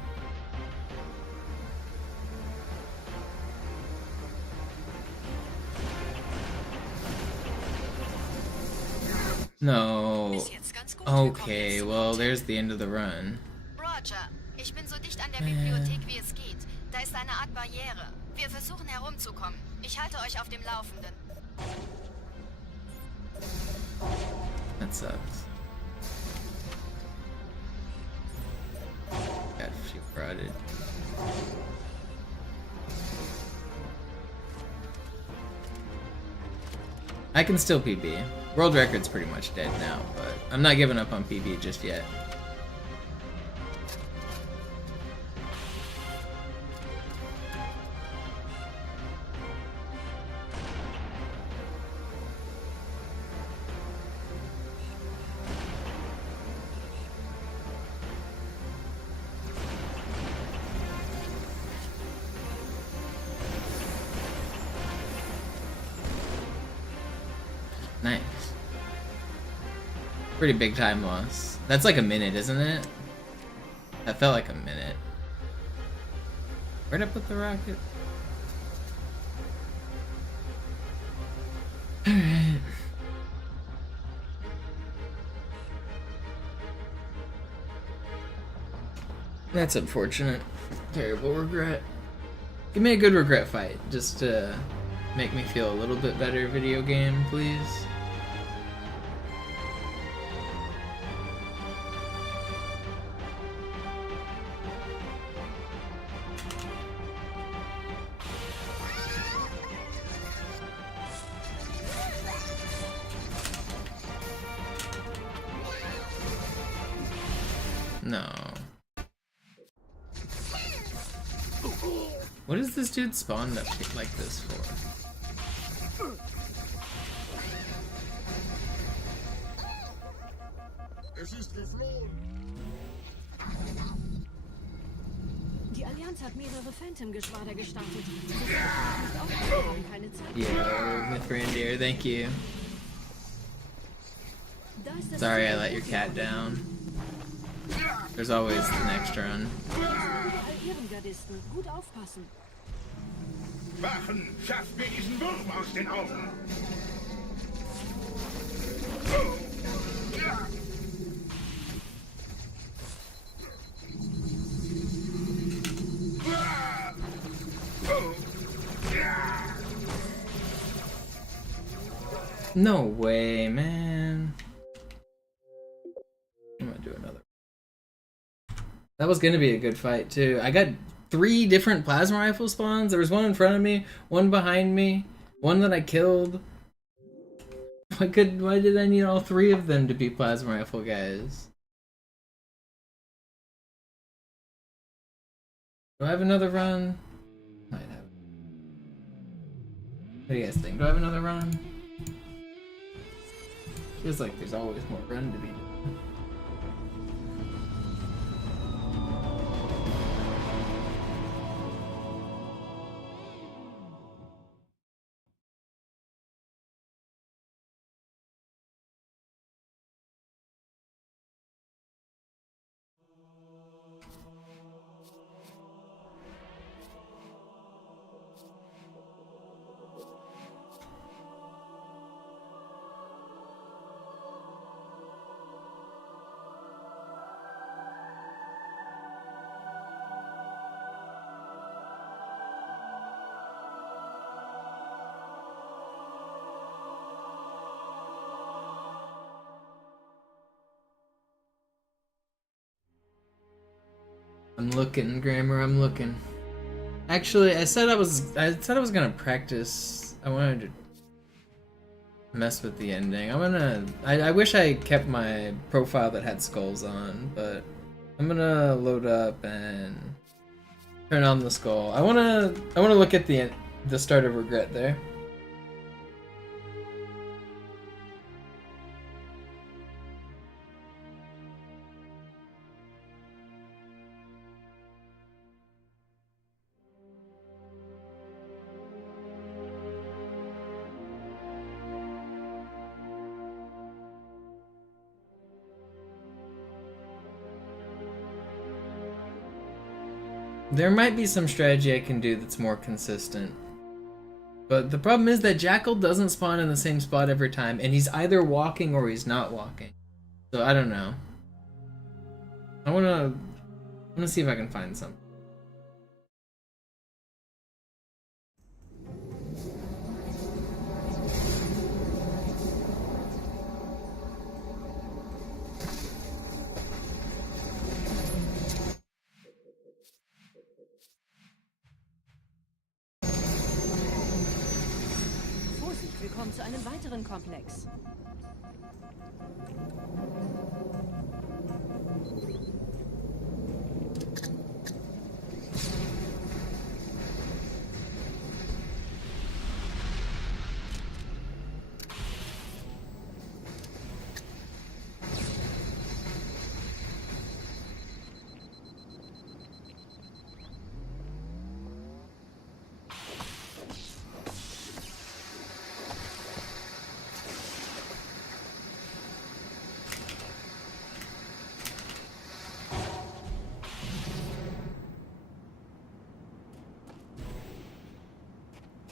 No. Okay, well, there's the end of the run. Roger, ich bin so dicht an der Bibliothek wie es geht. Da ist eine Art Barriere. Wir versuchen herumzukommen. Ich halte euch auf dem Laufenden. That sucks. Got a few rotted. I can still PB. World record's pretty much dead now, but I'm not giving up on PB just yet. Nice. Pretty big time loss. That's like a minute, isn't it? That felt like a minute. Where'd I put the rocket? Alright. That's unfortunate. Terrible regret. Give me a good regret fight, just to make me feel a little bit better, video game, please. No. What is this dude spawned up like this for? Die Allianz hat mehrere Phantom-Geschwader gestartet. Sie haben keine Zeit. Yeah, with reindeer, thank you. Da ist das Sorry I Ziel. let your cat down. There's always the next run. Überall Ehrengardisten. Gut aufpassen. Wachen, schafft mir diesen Wurm aus den Augen. No way, man. I'm gonna do another. That was gonna be a good fight too. I got 3 different plasma rifle spawns. There was one in front of me, one behind me, one that I killed. Why did I need all 3 of them to be plasma rifle guys? Do I have another run? Might have. What do you guys think? Do I have another run? Feels like there's always more run to be done. I'm looking, Grammar, I'm looking. Actually, I said I was gonna practice. I wanted to mess with the ending. I wish I kept my profile that had skulls on, but I'm gonna load up and turn on the skull. I wanna look at the start of Regret there. There might be some strategy I can do that's more consistent. But the problem is that Jackal doesn't spawn in the same spot every time, and he's either walking or he's not walking. So I don't know. I wanna see if I can find something. Vorsicht, wir kommen zu einem weiteren Komplex.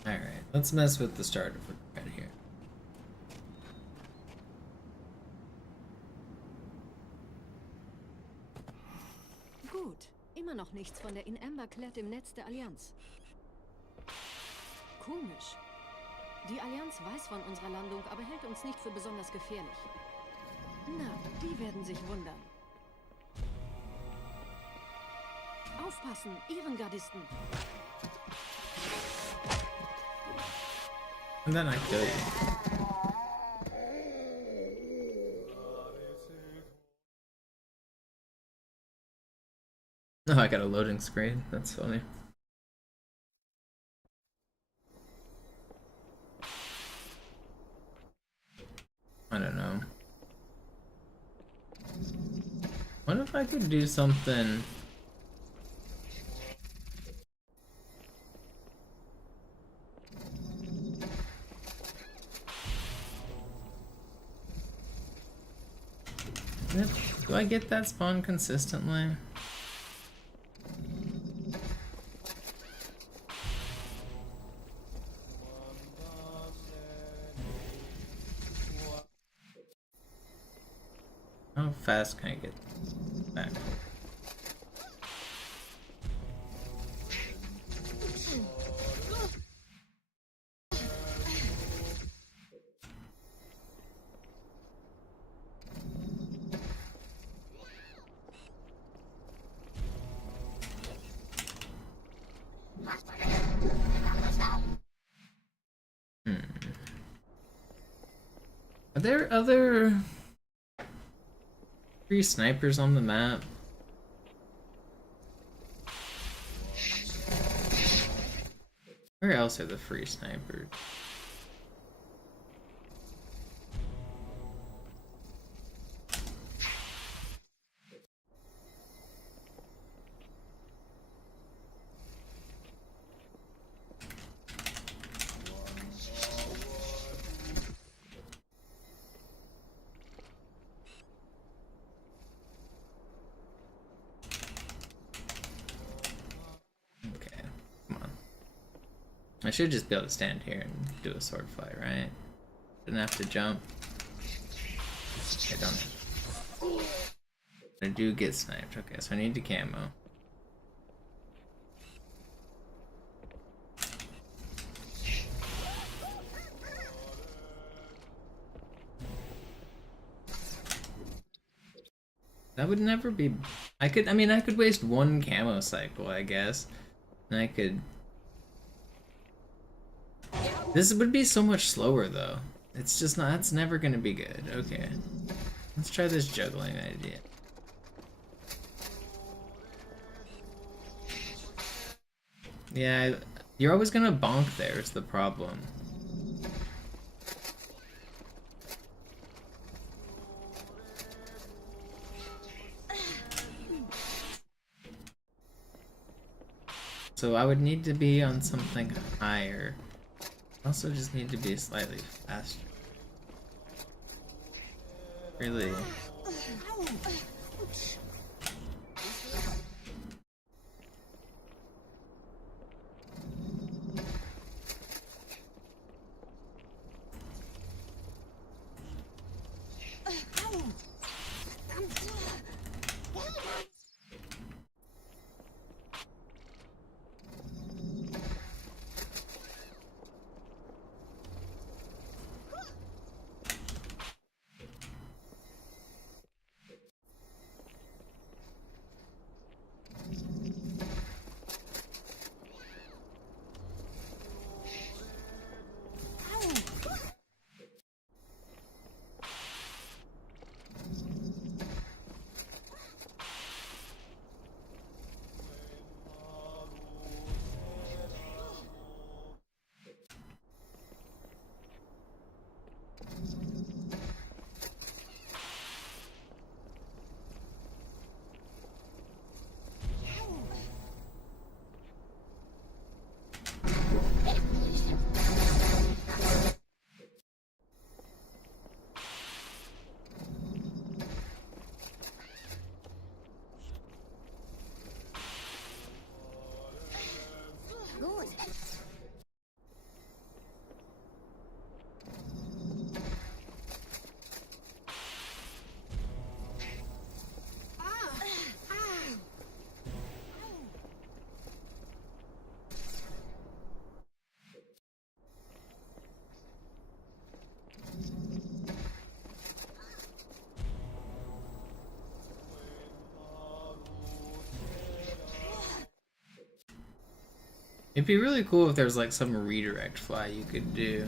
Alright, let's mess with the start of Regret here. Gut, immer noch nichts von der In-Amber-Klett im Netz der Allianz. Komisch. Die Allianz weiß von unserer Landung, aber hält uns nicht für besonders gefährlich. Na, die werden sich wundern. Aufpassen, Ehrengardisten! And then I kill you. Oh, I got a loading screen. That's funny. I don't know. What if I could do something Do I get that spawn consistently? How fast can I get back? Are there other free snipers on the map? Where else are the free snipers? I should just be able to stand here and do a sword fight, right? Didn't have to jump. I don't. I do get sniped. Okay, so I need the camo. That would never be. I mean, I could waste one camo cycle, I guess. And I could. This would be so much slower though. It's just not, it's never gonna be good. Okay. Let's try this juggling idea. Yeah, you're always gonna bonk there is the problem. So I would need to be on something higher. Also just need to be slightly faster. Really. It'd be really cool if there was like some redirect fly you could do.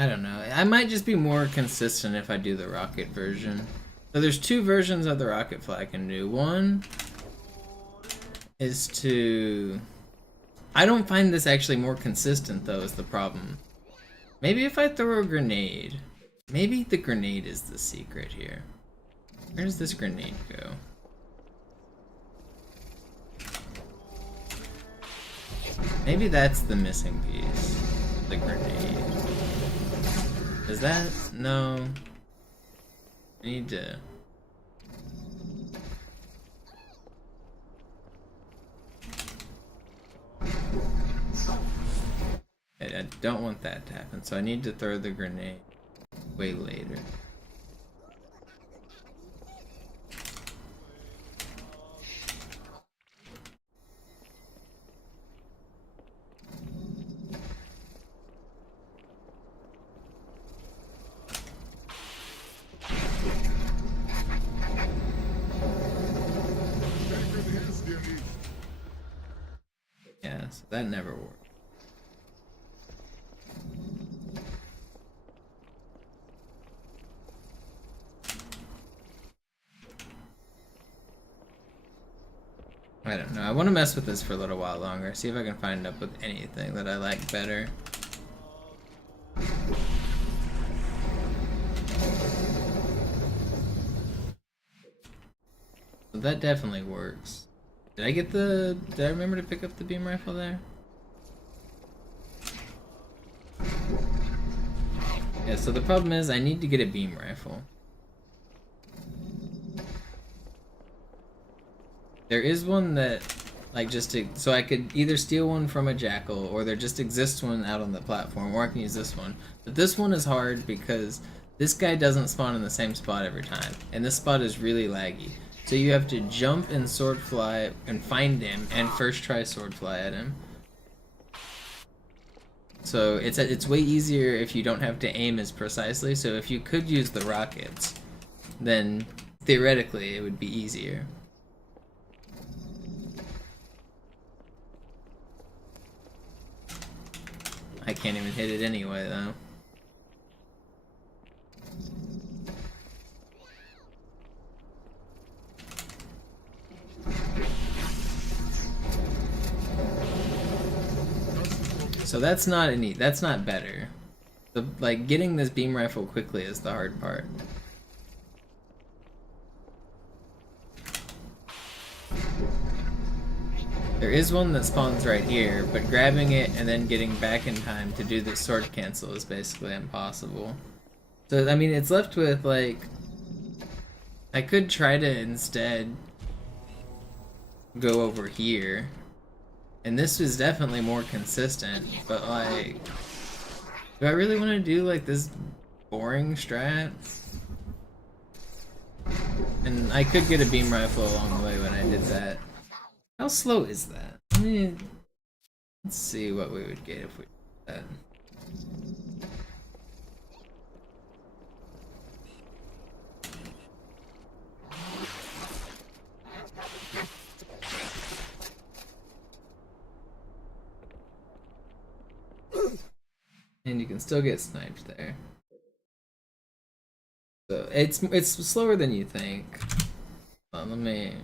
I don't know. I might just be more consistent if I do the rocket version. So there's two versions of the rocket fly I can do. One is to... I don't find this actually more consistent though, is the problem. Maybe if I throw a grenade. Maybe the grenade is the secret here. Where does this grenade go? Maybe that's the missing piece. The grenade. Is that? No. I need to... I don't want that to happen, so I need to throw the grenade way later. Yeah, so that never worked. I don't know. I want to mess with this for a little while longer. See if I can find up with anything that I like better. So that definitely works. Did I remember to pick up the beam rifle there? Yeah, so the problem is I need to get a beam rifle. There is one that, like, so I could either steal one from a jackal, or there just exists one out on the platform, or I can use this one. But this one is hard because this guy doesn't spawn in the same spot every time, and this spot is really laggy. So you have to jump and sword fly and find him, and first try sword fly at him. So it's way easier if you don't have to aim as precisely. So if you could use the rockets, then theoretically it would be easier. I can't even hit it anyway, though. So that's not better. Like, getting this beam rifle quickly is the hard part. There is one that spawns right here, but grabbing it and then getting back in time to do the sword cancel is basically impossible. So, I mean, it's left with, like... I could try to instead go over here. And this is definitely more consistent, but, like... Do I really want to do, like, this boring strat? And I could get a beam rifle along the way when I did that. How slow is that? I mean, let's see what we would get if we did that. And you can still get sniped there. So it's slower than you think. Let me...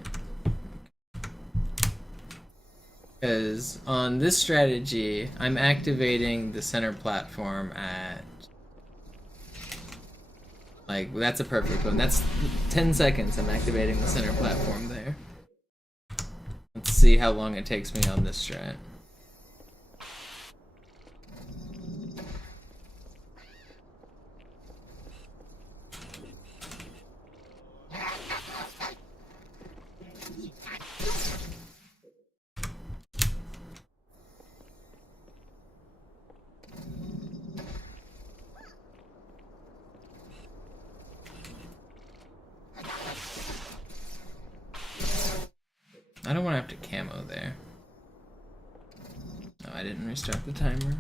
Because on this strategy, I'm activating the center platform at... Like, that's a perfect one. That's 10 seconds I'm activating the center platform there. Let's see how long it takes me on this strat. I don't want to have to camo there. No, I didn't restart the timer.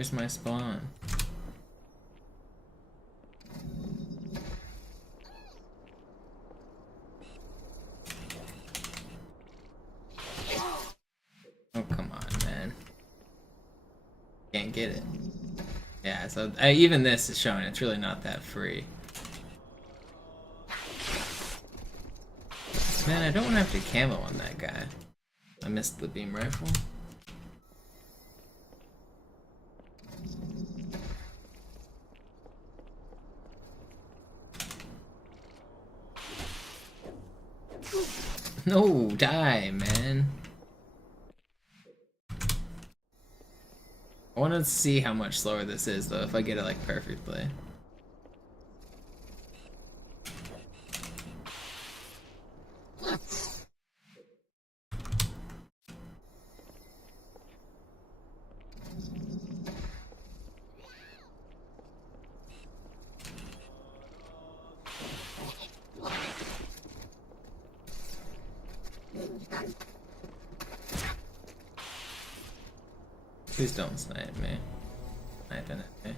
Where's my spawn? Oh, come on, man. Can't get it. Yeah, so even this is showing it's really not that free. Man, I don't want to have to camo on that guy. I missed the beam rifle. No, die, man. I want to see how much slower this is, though, if I get it, like, perfectly. Please don't snipe me. Sniping at me.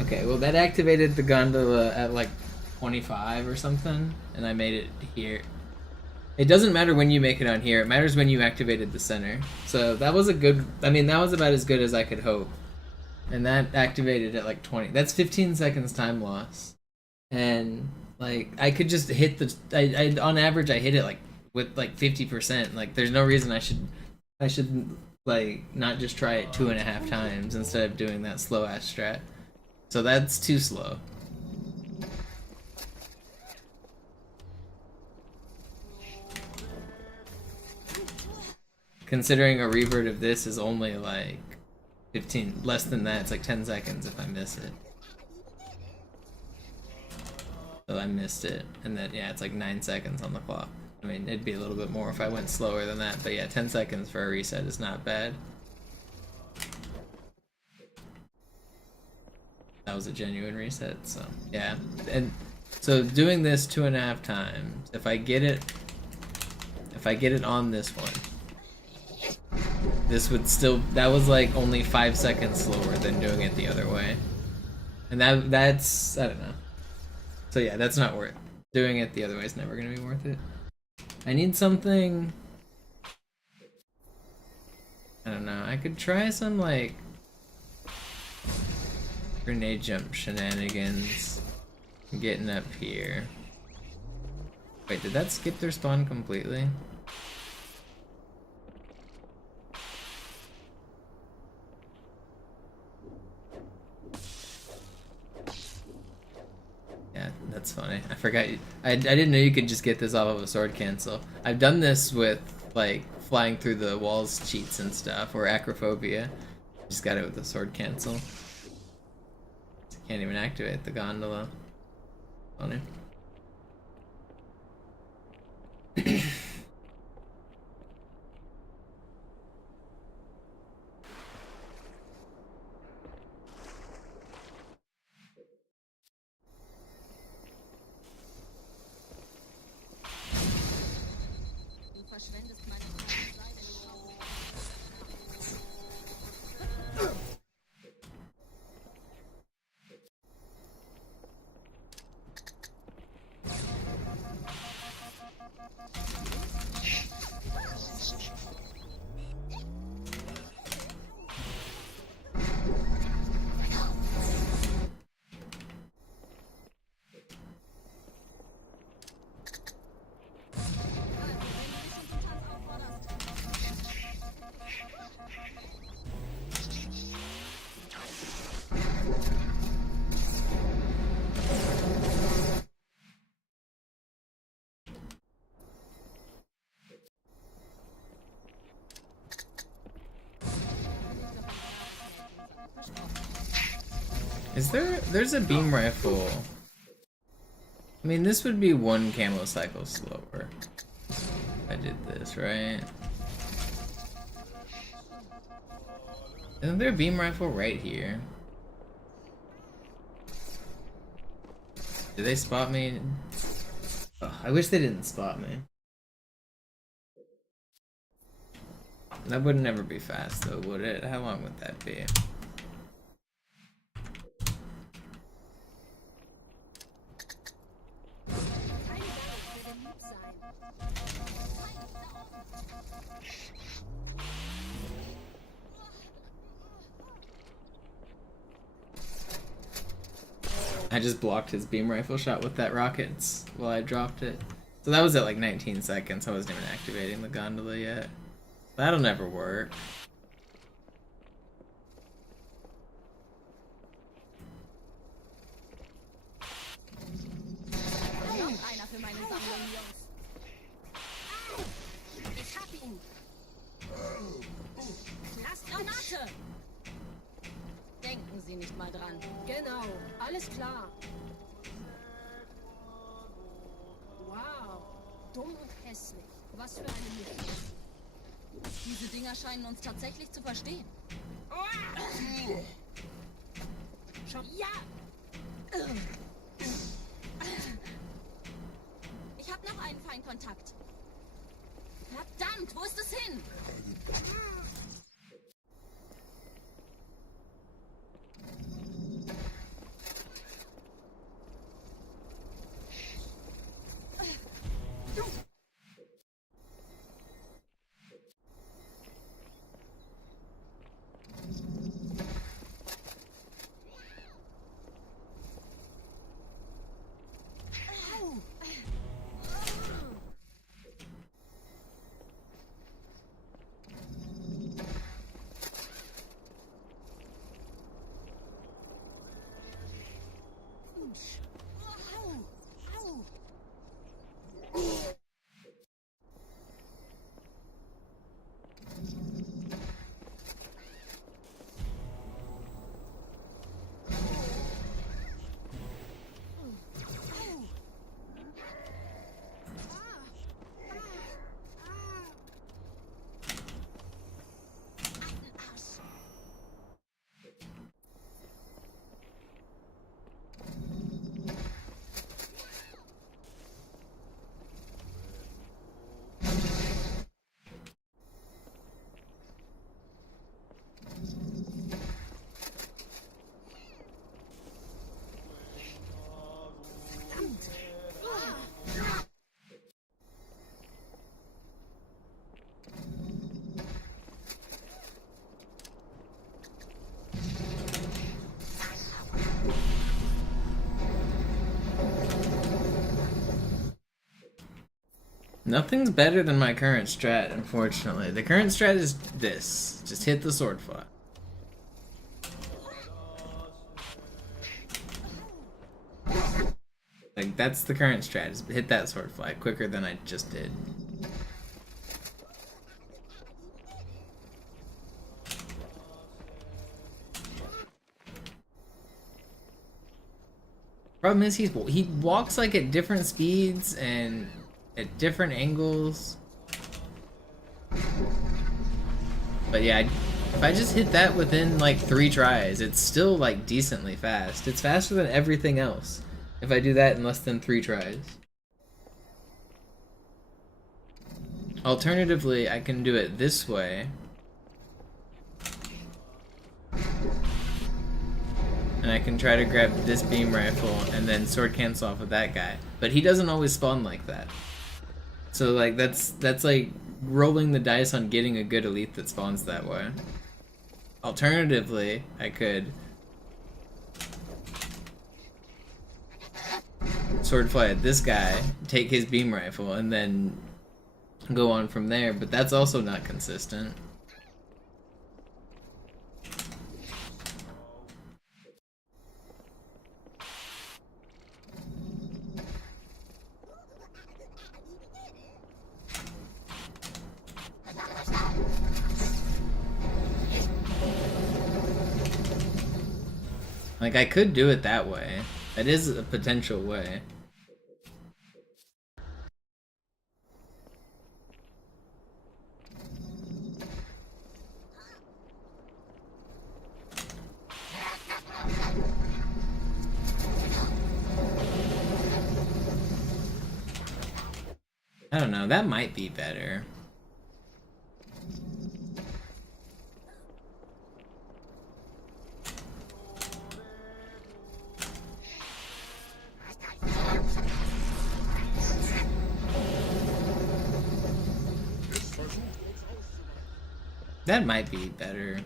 Okay, well that activated the gondola at like 25 or something, and I made it here. It doesn't matter when you make it on here, it matters when you activated the center. So that was a good, I mean that was about as good as I could hope. And that activated at like 20. That's 15 seconds time loss. And like I could just hit the, I on average I hit it like with like 50%. Like there's no reason I should like not just try it 2.5 times instead of doing that slow ass strat. So that's too slow. Considering a revert of this is only like 15, less than that, it's like 10 seconds if I miss it. So I missed it, and then yeah, it's like 9 seconds on the clock. I mean, it'd be a little bit more if I went slower than that, but yeah, 10 seconds for a reset is not bad. That was a genuine reset, so yeah. And so doing this 2.5 times, if I get it on this one, this would still, that was like only 5 seconds slower than doing it the other way. And that's, I don't know. So yeah, that's not worth it. Doing it the other way is never gonna be worth it. I need something, I don't know, I could try some like grenade jump shenanigans getting up here. Wait, did that skip their spawn completely? Yeah, that's funny. I forgot. I didn't know you could just get this off of a sword cancel. I've done this with like flying through the walls cheats and stuff, or acrophobia. Just got it with the sword cancel. Can't even activate the gondola. Funny. Is there's a beam rifle. I mean, this would be 1 camo cycle slower. If I did this, right? Isn't there a beam rifle right here? Did they spot me? Oh, I wish they didn't spot me. That would never be fast though, would it? How long would that be? I just blocked his beam rifle shot with that rockets while I dropped it. So that was at like 19 seconds. I wasn't even activating the gondola yet. That'll never work. Einer für meine Sammlung, Jungs. Ich hab ihn. Lasst Granate! Denken Sie nicht mal dran. Genau, alles klar. Wow, dumm und hässlich. Was für eine Mischung. Diese Dinger scheinen uns tatsächlich zu verstehen. Schon ja! Ich habe noch einen Feindkontakt. Verdammt, wo ist es hin? Nothing's better than my current strat, unfortunately. The current strat is this. Just hit the sword fly. Like, that's the current strat, is hit that sword fly quicker than I just did. Problem is, he walks like at different speeds and at different angles. But yeah, if I just hit that within like 3 tries, it's still like decently fast. It's faster than everything else if I do that in less than 3 tries. Alternatively, I can do it this way. And I can try to grab this beam rifle and then sword cancel off of that guy. But he doesn't always spawn like that. So like that's like rolling the dice on getting a good elite that spawns that way. Alternatively, I could sword fly at this guy, take his beam rifle, and then go on from there, but that's also not consistent. Like, I could do it that way. That is a potential way. I don't know, that might be better. That might be better.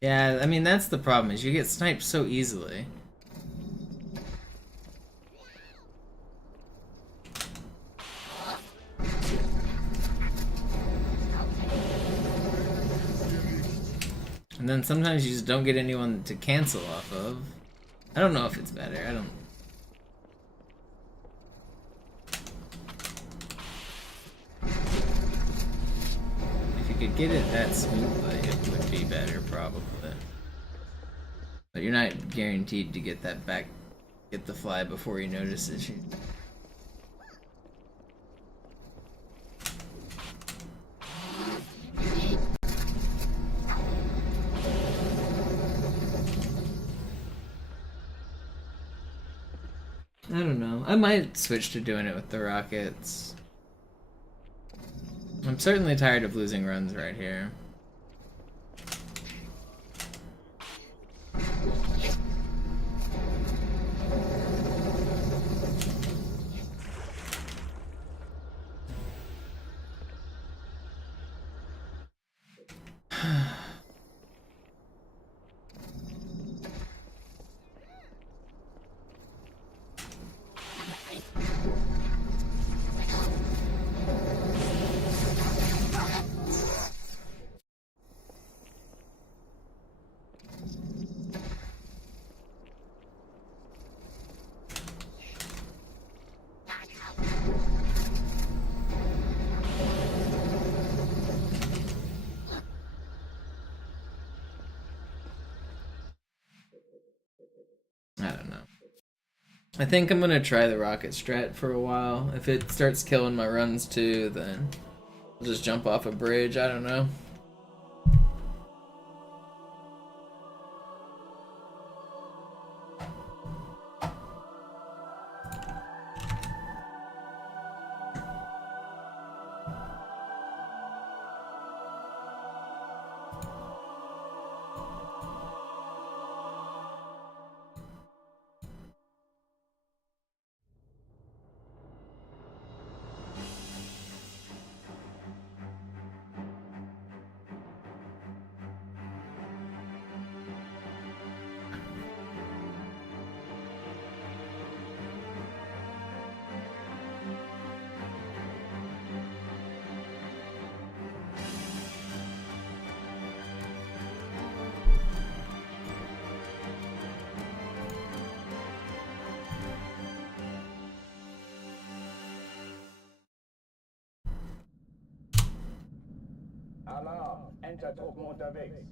Yeah, I mean, that's the problem, is you get sniped so easily. And then sometimes you just don't get anyone to cancel off of. I don't know if it's better, I don't... If you could get it that smoothly, it would be better, probably. But you're not guaranteed to get that back, get the fly before he notices you. I don't know. I might switch to doing it with the rockets. I'm certainly tired of losing runs right here. I don't know. I think I'm gonna try the rocket strat for a while. If it starts killing my runs too, then I'll just jump off a bridge. I don't know. Alarm! Entertruppen unterwegs.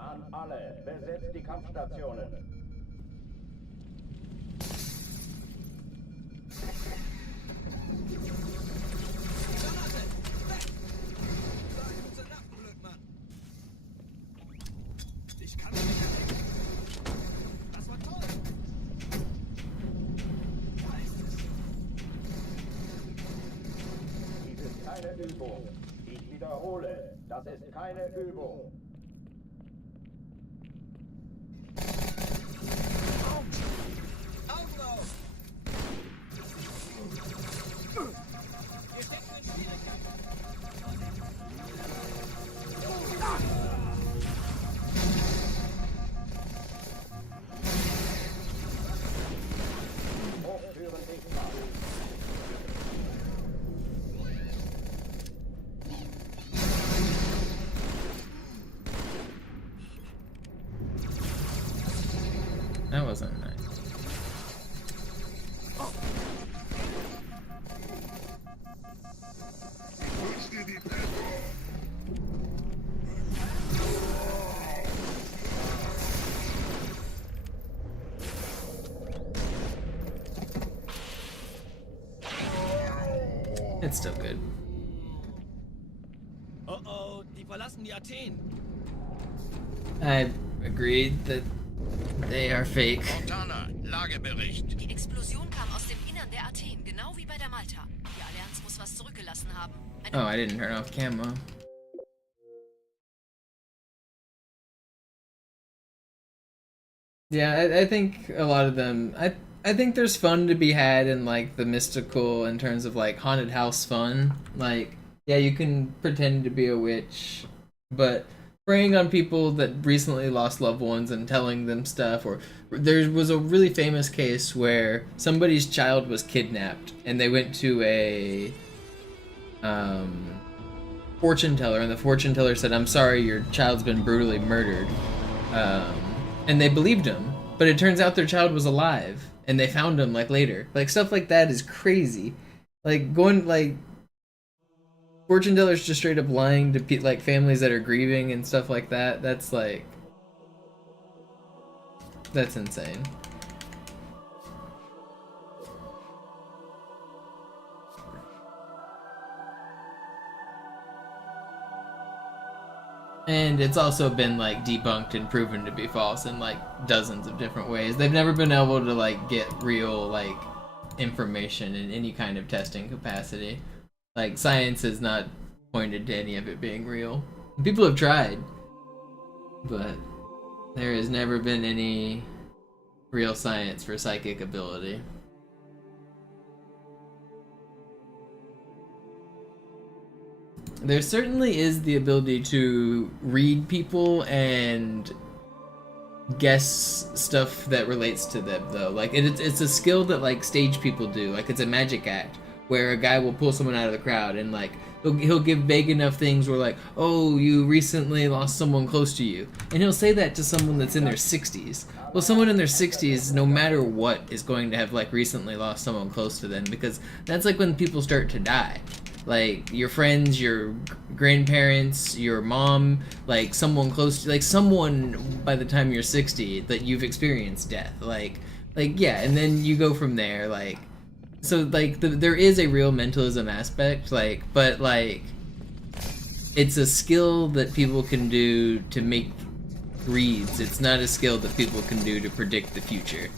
An alle, besetzt die Kampfstationen. Übung. Ich wiederhole, das ist keine Übung. Augen auf! Wir stecken in Schwierigkeiten. Hochführen sichtbar. That wasn't nice. It's still good. Oh, die verlassen die Athen. I agreed that They are fake. Cortana, Lagebericht. Die Explosion kam aus dem Innern der Athen, genau wie bei der Malta. Die Allianz muss was zurückgelassen haben. Oh, I didn't turn off camo. Yeah, I think a lot of them. I think there's fun to be had in like the mystical in terms of like haunted house fun. Like, yeah, you can pretend to be a witch, but preying on people that recently lost loved ones and telling them stuff. Or there was a really famous case where somebody's child was kidnapped and they went to a fortune teller, and the fortune teller said, "I'm sorry, your child's been brutally murdered," and they believed him. But it turns out their child was alive, and they found him like later. Like stuff like that is crazy. Like going like fortune tellers just straight up lying to like families that are grieving and stuff like that. That's like, that's insane. And it's also been like debunked and proven to be false in like dozens of different ways. They've never been able to like get real like information in any kind of testing capacity. Like science has not pointed to any of it being real. People have tried, but there has never been any real science for psychic ability. There certainly is the ability to read people and guess stuff that relates to them, though. Like it's a skill that like stage people do. Like it's a magic act where a guy will pull someone out of the crowd and like he'll give vague enough things where like, "Oh, you recently lost someone close to you," and he'll say that to someone that's in their 60s. Well, someone in their 60s, no matter what, is going to have like recently lost someone close to them, because that's like when people start to die. Like your friends, your grandparents, your mom, like someone close to, like someone by the time you're 60 that you've experienced death. Like yeah, and then you go from there. Like, so like there is a real mentalism aspect. Like, but like it's a skill that people can do to make reads. It's not a skill that people can do to predict the future.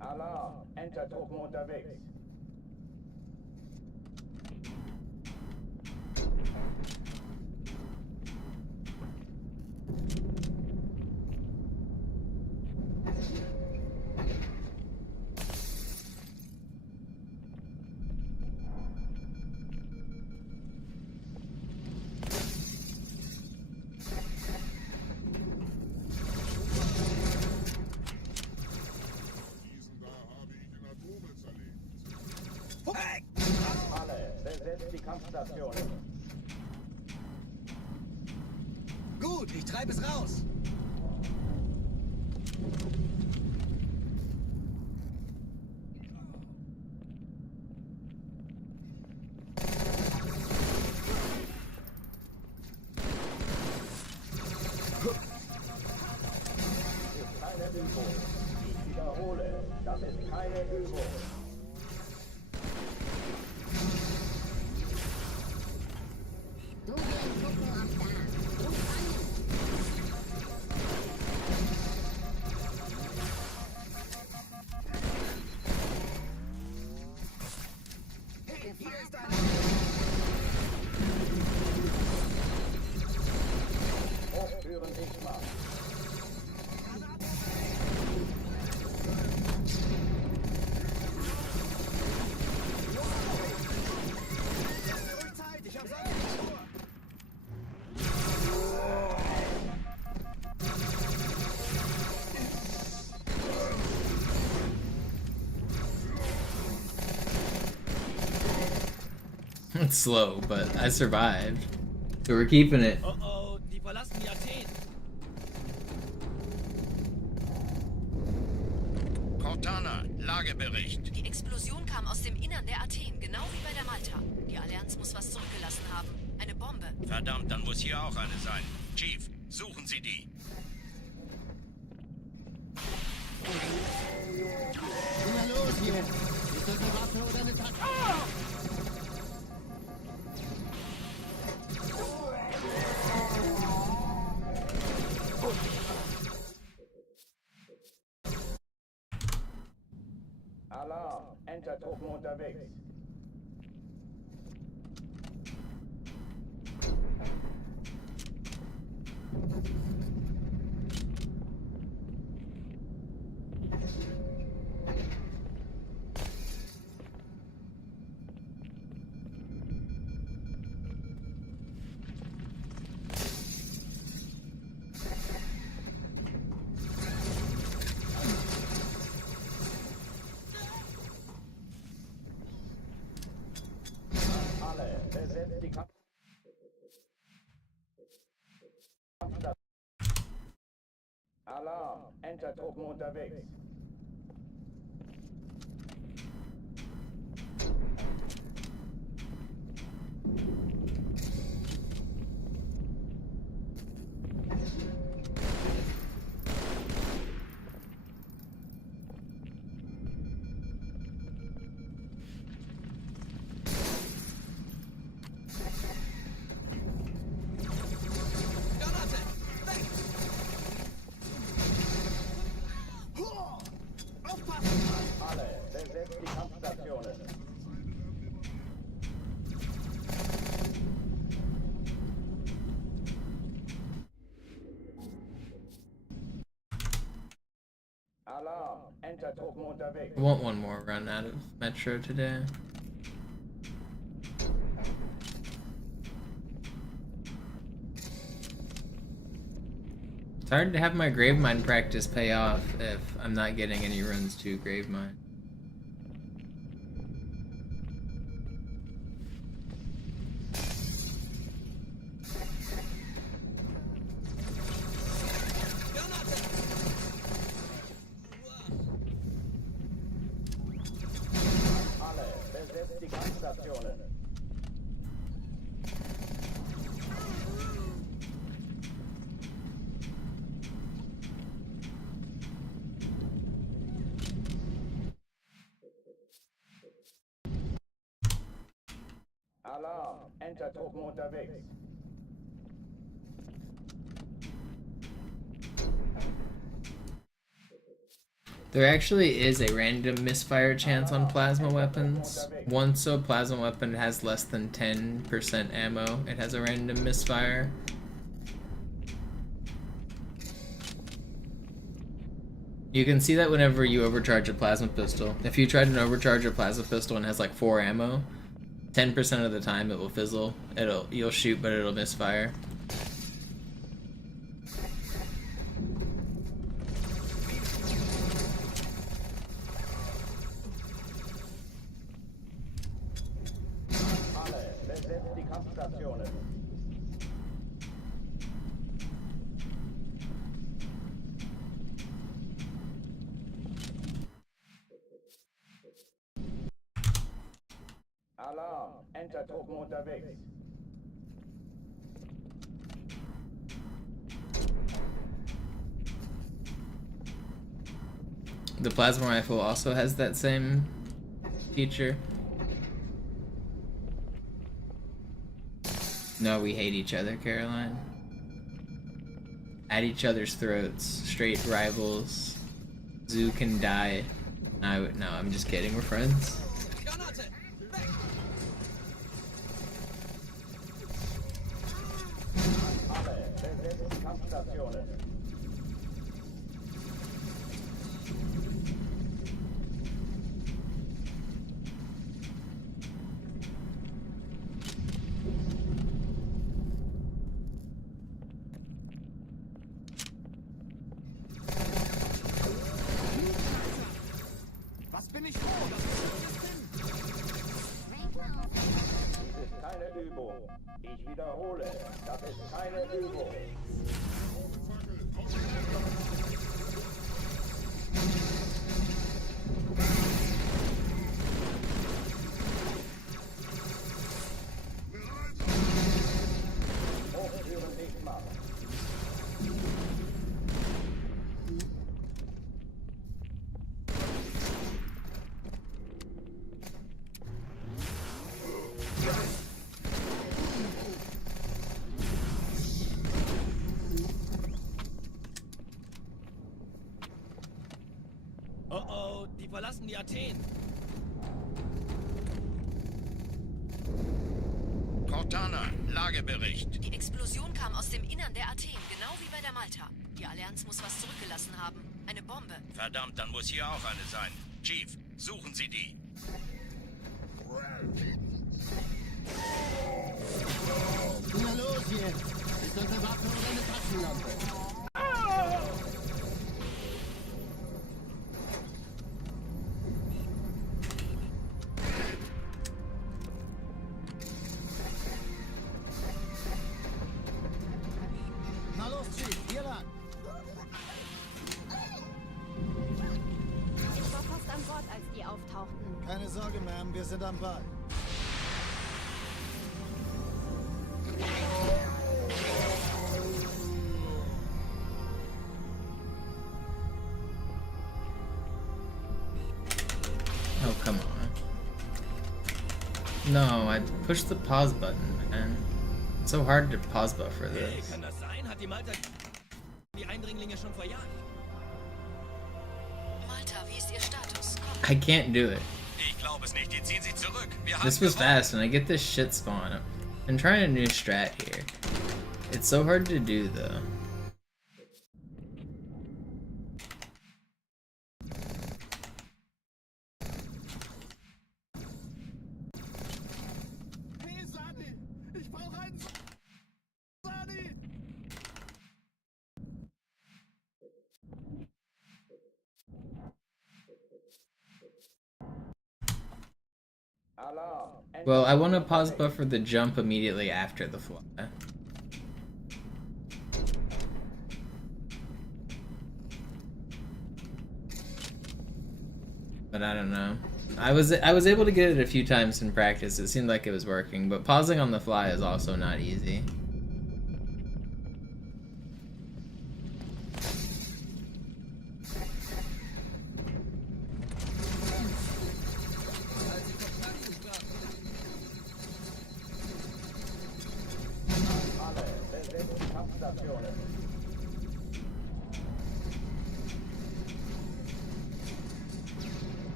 Alarm, Entertruppen unterwegs. Gut, ich treibe es raus. Keine Übung. Ich wiederhole, das ist keine Übung. Hochführen dich mal. It's slow, but I survived. So we're keeping it. Oh, die verlassen die Athen. Cortana, Lagebericht. Die Explosion kam aus dem Innern der Athen, genau wie bei der Malta. Die Allianz muss was zurückgelassen haben. Eine Bombe. Verdammt, dann muss hier auch eine sein. Chief, suchen Sie die. Na los, Jungs! Ist das eine Waffe oder eine Taktik? Alarm! Enter-Truppen unterwegs. Besetzt die Kampfstation. Alarm! Enter-Truppen unterwegs. Alle, besetzt die Kampfstationen. Alarm! Enter-Truppen unterwegs. I want one more run out of Metro today. It's hard to have my Gravemind practice pay off if I'm not getting any runs to Gravemind. Alle, besetzt die Kampfstationen. Alarm! Enter-Truppen unterwegs. There actually is a random misfire chance on plasma weapons. Once a plasma weapon has less than 10% ammo, it has a random misfire. You can see that whenever you overcharge a plasma pistol. If you try to overcharge a plasma pistol and has like 4 ammo, 10% of the time it will fizzle. You'll shoot, but it'll misfire. Alle, besetzt die Kampfstationen. Alarm! Enter-Truppen unterwegs. The plasma rifle also has that same feature. No, we hate each other, Caroline. At each other's throats. Straight rivals. Zoo can die. No, I'm just kidding. We're friends. Alle, besetzt die Kampfstationen. Was bin ich froh, dass wir das sind? Dies ist keine Übung. Ich wiederhole, das ist keine Übung. Fackel, verlassen die Athen. Cortana, Lagebericht. Die Explosion kam aus dem Innern der Athen, genau wie bei der Malta. Die Allianz muss was zurückgelassen haben. Eine Bombe. Verdammt, dann muss hier auch eine sein. Chief, suchen Sie die. Na los jetzt! Ist das eine Waffe oder eine Taschenlampe? Na los, Chief, hier lang. Ich war fast an Bord, als die auftauchten. Keine Sorge, Ma'am, wir sind am Ball. Oh, come on. No, I pushed the pause button, man. It's so hard to pause buffer Hey, this. kann das sein? Hat die Malta die Eindringlinge schon verjagt? Malta, wie ist Ihr Status? I can't do it. Ich glaube es nicht, die ziehen sich zurück. This was fast, and I get this shit spawn. I'm trying a new strat here. It's so hard to do, though. Hey, Sani! Ich brauche einen Sani! Alarm. Well, I want to pause buffer the jump immediately after the fly. But I don't know. I was able to get it a few times in practice. It seemed like it was working, but pausing on the fly is also not easy.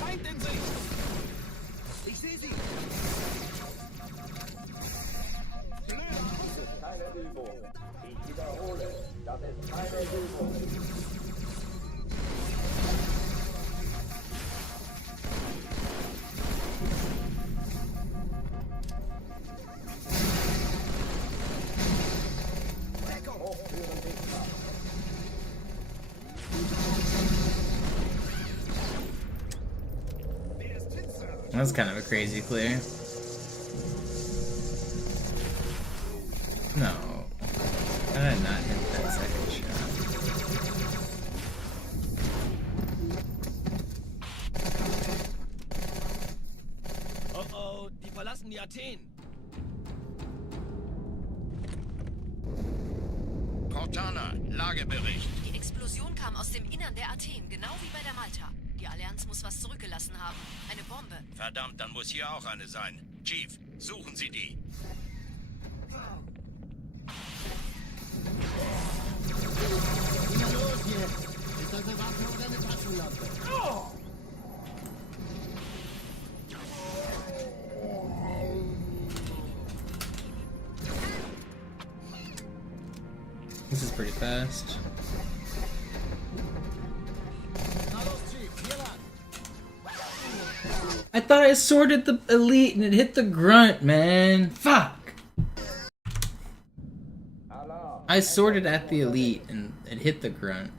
Feind in Sicht! Ich sehe sie! Das ist keine Übung. Ich wiederhole, das ist keine Übung. That was kind of a crazy clear. No. How did I not hit that second shot? Oh oh, die verlassen die Athen. Cortana, Lagebericht. Die Explosion kam aus dem Innern der Athen, genau wie bei der Malta. Die Allianz muss was zurückgelassen haben. Eine Bombe. Verdammt, dann muss hier auch eine sein. Chief, suchen Sie die. Na los jetzt! Ist das eine Waffe oder eine Taschenlampe? This is pretty fast. I thought I sorted the elite and it hit the grunt, man. Fuck. I sorted at the elite and it hit the grunt.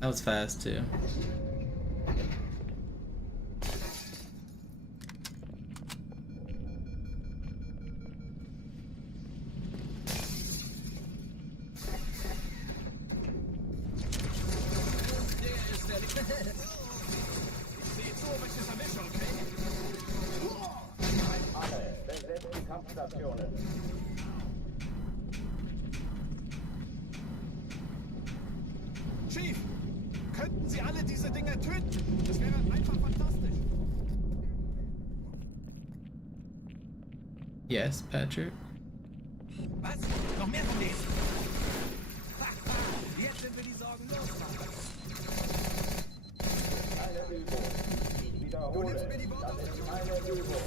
That was fast too. Chief, könnten Sie alle die diese Dinger töten. Das wäre einfach fantastisch. Yes, Patrick. Was? Noch mehr von denen? Jetzt sind wir die Sorgen los, Mann. Keine Übung. Ich wiederhole. Du nimmst mir die Worte Das aus dem ist Mund. keine Übung.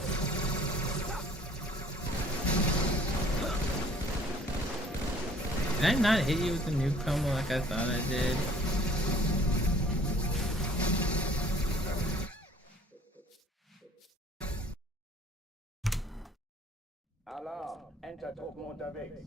Did I not hit you with the new combo like I thought I did? Alarm. Entertruppen unterwegs.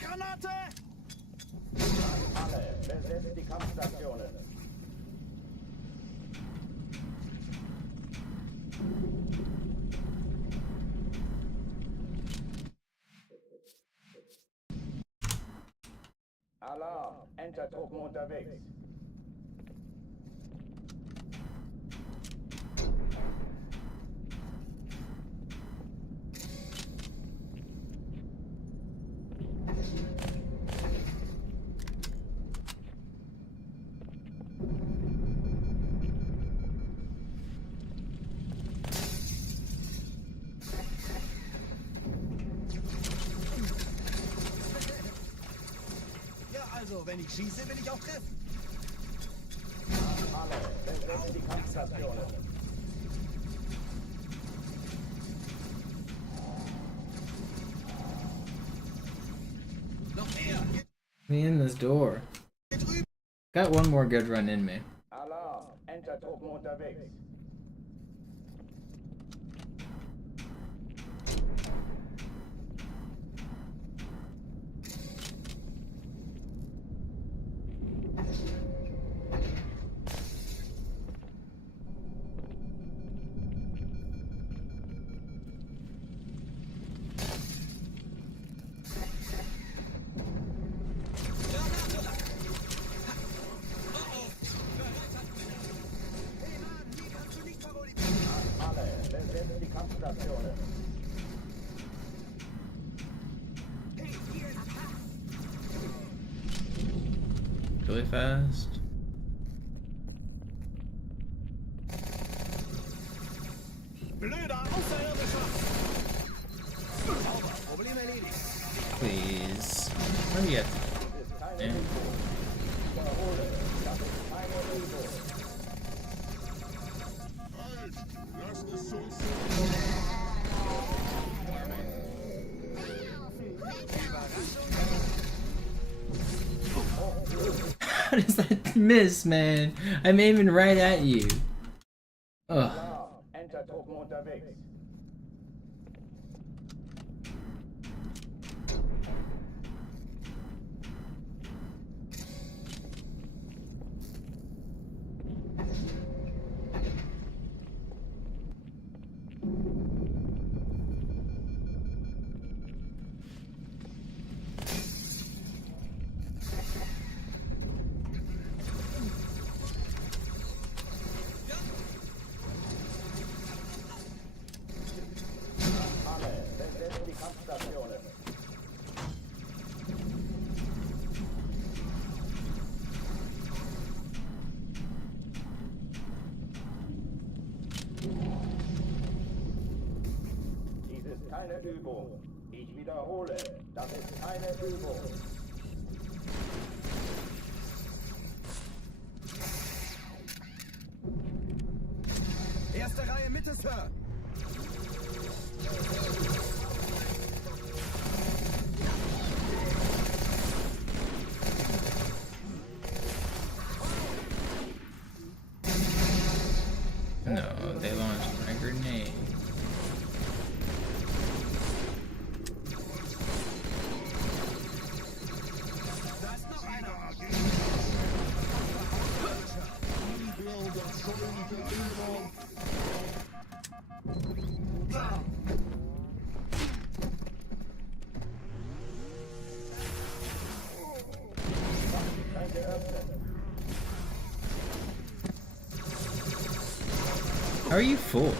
Granate! Alle, besetzt die Kampfstationen. Alarm. Entertruppen unterwegs. Ja, also, wenn ich schieße, will ich auch treffen. Alle, besetzt die Kampfstationen. Noch mehr! Me in this door. Got one more good run in me. Alarm. Entertruppen unterwegs. Alle, besetzt die Kampfstationen. Really fast. Blöder Außerirdischer! Sauber, Problem erledigt. Please. Where you at? Yeah. Wiederhole. Das ist keine Übung. Halt! Lasst es uns How does that miss, man? I'm aiming right at you. Ugh. Alarm. Entertruppen unterwegs. Alle, besetzt die Kampfstationen. Dies ist keine Übung. Ich wiederhole, das ist keine Übung. Erste Reihe Mitte, Sir! No, they launched my grenade. Da ist noch einer! die Bilder schon in Berlin How are you full?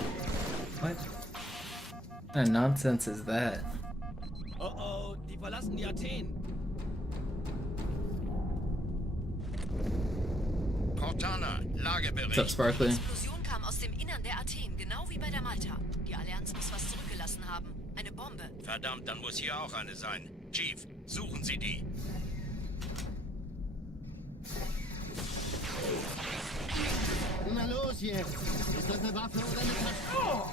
What? What kind of nonsense is that? Oh oh, die verlassen die Athen. Cortana, Lagebericht. What's up, Sparkly? Die Explosion kam aus dem Innern der Athen, genau wie bei der Malta. Die Allianz muss was zurückgelassen haben. Eine Bombe. Verdammt, dann muss hier auch eine sein. Chief, suchen Sie die. Na los jetzt! Ist das eine Waffe oder eine Tasche? Oh!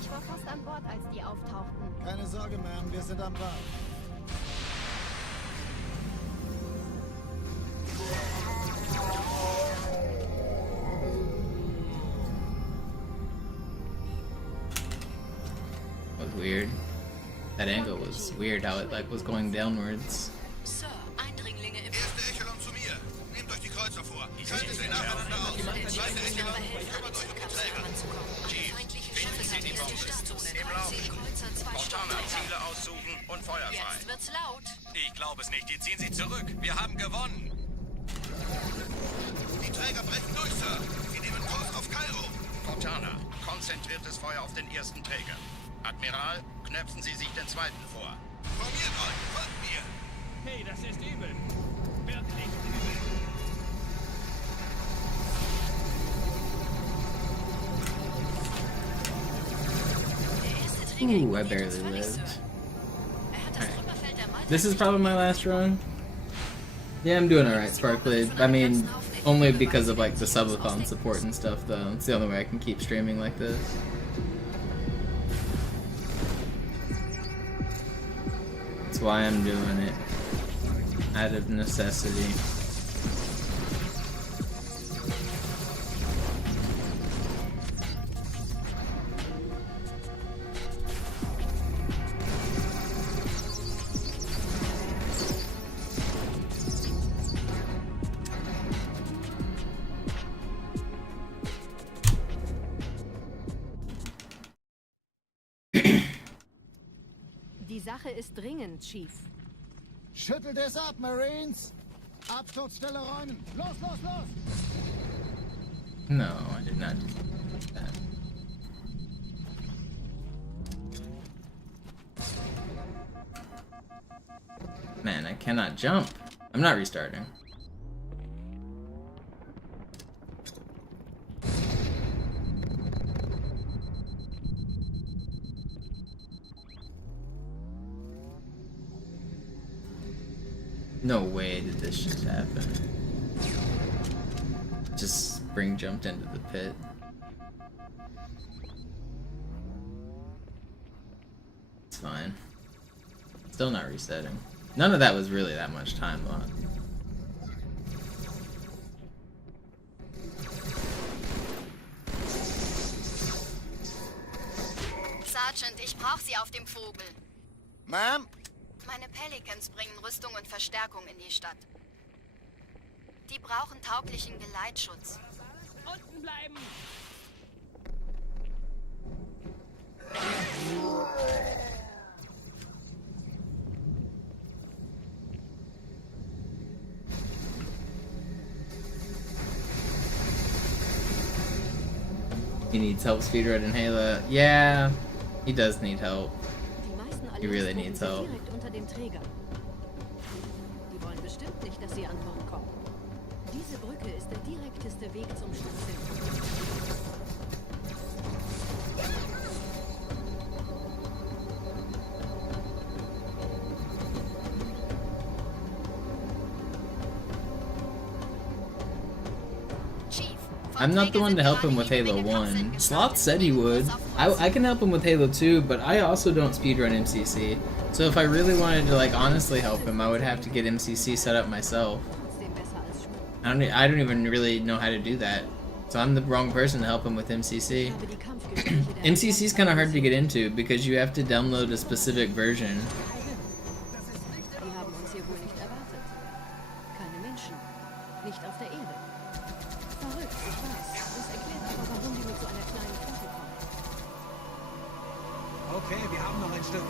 Ich war fast an Bord, als die auftauchten. Keine Sorge, Ma'am, wir sind am Ball. Was weird. That angle was weird. How it like was going downwards. Sir, Eindringlinge im Erste Echelon zu mir. Nehmt euch die Kreuzer vor. Schaltet sie nacheinander aus. Zweite Echelon, kümmert euch um die Träger. Chief, finden Sie die Bombe. Im Laufen. Cortana, Ziele aussuchen und Feuer frei. Jetzt wird's laut. Ich glaube es nicht. Die ziehen Sie zurück. Wir haben gewonnen. Die Träger brechen durch, Sir. Sie nehmen Kurs auf Cairo. Cortana, konzentriertes Feuer auf den ersten Träger. Admiral, knöpfen Sie sich den zweiten vor. Formiert euch, folgt mir. Hey, das ist übel. Wirklich übel. Ooh, I barely lived. Alright. This is probably my last run. Yeah, I'm doing alright, Sparkly. I mean, only because of like the Subathon support and stuff though. It's the only way I can keep streaming like this. That's why I'm doing it. Out of necessity. Die Sache ist dringend, Chief. Schüttelt es ab, Marines! Absturzstelle räumen! Los, los, los! No, I did not do that. Man, I cannot jump. I'm not restarting. No way did this just happen. Just spring jumped into the pit. It's fine. Still not resetting. None of that was really that much time lost. Sergeant, ich brauche Sie auf dem Vogel. Ma'am? Meine Pelicans bringen Rüstung und Verstärkung in die Stadt. Die brauchen tauglichen Geleitschutz. Unten bleiben! He needs help speedrunning Halo. Yeah, he does need help. He really needs help. Direkt unter dem Träger. Die wollen bestimmt nicht, dass sie an Bord kommen. Diese Brücke ist der direkteste Weg zum Stadtzentrum. I'm not the one to help him with Halo 1. Sloth said he would. I can help him with Halo 2, but I also don't speedrun MCC. So if I really wanted to like honestly help him, I would have to get MCC set up myself. I don't even really know how to do that. So I'm the wrong person to help him with MCC. MCC is kind of hard to get into because you have to download a specific version. nicht auf der Erde. Verrückt, ich weiß. Das erklärt aber, warum die mit so einer kleinen Flotte kommen. Okay, wir haben noch ein Stück.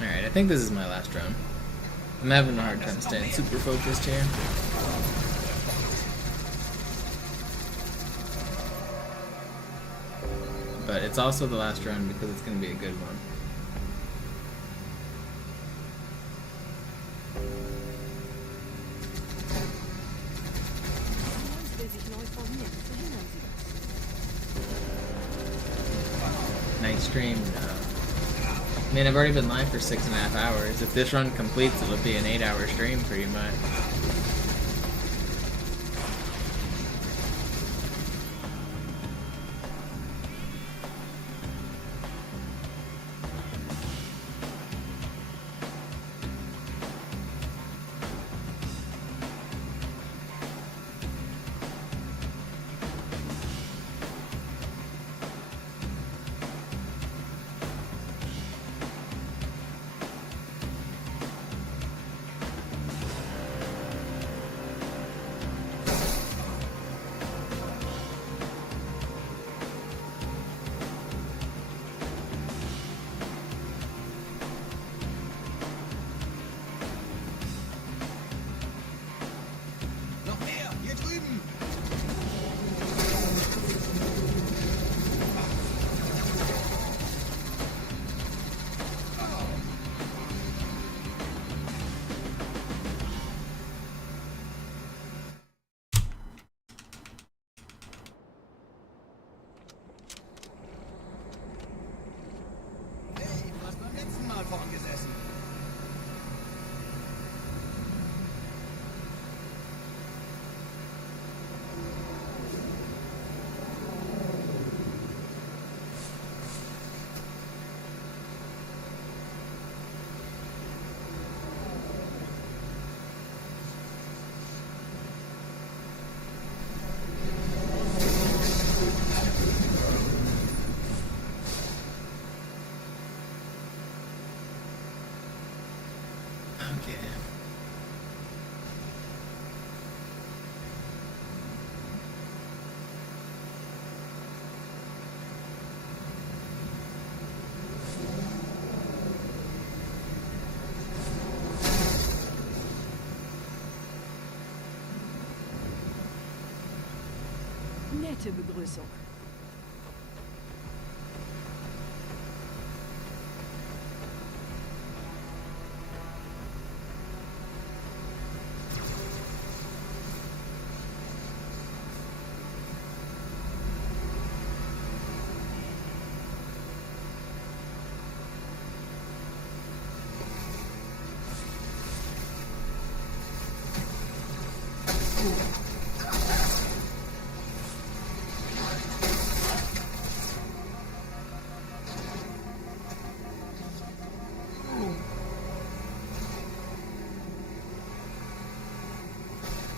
Alright, I think this is my last run. I'm having a hard time staying super focused here. But it's also the last run because it's going to be a good one. Night stream? No. I mean, I've already been live for 6.5 hours. If this run completes, it'll be an 8-hour stream pretty much. Nette Begrüßung.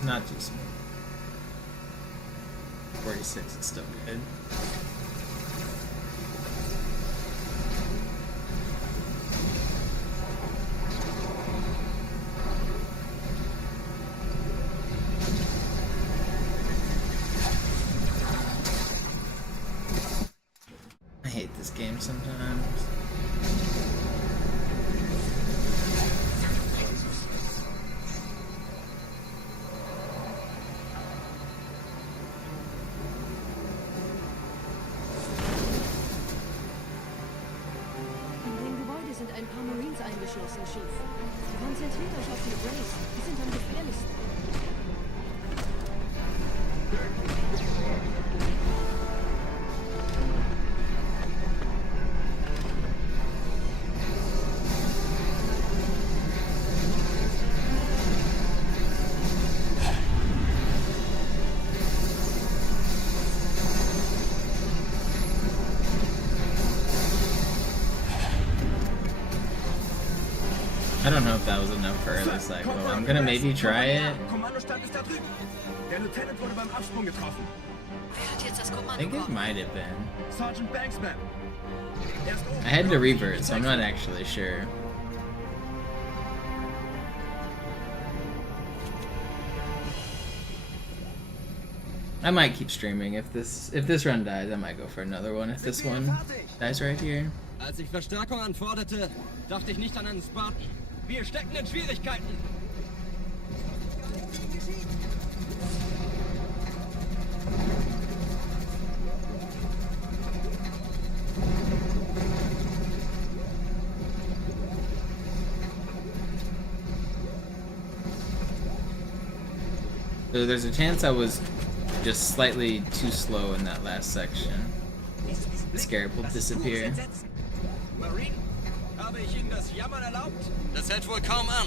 Not too smooth. 46 is still good. I hate this game sometimes. Sind ein paar Marines eingeschlossen, Chief. Konzentriert euch auf die Race. Die sind am gefährlichsten. I don't know if that was enough for early cycle. I'm gonna maybe try it. Kommandostand ist da drüben. Der Lieutenant wurde beim Absprung getroffen. Wer hat jetzt das I Kommando? think it might have been. Sergeant Banksman. Er ist oben. I had to revert, so I'm not actually sure. I might keep streaming. If this run dies, I might go for another one. If this one dies right here. Als ich Verstärkung anforderte, dachte ich nicht an einen Spartan. Wir stecken in Schwierigkeiten. So there's a chance I was just slightly too slow in that last section. The scarab will disappear. Marine, habe ich Ihnen das Jammern erlaubt? Das hält wohl kaum an.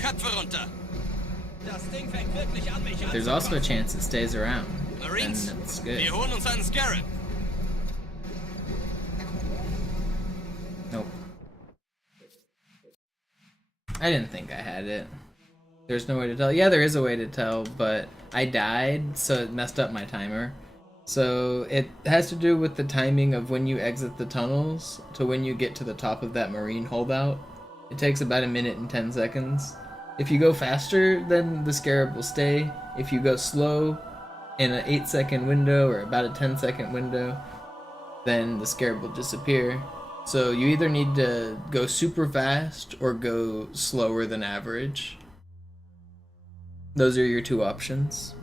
Köpfe runter. Das Ding fängt wirklich an, mich There's also a chance it stays around. Marines, And it's good. wir holen uns einen Scarab. Nope. I didn't think I had it. There's no way to tell. Yeah, there is a way to tell, but I died, so it messed up my timer. So it has to do with the timing of when you exit the tunnels to when you get to the top of that marine holdout. It takes about 1 minute and 10 seconds. If you go faster, then the scarab will stay. If you go slow, in an 8-second window or about a 10-second window, then the scarab will disappear. So you either need to go super fast or go slower than average. Those are your two options.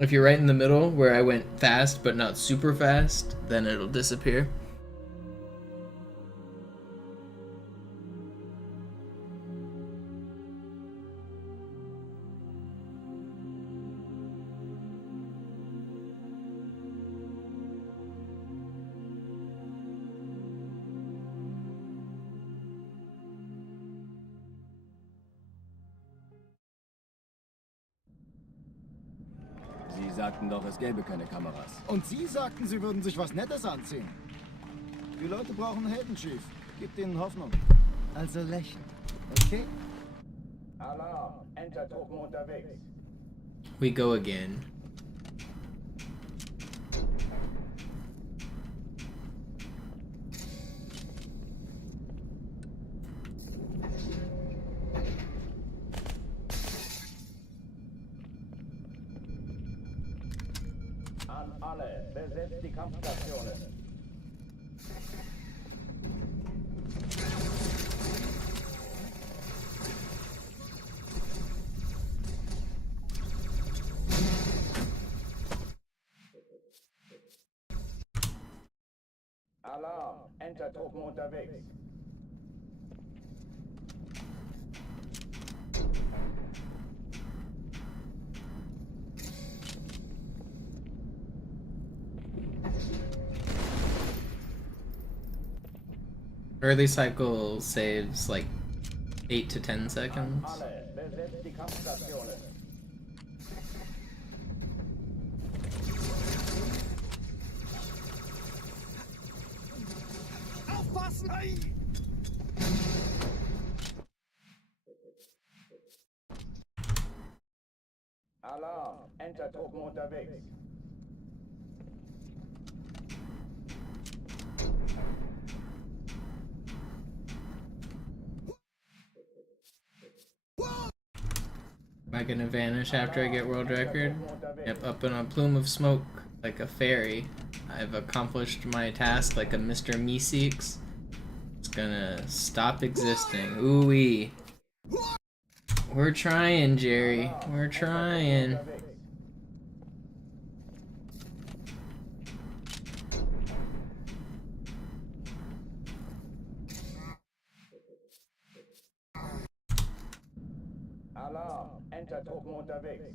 If you're right in the middle, where I went fast but not super fast, then it'll disappear. Sie sagten doch, es gäbe keine Kameras. Und Sie sagten, Sie würden sich was Nettes anziehen. Die Leute brauchen Helden, Chief. Gibt ihnen Hoffnung. Also lächeln, okay? Alarm, Entertruppen unterwegs. We go again. An alle, besetzt die Kampfstationen. Alarm, Entertruppen unterwegs. Early cycle saves like 8 to 10 seconds. Alle, besetzt die Kampfstationen. Aufpassen! Alarm, Entertruppen unterwegs. Am I gonna vanish after I get world record? Yep, up in a plume of smoke, like a fairy. I've accomplished my task like a Mr. Meeseeks. It's gonna stop existing. Ooh-wee. We're trying, Jerry. We're trying. Alarm, Entertruppen unterwegs.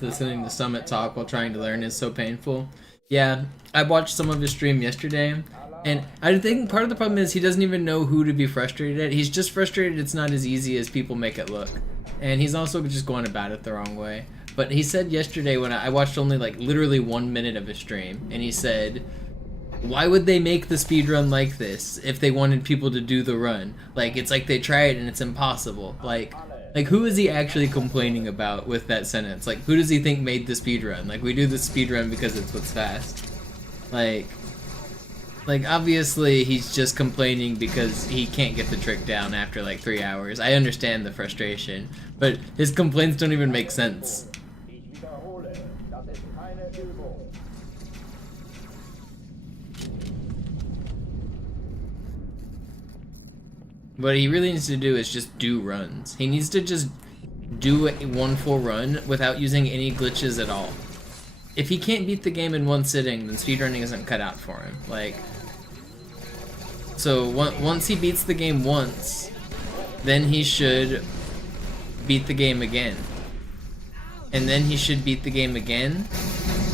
Listening to Summit talk while trying to learn is so painful. Yeah, I watched some of his stream yesterday, and I think part of the problem is he doesn't even know who to be frustrated at. He's just frustrated it's not as easy as people make it look. and he's also just going about it the wrong way. But he said yesterday when I watched only like literally 1 minute of his stream, and he said, why would they make the speedrun like this if they wanted people to do the run? Like, it's like they try it and it's impossible. Like who is he actually complaining about with that sentence? Like, who does he think made the speedrun? Like, we do the speedrun because it's what's fast. Like, obviously he's just complaining because he can't get the trick down after like 3 hours. I understand the frustration, but his complaints don't even make sense. What he really needs to do is just do runs. He needs to just do one full run without using any glitches at all. If he can't beat the game in one sitting, then speedrunning isn't cut out for him. Like, so once he beats the game once, then he should beat the game again. And then he should beat the game again.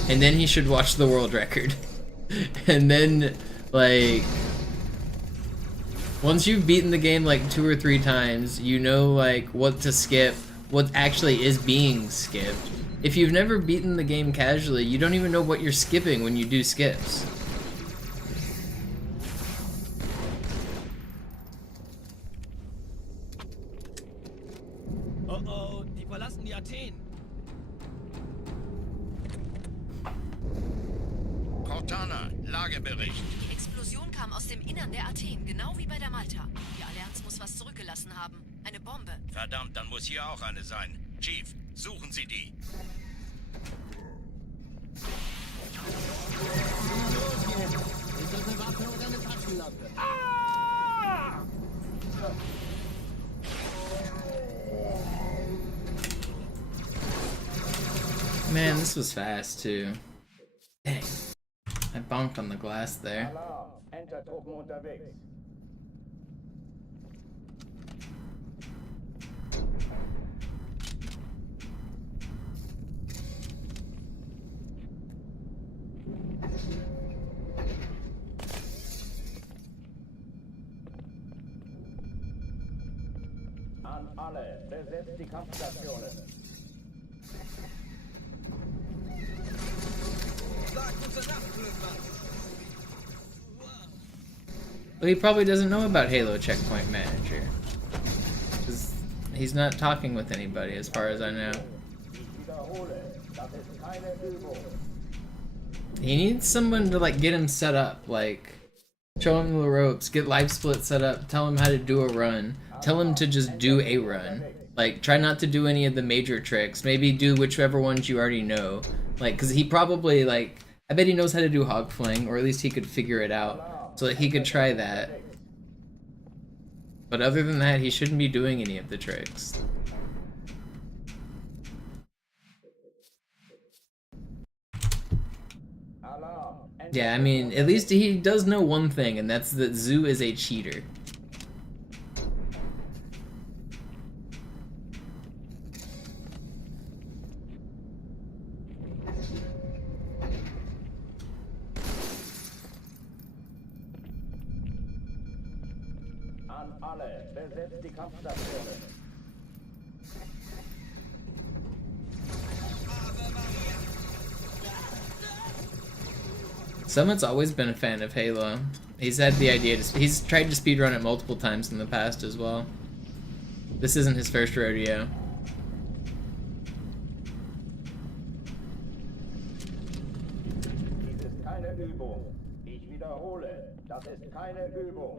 And then he should watch the world record. And then, like, once you've beaten the game like 2 or 3 times, you know like what to skip, what actually is being skipped. If you've never beaten the game casually, you don't even know what you're skipping when you do skips. Oh, die verlassen die Athen. Cortana, Lagebericht. Die Explosion kam aus dem Innern der Athen, genau wie bei der Malta. Die Allianz muss was zurückgelassen haben. Eine Bombe. Verdammt, dann muss hier auch eine sein. Chief, suchen Sie die. Ist das eine Waffe oder eine Taschenlampe? Man, this was fast too. Dang. I bonked on the glass there. Entertruppen unterwegs. An alle, besetzt die Kampfstationen. Well, he probably doesn't know about Halo Checkpoint Manager. 'Cause he's not talking with anybody as far as I know. He needs someone to like get him set up, like show him the ropes, get live split set up, tell him how to do a run, tell him to just do a run. Like, try not to do any of the major tricks, maybe do whichever ones you already know. Like, cause he probably like, I bet he knows how to do hog fling, or at least he could figure it out, so that he could try that. But other than that, he shouldn't be doing any of the tricks. Yeah, I mean, at least he does know one thing, and that's that Zoo is a cheater. An alle, besetzt die Kampfstationen. Summit's always been a fan of Halo. He's had the idea to, he's tried to speedrun it multiple times in the past as well. This isn't his first rodeo. Dies ist keine Übung. Ich wiederhole, das ist keine Übung.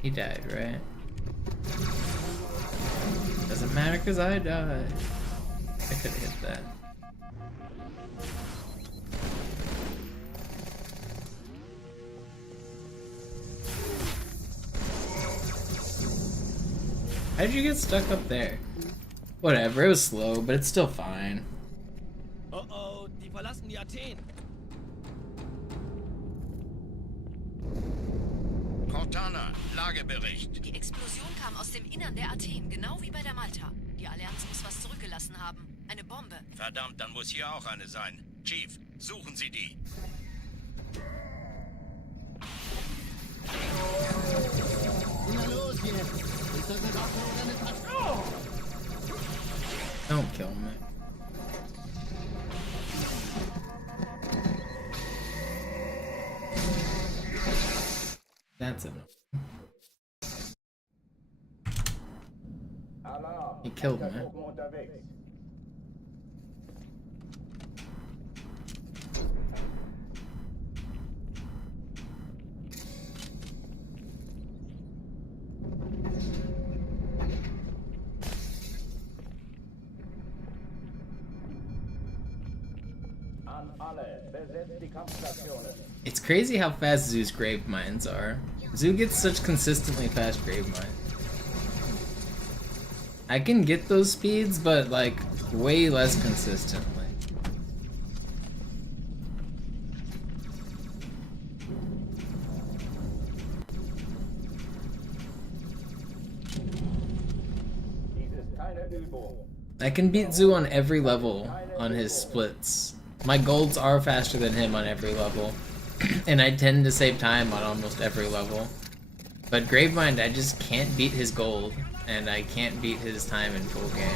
He died, right? Doesn't matter because I died. I could have hit that. How'd you get stuck up there? Whatever, it was slow, but it's still fine. Oh oh, die verlassen die Athen. Cortana, Lagebericht. Die Explosion kam aus dem Innern der Athen, genau wie bei der Malta. Die Allianz muss was zurückgelassen haben. Eine Bombe. Verdammt, dann muss hier auch eine sein. Chief, suchen Sie die. Na los jetzt! Ist das eine Waffe oder eine Taste? Don't kill me. That's enough. He killed me. It's crazy how fast Zoo's Gravemines are. Zoo gets such consistently fast Gravemines. I can get those speeds, but like way less consistently. I can beat Zoo on every level on his splits. My golds are faster than him on every level, and I tend to save time on almost every level. But Gravemind, I just can't beat his gold, and I can't beat his time in full game.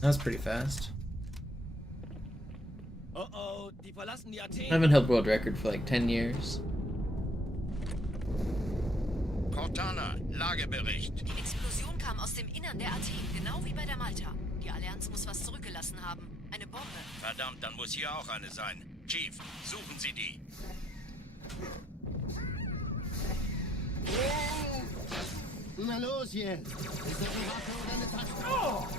That was pretty fast. Oh, die verlassen die Athen. I haven't held world record for like 10 years. Cortana, Lagebericht. Die Explosion kam aus dem Innern der Athen, genau wie bei der Malta. Die Allianz muss was zurückgelassen haben. Eine Bombe. Verdammt, dann muss hier auch eine sein. Chief, suchen Sie die. Na los jetzt! Ist das eine Waffe oder eine Taste?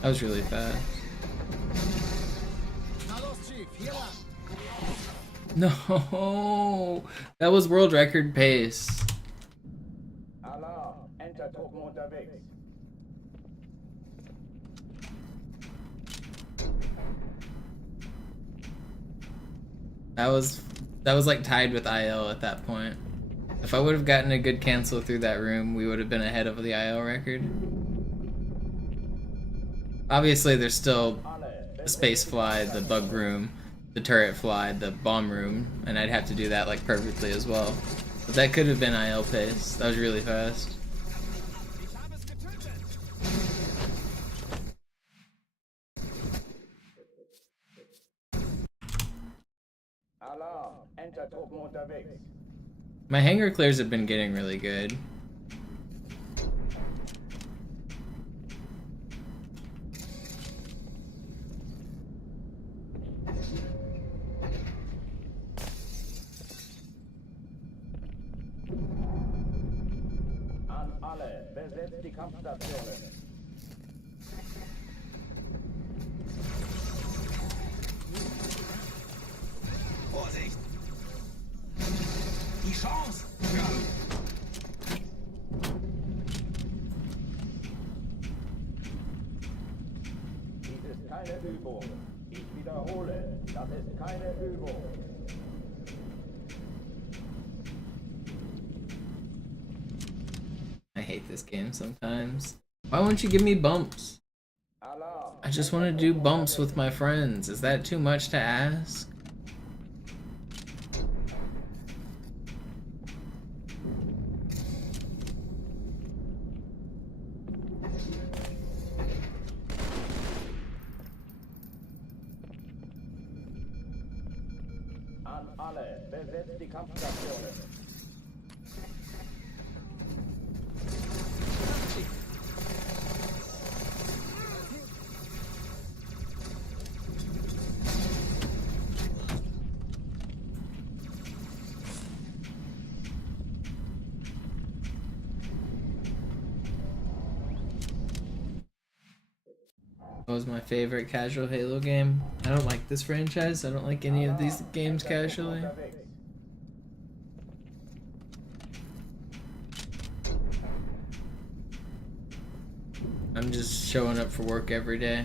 That was really fast. No, that was world record pace. Alarm, Enter-Truppen unterwegs. That was like tied with IL at that point. If I would have gotten a good cancel through that room, we would have been ahead of the IL record. Obviously, there's still the space fly, the bug room, the turret fly, the bomb room, and I'd have to do that like perfectly as well. But that could have been IL pace. That was really fast. Alarm, Enter-Truppen unterwegs. My hanger clears have been getting really good. An alle, besetzt die Kampfstationen. Vorsicht! Die Chance! Ja. Dies ist keine Übung. Ich wiederhole, das ist keine Übung. I hate this game sometimes. Why won't you give me bumps? I just want to do bumps with my friends. Is that too much to ask? alle, besetzt die Kampfstationen. What was my favorite casual Halo game? I don't like this franchise. I don't like any of these games casually. I'm just showing up for work every day.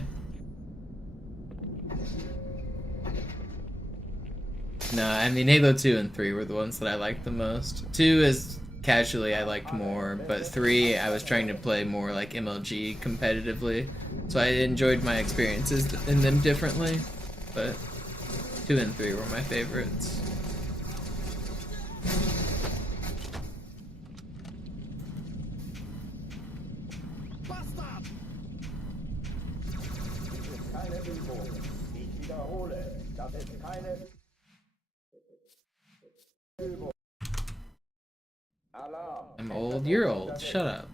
No, I mean Halo 2 and 3 were the ones that I liked the most. 2 is casually I liked more, but 3 I was trying to play more like MLG competitively. So I enjoyed my experiences in them differently, but 2 and 3 were my favorites. Keine Übung. Ich wiederhole, das ist keine Übung. Alarm. I'm old, you're old, shut up.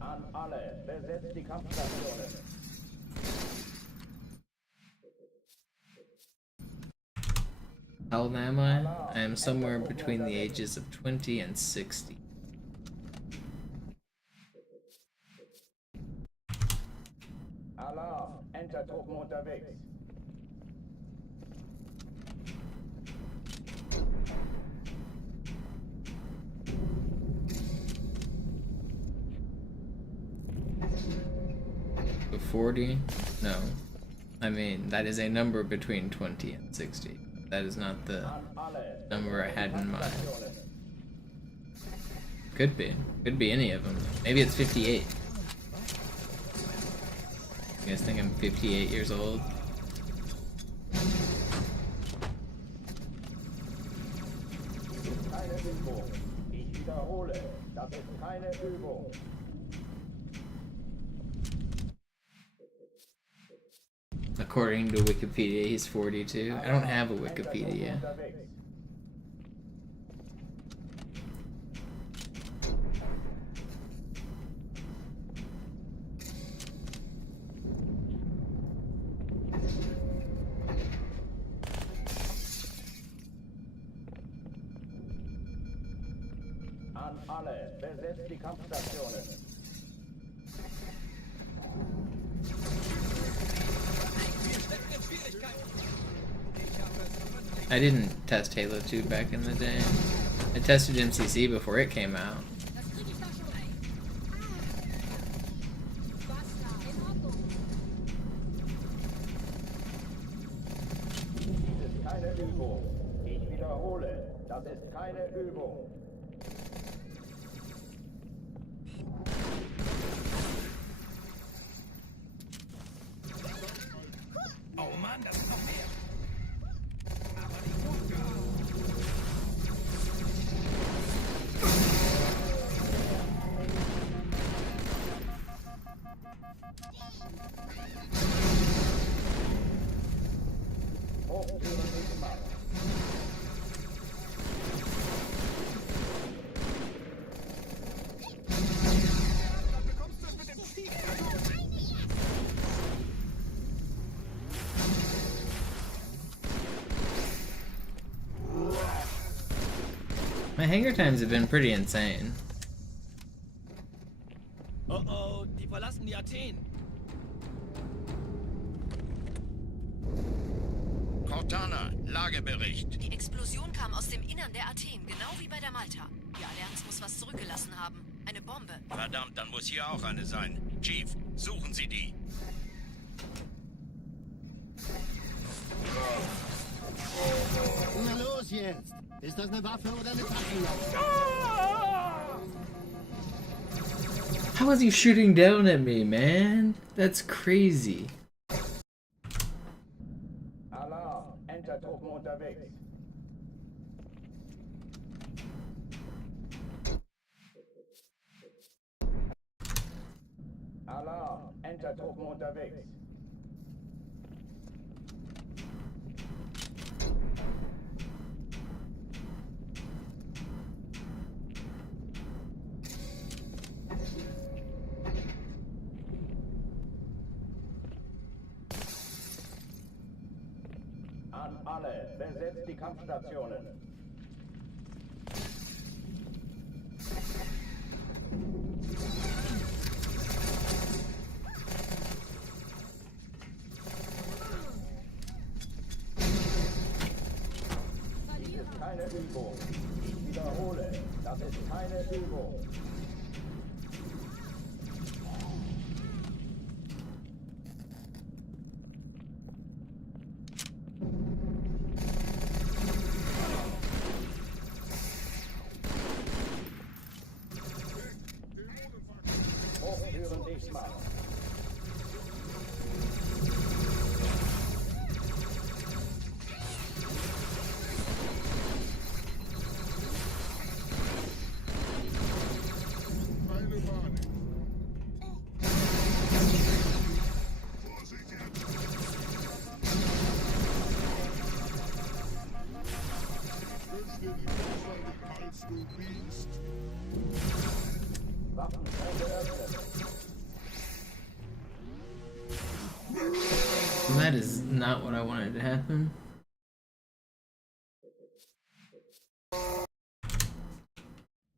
An alle, besetzt die Kampfstationen. How old am I? I am somewhere between the ages of 20 and 60. Alarm, Entertruppen unterwegs. So 40? No. I mean, that is a number between 20 and 60. That is not the number I had in mind. Could be. Could be any of them. Maybe it's 58. You guys think I'm 58 years old? Keine Übung. Ich wiederhole, das ist keine Übung. According to Wikipedia, he's 42. I don't have a Wikipedia. An alle, besetzt die Kampfstationen. I didn't test Halo 2 back in the day. I tested MCC before it came out. Dies ist keine Übung. Ich wiederhole, das ist keine Übung. Oh Mann, das ist noch mehr. My hanger times have been pretty insane. Oh oh, die verlassen die Athen. Cortana, Lagebericht. Die Explosion kam aus dem Innern der Athen, genau wie bei der Malta. Die Allianz muss was zurückgelassen haben. Eine Bombe. Verdammt, dann muss hier auch eine sein. Chief, suchen Sie die. Na los jetzt! Ist das eine Waffe oder eine Taschenlampe? How was he shooting down at me, man? That's crazy. Alarm, Enter-Truppen unterwegs. An alle, besetzt die Kampfstationen. Dies ist keine Übung. Ich wiederhole, das ist keine Übung. Hochführen diesmal. Keine Panik. Vorsicht jetzt. Ich wünsche dir die Vorfreude, als du biegst. Waffenschein geöffnet. That is not what I wanted to happen.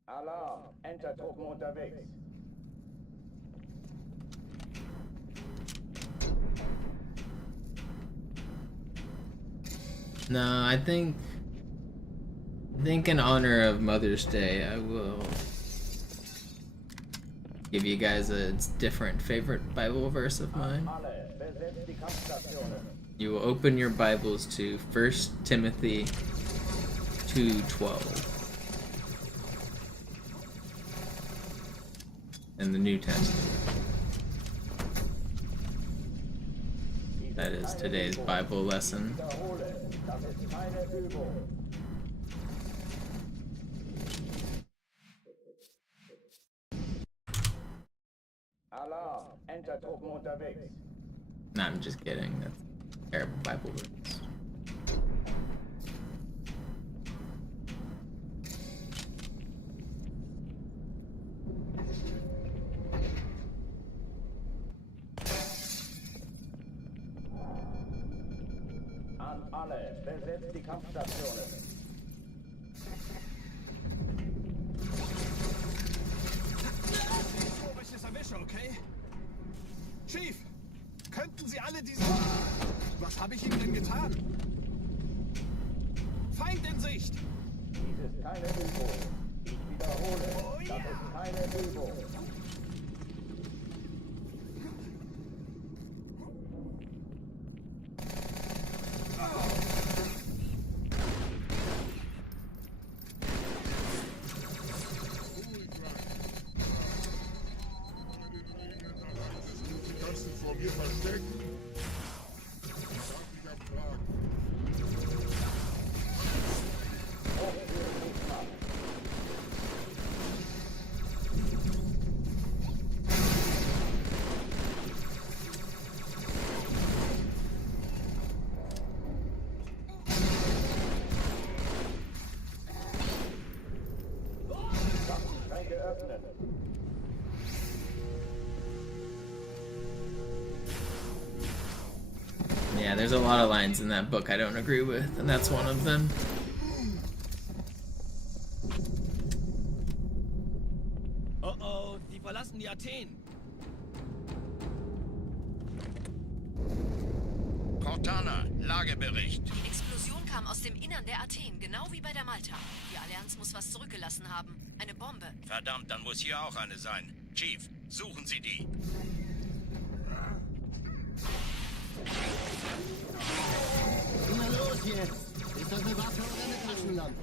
Alarm, Enter-Truppen unterwegs. No, I think in honor of Mother's Day, I will give you guys a different favorite Bible verse of mine. Alle, besetzt die Kampfstationen. You will open your Bibles to 1 Timothy 2:12 in the New Testament. That is today's Bible lesson. Wiederhole, das ist keine Übung. Alarm, Enter-Truppen unterwegs. No, I'm just kidding. That's a terrible Bible verse. An alle, besetzt die Kampfstationen. Ob ich es erwische, okay? Chief, könnten Sie alle diese... Was habe ich Ihnen denn getan? Feind in Sicht! Dies ist keine Übung. Ich wiederhole, das ist keine Übung. Die ganzen vor mir verstecken. Darf ich abfragen? Waffenschein geöffnet. Yeah, there's a lot of lines in that book I don't agree with, and that's one of them. Oh oh, die verlassen die Athen. Cortana, Lagebericht. Die Explosion kam aus dem Innern der Athen, genau wie bei der Malta. Die Allianz muss was zurückgelassen haben. Eine Bombe. Verdammt, dann muss hier auch eine sein. Chief, suchen Sie die. Na los jetzt! Ist das eine Waffe oder eine Taschenlampe?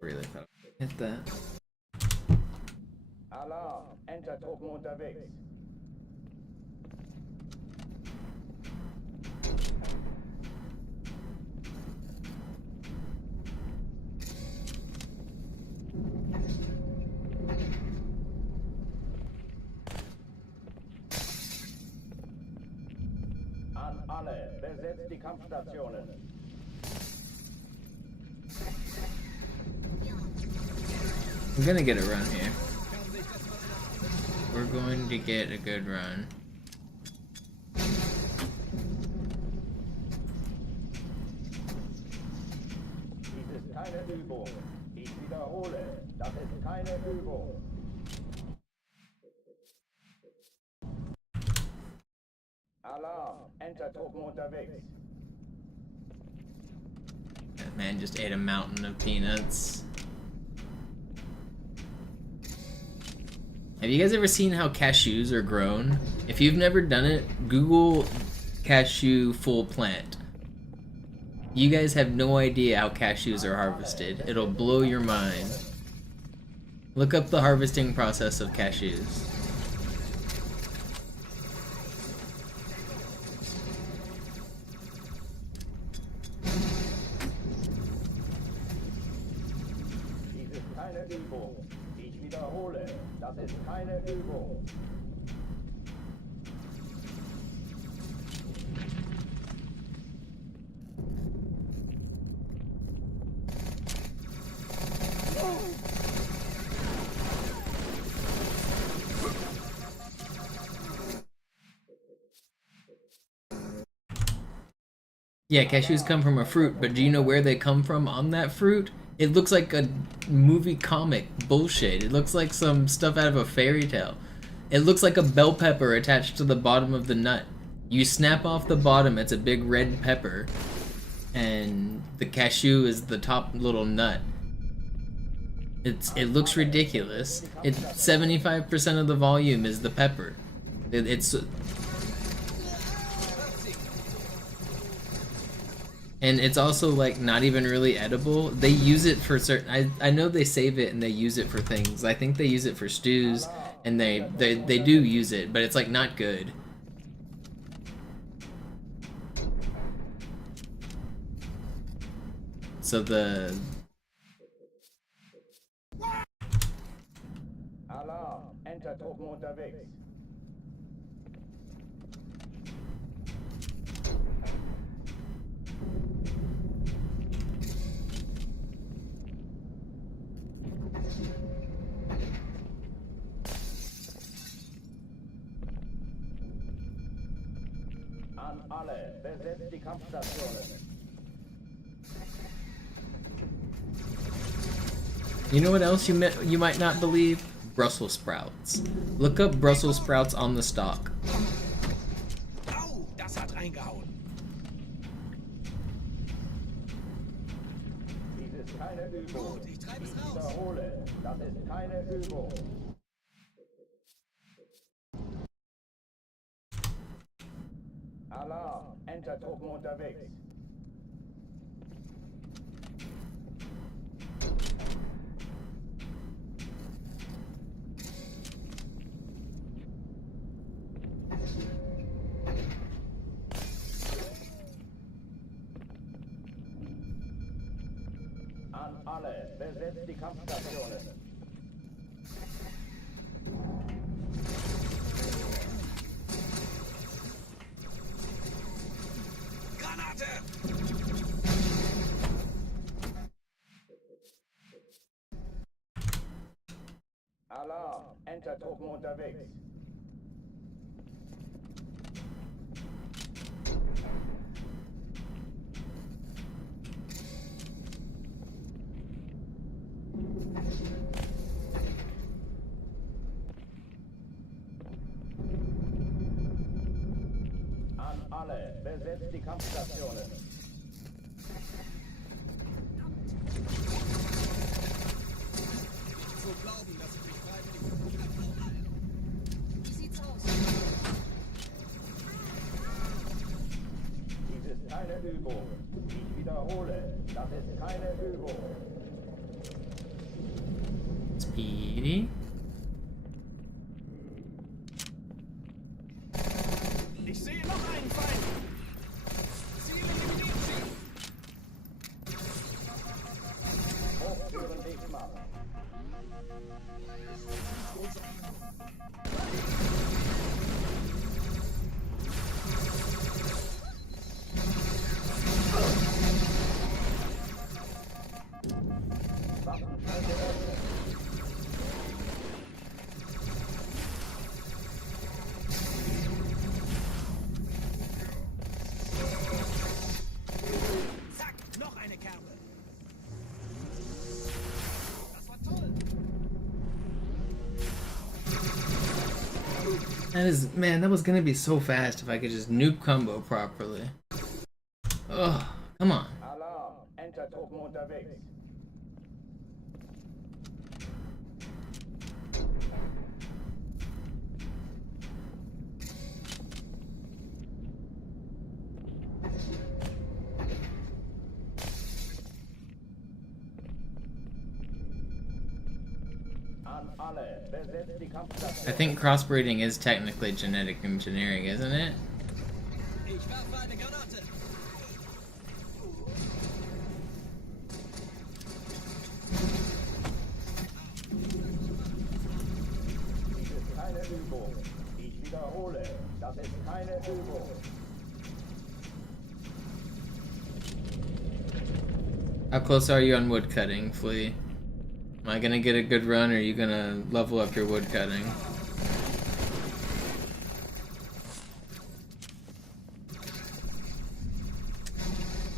Really thought I hit that. Alarm, Enter-Truppen unterwegs. alle, besetzt die Kampfstationen. I'm gonna get a run here. We're going to get a good run. Dies ist keine Übung. Ich wiederhole, das ist keine Übung. Alarm, Entertruppen unterwegs. That man just ate a mountain of peanuts. Have you guys ever seen how cashews are grown? If you've never done it, Google cashew full plant. You guys have no idea how cashews are harvested. It'll blow your mind. Look up the harvesting process of cashews. Dies ist keine Übung. Ich wiederhole, das ist keine Übung. Yeah, cashews come from a fruit, but do you know where they come from on that fruit? It looks like a movie comic bullshit. It looks like some stuff out of a fairy tale. It looks like a bell pepper attached to the bottom of the nut. You snap off the bottom, it's a big red pepper, and the cashew is the top little nut. It looks ridiculous. It's 75% of the volume is the pepper. And it's also like not even really edible. They use it for certain. I know they save it and they use it for things. I think they use it for stews, and they do use it, but it's like not good. So the Alarm, Entertruppen unterwegs. An alle, besetzt die Kampfstationen. You know what else you might not believe? Brussels sprouts. Look up Brussels sprouts on the stalk. Au, das hat reingehauen. Dies ist keine Übung. Gut, ich treibe es Ich raus. wiederhole, das ist keine Übung. Alarm, Entertruppen unterwegs. An alle, besetzt die Kampfstationen. Granate! Alarm, Entertruppen unterwegs. An alle, besetzt die Kampfstationen. So glauben, dass ich mich freiwillig... Wie sieht's aus? Dies ist keine Übung. Ich wiederhole, das ist keine Übung. Speedy. Ich sehe noch einen Feind! Ziele im Ziel! Hochtüren dicht machen. That is, man, that was gonna be so fast if I could just nuke combo properly. Oh, come on. Alarm! Entertruppen unterwegs. I think crossbreeding is technically genetic engineering, isn't it? Ich werfe eine Granate. Dies ist keine Übung. Ich wiederhole, das ist keine Übung. How close are you on woodcutting, Flea? Am I gonna get a good run, or are you gonna level up your woodcutting?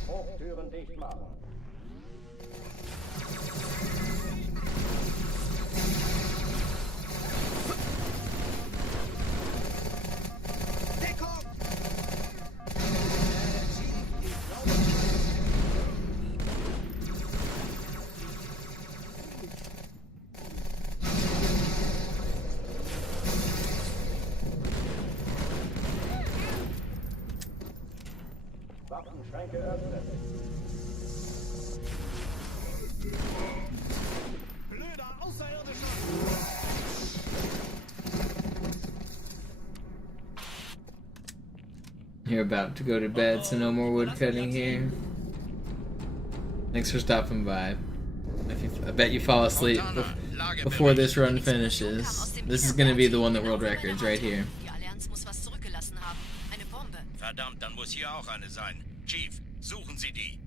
Hochtüren dicht machen. Waffenschränke öffnen. Blöder Außerirdischer! You're about to go to bed, so no more woodcutting here. Thanks for stopping by. I bet you fall asleep before this run finishes. This is gonna be the one that world records right here. Die Allianz muss was zurückgelassen haben. Eine Bombe. Verdammt, dann muss hier auch eine sein. Chief, suchen Sie die.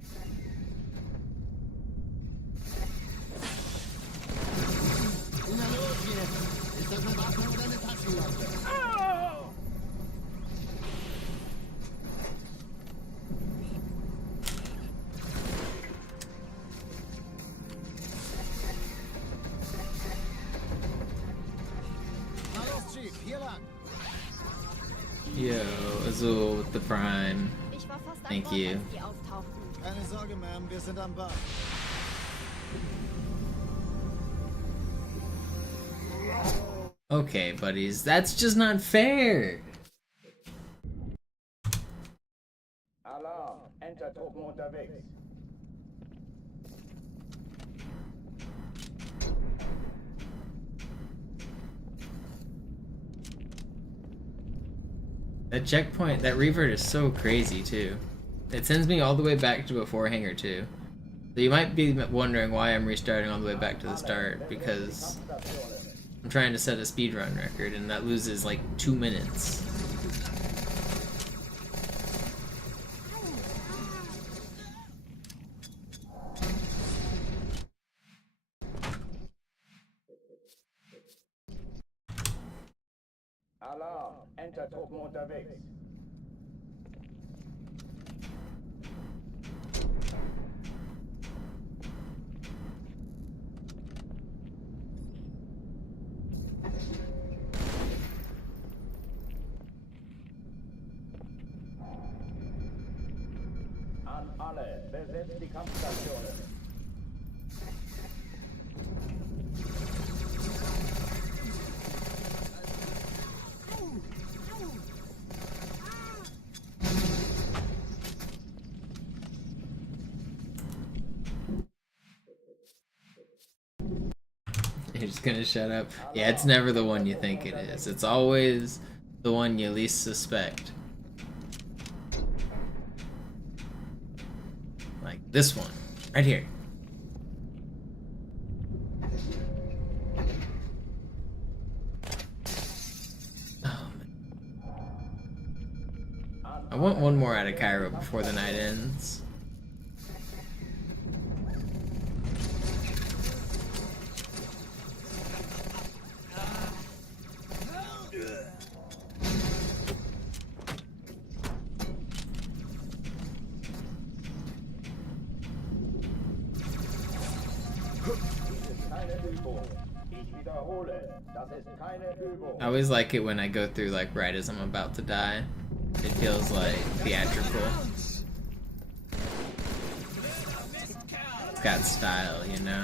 Na los jetzt! Ist das eine Waffe oder eine Taschenlampe? Na los, Chief, hier lang. Yo, Azul with the Prime. Ich war fast an Thank Bord, you. als die auftauchten. Keine Sorge, Ma'am, wir sind am Bad. Okay, buddies, that's just not fair. Alarm! Entertruppen unterwegs. That checkpoint, that revert is so crazy too. It sends me all the way back to before Hangar 2. So you might be wondering why I'm restarting all the way back to the start, because I'm trying to set a speedrun record and that loses like 2 minutes. Alarm! Entertruppen unterwegs. An alle, besetzt die Kampfstationen. You're just gonna shut up? Yeah, it's never the one you think it is. It's always the one you least suspect. Like this one, right here. Oh, man. I want one more out of Cairo before the night ends. Keine Übung. Ich wiederhole, das ist keine Übung. I always like it when I go through like right as I'm about to die. It feels like theatrical. It's got style, you know?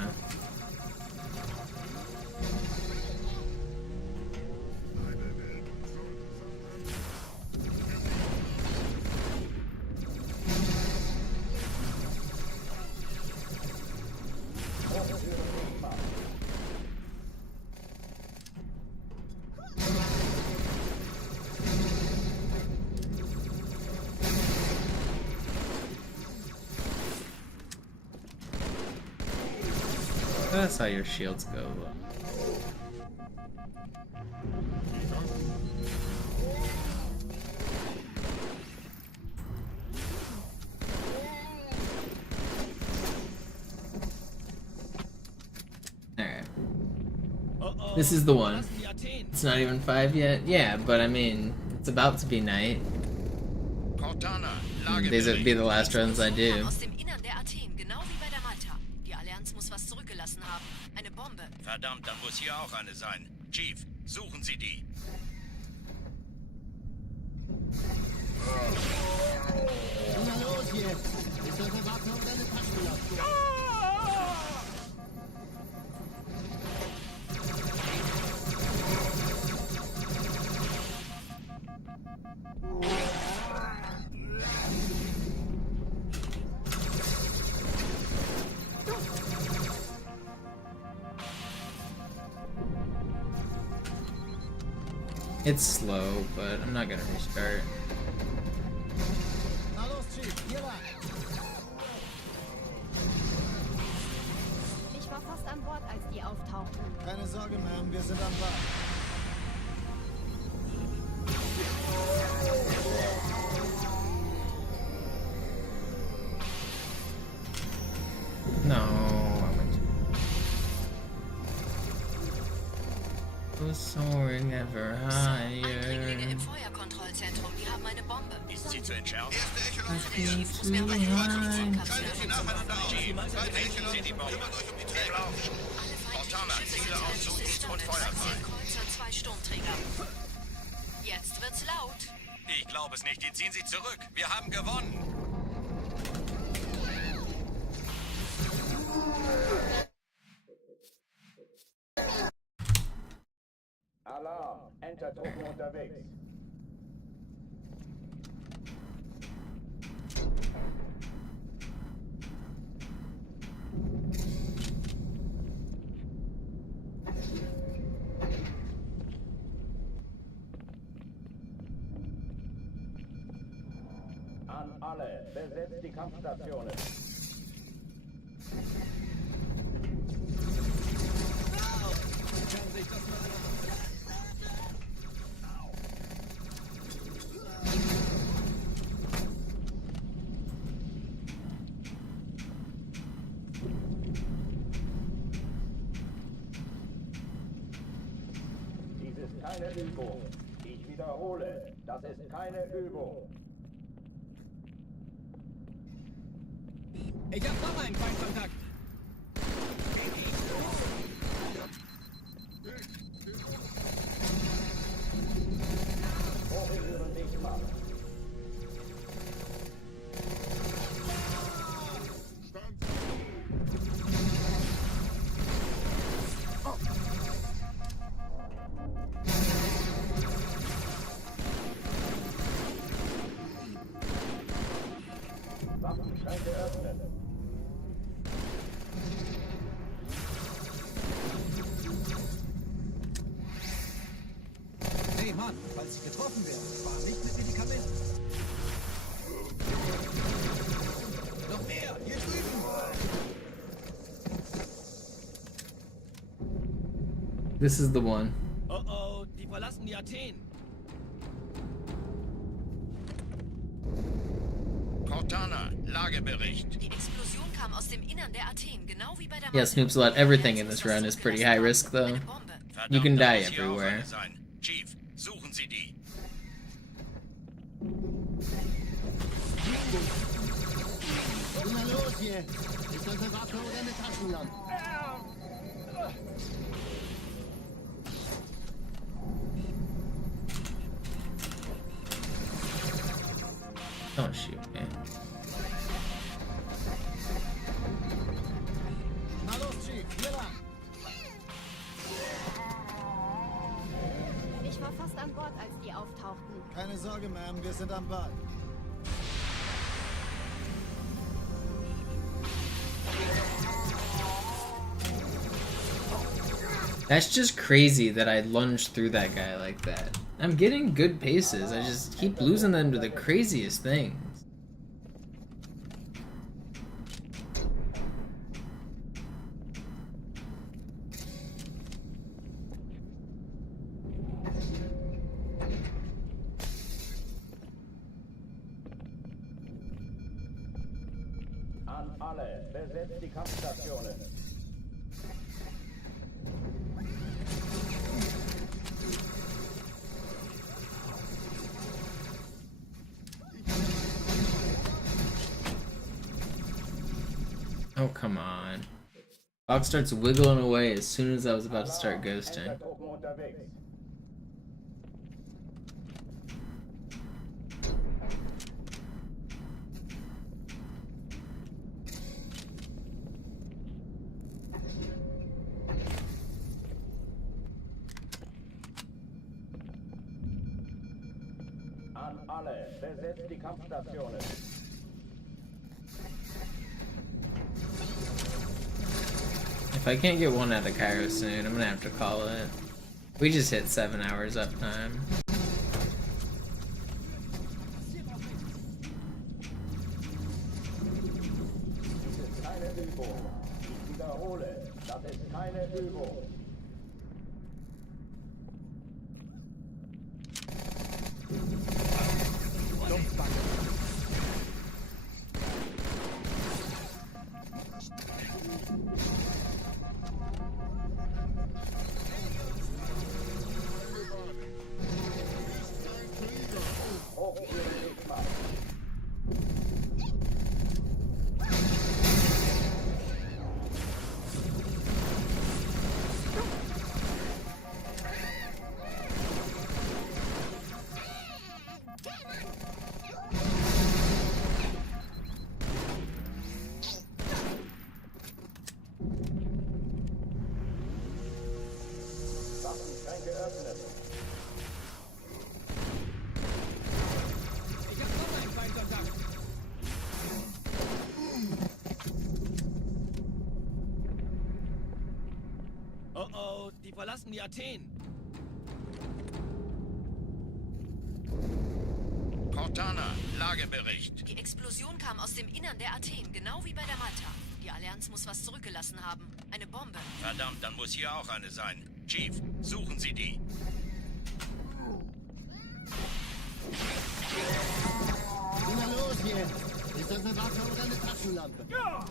That's how your shields go. Alright. This is the one. It's not even 5 yet. Yeah, but I mean, it's about to be night. These would be the last runs I do. Verdammt, dann muss hier auch eine sein. Chief, suchen Sie die. Na los jetzt! Ist eure Waffe oder eine Taschenlampe? It's slow, but I'm not gonna restart. Na los, Chief, hier lang. Ich war fast an Bord, als die auftauchten. Keine Sorge, Ma'am, wir sind am Bord. No, I went soaring ever higher. Eindringlinge im Feuerkontrollzentrum, die haben eine Bombe. Ist sie zu entschärfen? Erste Echelon Ich muss mir aber die Kreuze Schaltet sie nacheinander auf. Brechen Sie die Bombe. Kümmert euch um die Träger. Alle feindlichen Schiffe sind Aussuchen und Feuer frei. 10 Kreuzer, 2 Sturmträger. Jetzt wird's laut. Ich glaube es nicht. Die ziehen sich zurück. Wir haben gewonnen. Alarm, Entertruppen unterwegs. An alle, besetzt die Kampfstationen. Dies ist keine Übung. Ich wiederhole, das ist keine Übung. Ich hab noch einen Feindkontakt. Vorhören dich mal. Waffenschränke öffnen. Hey Mann, falls ich getroffen werde, fahr nicht mit Medikamenten. Noch mehr, hier drüben. This is the one. Oh oh, die verlassen die Athen. Cortana, Lagebericht. Die Explosion kam aus dem Innern der Athen, genau wie bei der Yeah, Snoop's lot. Everything in this run is pretty high risk, though. You can die everywhere. Chief, suchen Sie die. Na los jetzt! Ist eure Waffe oder eine Taschenlampe? Don't shoot me. Na los, Chief, hier lang. Ich war fast an Bord, als die auftauchten. Keine Sorge, Ma'am, wir sind am Ball. That's just crazy that I lunged through that guy like that. I'm getting good paces, I just keep losing them to the craziest things. An alle, besetzt die Kampfstationen. Oh, come on. Box starts wiggling away as soon as I was about to start ghosting. An alle, besetzt die Kampfstationen. If I can't get one out of Cairo soon, I'm gonna have to call it. We just hit 7 hours uptime. Das ist keine Übung. Ich wiederhole, das ist keine Übung. Oh oh, die verlassen die Athen. Cortana, Lagebericht. Die Explosion kam aus dem Innern der Athen, genau wie bei der Malta. Die Allianz muss was zurückgelassen haben. Eine Bombe. Verdammt, dann muss hier auch eine sein. Chief, suchen Sie die. Na los jetzt! Ist das eine Waffe oder eine Taschenlampe? Ja!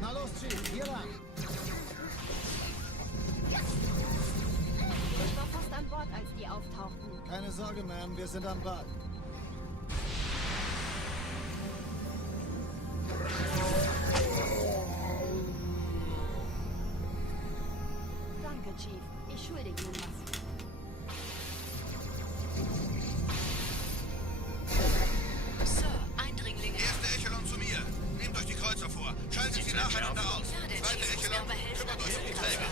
Na los, Chief, hier lang. Ich war fast an Bord, als die auftauchten. Keine Sorge, Ma'am, wir sind am Ball. Danke, Chief. Ich schulde Ihnen was. Sir, Eindringlinge. Erste Echelon zu mir. Nehmt euch die Kreuzer vor. Schaltet sie nacheinander aus. Ja, der Zweite Chief muss mir Echelon, aber helfen, kümmert euch um die Träger.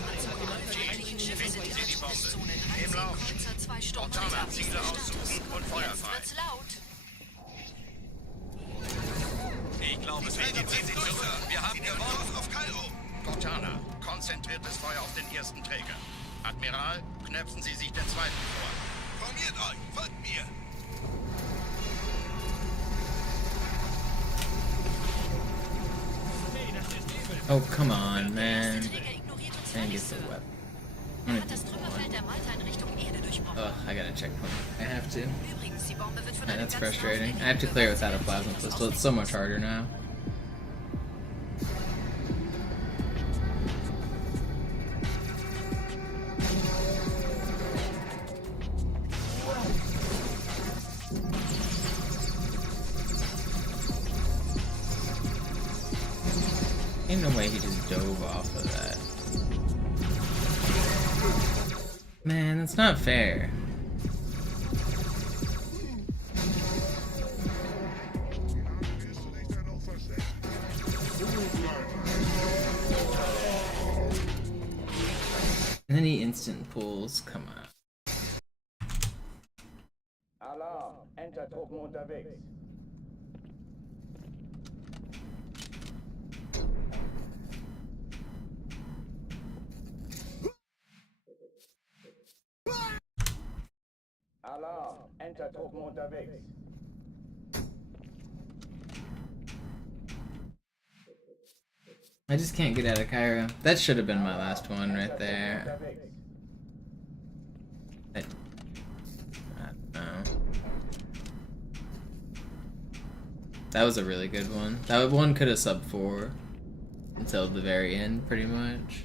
feindlichen Schiffe sind in der Todeszone. Im Lauf. Kreuzer, 2 Sturm. Cortana, Ziele aussuchen und Feuer Jetzt frei. wird's laut. Ich glaube, es wird die zurück. Wir haben gewonnen. Auf Cairo. Cortana, konzentriertes Feuer auf den ersten Träger. Admiral, knöpfen Sie sich den zweiten vor. Formiert euch, folgt mir. Oh, come on, man. And get the weapon. Hat das Trümmerfeld der Malta in Richtung Erde durchbrochen. Oh, I got a checkpoint. I have to. Übrigens, die Bombe wird von Man, einem that's ganzen frustrating. Haufen I have to clear without a plasma pistol. It's so much harder now. Ain't no way he just dove off of that. Man, that's not fair. And then he instant pulls. Come on. Alarm, Entertruppen unterwegs. Alarm, Entertruppen unterwegs. I just can't get out of Cairo. That should have been my last one right there. I don't know. That was a really good one. That one could have sub 4 until the very end, pretty much.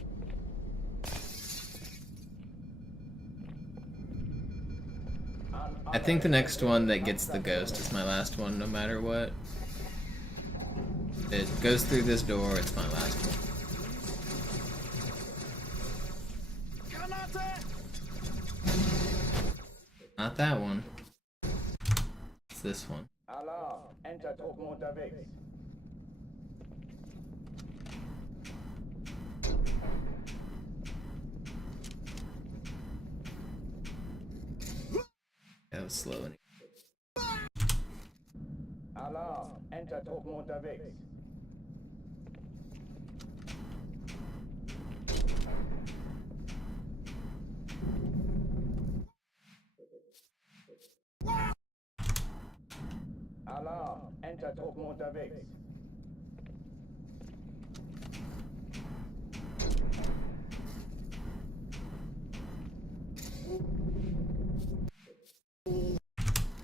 I think the next one that gets the ghost is my last one, no matter what. It goes through this door, it's my last one. Not that one. It's this one. Alarm, Entertruppen unterwegs. That was slow. Alarm, Entertruppen unterwegs. Alarm, Entertruppen unterwegs.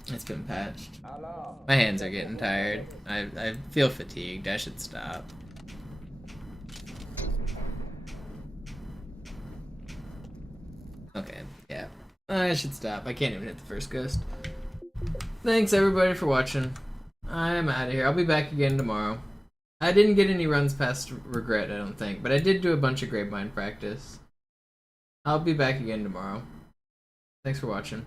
It's been patched. My hands are getting tired. I feel fatigued. I should stop. Okay, yeah. I should stop. I can't even hit the first ghost. Thanks everybody for watching. I'm out of here. I'll be back again tomorrow. I didn't get any runs past regret, I don't think, but I did do a bunch of Gravemind practice. I'll be back again tomorrow. Thanks for watching.